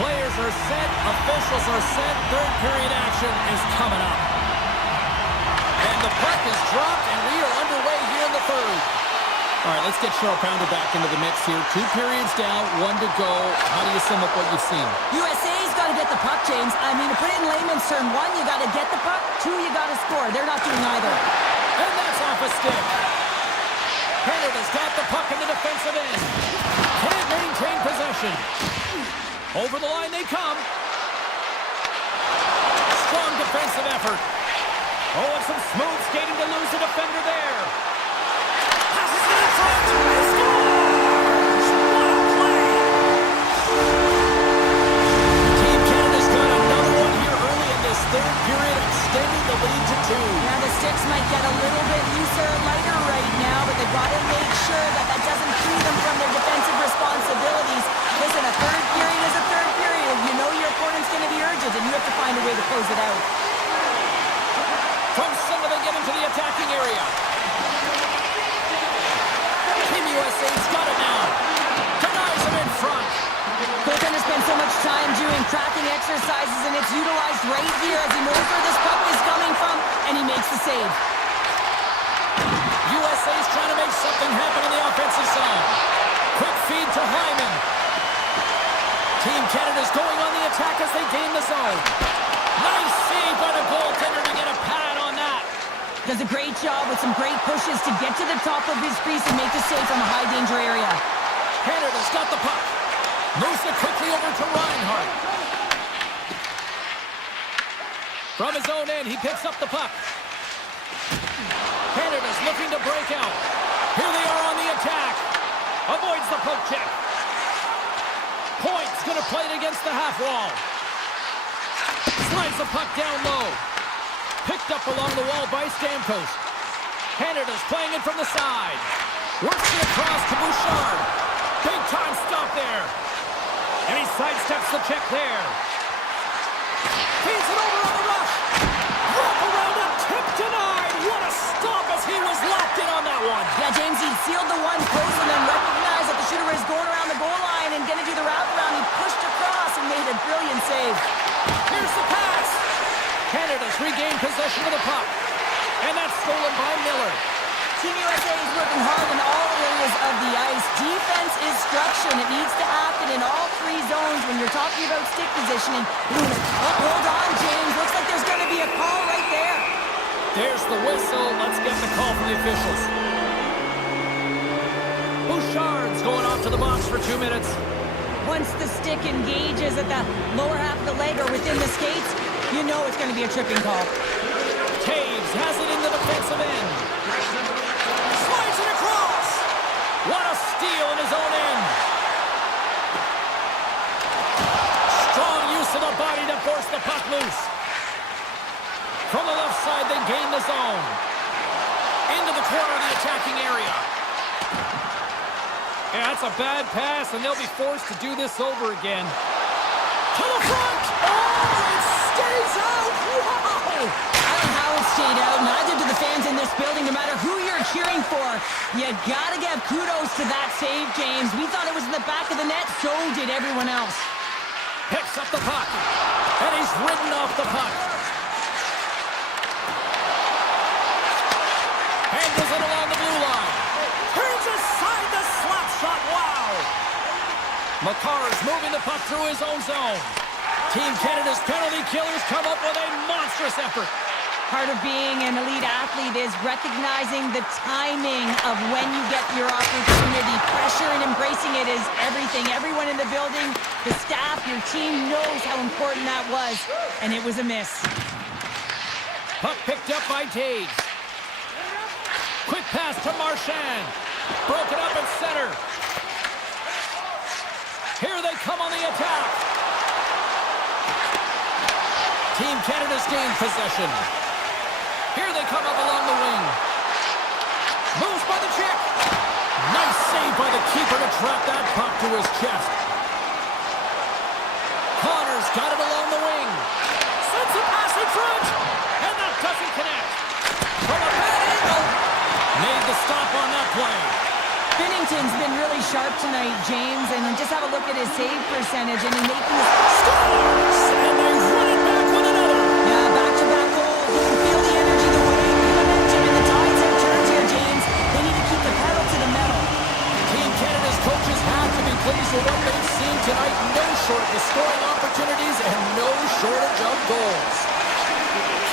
Players are set, officials are set, third period action is coming up. And the puck is dropped, and we are underway here in the third. All right, let's get Cheryl Pounder back into the mix here. 2 periods down, 1 to go. How do you sum up what you've seen? USA's got to get the puck, James. I mean, to put it in layman's term, 1, you got to get the puck. 2, you got to score. They're not doing either. And that's off a stick. Canada's got the puck in the defensive end. Can't maintain possession. Over the line they come. Strong defensive effort. Oh, and some smooth skating to lose a defender there. Passes it in front. He scores! What a play! Team Canada's got another one here early in this third period, extending the lead to 2. Now the sticks might get a little bit looser and lighter right now, but they've got to make sure that that doesn't free them from their defensive responsibilities. Listen, a third period is a third period. You know your opponent's going to be urgent, and you have to find a way to close it out. From center, they get into the attacking area. Team USA's got it now. Denies him in front. Goaltender spends so much time doing tracking exercises, and it's utilized right here as he knows where this puck is coming from, and he makes the save. USA's trying to make something happen in the offensive zone. Quick feed to Hyman. Team Canada's going on the attack as they gain the zone. Nice save by the goaltender to get a pad on that. Does a great job with some great pushes to get to the top of his crease and make the save from a high-danger area. Canada's got the puck. Moves it quickly over to Reinhardt. From his own end, he picks up the puck. Canada's looking to break out. Here they are on the attack. Avoids the poke check. Point's going to play it against the half wall. Slides the puck down low. Picked up along the wall by Stamkos. Canada's playing it from the side. Works it across to Bouchard. Big time stop there. And he sidesteps the check there. Feeds it over on the rush. Wrap around a tip denied. What a stop as he was locked in on that one. Yeah, James, he sealed the one post and then recognized that the shooter was going around the goal line and going to do the wraparound. He pushed across and made a brilliant save. Here's the pass. Canada's regained possession of the puck. And that's stolen by Miller. Team USA is working hard in all areas of the ice. Defense is structure, and it needs to happen in all 3 zones when you're talking about stick positioning. Oh, hold on, James. Looks like there's going to be a call right there. There's the whistle. Let's get the call from the officials. Bouchard's going off to the box for 2 minutes. Once the stick engages at the lower half of the leg or within the skates, you know it's going to be a tripping call. Taves has it in the defensive end. Slides it across. What a steal in his own end. Strong use of the body to force the puck loose. From the left side, they gain the zone. Into the corner of the attacking area. Yeah, that's a bad pass, and they'll be forced to do this over again. To the front! Oh, it stays out! Wow! I don't know how it stayed out. Neither do the fans in this building, no matter who you're cheering for. You gotta give kudos to that save, James. We thought it was in the back of the net, so did everyone else. Picks up the puck, and he's ridden off the puck. Handles it along the blue line. Turns aside the slap shot. Wow! Makar's moving the puck through his own zone. Team Canada's penalty killers come up with a monstrous effort. Part of being an elite athlete is recognizing the timing of when you get your opportunity. Pressure and embracing it is everything. Everyone in the building, the staff, your team knows how important that was, and it was a miss. Puck picked up by Taves. Quick pass to Marchand. Broken up at center. Here they come on the attack. Team Canada's gained possession. Here they come up along the wing. Moves by the check. Nice save by the keeper to trap that puck to his chest. Connor's got it along the wing. Sends a pass in front. And that doesn't connect. From a bad angle. Made the stop on that play. Spinning Hamilton's been really sharp tonight, James, and just have a look at his save percentage, and he's making scores! And they run it back with another. Yeah, back-to-back goals. You can feel the energy, the wave, the momentum, and the tides have turned here, James. They need to keep the pedal to the metal. Team Canada's coaches have to be pleased with what they've seen tonight. No shortage of scoring opportunities and no shortage of goals.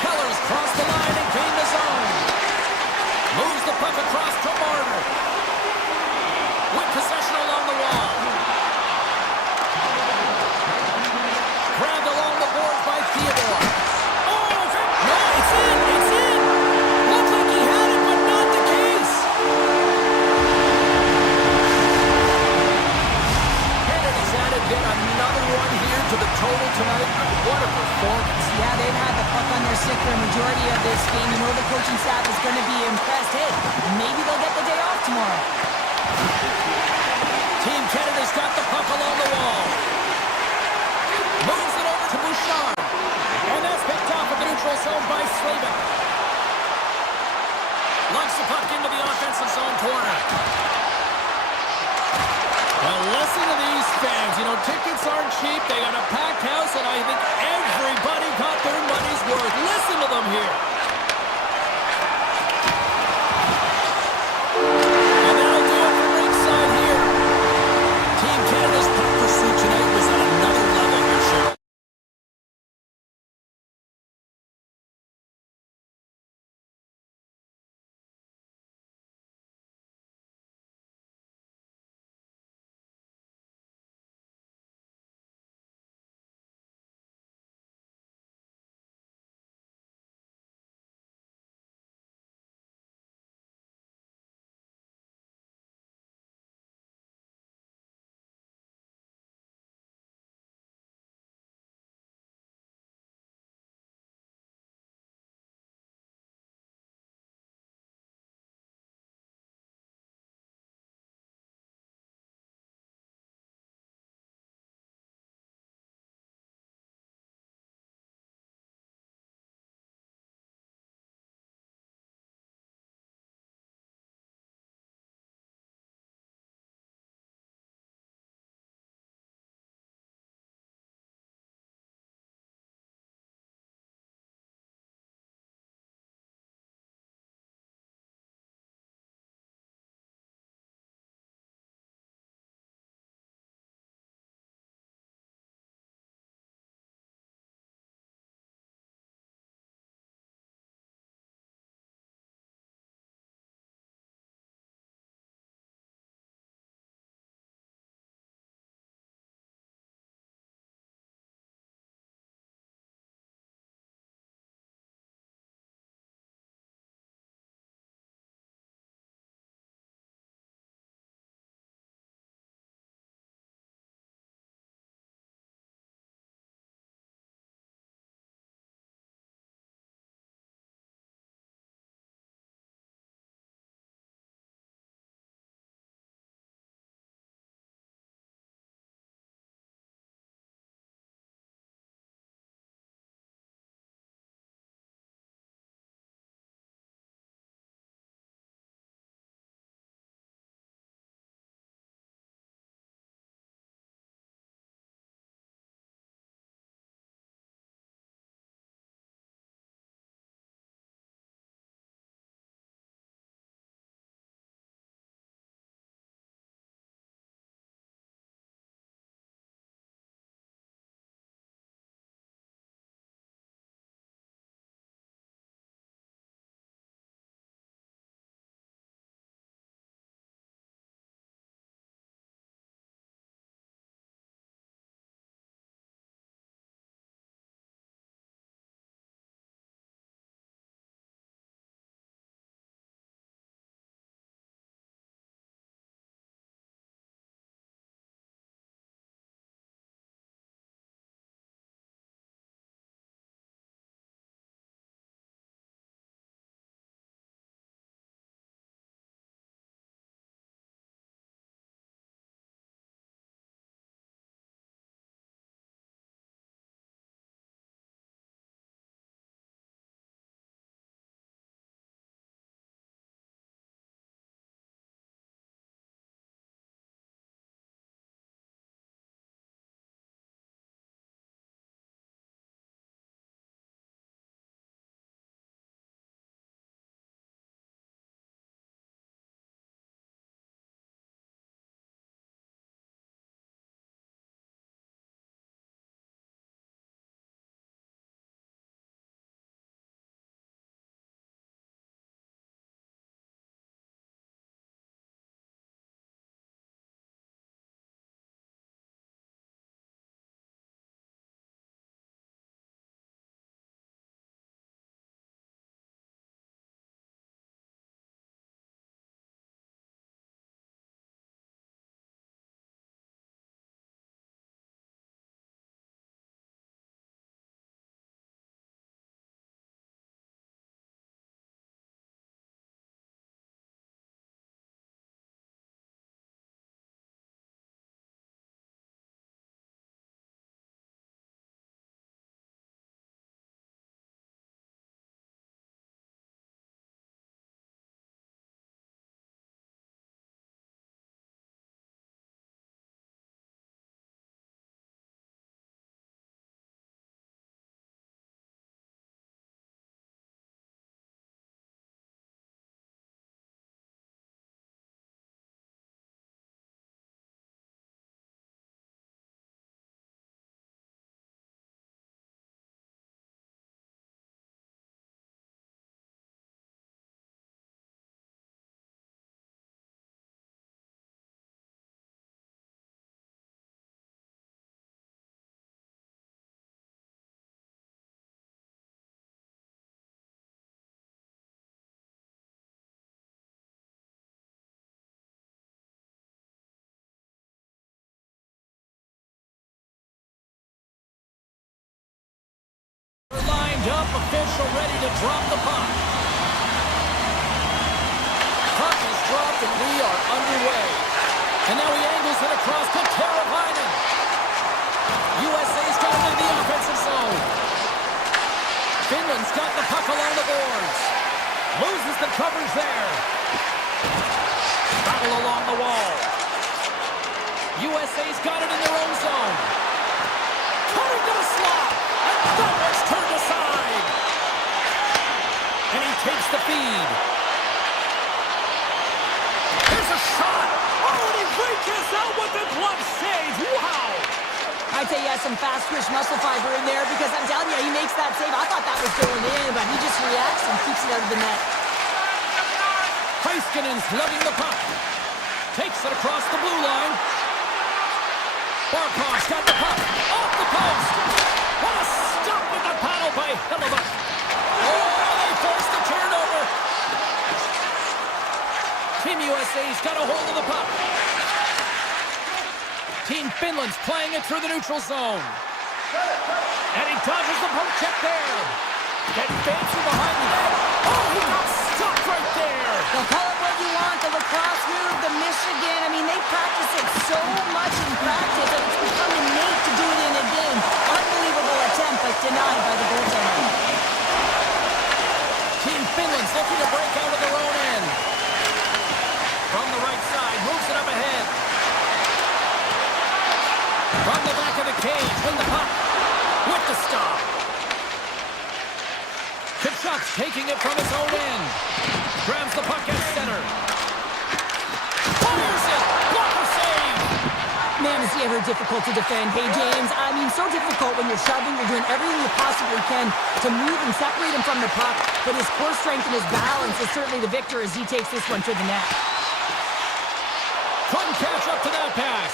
Keller's crossed the line and gained the zone. Moves the puck across to Marner. With possession along the wall. Grabbed along the boards by Theodore. Oh, no, it's in, it's in. Looked like he had it, but not the case. Canada's added yet another one here to the total tonight. What a performance. Yeah, they've had the puck on their stick for a majority of this game. You know the coaching staff is going to be impressed. Hey, maybe they'll get the day off tomorrow. Team Canada's got the puck along the wall. Moves it over to Bouchard. And that's picked off at the neutral zone by Slavin. Lunks the puck into the offensive zone corner. Well, listen to these fans. You know, tickets aren't cheap. They got a packed house, and I think everybody got their money's worth. Listen to them here. lined up, official ready to drop the puck. Puck is dropped and we are underway. And now he angles it across to Teravainen. USA's got it into the offensive zone. Finland's got the puck along the boards. Loses the coverage there. Battle along the wall. USA's got it in their own zone. Coming to the slot. And that one's turned aside. And he takes the feed. Here's a shot. Oh, and he reaches out with the glove save. Wow. I'd say he has some fast twitch muscle fiber in there because I'm telling you, he makes that save. I thought that was going in, but he just reacts and keeps it out of the net. Heiskanen's lugging the puck. Takes it across the blue line. Barkov's got the puck. Off the post. What a stop with the paddle by Hellebuyck. Oh, they forced the turnover. Team USA's got a hold of the puck. Team Finland's playing it through the neutral zone. And he dodges the poke check there. Getting fancy behind the net. Oh, he got stopped right there. They'll call it what you want, the lacrosse move, the Michigan. I mean, they practice it so much in practice that it's become innate to do it in a game. Unbelievable attempt, but denied by the goaltender. Team Finland's looking to break out of their own end. From the right side, moves it up ahead. From the back of the cage, win the puck. With the stop. Kachuk's taking it from his own end. Grabs the puck at center. Fires it! Blocker save! Man, is he ever difficult to defend. Hey, James, I mean, so difficult when you're shoving. You're doing everything you possibly can to move and separate him from the puck. But his core strength and his balance is certainly the victor as he takes this one to the net. Couldn't catch up to that pass.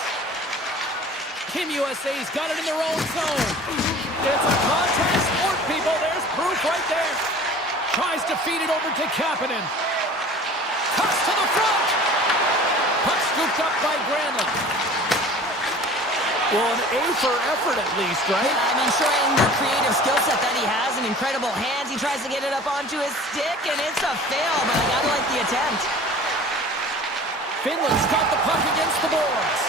Team USA's got it in their own zone. It's a contact sport, people. There's proof right there. Tries to feed it over to Kapanen. Cuts to the front. Puck scooped up by Granlund. Well, an A for effort at least, right? Yeah, I mean, showing the creative skill set that he has and incredible hands. He tries to get it up onto his stick, and it's a fail, but I gotta like the attempt. Finland's got the puck against the boards.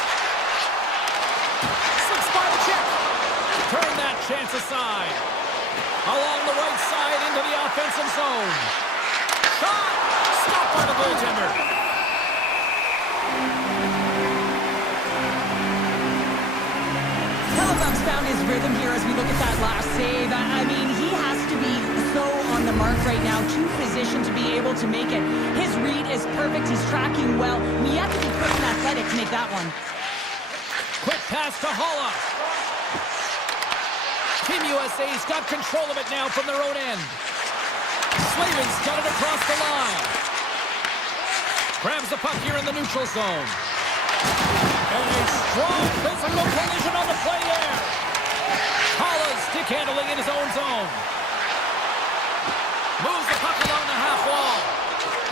By the check. Turn that chance aside. Along the right side into the offensive zone. Shot! Stopped by the goaltender. Hellebuyck's found his rhythm here as we look at that last save. I mean, he has to be so on the mark right now, too positioned to be able to make it. His read is perfect. He's tracking well. I mean, you have to be quick and athletic to make that one. Quick pass to Holla. Team USA's got control of it now from their own end. Slavin's got it across the line. Grabs the puck here in the neutral zone. And a strong physical collision on the play there. Holla's stick handling in his own zone. Moves the puck along the half wall.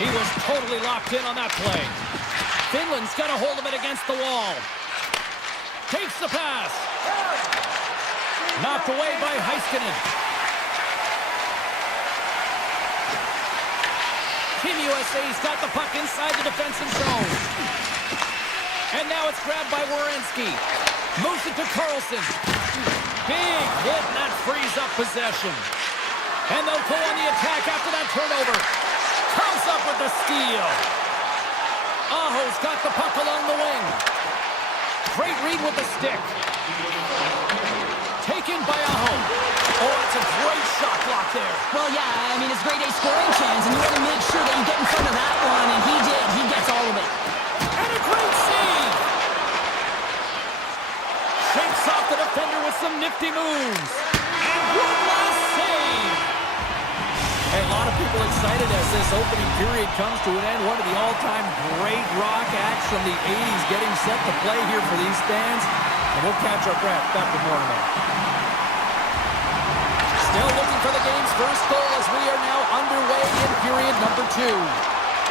He was totally locked in on that play. Finland's got a hold of it against the wall. Takes the pass. Knocked away by Heiskanen. Team USA's got the puck inside the defensive zone. And now it's grabbed by Werenski. Moves it to Carlson. Big hit, and that frees up possession. And they'll go on the attack after that turnover. Comes up with the steal. Aho's got the puck along the wing. Great read with the stick. Taken by Aho. Oh, that's a great shot block there. Well, yeah, I mean, it's grade A scoring chance, and you want to make sure that you get in front of that one, and he did. He gets all of it. And a great save. Shakes off the defender with some nifty moves. And one last save. Hey, a lot of people excited as this opening period comes to an end. One of the all-time great rock acts from the 80s getting set to play here for these fans. And we'll catch our breath back with more in a minute. Still looking for the game's first goal as we are now underway in period number 2.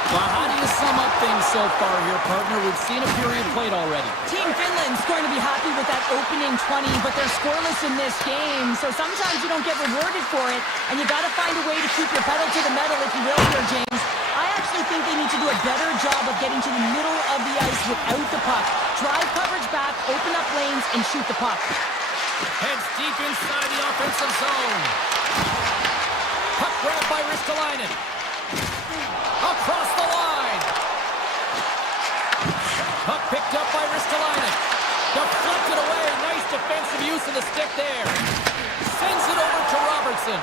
Well, how do you sum up things so far here, partner? We've seen a period played already. Team Finland's going to be happy with that opening 20, but they're scoreless in this game, so sometimes you don't get rewarded for it, and you got to find a way to keep your pedal to the metal, if you will, here, James. I actually think they need to do a better job of getting to the middle of the ice without the puck. Drive coverage back, open up lanes, and shoot the puck. Heads deep inside the offensive zone. Puck grabbed by Ristolainen. Across the line. Puck picked up by Ristolainen. Deflected away. Nice defensive use of the stick there. Sends it over to Robertson.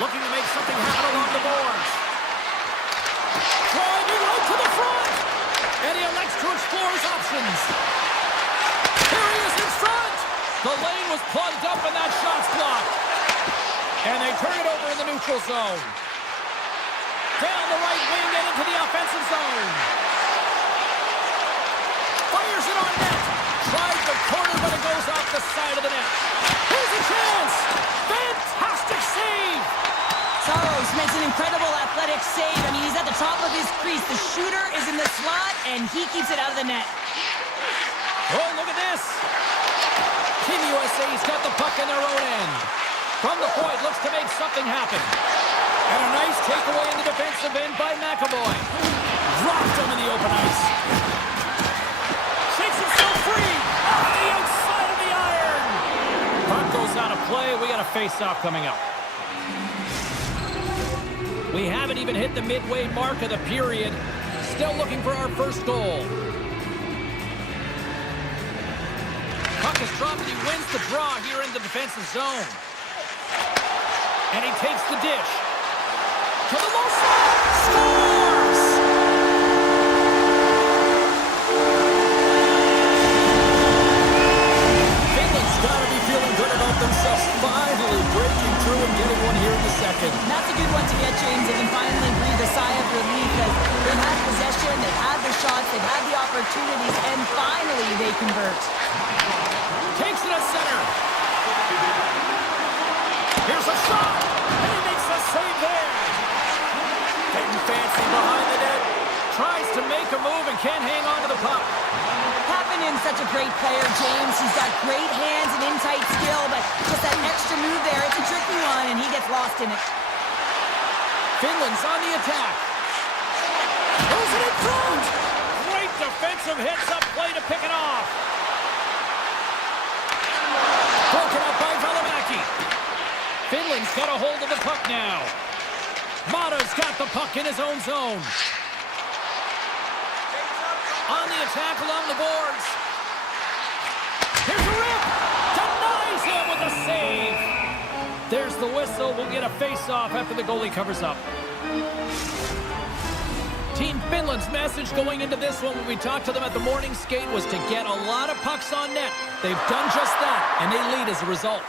Looking to make something happen along the boards. Driving right to the front. And he elects to explore his options. Here he is in front. The lane was plugged up and that shot's blocked. And they turn it over in the neutral zone. Down the right wing and into the offensive zone. Fires it on net. Tries the corner, but it goes off the side of the net. Here's a chance. Fantastic save. Saros makes an incredible athletic save. I mean, he's at the top of his crease. The shooter is in the slot, and he keeps it out of the net. Oh, look at this. Team USA's got the puck in their own end. From the point, looks to make something happen. And a nice takeaway in the defensive end by McAvoy. Dropped him in the open ice. Shakes himself free. On the outside of the iron. Puck goes out of play. We got a face-off coming up. We haven't even hit the midway mark of the period. Still looking for our first goal. Puck is dropped and he wins the draw here in the defensive zone. And he takes the dish. To the low side. Scores! Finland's got to be feeling good about themselves. Finally breaking through and getting one here in the second. That's a good one to get, James. They can finally breathe a sigh of relief as they've had possession, they've had their shots, they've had the opportunities, and finally they convert. Takes it at center. Here's a shot. And he makes a save there. Getting fancy behind the net. Tries to make a move and can't hang on to the puck. Kapanen's such a great player, James. He's got great hands and in-tight skill, but just that extra move there, it's a tricky one, and he gets lost in it. Finland's on the attack. Throws it in front. Great defensive hits up play to pick it off. Broken up by Valimaki. Finland's got a hold of the puck now. Mata's got the puck in his own zone. On the attack along the boards. Here's a rip. Denies him with a save. There's the whistle. We'll get a face-off after the goalie covers up. Team Finland's message going into this one when we talked to them at the morning skate was to get a lot of pucks on net. They've done just that, and they lead as a result.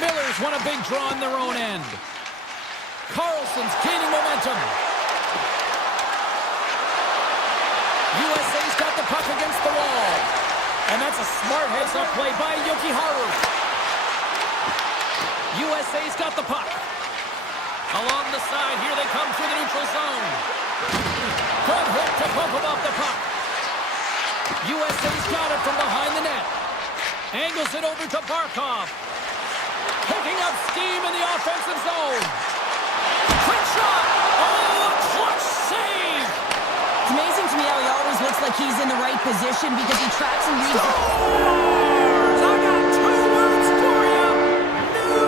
Miller's won a big draw in their own end. Carlson's gaining momentum. USA's got the puck against the wall. And that's a smart heads-up play by Yokiharu. USA's got the puck. Along the side, here they come through the neutral zone. Good hit to bump him off the puck. USA's got it from behind the net. Angles it over to Barkov. Picking up steam in the offensive zone. Quick shot! Oh, a clutch save! It's amazing to me how he always looks like he's in the right position because he tracks and reads. Scores! I got two words for you. New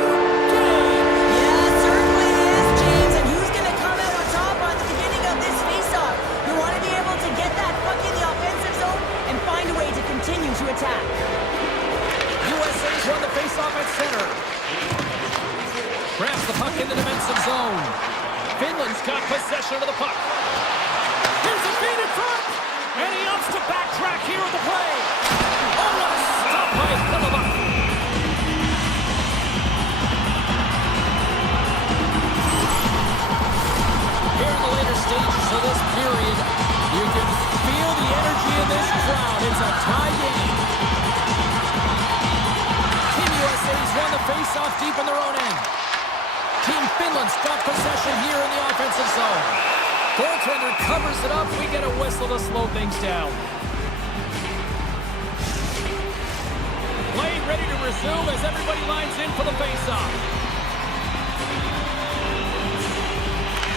game. Yeah, certainly is, James. And who's going to come out on top on the beginning of this face-off? You want to be able to get that puck in the offensive zone and find a way to continue to attack. USA's won the face-off at center. Grabs the puck in the defensive zone. Finland's got possession of the puck. Here's a feed in front. And he opts to backtrack here on the play. Oh, what a stop by Phillips. Here in the later stages of this period, you can feel the energy in this crowd. It's a tie game. Team USA's won the face-off deep in their own end. Team Finland's got possession here in the offensive zone. Goaltender covers it up. We get a whistle to slow things down. Play ready to resume as everybody lines in for the face-off.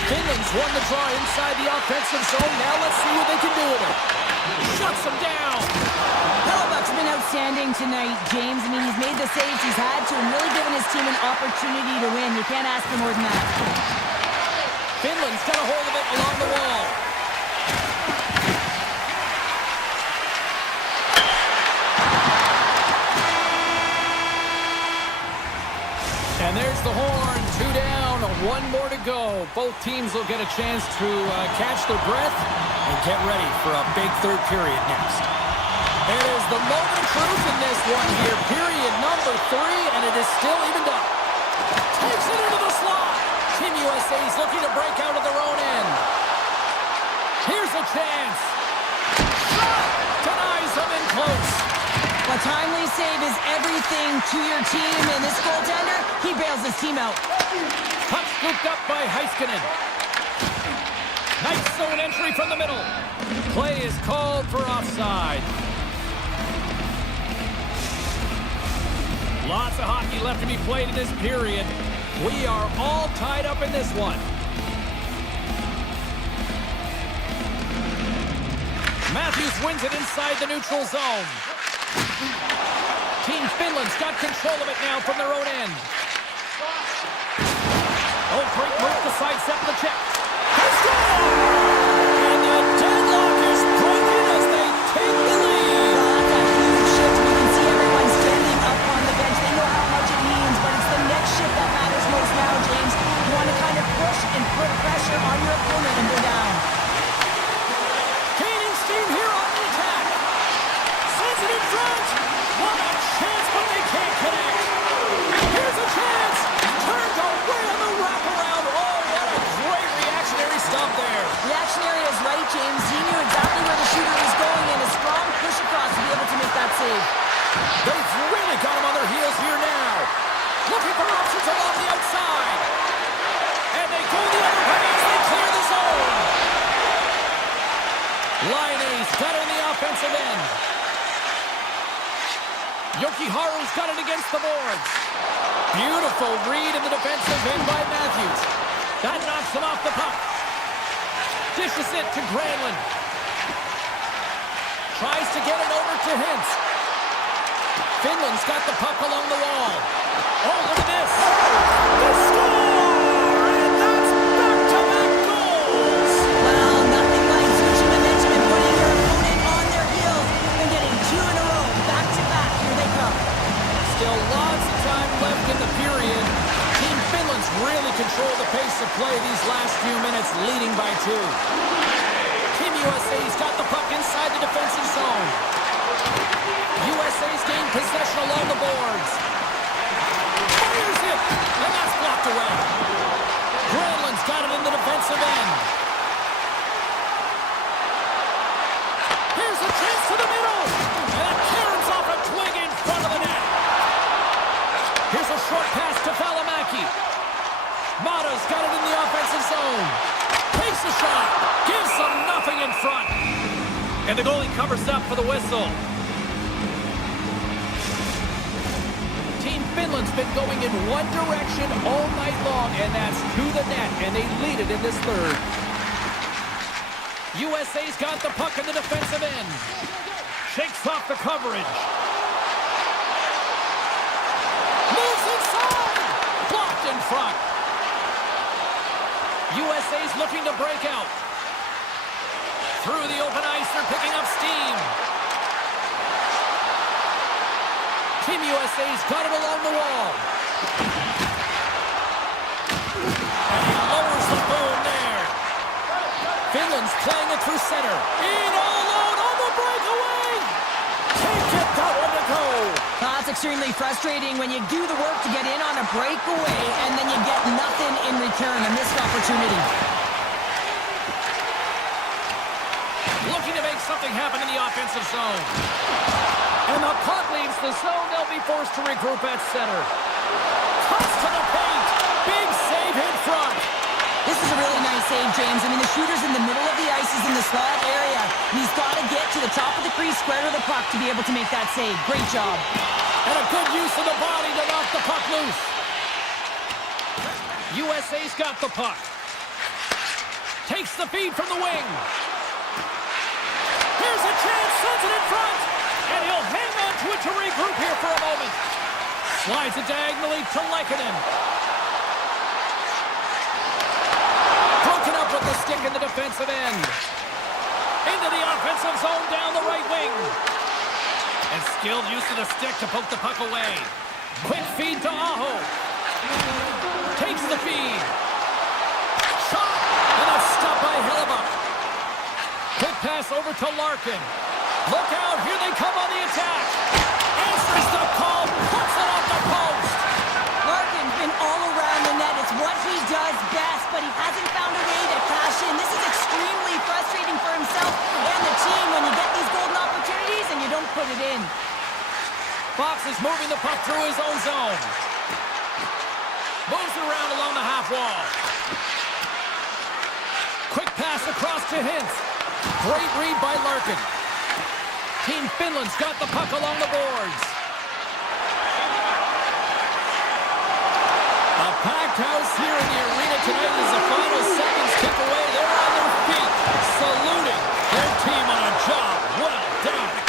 Finland's won the draw inside the offensive zone. Now let's see what they can do with it. Shuts them down. Hellebuck's been outstanding tonight, James. I mean, he's made the saves he's had to and really given his team an opportunity to win. You can't ask for more than that. Finland's got a hold of it along the wall. And there's the horn. 2 down, 1 more to go. Both teams will get a chance to catch their breath and get ready for a big third period next. It is the moment of truth in this one here. Period number 3, and it is still evened up. Takes it into the slot. Team USA is looking to break out of their own end. Here's a chance. Shot! Denies them in close. A timely save is everything to your team, and this goaltender, he bails his team out. Puck scooped up by Heiskanen. Nice zone entry from the middle. Play is called for offside. Lots of hockey left to be played in this period. We are all tied up in this one. Matthews wins it inside the neutral zone. Team Finland's got control of it now from their own end. Oh, great move to sidestep the check. They score! And the deadlock is broken as they take the lead. That's a huge shift. We can see everyone standing up on the bench. They know how much it means, but it's the next shift that matters most now, James. You want to kind of push and put pressure on your opponent and go down. Gaining steam here on the attack. Sends it in front. What a chance, but they can't connect. Here's a chance. Turned away on the wraparound. Oh, what a great reactionary stop there. Reactionary is right, James. He knew exactly where the shooter was going and a strong push across to be able to make that save. They've really got him on their heels here now. Looking for options along the outside. And they go the other way as they clear the zone. Line A's got it in the offensive end. Jokiharu's got it against the boards. Beautiful read in the defensive end by Matthews. That knocks him off the puck. Dishes it to Granlund. Tries to get it over to Hintz. Finland's got the puck along the wall. Oh, look at this. The score! And that's back-to-back goals. Well, nothing like switching momentum and putting your opponent on their heels and getting 2 in a row, back-to-back. Here they come. Still lots of time left in the period. Team Finland's really controlled the pace of play these last few minutes, leading by 2. Team USA's got the puck inside the defensive zone. USA's gained possession along the boards. Fires it, and that's blocked away. Granlund's got it in the defensive end. Here's a chance to the middle, and it caroms off a twig in front of the net. Here's a short pass to Valimaki. Mata's got it in the offensive zone. Takes a shot, gives them nothing in front. And the goalie covers up for the whistle. Team Finland's been going in one direction all night long, and that's to the net, and they lead it in this third. USA's got the puck in the defensive end. Shakes off the coverage. Moves inside! Blocked in front. USA's looking to break out. Through the open ice, they're picking up steam. Team USA's got it along the wall. And he lowers the boom there. Finland's playing it through center. In all alone on the breakaway. Can't get that one to go. That's extremely frustrating when you do the work to get in on a breakaway and then you get nothing in return, a missed opportunity. Looking to make something happen in the offensive zone. And the puck leaves the zone. They'll be forced to regroup at center. Toss to the paint. Big save front. This is a really nice save, James. I mean, the shooter's in the middle of the ice, he's in the slot area, and he's got to get to the top of the crease, square to the puck to be able to make that save. Great job. And a good use of the body to knock the puck loose. USA's got the puck. Takes the feed from the wing. Here's a chance, sends it in front. And he'll hang on to it to regroup here for a moment. Slides it diagonally to Lehkonen. Broken up with the stick in the defensive end. Into the offensive zone down the right wing. And skilled use of the stick to poke the puck away. Quick feed to Aho. Takes the feed. Shot! And a stop by Hellebuyck. Quick pass over to Larkin. Look out, here they come on the attack. Answers the call, puts it off the post. Larkin's been all around the net. It's what he does best, but he hasn't found a way to cash in. This is extremely frustrating for himself and the team when you get these golden opportunities and you don't put it in. Fox is moving the puck through his own zone. Moves it around along the half wall. Quick pass across to Hintz. Great read by Larkin. Team Finland's got the puck along the boards. A packed house here in the arena tonight as the final seconds tick away. They're on their feet, saluting their team on a job well done.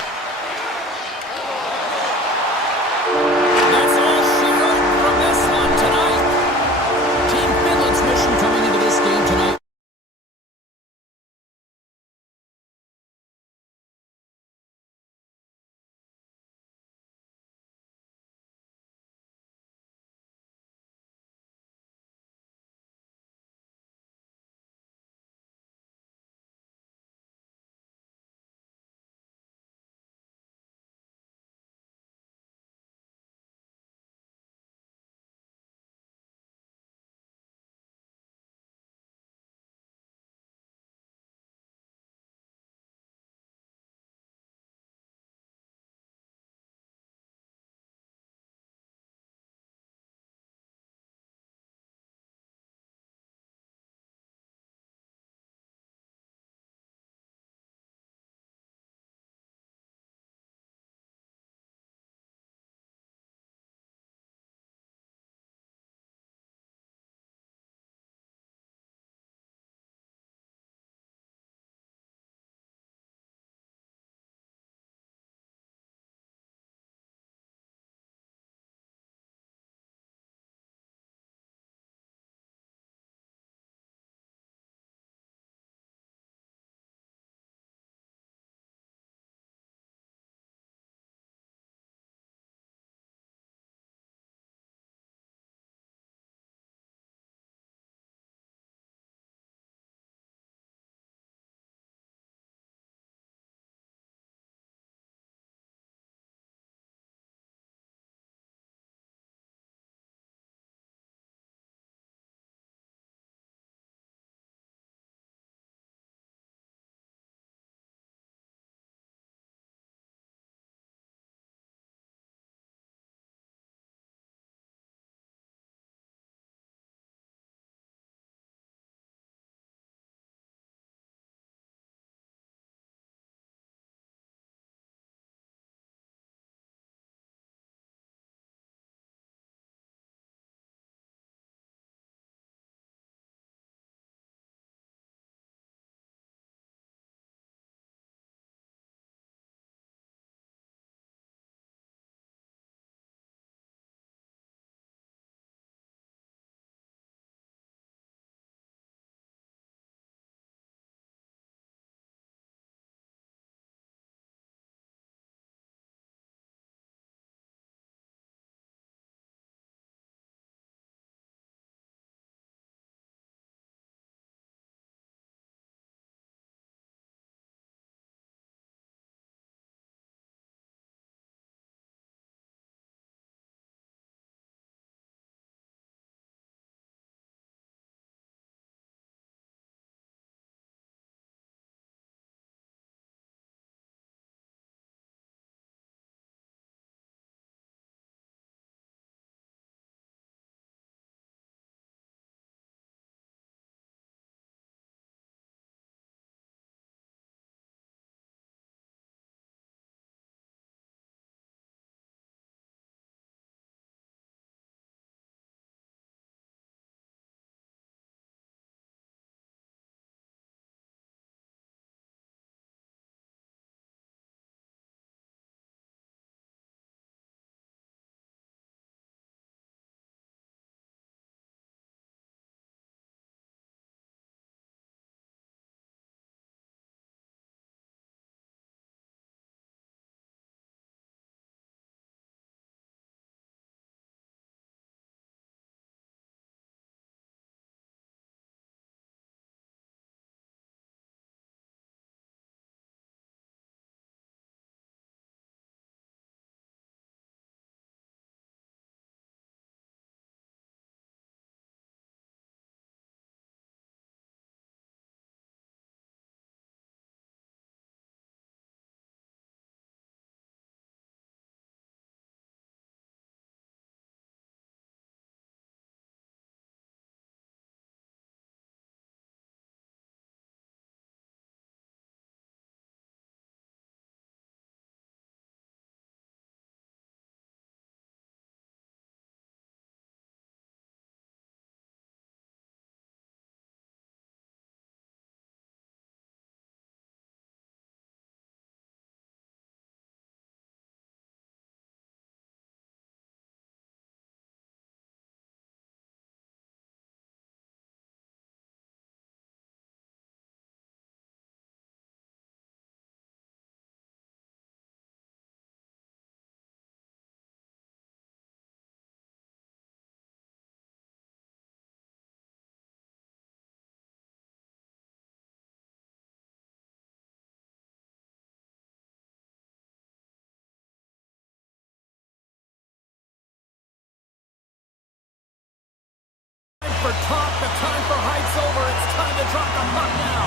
over top. The time for Height's over. It's time to drop the puck now.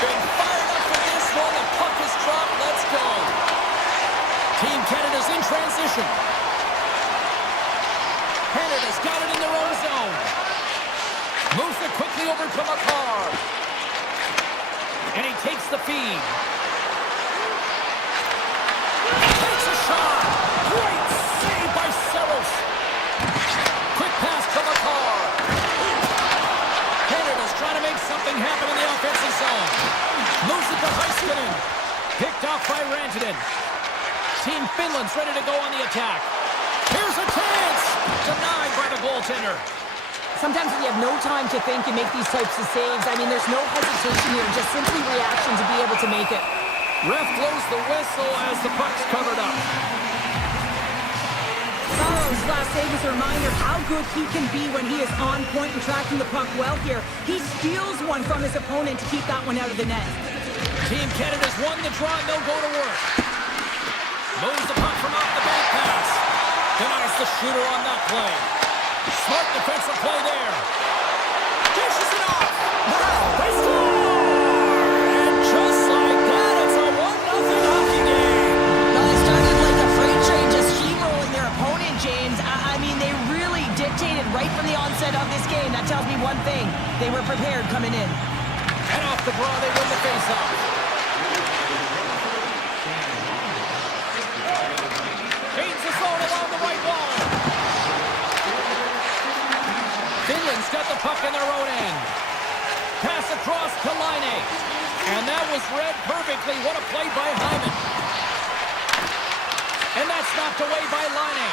Been fired up for this one. The puck is dropped. Let's go. Team Canada's in transition. Canada's got it in their own zone. Moves it quickly over to McCarr. And he takes the feed. Takes a shot. Great save by Saros. Quick pass to McCarr. Canada's trying to make something happen in the offensive zone. Moves it to Heiskanen. Picked off by Rantanen. Team Finland's ready to go on the attack. Here's a chance! Denied by the goaltender. Sometimes when you have no time to think and make these types of saves, I mean, there's no hesitation here, just simply reaction to be able to make it. Ref blows the whistle as the puck's covered up. Saros' last save is a reminder how good he can be when he is on point and tracking the puck well here. He steals one from his opponent to keep that one out of the net. Team Canada's won the draw and they'll go to work. Moves the puck from off the back pass. Denies the shooter on that play. Smart defensive play there. Dishes it off. Wow, they score! And just like that, it's a 1-0 hockey game. Well, it started like a freight train just steamrolling their opponent, James. I mean, they really dictated right from the onset of this game. That tells me one thing. They were prepared coming in. And off the draw, they win the faceoff. Gains the zone along the right wall. Finland's got the puck in their own end. Pass across to Laine. And that was read perfectly. What a play by Hyman. And that's knocked away by Laine.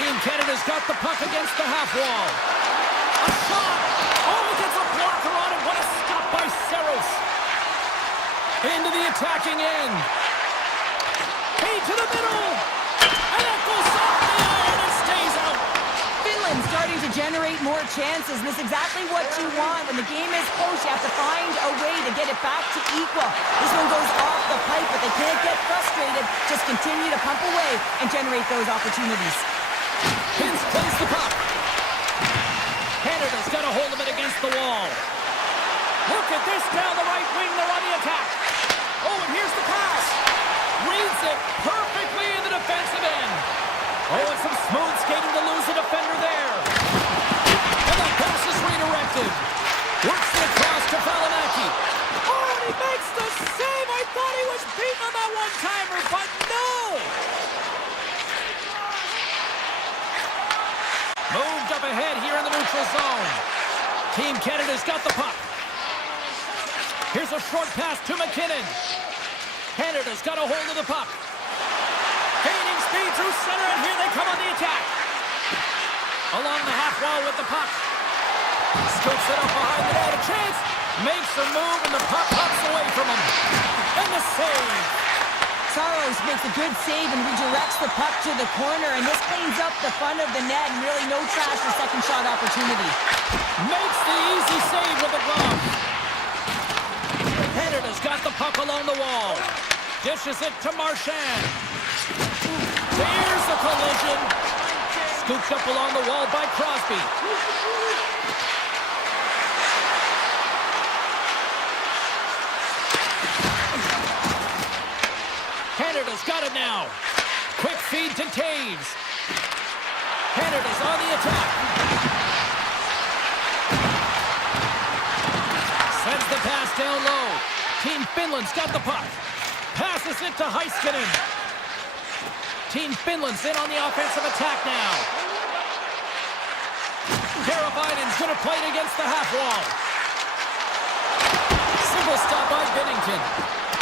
Team Canada's got the puck against the half wall. A shot. Oh, he gets a blocker on it. What a stop by Saros. Into the attacking end. Feed to the middle. And that goes off the iron and stays out. Finland starting to generate more chances, and this is exactly what you want. When the game is close, you have to find a way to get it back to equal. This one goes off the pipe, but they can't get frustrated. Just continue to pump away and generate those opportunities. Hintz plays the puck. Canada's got a hold of it against the wall. Look at this down the right wing. They're on the attack. Oh, and here's the pass. Reads it perfectly in the defensive end. Oh, and some smooth skating to lose the defender there. And the pass is redirected. Works it across to Valimaki. Oh, and he makes the save. I thought he was beaten on that one-timer, but no. Moved up ahead here in the neutral zone. Team Canada's got the puck. Here's a short pass to McKinnon. Canada's got a hold of the puck. Gaining speed through center, and here they come on the attack. Along the half wall with the puck. Scoops it up behind the net. A chance. Makes a move, and the puck hops away from him. And the save. Saros makes a good save and redirects the puck to the corner, and this cleans up the front of the net, and really no trash for second shot opportunity. Makes the easy save with the glove. Canada's got the puck along the wall. Dishes it to Marchand. There's a collision. Scooped up along the wall by Crosby. Canada's got it now. Quick feed to Taves. Canada's on the attack. Sends the pass down low. Team Finland's got the puck. Passes it to Heiskanen. Team Finland's in on the offensive attack now. Teravainen's going to play it against the half wall. Simple stop by Binnington.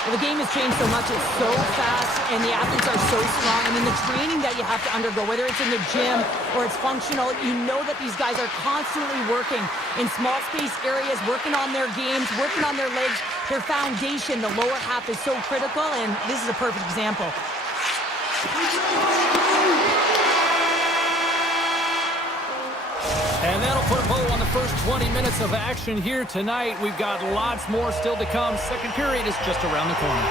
Well, the game has changed so much. It's so fast, and the athletes are so strong. I mean, the training that you have to undergo, whether it's in the gym or it's functional, you know that these guys are constantly working in small space areas, working on their games, working on their legs. Their foundation, the lower half, is so critical, and this is a perfect example. And that'll Put a bow on the first 20 minutes of action here tonight. We've got lots more still to come. Second period is just around the corner.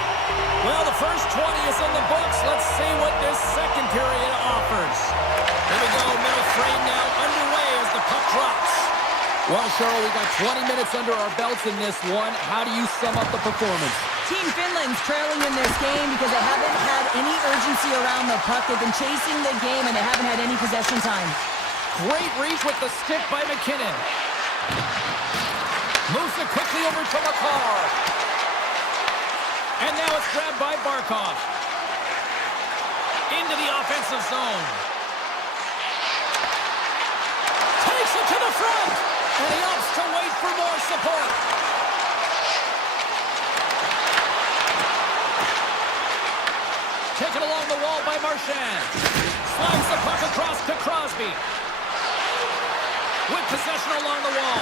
Well, the first 20 is in the books. Let's see what this second period offers. Here we go, middle frame now underway as the puck drops. Well, Cheryl, we got 20 minutes under our belts in this one. How do you sum up the performance? Team Finland's trailing in this game because they haven't had any urgency around the puck. They've been chasing the game, and they haven't had any possession time. Great reach with the stick by McKinnon. Moves it quickly over to McCarr. And now it's grabbed by Barkov. Into the offensive zone. Takes it to the front. And he opts to wait for more support. Taken along the wall by Marchand. Slides the puck across to Crosby. With possession along the wall.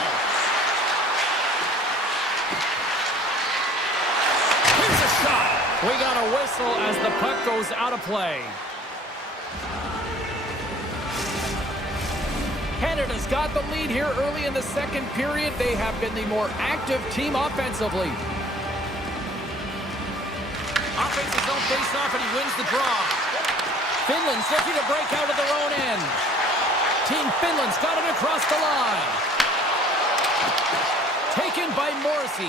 Here's a shot. We got a whistle as the puck goes out of play. Canada's got the lead here early in the second period. They have been the more active team offensively. Offensive zone face-off, and he wins the draw. Finland's looking to break out of their own end. Team Finland's got it across the line. Taken by Morrissey.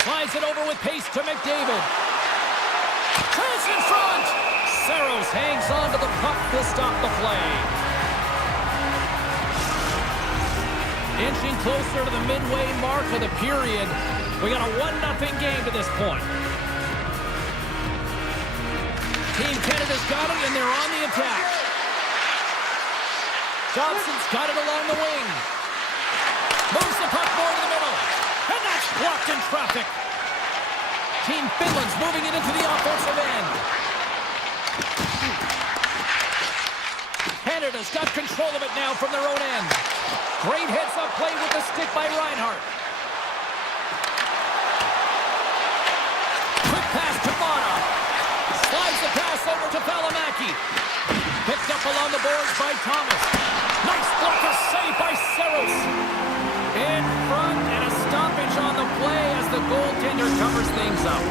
Slides it over with pace to McDavid. Chance in front! Saros hangs on to the puck to stop the play. Inching closer to the midway mark of the period. We got a 1-0 game to this point. Team Canada's got it, and they're on the attack. Johnson's got it along the wing. Moves the puck more to the middle. And that's blocked in traffic. Team Finland's moving it into the offensive end. Canada's got control of it now from their own end. Great heads-up play with the stick by Reinhart. Quick pass to Mata. Slides the pass over to Valimaki. Picked up along the boards by Thomas. Nice blocker save by Saros. In front, and a stoppage on the play as the goaltender covers things up.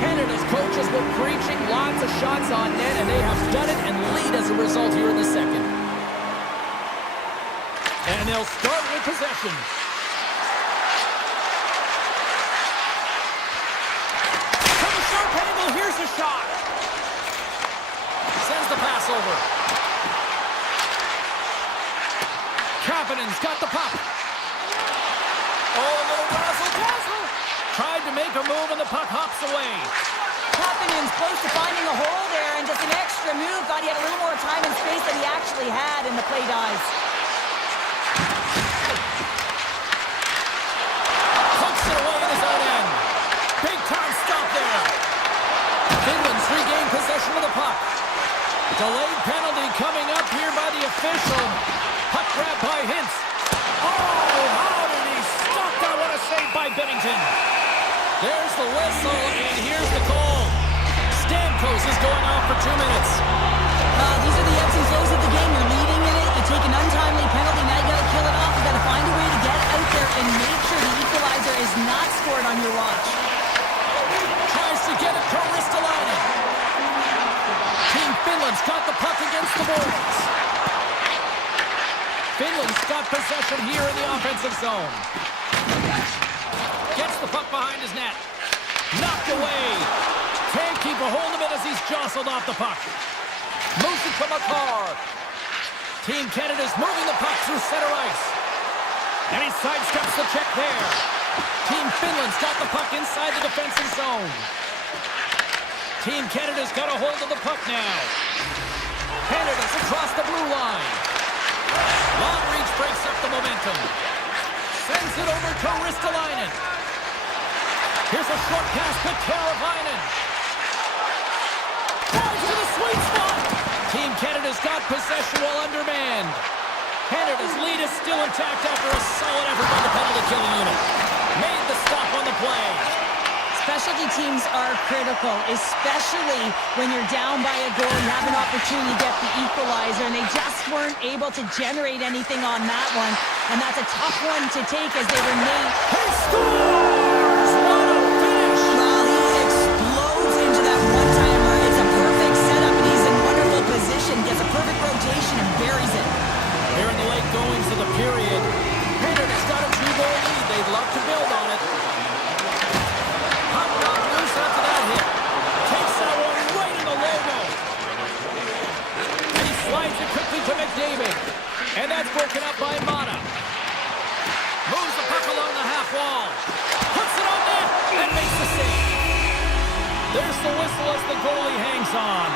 Canada's coaches were preaching lots of shots on net, and they have done it and lead as a result here in the second. And they'll start with possession. From a sharp angle, here's a shot. Sends the pass over. Kapanen's got the puck. Oh, a little razzle-dazzle. Tried to make a move, and the puck hops away. Kapanen's close to finding a hole there, and just an extra move. Thought he had a little more time and space than he actually had, and the play dies. Hooks it away in his own end. Big time stop there. Finland's regained possession of the puck. Delayed penalty coming up here by the official. Puck grab by Hintz. Oh, how did he stop that? What a save by Bennington. There's the whistle, and here's the call. Stamkos is going off for 2 minutes. These are the ebbs and flows of the game. You're leading in it. You take an untimely penalty. Now you got to kill it off. You got to find a way to get out there and make sure the equalizer is not scored on your watch. Tries to get it to Ristolainen. Team Finland's got the puck against the boards. Finland's got possession here in the offensive zone. Gets the puck behind his net. Knocked away. Can't keep a hold of it as he's jostled off the puck. Moves it to McCarr. Team Canada's moving the puck through center ice. And he sidesteps the check there. Team Finland's got the puck inside the defensive zone. Team Canada's got a hold of the puck now. Canada's across the blue line. Long reach breaks up the momentum. Sends it over to Ristolainen. Here's a short pass to Teravainen. Drives to the sweet spot. Team Canada's got possession while undermanned. Canada's lead is still intact after a solid effort by the penalty killing unit. Made the stop on the play. Specialty teams are critical, especially when you're down by a goal. You have an opportunity to get the equalizer, and they just weren't able to generate anything on that one. And that's a tough one to take as they remain. He scores! What a finish! Well, he explodes into that one-timer. It's a perfect setup, and he's in wonderful position. Gets a perfect rotation and buries it. Here in the late goings of the period, Canada's got a 2-goal lead. They'd love to build on it. Puck knocked loose after that hit. Takes that one right in the logo. And he slides it quickly to McDavid. And that's broken up by Mata. Moves the puck along the half wall. Puts it on net and makes the save. There's the whistle as the goalie hangs on.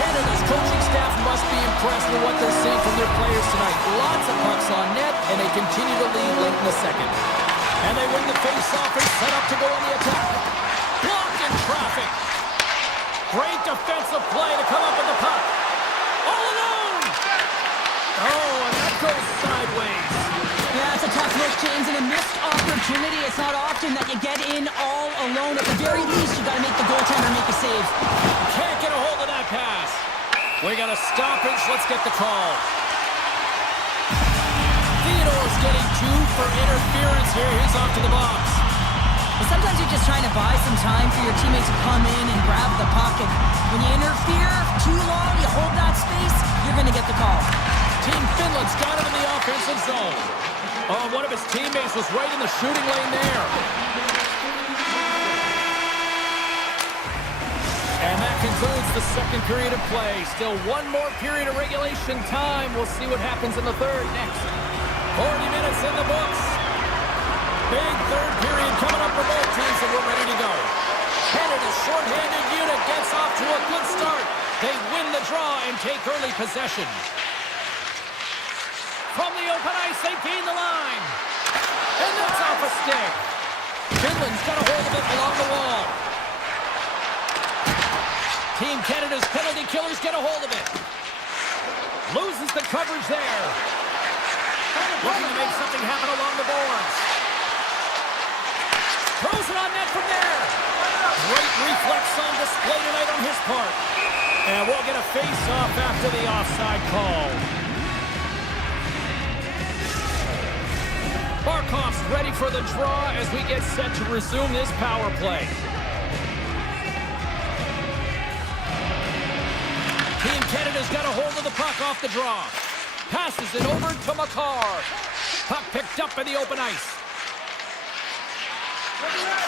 Canada's coaching staff must be impressed with what they're seeing from their players tonight. Lots of pucks on net, and they continue to lead late in the second. And they win the face-off and set up to go on the attack. Blocked in traffic. Great defensive play to come up with the puck. All alone! Oh, and that goes sideways. Yeah, it's a tough look, James, and a missed opportunity. It's not often that you get in all alone. At the very least, you got to make the goaltender make a save. Can't get a hold of that pass. We got a stoppage. Let's get the call. Theodore's getting 2 for interference here. He's off to the box. But sometimes you're just trying to buy some time for your teammates to come in and grab the puck. And when you interfere too long, you hold that space, you're going to get the call. Team Finland's got him in the offensive zone. Oh, one of his teammates was right in the shooting lane there. And that concludes the second period of play. Still one more period of regulation time. We'll see what happens in the third next. 40 minutes in the books. Big third period coming up for both teams, and we're ready to go. Canada's shorthanded unit gets off to a good start. They win the draw and take early possession. From the open ice, they gain the line. And that's off a stick. Finland's got a hold of it along the wall. Team Canada's penalty killers get a hold of it. Loses the coverage there. Looking to make something happen along the boards. Throws it on net from there. Great reflex on display tonight on his part. And we'll get a face-off after the offside call. Barkov's ready for the draw as we get set to resume this power play. Team Canada's got a hold of the puck off the draw. Passes it over to Makar. Puck picked up in the open ice.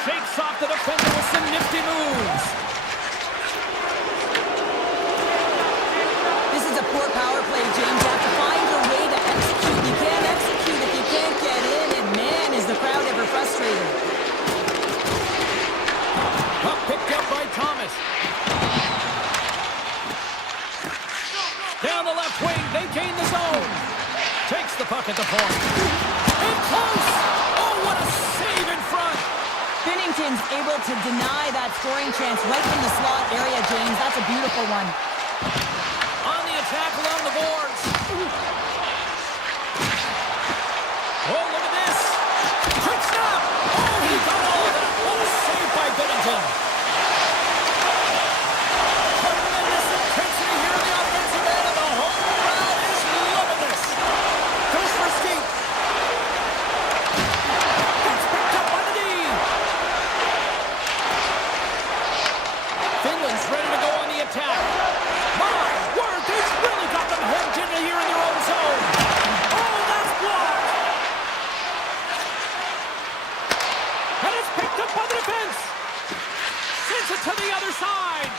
Shakes off the defender with some nifty moves. This is a poor power play, James. You have to find a way to execute. You can't execute if you can't get in, and man, is the crowd ever frustrated. Puck picked up by Thomas. Down the left wing, they gain the zone. Takes the puck at the point. In close! Oh, what a save in front! Binnington's able to deny that scoring chance right from the slot area, James. That's a beautiful one. On the attack along the boards. Oh, look at this. Quick stop. Oh, he got all of that. What a save by Binnington. Tremendous intensity here in the offensive end, and the home crowd is loving this. Goes for a skate. Gets picked up by the D. Finland's ready to go on the attack. My word, they've really got them hemmed in here in their own zone. Oh, that's blocked. And it's picked up by the defense. Sends it to the other side.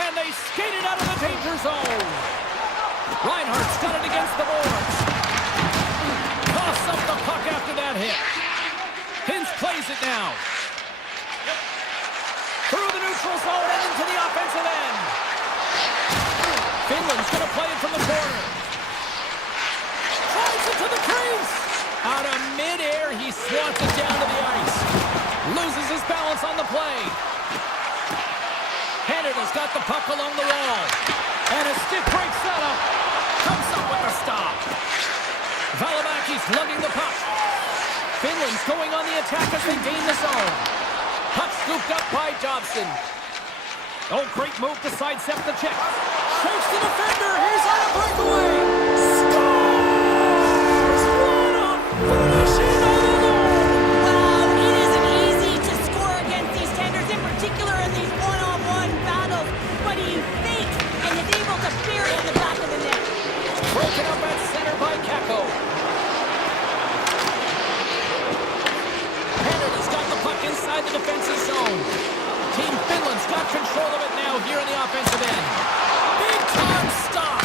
And they skate it out of the danger zone. Reinhardt's got it against the boards. Toss up the puck after that hit. Hintz plays it now. Through the neutral zone and into the offensive end. Finland's going to play it from the corner. Drives it to the crease. Out of midair, he swats it down to the ice. Loses his balance on the play. Canada's got the puck along the wall. And a stick break setup. Comes up with a stop. Valid going on the attack as they gain the zone. Puck scooped up by Dobson. Oh, great move to sidestep the check. Shakes the defender. He's on a breakaway. Scores! What a finishing all alone! Wow, it isn't easy to score against these tenders, in particular in these one-on-one battles. But he fakes and is able to bury it in the back of the net. Broken up at center by Kako. Canada's got the puck inside the defensive zone. Team Finland's got control of it now here in the offensive end. Big time stop.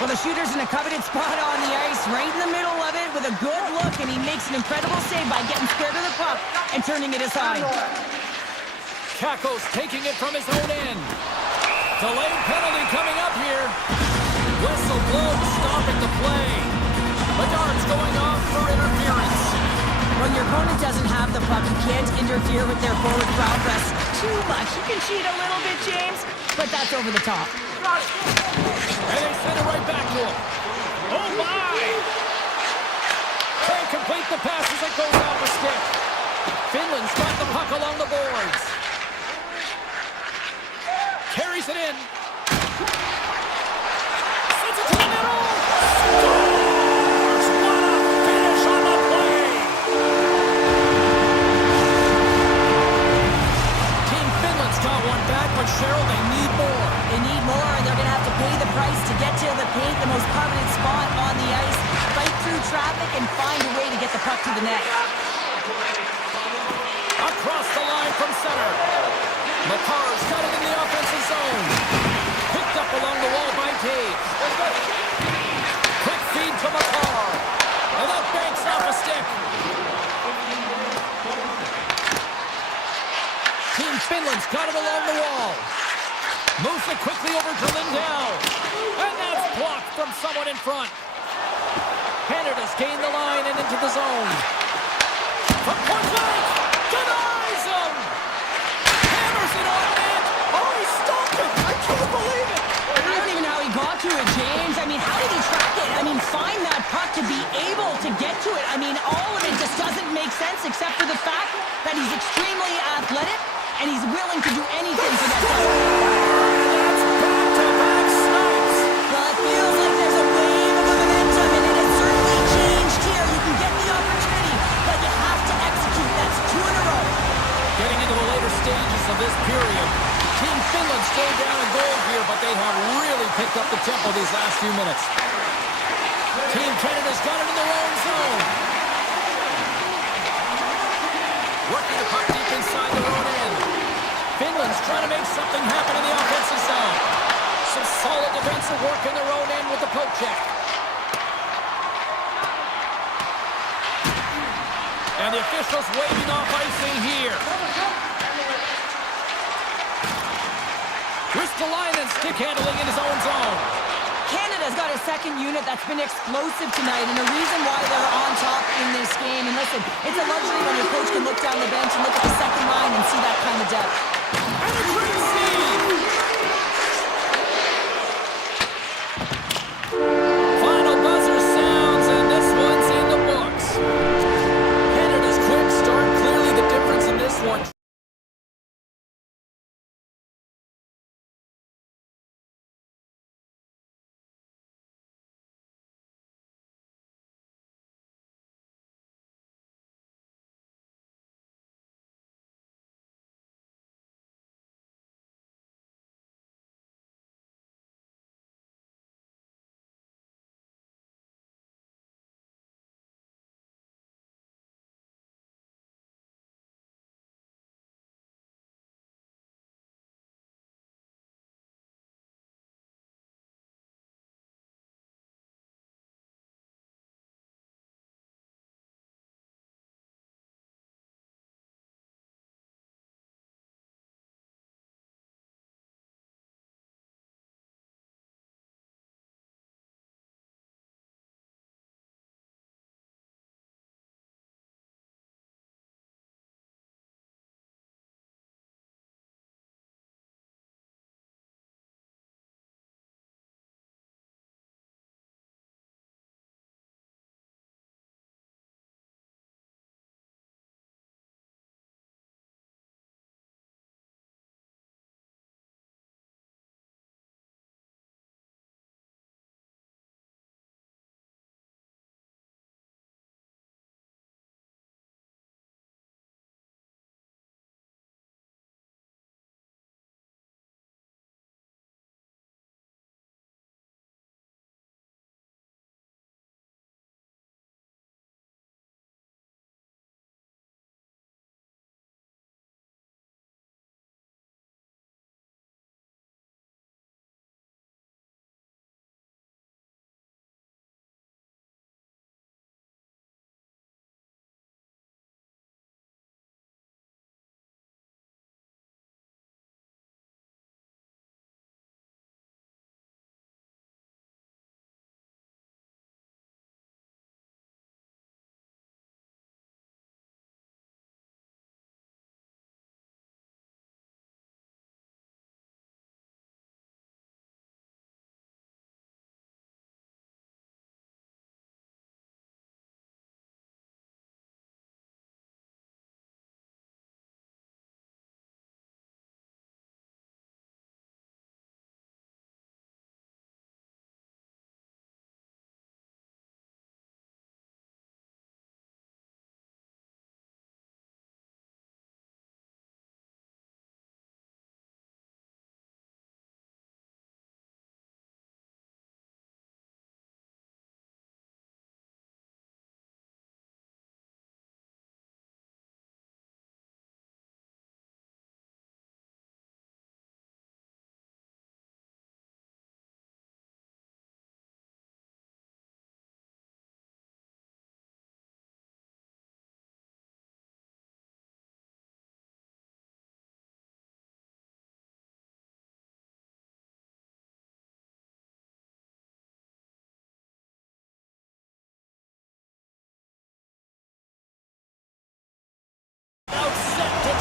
Well, the shooter's in a coveted spot on the ice, right in the middle of it with a good look, and he makes an incredible save by getting scared of the puck and turning it aside. Kako's taking it from his own end. Delayed penalty coming up here. Whistle blows, stopping the play. Bedard's going off for interference. When your opponent doesn't have the puck, you can't interfere with their forward progress too much. You can cheat a little bit, James, but that's over the top. And they send it right back to him. Oh, my! Can't complete the pass as it goes off a stick. Finland's got the puck along the boards. Carries it in. Sends it to the middle. Scores! What a finish on the play! Team Finland's got one back, but Cheryl, they need more. They need more, and they're going to have to pay the price to get to the paint, the most coveted spot on the ice, fight through traffic, and find a way to get the puck to the net. Across the line from center. Makar's got it in the offensive zone. Picked up along the wall by Taves. Quick feed to Makar. And that banks off a stick. Team Finland's got it along the wall. Moves it quickly over to Lindell. And that's blocked from someone in front. Canada's gained the line and into the zone. From point blank. Denies him. Hammers it on net. Oh, he stopped it. I can't believe it. I don't even know how he got to it, James. I mean, how did he track it? I mean, find that puck to be able to get to it. I mean, all of it just doesn't make sense except for the fact that he's extremely athletic and he's willing to do anything to get there. That's back-to-back snipes. Well, it feels like there's a wave of momentum, and it has certainly changed here. You can get the opportunity, but you have to execute. That's 2 in a row. Getting into the later stages of this period. Team Finland still down a goal here, but they have really picked up the tempo these last few minutes. Team Canada's got it in their own zone. Working the puck deep inside their own end. Finland's trying to make something happen in the offensive zone. Some solid defensive work in their own end with the poke check. And the officials waving off icing here. Ristolainen stick handling in his own zone. Canada's got a second unit that's been explosive tonight, and the reason why they're on top in this game, and listen, it's a luxury when your coach can look down the bench and look at the second line and see that kind of depth. And a great save!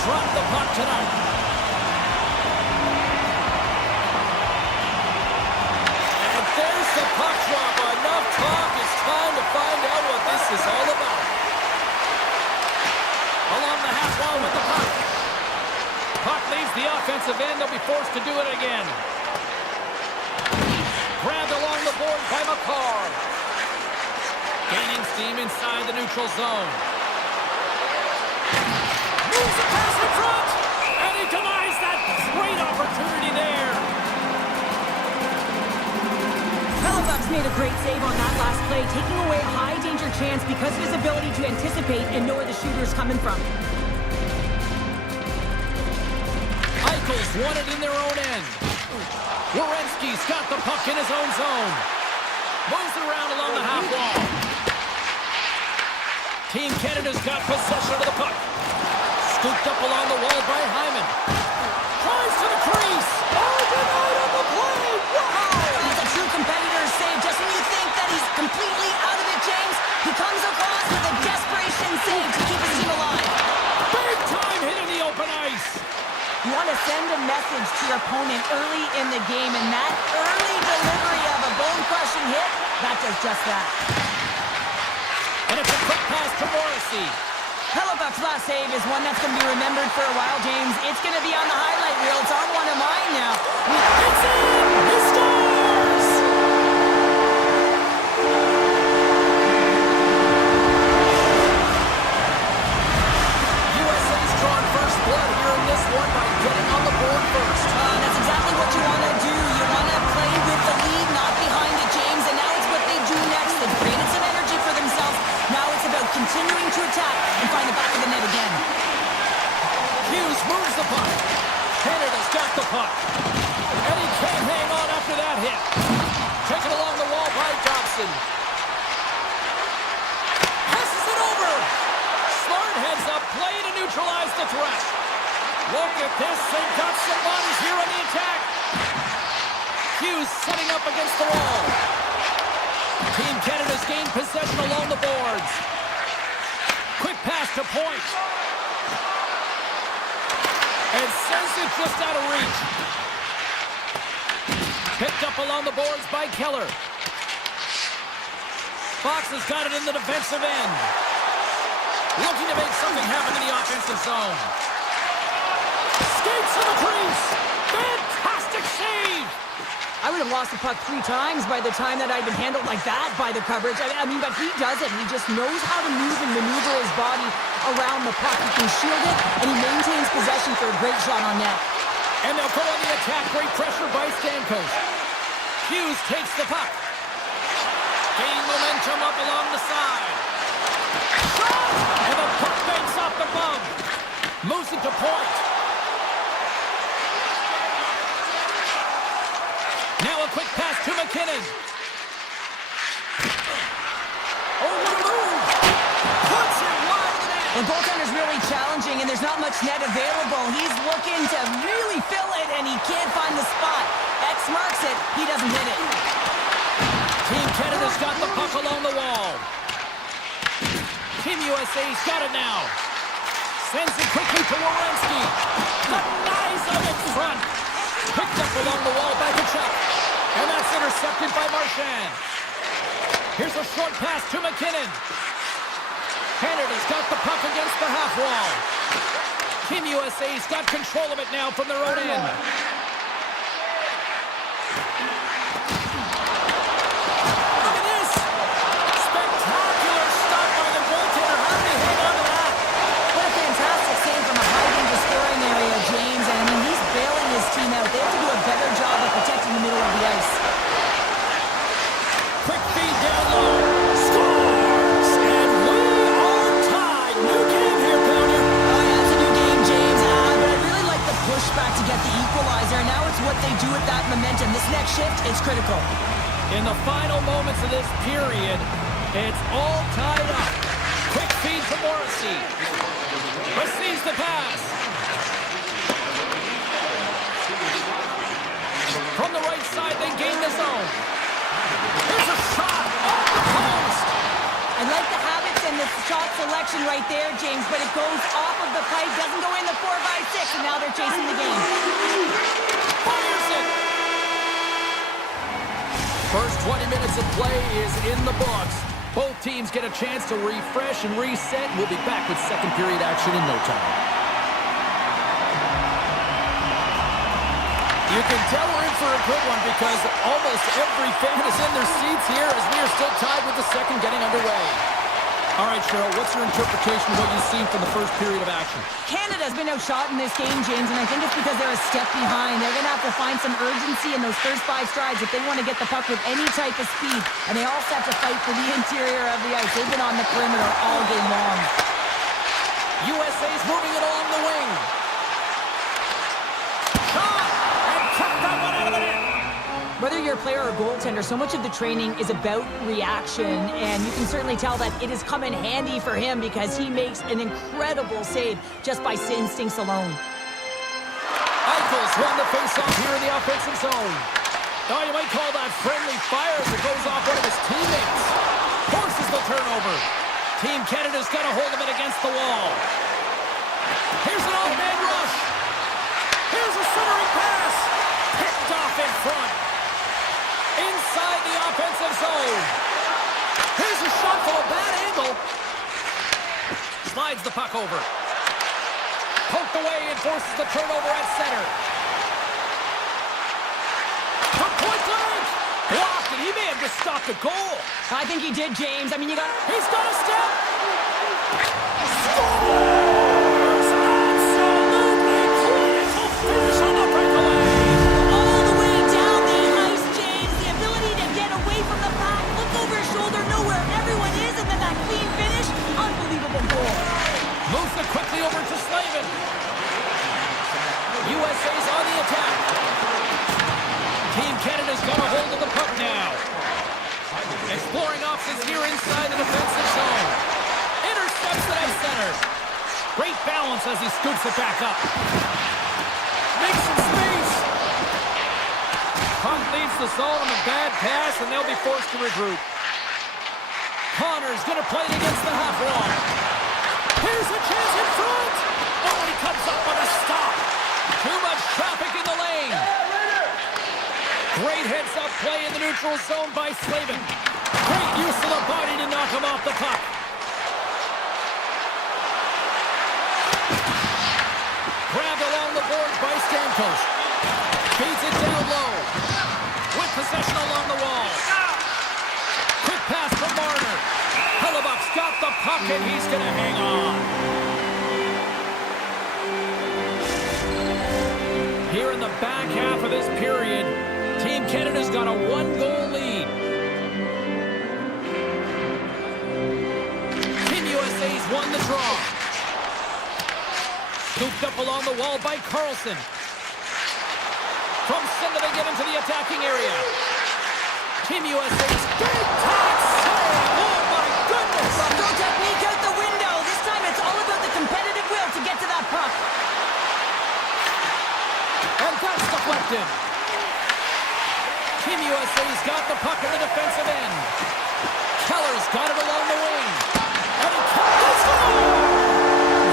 drop the puck tonight. And there's the puck drop. Enough talk. It's time to find out what this is all about. Along the half wall with the puck. Puck leaves the offensive end. They'll be forced to do it again. Grabbed along the board by McCarr. Gaining steam inside the neutral zone. Moves the pass in front. And he denies that great opportunity there. Halifax made a great save on that last play, taking away a high-danger chance because of his ability to anticipate and know where the shooter is coming from. Eichel's won it in their own end. Werenski's got the puck in his own zone. Moves it around along the half wall. Team Canada's got possession of the puck. Scooped up along the wall by Hyman. Tries to the crease. Oh, denied on the play. Wow! He's a true competitor's save. Just when you think that he's completely out of it, James, he comes across with a desperation save to keep his team alive. Big time hit in the open ice. You want to send a message to your opponent early in the game, and that early delivery of a bone-crushing hit, that does just that. And it's a quick pass to Morrissey. Halifax's last save is one that's going to be remembered for a while, James. It's going to be on the highlight reel. It's on one of mine now. It's in! He scores! USA's drawn first blood here in this one by getting on the board first. That's exactly what you want to do. You want to play with the lead, not behind it, James. And now it's what they do next. They've created some energy for themselves. Now it's about continuing to attack and find the back of the net again. Hughes moves the puck. Canada's got the puck. And he can't hang on after that hit. Taken along the wall by Dobson. Passes it over. Smart heads up play to neutralize the threat. Look at this. They've got some bodies here on the attack. Hughes setting up against the wall. Team Canada's gained possession along the boards. Quick pass to point. And sends it just out of reach. Picked up along the boards by Keller. Fox has got it in the defensive end. Looking to make something happen in the offensive zone. Skates to the crease. Fantastic save. I would have lost the puck 3 times by the time that I'd been handled like that by the coverage. I mean, but he does it. He just knows how to move and maneuver his body around the puck. He can shield it, and he maintains possession for a great shot on net. And they'll go on the attack. Great pressure by Stamkos. Hughes takes the puck. Gaining momentum up along the side. Shot! And the puck banks off the glove. Moves it to point. Now a quick pass to McKinnon. Oh, what a move! Puts it wide of the net. The goaltender's really challenging, and there's not much net available. He's looking to really fill it, and he can't find the spot. X marks it. He doesn't hit it. Team Canada's got the puck along the wall. Team USA's got it now. Sends it quickly to Werenski. Denies him in front. Picked up along the wall by Kachuk. And that's intercepted by Marchand. Here's a short pass to McKinnon. Canada's got the puck against the half wall. Team USA's got control of it now from their own end. Look at this. Spectacular stop by the goaltender. How did he hang on to that? What a fantastic save from a high-danger scoring area, James. And I mean, he's bailing his team out. They have to do a better job of protecting the middle of the ice. Quick feed down low. Scores! And we are tied. New game here, Powder. Oh, yeah, it's a new game, James. But I really like the pushback to get the equalizer. Now it's what they do with that momentum. This next shift is critical. In the final moments of this period, it's all tied up. Quick feed to Morrissey. Receives the pass. From the right side, they gain the zone. Here's a shot off the post. I like the habits and the shots selection right there, James, but it goes off of the pipe, doesn't go in the 4-by-6, and now they're chasing the game. Fires it! First 20 minutes of play is in the books. Both teams get a chance to refresh and reset. We'll be back with second period action in no time. You can tell we're in for a good one because almost every fan is in their seats here as we are still tied with the second getting underway. All right, Cheryl, what's your interpretation of what you've seen from the first period of action? Canada's been outshot in this game, James, and I think it's because they're a step behind. They're going to have to find some urgency in those first 5 strides if they want to get the puck with any type of speed, and they all have to fight for the interior of the ice. They've been on the perimeter all game long. USA's moving it along the wing. Shot! And kept that one out of the net! Whether you're a player or a goaltender, so much of the training is about reaction, and you can certainly tell that it has come in handy for him because he makes an incredible save just by instincts alone. Eichels won the face-off here in the offensive zone. Oh, you might call that friendly fire as it goes off one of his teammates. Forces the turnover. Team Canada's got a hold of it against the wall. Here's an all-man rush. Here's a centering pass. Picked off in front. Inside the offensive zone. Here's a shot from a bad angle. Slides the puck over. Poked away and forces the turnover at center. From point blank. Blocked it. He may have just stopped the goal. I think he did, James. I mean, you got... He's got a step. Scores! Absolutely clinical finish on the breakaway. All the way down the ice, James. The ability to get away from the puck, look over his shoulder, know where everyone is, and then that clean finish. Unbelievable goal. Moves it quickly over to Slavin. USA's on the attack. Team Canada's got a hold of the puck now. Exploring options here inside the defensive zone. Intercepts it at center. Great balance as he scoops it back up. Makes some space. Puck leaves the zone on a bad pass, and they'll be forced to regroup. Connor's going to play it against the half wall. Here's a chance in front. Oh, and he comes up on a stop. Too much traffic in the lane. Great heads-up play in the neutral zone by Slavin. Great use of the body to knock him off the puck. Grabbed along the boards by Stamkos. Feeds it down low. With possession along the wall. Quick pass from Marner. Hellebuck's got the puck and he's going to hang on. Here in the back half of this period, Team Canada's got a 1-goal lead. Team USA's won the draw. Scooped up along the wall by Carlson. From center they get into the attacking area. Team USA's big time save. Oh my goodness! Throw technique out the window. This time it's all about the competitive will to get to that puck. And that's deflected. Team USA's got the puck in the defensive end. Keller's got it along the wing. And he kept the score!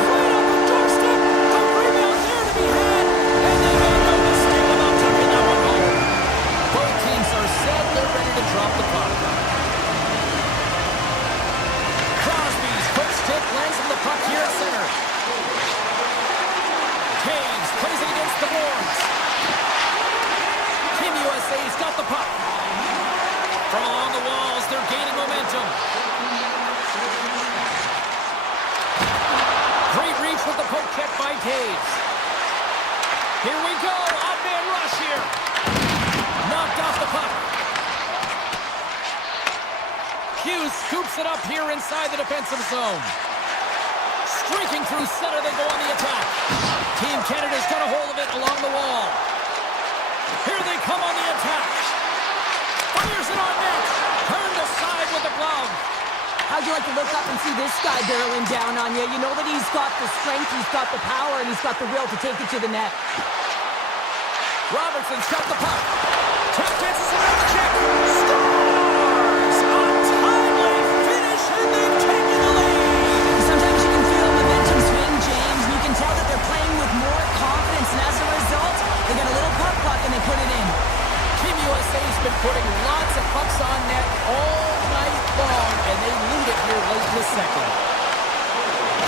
Right on the doorstep. The rebound there to be had. And they made no mistake about tucking that one home. Both teams are set. They're ready to drop the puck. Crosby's quick stick lands on the puck here at center. Taves plays it against the boards. Team USA's got the puck. From along the walls, they're gaining momentum. Great reach with the poke check by Taves. Here we go, odd-man rush here. Knocked off the puck. Hughes scoops it up here inside the defensive zone. Streaking through center, they go on the attack. Team Canada's got a hold of it along the wall. Here they come on the attack. Fires it on net. Turned aside with the glove. How'd you like to look up and see this guy barreling down on you? You know that he's got the strength, he's got the power, and he's got the will to take it to the net. Robertson's got the puck. Took chances around the check. Scores! A timely finish, and they've taken the lead. second.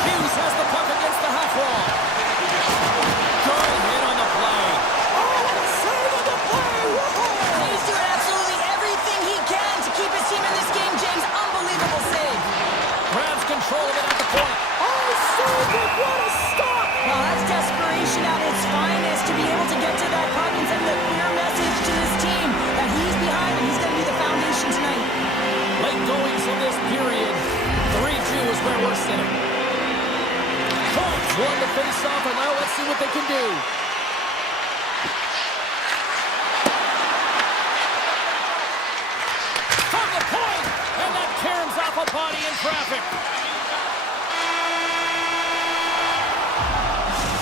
Hughes has the puck against the half wall. Good hit on the play. Oh, save on the play! Whoa! He's doing absolutely everything he can to keep his team in this game, James. Unbelievable save. Grabs control of it at the point. Oh, so good! What a stop! Well, that's desperation at its finest to be able to get to that puck and send a clear message to his team that he's behind and he's going to be the foundation tonight. Late goings of this period. 3-2 is where we're sitting. Hawks won the face-off, and now let's see what they can do. From the point, and that caroms off a body in traffic.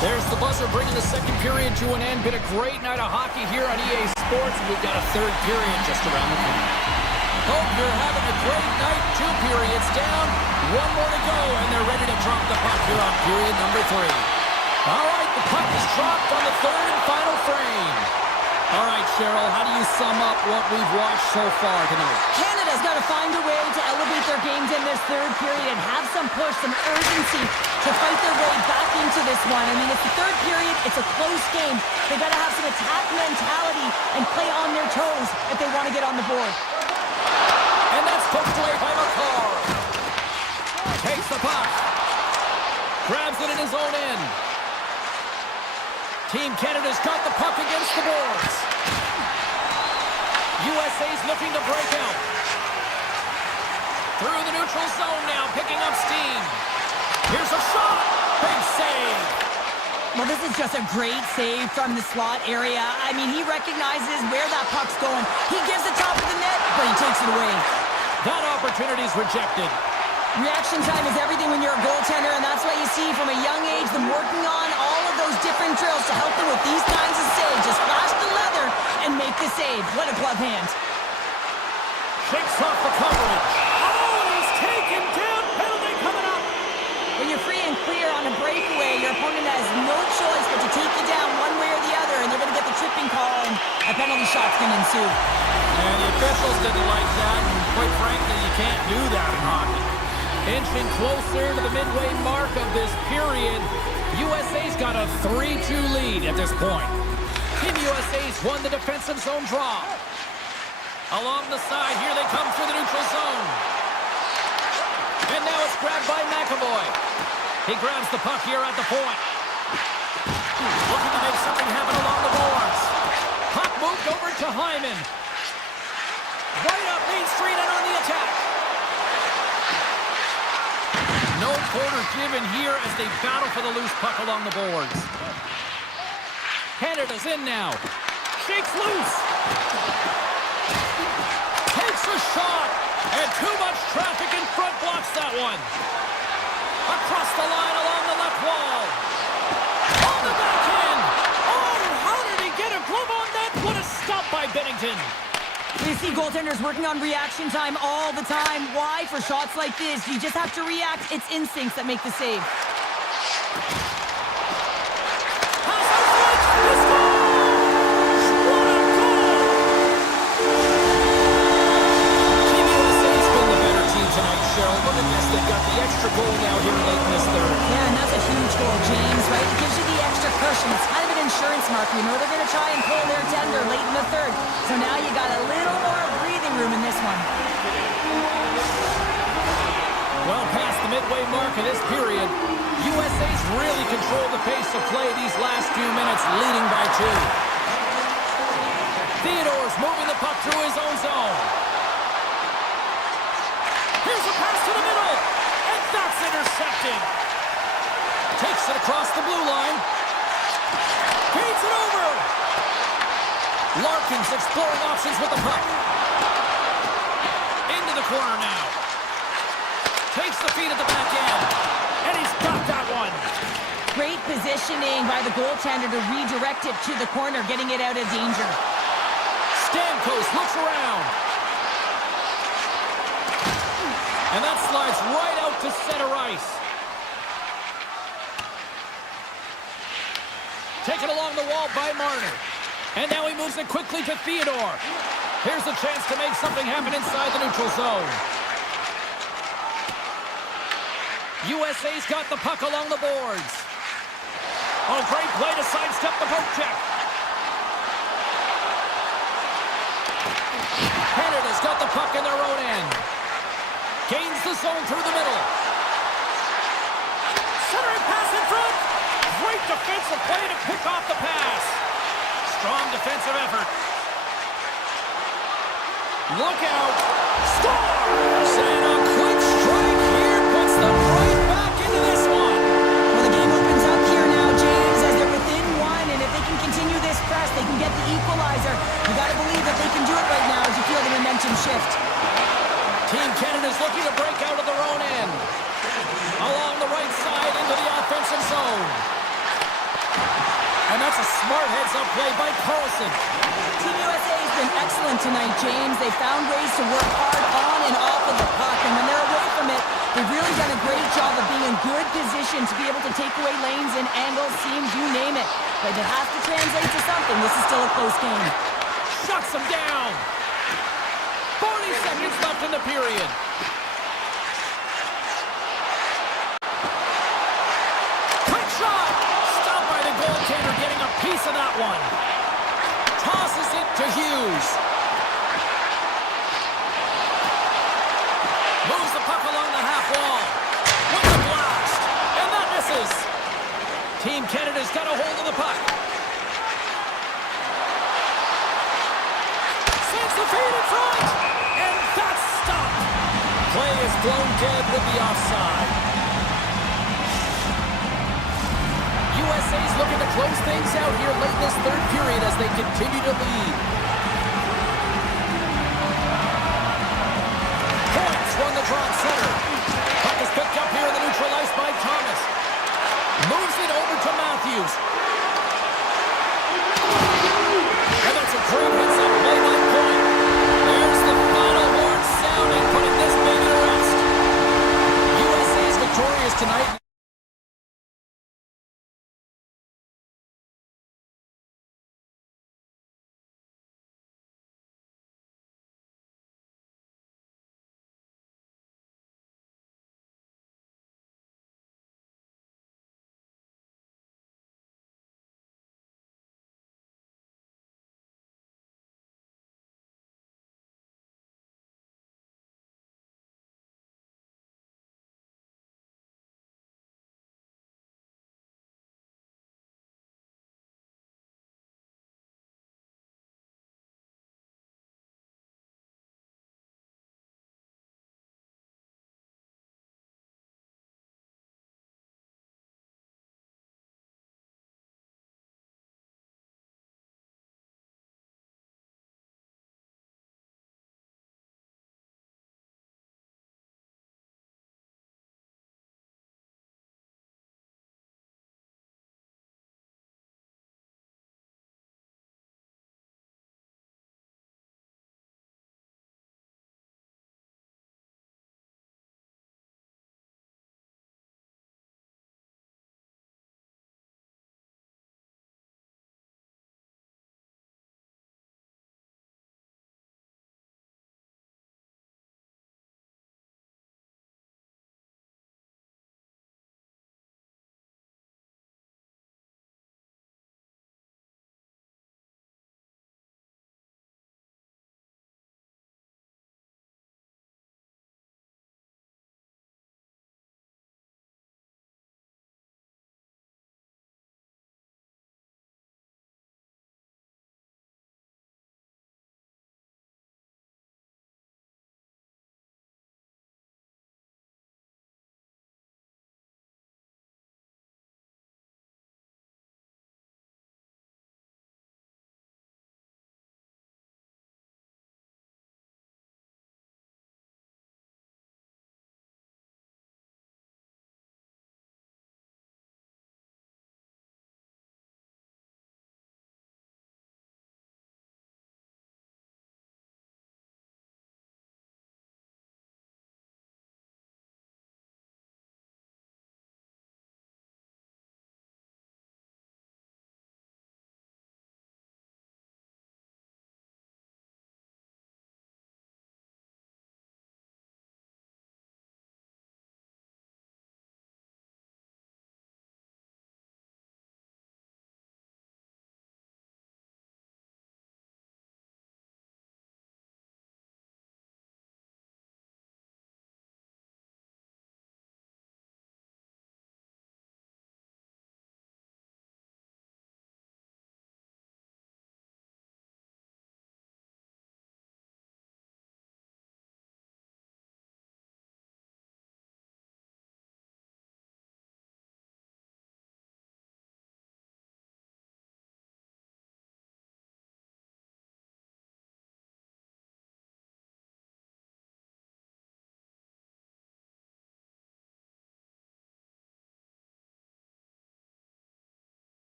There's the buzzer bringing the second period to an end. Been a great night of hockey here on EA Sports. We've got a third period just around the corner. Hope you're having a great night. 2 periods down, 1 more to go, and they're ready to drop the puck here on period number 3. All right, the puck is dropped on the third and final frame. All right, Cheryl, how do you sum up what we've watched so far tonight? Canada's got to find a way to elevate their games in this third period, have some push, some urgency to fight their way back into this one. I mean, it's the third period, it's a close game. They got to have some attack mentality and play on their toes if they want to get on the board. And that's poked away by McCall. Takes the puck. Grabs it in his own end. Team Canada's got the puck against the boards. USA's looking to break out. Through the neutral zone now, picking up steam. Here's a shot. Big save. Well, this is just a great save from the slot area. I mean, he recognizes where that puck's going. He gives it top of the net, but he takes it away. That opportunity's rejected. Reaction time is everything when you're a goaltender, and that's what you see from a young age, them working on all of those different drills to help them with these kinds of saves. Just flash the leather and make the save. What a glove hand. Shakes off the coverage. Oh, he's taken down. Penalty coming up. When you're free and clear on a breakaway, your opponent has no choice but to take you down one way or the other, and you're going to get the tripping call, and a penalty shot's going to ensue. And the officials didn't like that, and quite frankly, you can't do that in hockey. Inching closer to the midway mark of this period, USA's got a 3-2 lead at this point. Team USA's won the defensive zone draw. Along the side, here they come through the neutral zone. And now it's grabbed by McAvoy. He grabs the puck here at the point. Looking to make something happen along the boards. Puck moved over to Hyman. Right up Main Street and on the attack. No quarter given here as they battle for the loose puck along the boards. Canada's in now. Shakes loose. Takes a shot. And too much traffic in front blocks that one. Across the line along the left wall. On the backhand. Oh, how did he get a glove on that? What a stop by Bennington. You see goaltenders working on reaction time all the time. Why? For shots like this, you just have to react. It's instincts that make the save. Look at this, they've got the extra goal now here late in this third. Yeah, and that's a huge goal, James, right? It gives you the extra cushion. It's kind of an insurance marker. You know they're going to try and pull their tender late in the third. So now you got a little more breathing room in this one. Well past the midway mark of this period, USA's really controlled the pace of play these last few minutes, leading by 2. Theodore's moving the puck through his own zone. Here's a pass to the middle, and that's intercepted. Takes it across the blue line. Feeds it over. Larkin's exploring options with the puck. Into the corner now. Takes the feed at the back end, and he's got that one. Great positioning by the goaltender to redirect it to the corner, getting it out of danger. Stamkos looks around. And that slides right out to center ice. Taken along the wall by Marner. And now he moves it quickly to Theodore. Here's a chance to make something happen inside the neutral zone. USA's got the puck along the boards. Oh, great play to sidestep the poke check. Canada's got the puck in their own end. Gains the zone through the middle. Centering pass in front. Great defensive play to pick off the pass. Strong defensive effort. Look out. Scores! And a quick strike here puts them right back into this one. Well, the game opens up here now, James, as they're within one, and if they can continue this press, they can get the equalizer. You got to believe that they can do it right now as you feel the momentum shift. Team Canada's looking to break out of their own end. Along the right side into the offensive zone. And that's a smart heads-up play by Carlson. Team USA has been excellent tonight, James. They found ways to work hard on and off of the puck, and when they're away from it, they've really done a great job of being in good position to be able to take away lanes and angles, seams, you name it. But it has to translate to something. This is still a close game. Shuts them down. 40 seconds left in the period. Quick shot! Stopped by the goaltender, getting a piece of that one. Tosses it to Hughes. Moves the puck along the half wall. With a blast. And that misses. Team Canada's got a hold of the puck. Sends the feed in front. And that's stopped. Play is blown dead with the offside. USA's looking to close things out here late in this third period as they continue to lead. Points run the draw center. Puck is picked up here in the neutral ice by Thomas. Moves it over to Matthews. And that's a great heads-up play by Point. There's the final horn sounding, putting this baby to rest. USA's victorious tonight.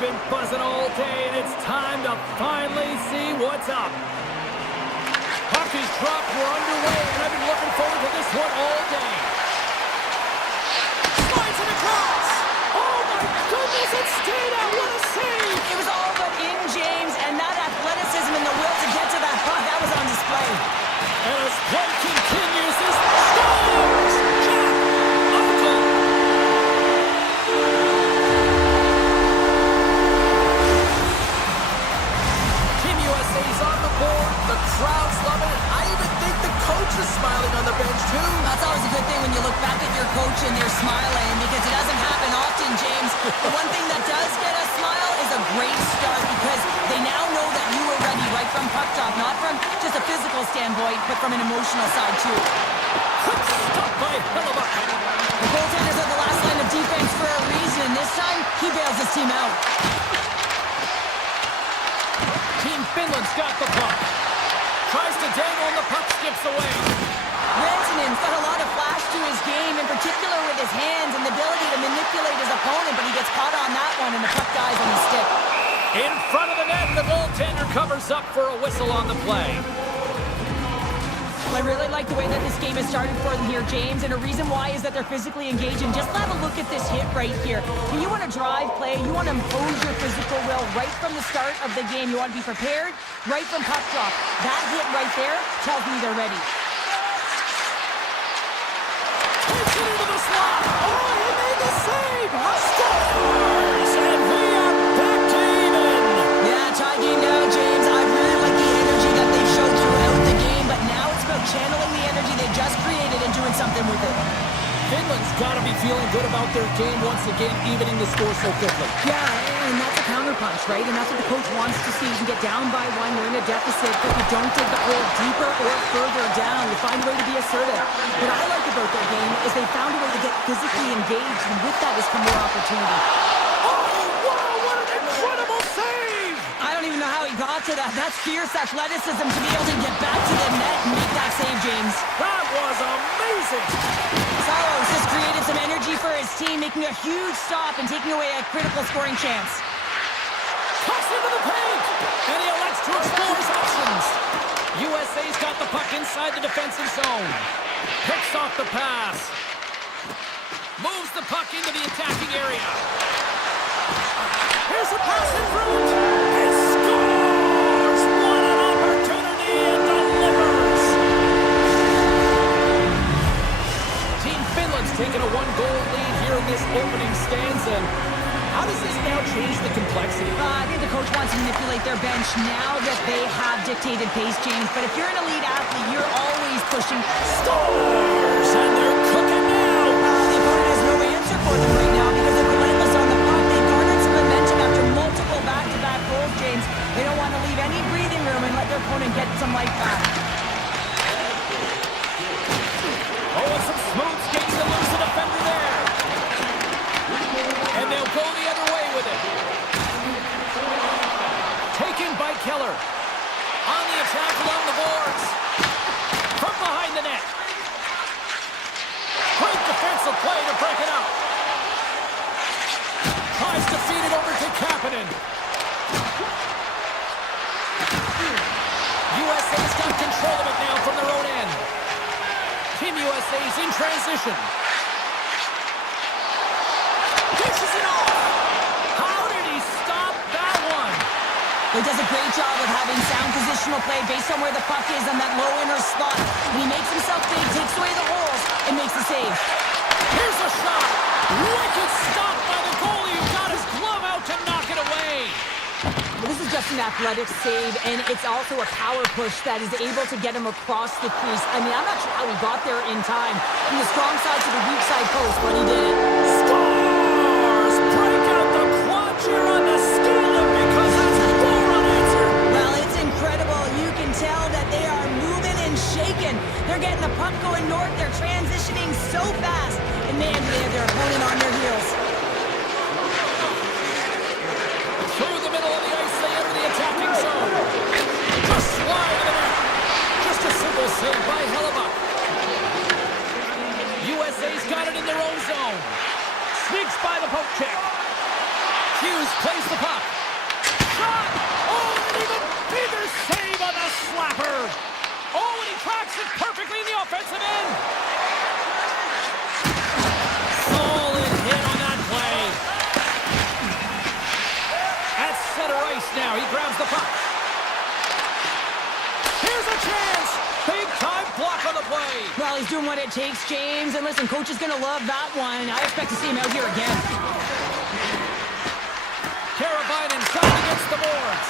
been buzzing all day, and it's time to finally see what's up. Puck is dropped, we're underway, and I've been looking forward to this one all day. Slides it across! Oh my goodness, it stayed out, what a save! It was all but in, James, and that athleticism and the will to get to that puck, that was on display. And as play continues, this scores! Jack Eichel! Team USA's on the board, the crowd's loving it. I even think the coach is smiling on the bench too. That's always a good thing when you look back at your coach and they're smiling, because it doesn't happen often, James. The one thing that does get a smile is a great start, because they now know that you were ready right from puck drop, not from just a physical standpoint, but from an emotional side too. Quick stop by Hellebuck. The goaltenders are the last line of defense for a reason. This time, he bails his team out. Team Finland's got the puck. Tries to dangle and the puck skips away. Rantanen's got a lot of flash to his game, in particular with his hands and the ability to manipulate his opponent, but he gets caught on that one and the puck dies on his stick. In front of the net, the goaltender covers up for a whistle on the play. I really like the way that this game has started for them here, James, and a reason why is that they're physically engaged. And just have a look at this hit right here. When you want to drive play, you want to impose your physical will right from the start of the game. You want to be prepared right from puck drop. That hit right there tells me they're ready. Takes it into the slot. Oh, he made the save. Scores! And we are back to even. Yeah, tie game now, James. I really like the energy that they showed throughout the game, but now it's about channeling the energy they just created and doing something with it. Finland's got to be feeling good about their game once again, evening the score so quickly. Yeah, and that's a counterpunch, right? And that's what the coach wants to see. You can get down by one, you're in a deficit, but you don't dig the hole deeper or further down. You find a way to be assertive. What I like about their game is they found a way to get physically engaged, and with that has come more opportunity. Oh, wow, what an incredible save! I don't even know how he got to that. That's fierce athleticism to be able to get back to the net and make that save, James. That was amazing! Saros just created some energy for his team, making a huge stop and taking away a critical scoring chance. Toss into the paint! And he elects to explore his options. USA's got the puck inside the defensive zone. Picks off the pass. Moves the puck into the attacking area. Here's a pass in front. He scores! What an opportunity and delivers! Team Finland's taken a one-goal lead here in this opening stanza. How does this now change the complexity? I think the coach wants to manipulate their bench now that they have dictated pace, James. But if you're an elite athlete, you're always pushing. Scores! And they're cooking now! The opponent has no answer for them right now because they're relentless on the puck. They garnered some momentum after multiple back-to-back goals, James. They don't want to leave any breathing room and let their opponent get some life back. Oh, and some smooth skating to lose the defender there. And they'll go the other way with it. Taken by Keller. On the attack along the boards. From behind the net. Great defensive play to break it up. Tries to feed it over to Kapanen. USA's got control of it now from their own end. Team USA's in transition. Dishes it off. How did he stop that one? He does a great job of having sound positional play based on where the puck is on that low inner slot. When he makes himself big, takes away the holes, and makes the save. Here's a shot. Wicked stop by the goalie who got his glove out to knock it away. This is just an athletic save, and it's also a power push that is able to get him across the crease. I mean, I'm not sure how he got there in time. From the strong side to the weak side post, but he did it. Scores! Break out the quad cheer on the ski lift because that's four unanswered. Well, it's incredible. You can tell that they are moving and shaking. They're getting the puck going north. They're transitioning so fast. And man, do they have their opponent on their heels. Through the middle of the ice, they enter the attacking zone. Just slide to the net. Just a simple save by Hellebuck. USA's got it in their own zone. Sneaks by the poke check. Hughes plays the puck. puck. Here's a chance. Big time block on the play. Well, he's doing what it takes, James. And listen, coach is going to love that one. I expect to see him out here again. Carabinen shot against the boards.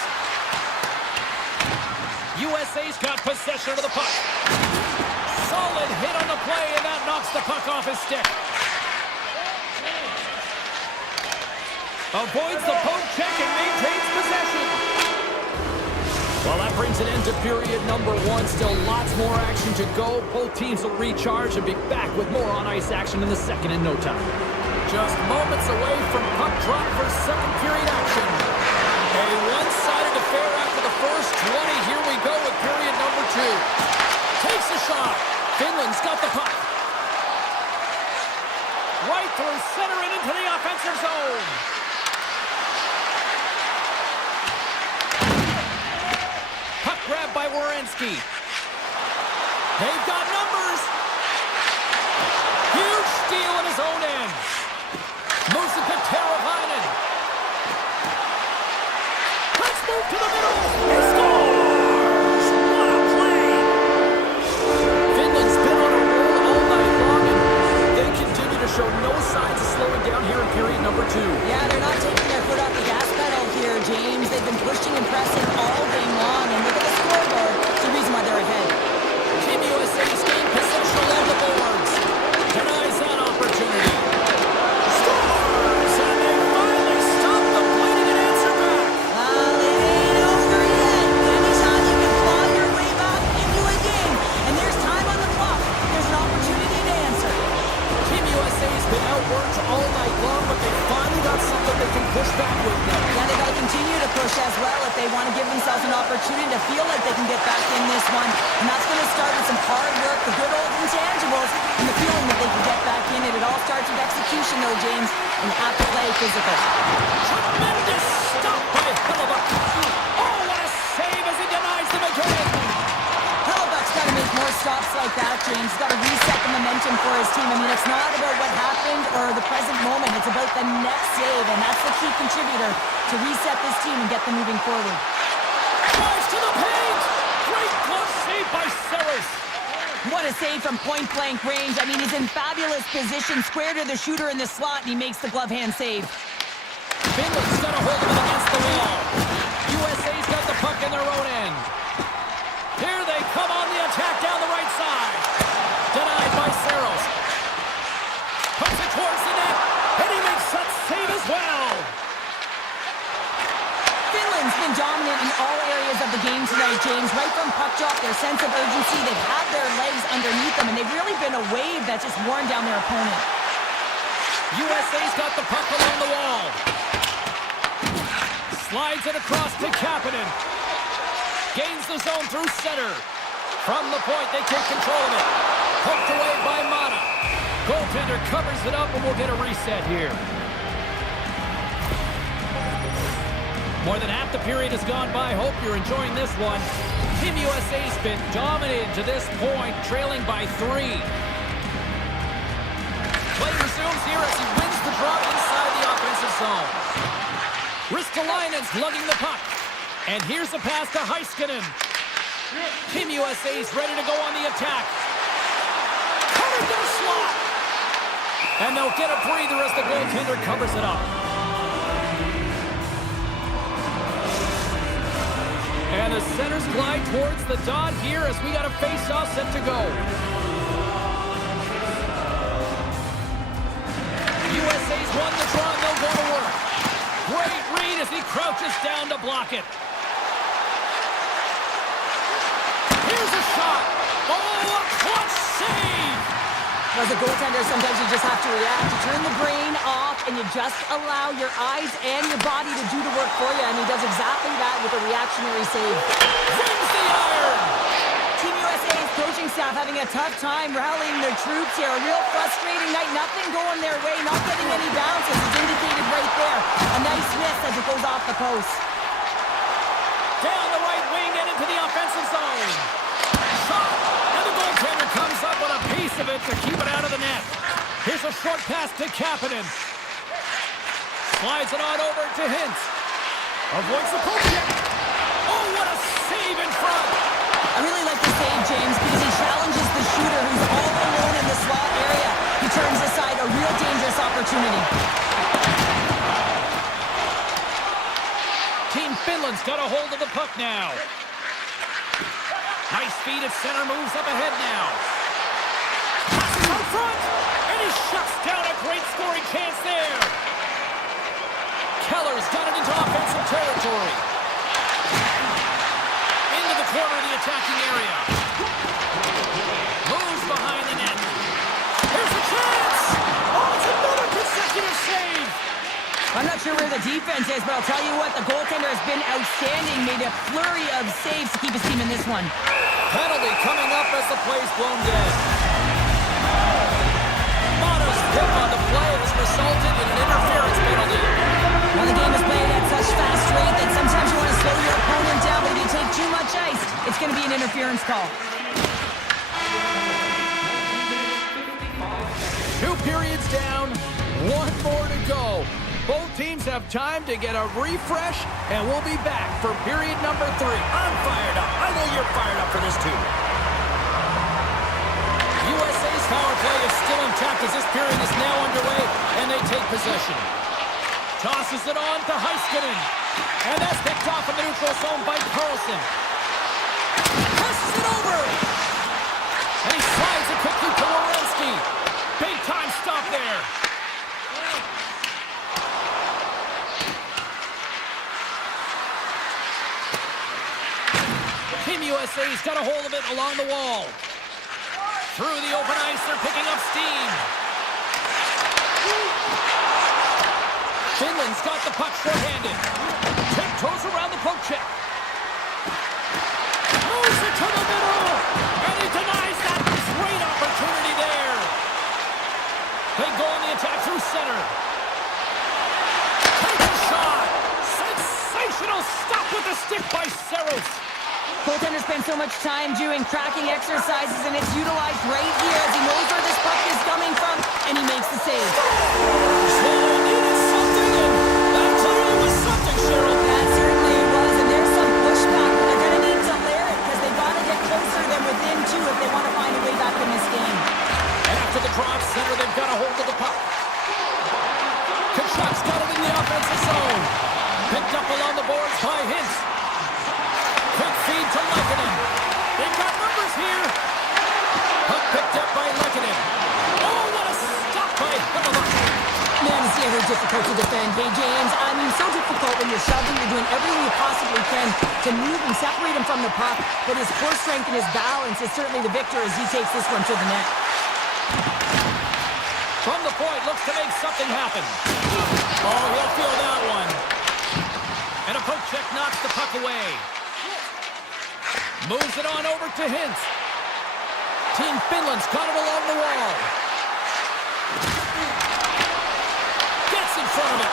USA's got possession of the puck. Solid hit on the play, and that knocks the puck off his stick. Avoids the poke check and maintains possession. Well, that brings an end to period number one. Still lots more action to go. Both teams will recharge and be back with more on-ice action in the second in no time. Just moments away from puck drop for second period action. A one-sided affair after the first 20. Here we go with period number two. Takes a shot. Finland's got the puck. Right through center and into the offensive zone. Puck grabbed by Werenski. They've got numbers. Huge steal in his own end. Moves it to Teravainen. Let's move to the middle. He scores! What a play! Finland's been on a roll all night long, and they continue to show no signs of slowing down here in period number two. Yeah, they're not taking their foot off the gas pedal here, James. They've been pushing and pressing all game long, and look at the scoreboard. It's the reason why they're ahead. Team USA's gained possession along the boards. Denies that opportunity. Scores! And they finally stop the bleeding and answer back. Well, it ain't over yet. Anytime you can claw your way back into a game, and there's time on the clock, there's an opportunity to answer. Team USA's been outworked all night long, but they finally got something they can push back with now. Yeah, they got to continue to push as well if they want to give themselves an opportunity to feel like they can get back in this one. And that's going to start with some hard work, the good old intangibles, and the feeling that they can get back in it. It all starts with execution, though, James, and you have to play physical. Tremendous stop by Hellebuck. Oh, what a save as he denies them again. Hellebuck's got to make more stops like that, James. He's got to reset the momentum for his team. I mean, it's not about what happened or the present moment. It's about the next save, and that's the key contributor to reset this team and get them moving forward. Drives to the paint. Great glove save by Saris. What a save from point-blank range. I mean, he's in fabulous position, square to the shooter in the slot, and he makes the glove hand save. Finland's got a hold of it against the wall. USA's got the puck in their own end. Here they come on the attack down the right side. Denied by Saros. Puts it towards the net, and he makes that save as well. Finland's been dominant in all areas of the game tonight, James. Right from puck drop, their sense of urgency, they've had their legs underneath them, and they've really been a wave that's just worn down their opponent. USA's got the puck along the wall. Slides it across to Kapanen. Gains the zone through center. From the point, they take control of it. Poked away by Mata. Goaltender covers it up, and we'll get a reset here. More than half the period has gone by. Hope you're enjoying this one. Team USA's been dominated to this point, trailing by 3. Play resumes here as he wins the draw inside the offensive zone. Ristolainen's lugging the puck. And here's a pass to Heiskanen. Team USA's ready to go on the attack. Covered their slot. And they'll get a breather as the goaltender covers it up. And the centers glide towards the dot here as we got a face-off set to go. USA's won the draw and they'll go to work. Great read as he crouches down to block it. Here's a shot. Oh, a clutch save! As a goaltender, sometimes you just have to react. You turn the brain off, and you just allow your eyes and your body to do the work for you, and he does exactly that with a reactionary save. Rings the iron! Team USA's coaching staff having a tough time rallying their troops here. A real frustrating night. Nothing going their way, not getting any bounces. It's indicated right there. A nice miss as it goes off the post. Down the right wing and into the offensive zone. Shot! And the goaltender comes up with a piece of it to keep it out of the net. Here's a short pass to Kapanen. Slides it on over to Hintz. Avoids the poke check. I really like the save, James, because he challenges the shooter who's all alone in the slot area. He turns aside a real dangerous opportunity. Team Finland's got a hold of the puck now. Nice feed at center, moves up ahead now. Passes out front, and he shuts down a great scoring chance there. Keller's got it into offensive territory. Into the corner of the attacking area. Moves behind the net. Here's a chance! Oh, it's another consecutive save! I'm not sure where the defense is, but I'll tell you what, the goaltender has been outstanding. Made a flurry of saves to keep his team in this one. Penalty coming up as the play's blown dead. Modest hit on the play has resulted in an interference penalty. Now the game is played at such fast rate that sometimes you want to slow your opponent down, but if you take too much ice, it's going to be an interference call. 2 periods down, 1 more to go. Both teams have time to get a refresh, and we'll be back for period number 3. I'm fired up. I know you're fired up for this too. USA's power play is still intact as this period is now underway, and they take possession. Tosses it on to Heiskanen. And that's picked off in the neutral zone by Carlson. Passes it over. And he slides it quickly to Werenski. Big time stop there. Team USA's got a hold of it along the wall. Through the open ice, they're picking up steam. Finland's got the puck short-handed. Tiptoes around the poke check. Moves it to the middle. And he denies that great opportunity there. They go on the attack through center. Takes a shot. Sensational stop with the stick by Saros. Goaltender spends so much time doing tracking exercises, and it's utilized right here as he knows where this puck is coming from, and he makes the save. So they needed something, and that clearly was something, Cheryl. That certainly was, and there's some pushback, but they're going to need to layer it because they've got to get closer than within 2 if they want to find a way back in this game. After the drop center, they've got a hold of the puck. Kachuk's got it in the offensive zone. Picked up along the boards by Hintz. Quick feed to Lehkonen. They've got numbers here. Puck picked up by Lehkonen. Oh, what a stop by Himmelhoff. Man, it's ever difficult to defend. Hey, James, I mean, so difficult when you're shoving, you're doing everything you possibly can to move and separate him from the puck, but his core strength and his balance is certainly the victor as he takes this one to the net. From the point, looks to make something happen. Oh, he'll feel that one. And a poke check knocks the puck away. Moves it on over to Hintz. Team Finland's got it along the wall. Gets in front of it.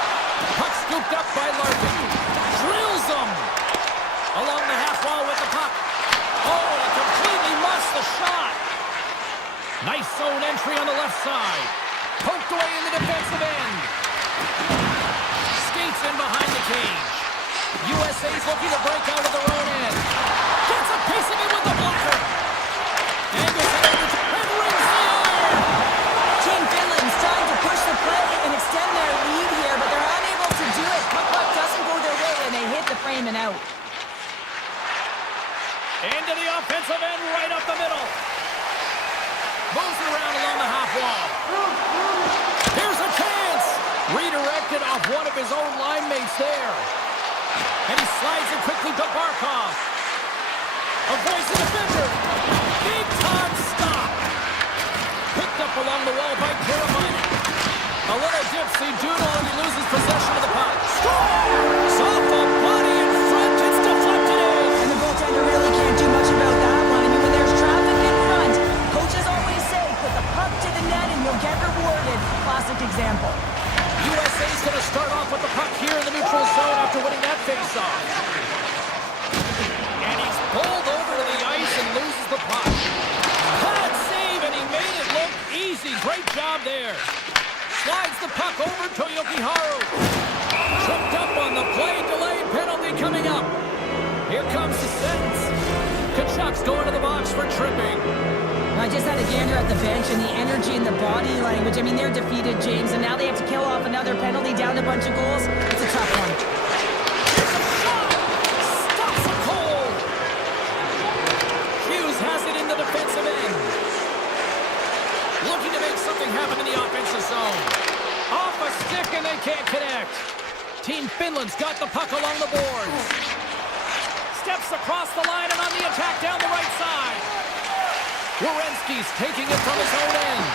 Puck scooped up by Larkin. Drills him. Along the half wall with the puck. Oh, and completely mussed the shot. Nice zone entry on the left side. Poked away in the defensive end. Skates in behind the cage. USA's looking to break out of their own end. Gets a piece of it with the blocker. Angles it over to and rings the iron. Team Finland's trying to push the play and extend their lead here, but they're unable to do it. Puck doesn't go their way, and they hit the frame and out. Into the offensive end, right up the middle. Moves it around along the half wall. Here's a chance. Redirected off one of his own line mates there. And he slides it quickly to Barkov. Avoids the defender. Big time stop. Picked up along the wall by Carolina. A little dipsy doodle and he loses possession of the puck. Scores! Off the body in front. It's deflected in. And the goaltender really can't do much about that one. I mean, when there's traffic in front, coaches always say, put the puck to the net and you'll get rewarded. Classic example. USA's going to start off with the puck here in the neutral zone after winning that face-off. And he's pulled over to the ice and loses the puck. Bad save, and he made it look easy. Great job there. Slides the puck over to Jokiharju. Tripped up on the play, delayed penalty coming up. Here comes the sentence. Chuck's going to the box for tripping. I just had a gander at the bench and the energy and the body language. I mean, they're defeated, James, and now they have to kill off another penalty, down a bunch of goals. It's a tough one. Here's a shot! Stops it cold! Hughes has it in the defensive end. Looking to make something happen in the offensive zone. Off a stick and they can't connect. Team Finland's got the puck along the boards. Steps across the line and on the attack down the right side. Werenski's taking it from his own end.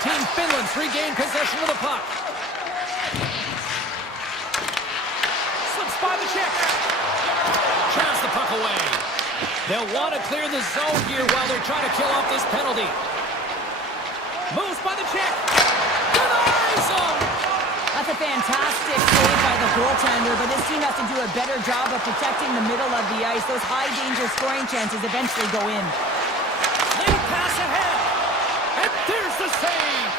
Team Finland's regained possession of the puck. Slips by the check. Chance the puck away. They'll want to clear the zone here while they're trying to kill off this penalty. Moves by the check. Denies him! That's a fantastic save by the goaltender, but this team has to do a better job of protecting the middle of the ice. Those high-danger scoring chances eventually go in. Lead pass ahead. And there's the save.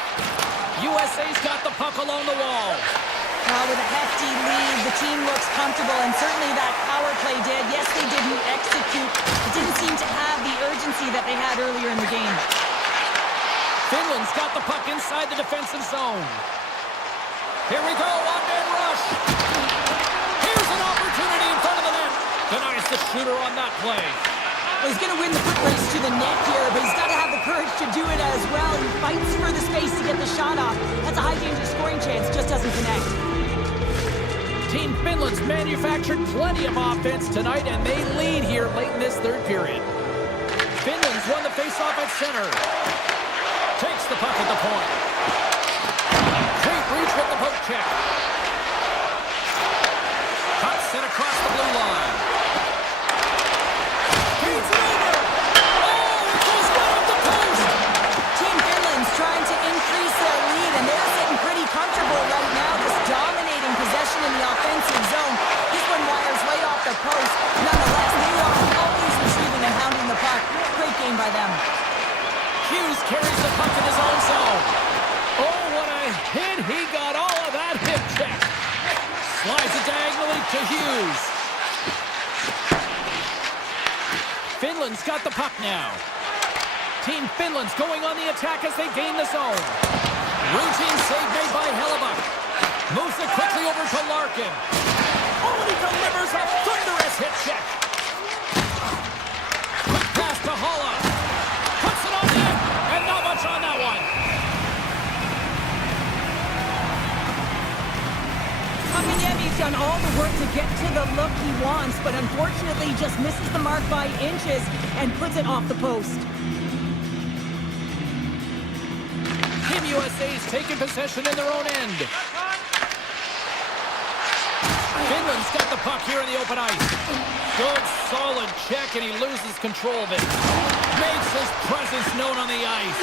USA's got the puck along the wall. With a hefty lead, the team looks comfortable, and certainly that power play did. Yes, they didn't execute. It didn't seem to have the urgency that they had earlier in the game. Finland's got the puck inside the defensive zone. Here we go, one-man rush. Here's an opportunity in front of the net. Denies the shooter on that play. Well, he's going to win the foot race to the net here, but he's got to have the courage to do it as well. He fights for the space to get the shot off. That's a high-danger scoring chance, just doesn't connect. Team Finland's manufactured plenty of offense tonight, and they lead here late in this third period. Finland's won the face-off at center. Takes the puck at the point. Great reach with the poke check. Puck sent across the blue line. Feeds it over. Oh, it goes right up the post. Team Finland's trying to increase their lead, and they're sitting pretty comfortable right now, just dominating possession in the offensive zone. This one wires right off the post. Nonetheless, they are always retrieving and hounding the puck. Great game by them. Hughes carries the puck in his own zone. Oh, what a hit. He got all of that hip check. Slides it diagonally to Hughes. Finland's got the puck now. Team Finland's going on the attack as they gain the zone. Routine save made by Hellebuck. Moves it quickly over to Larkin. Oh, and he delivers a thunderous hit check. Quick pass to Holla. Puts it on in, and not much on that one. He's done all the work to get to the look he wants, but unfortunately just misses the mark by inches and puts it off the post. Team USA's taken possession in their own end. Finland's got the puck here in the open ice. Good, solid check, and he loses control of it. Makes his presence known on the ice.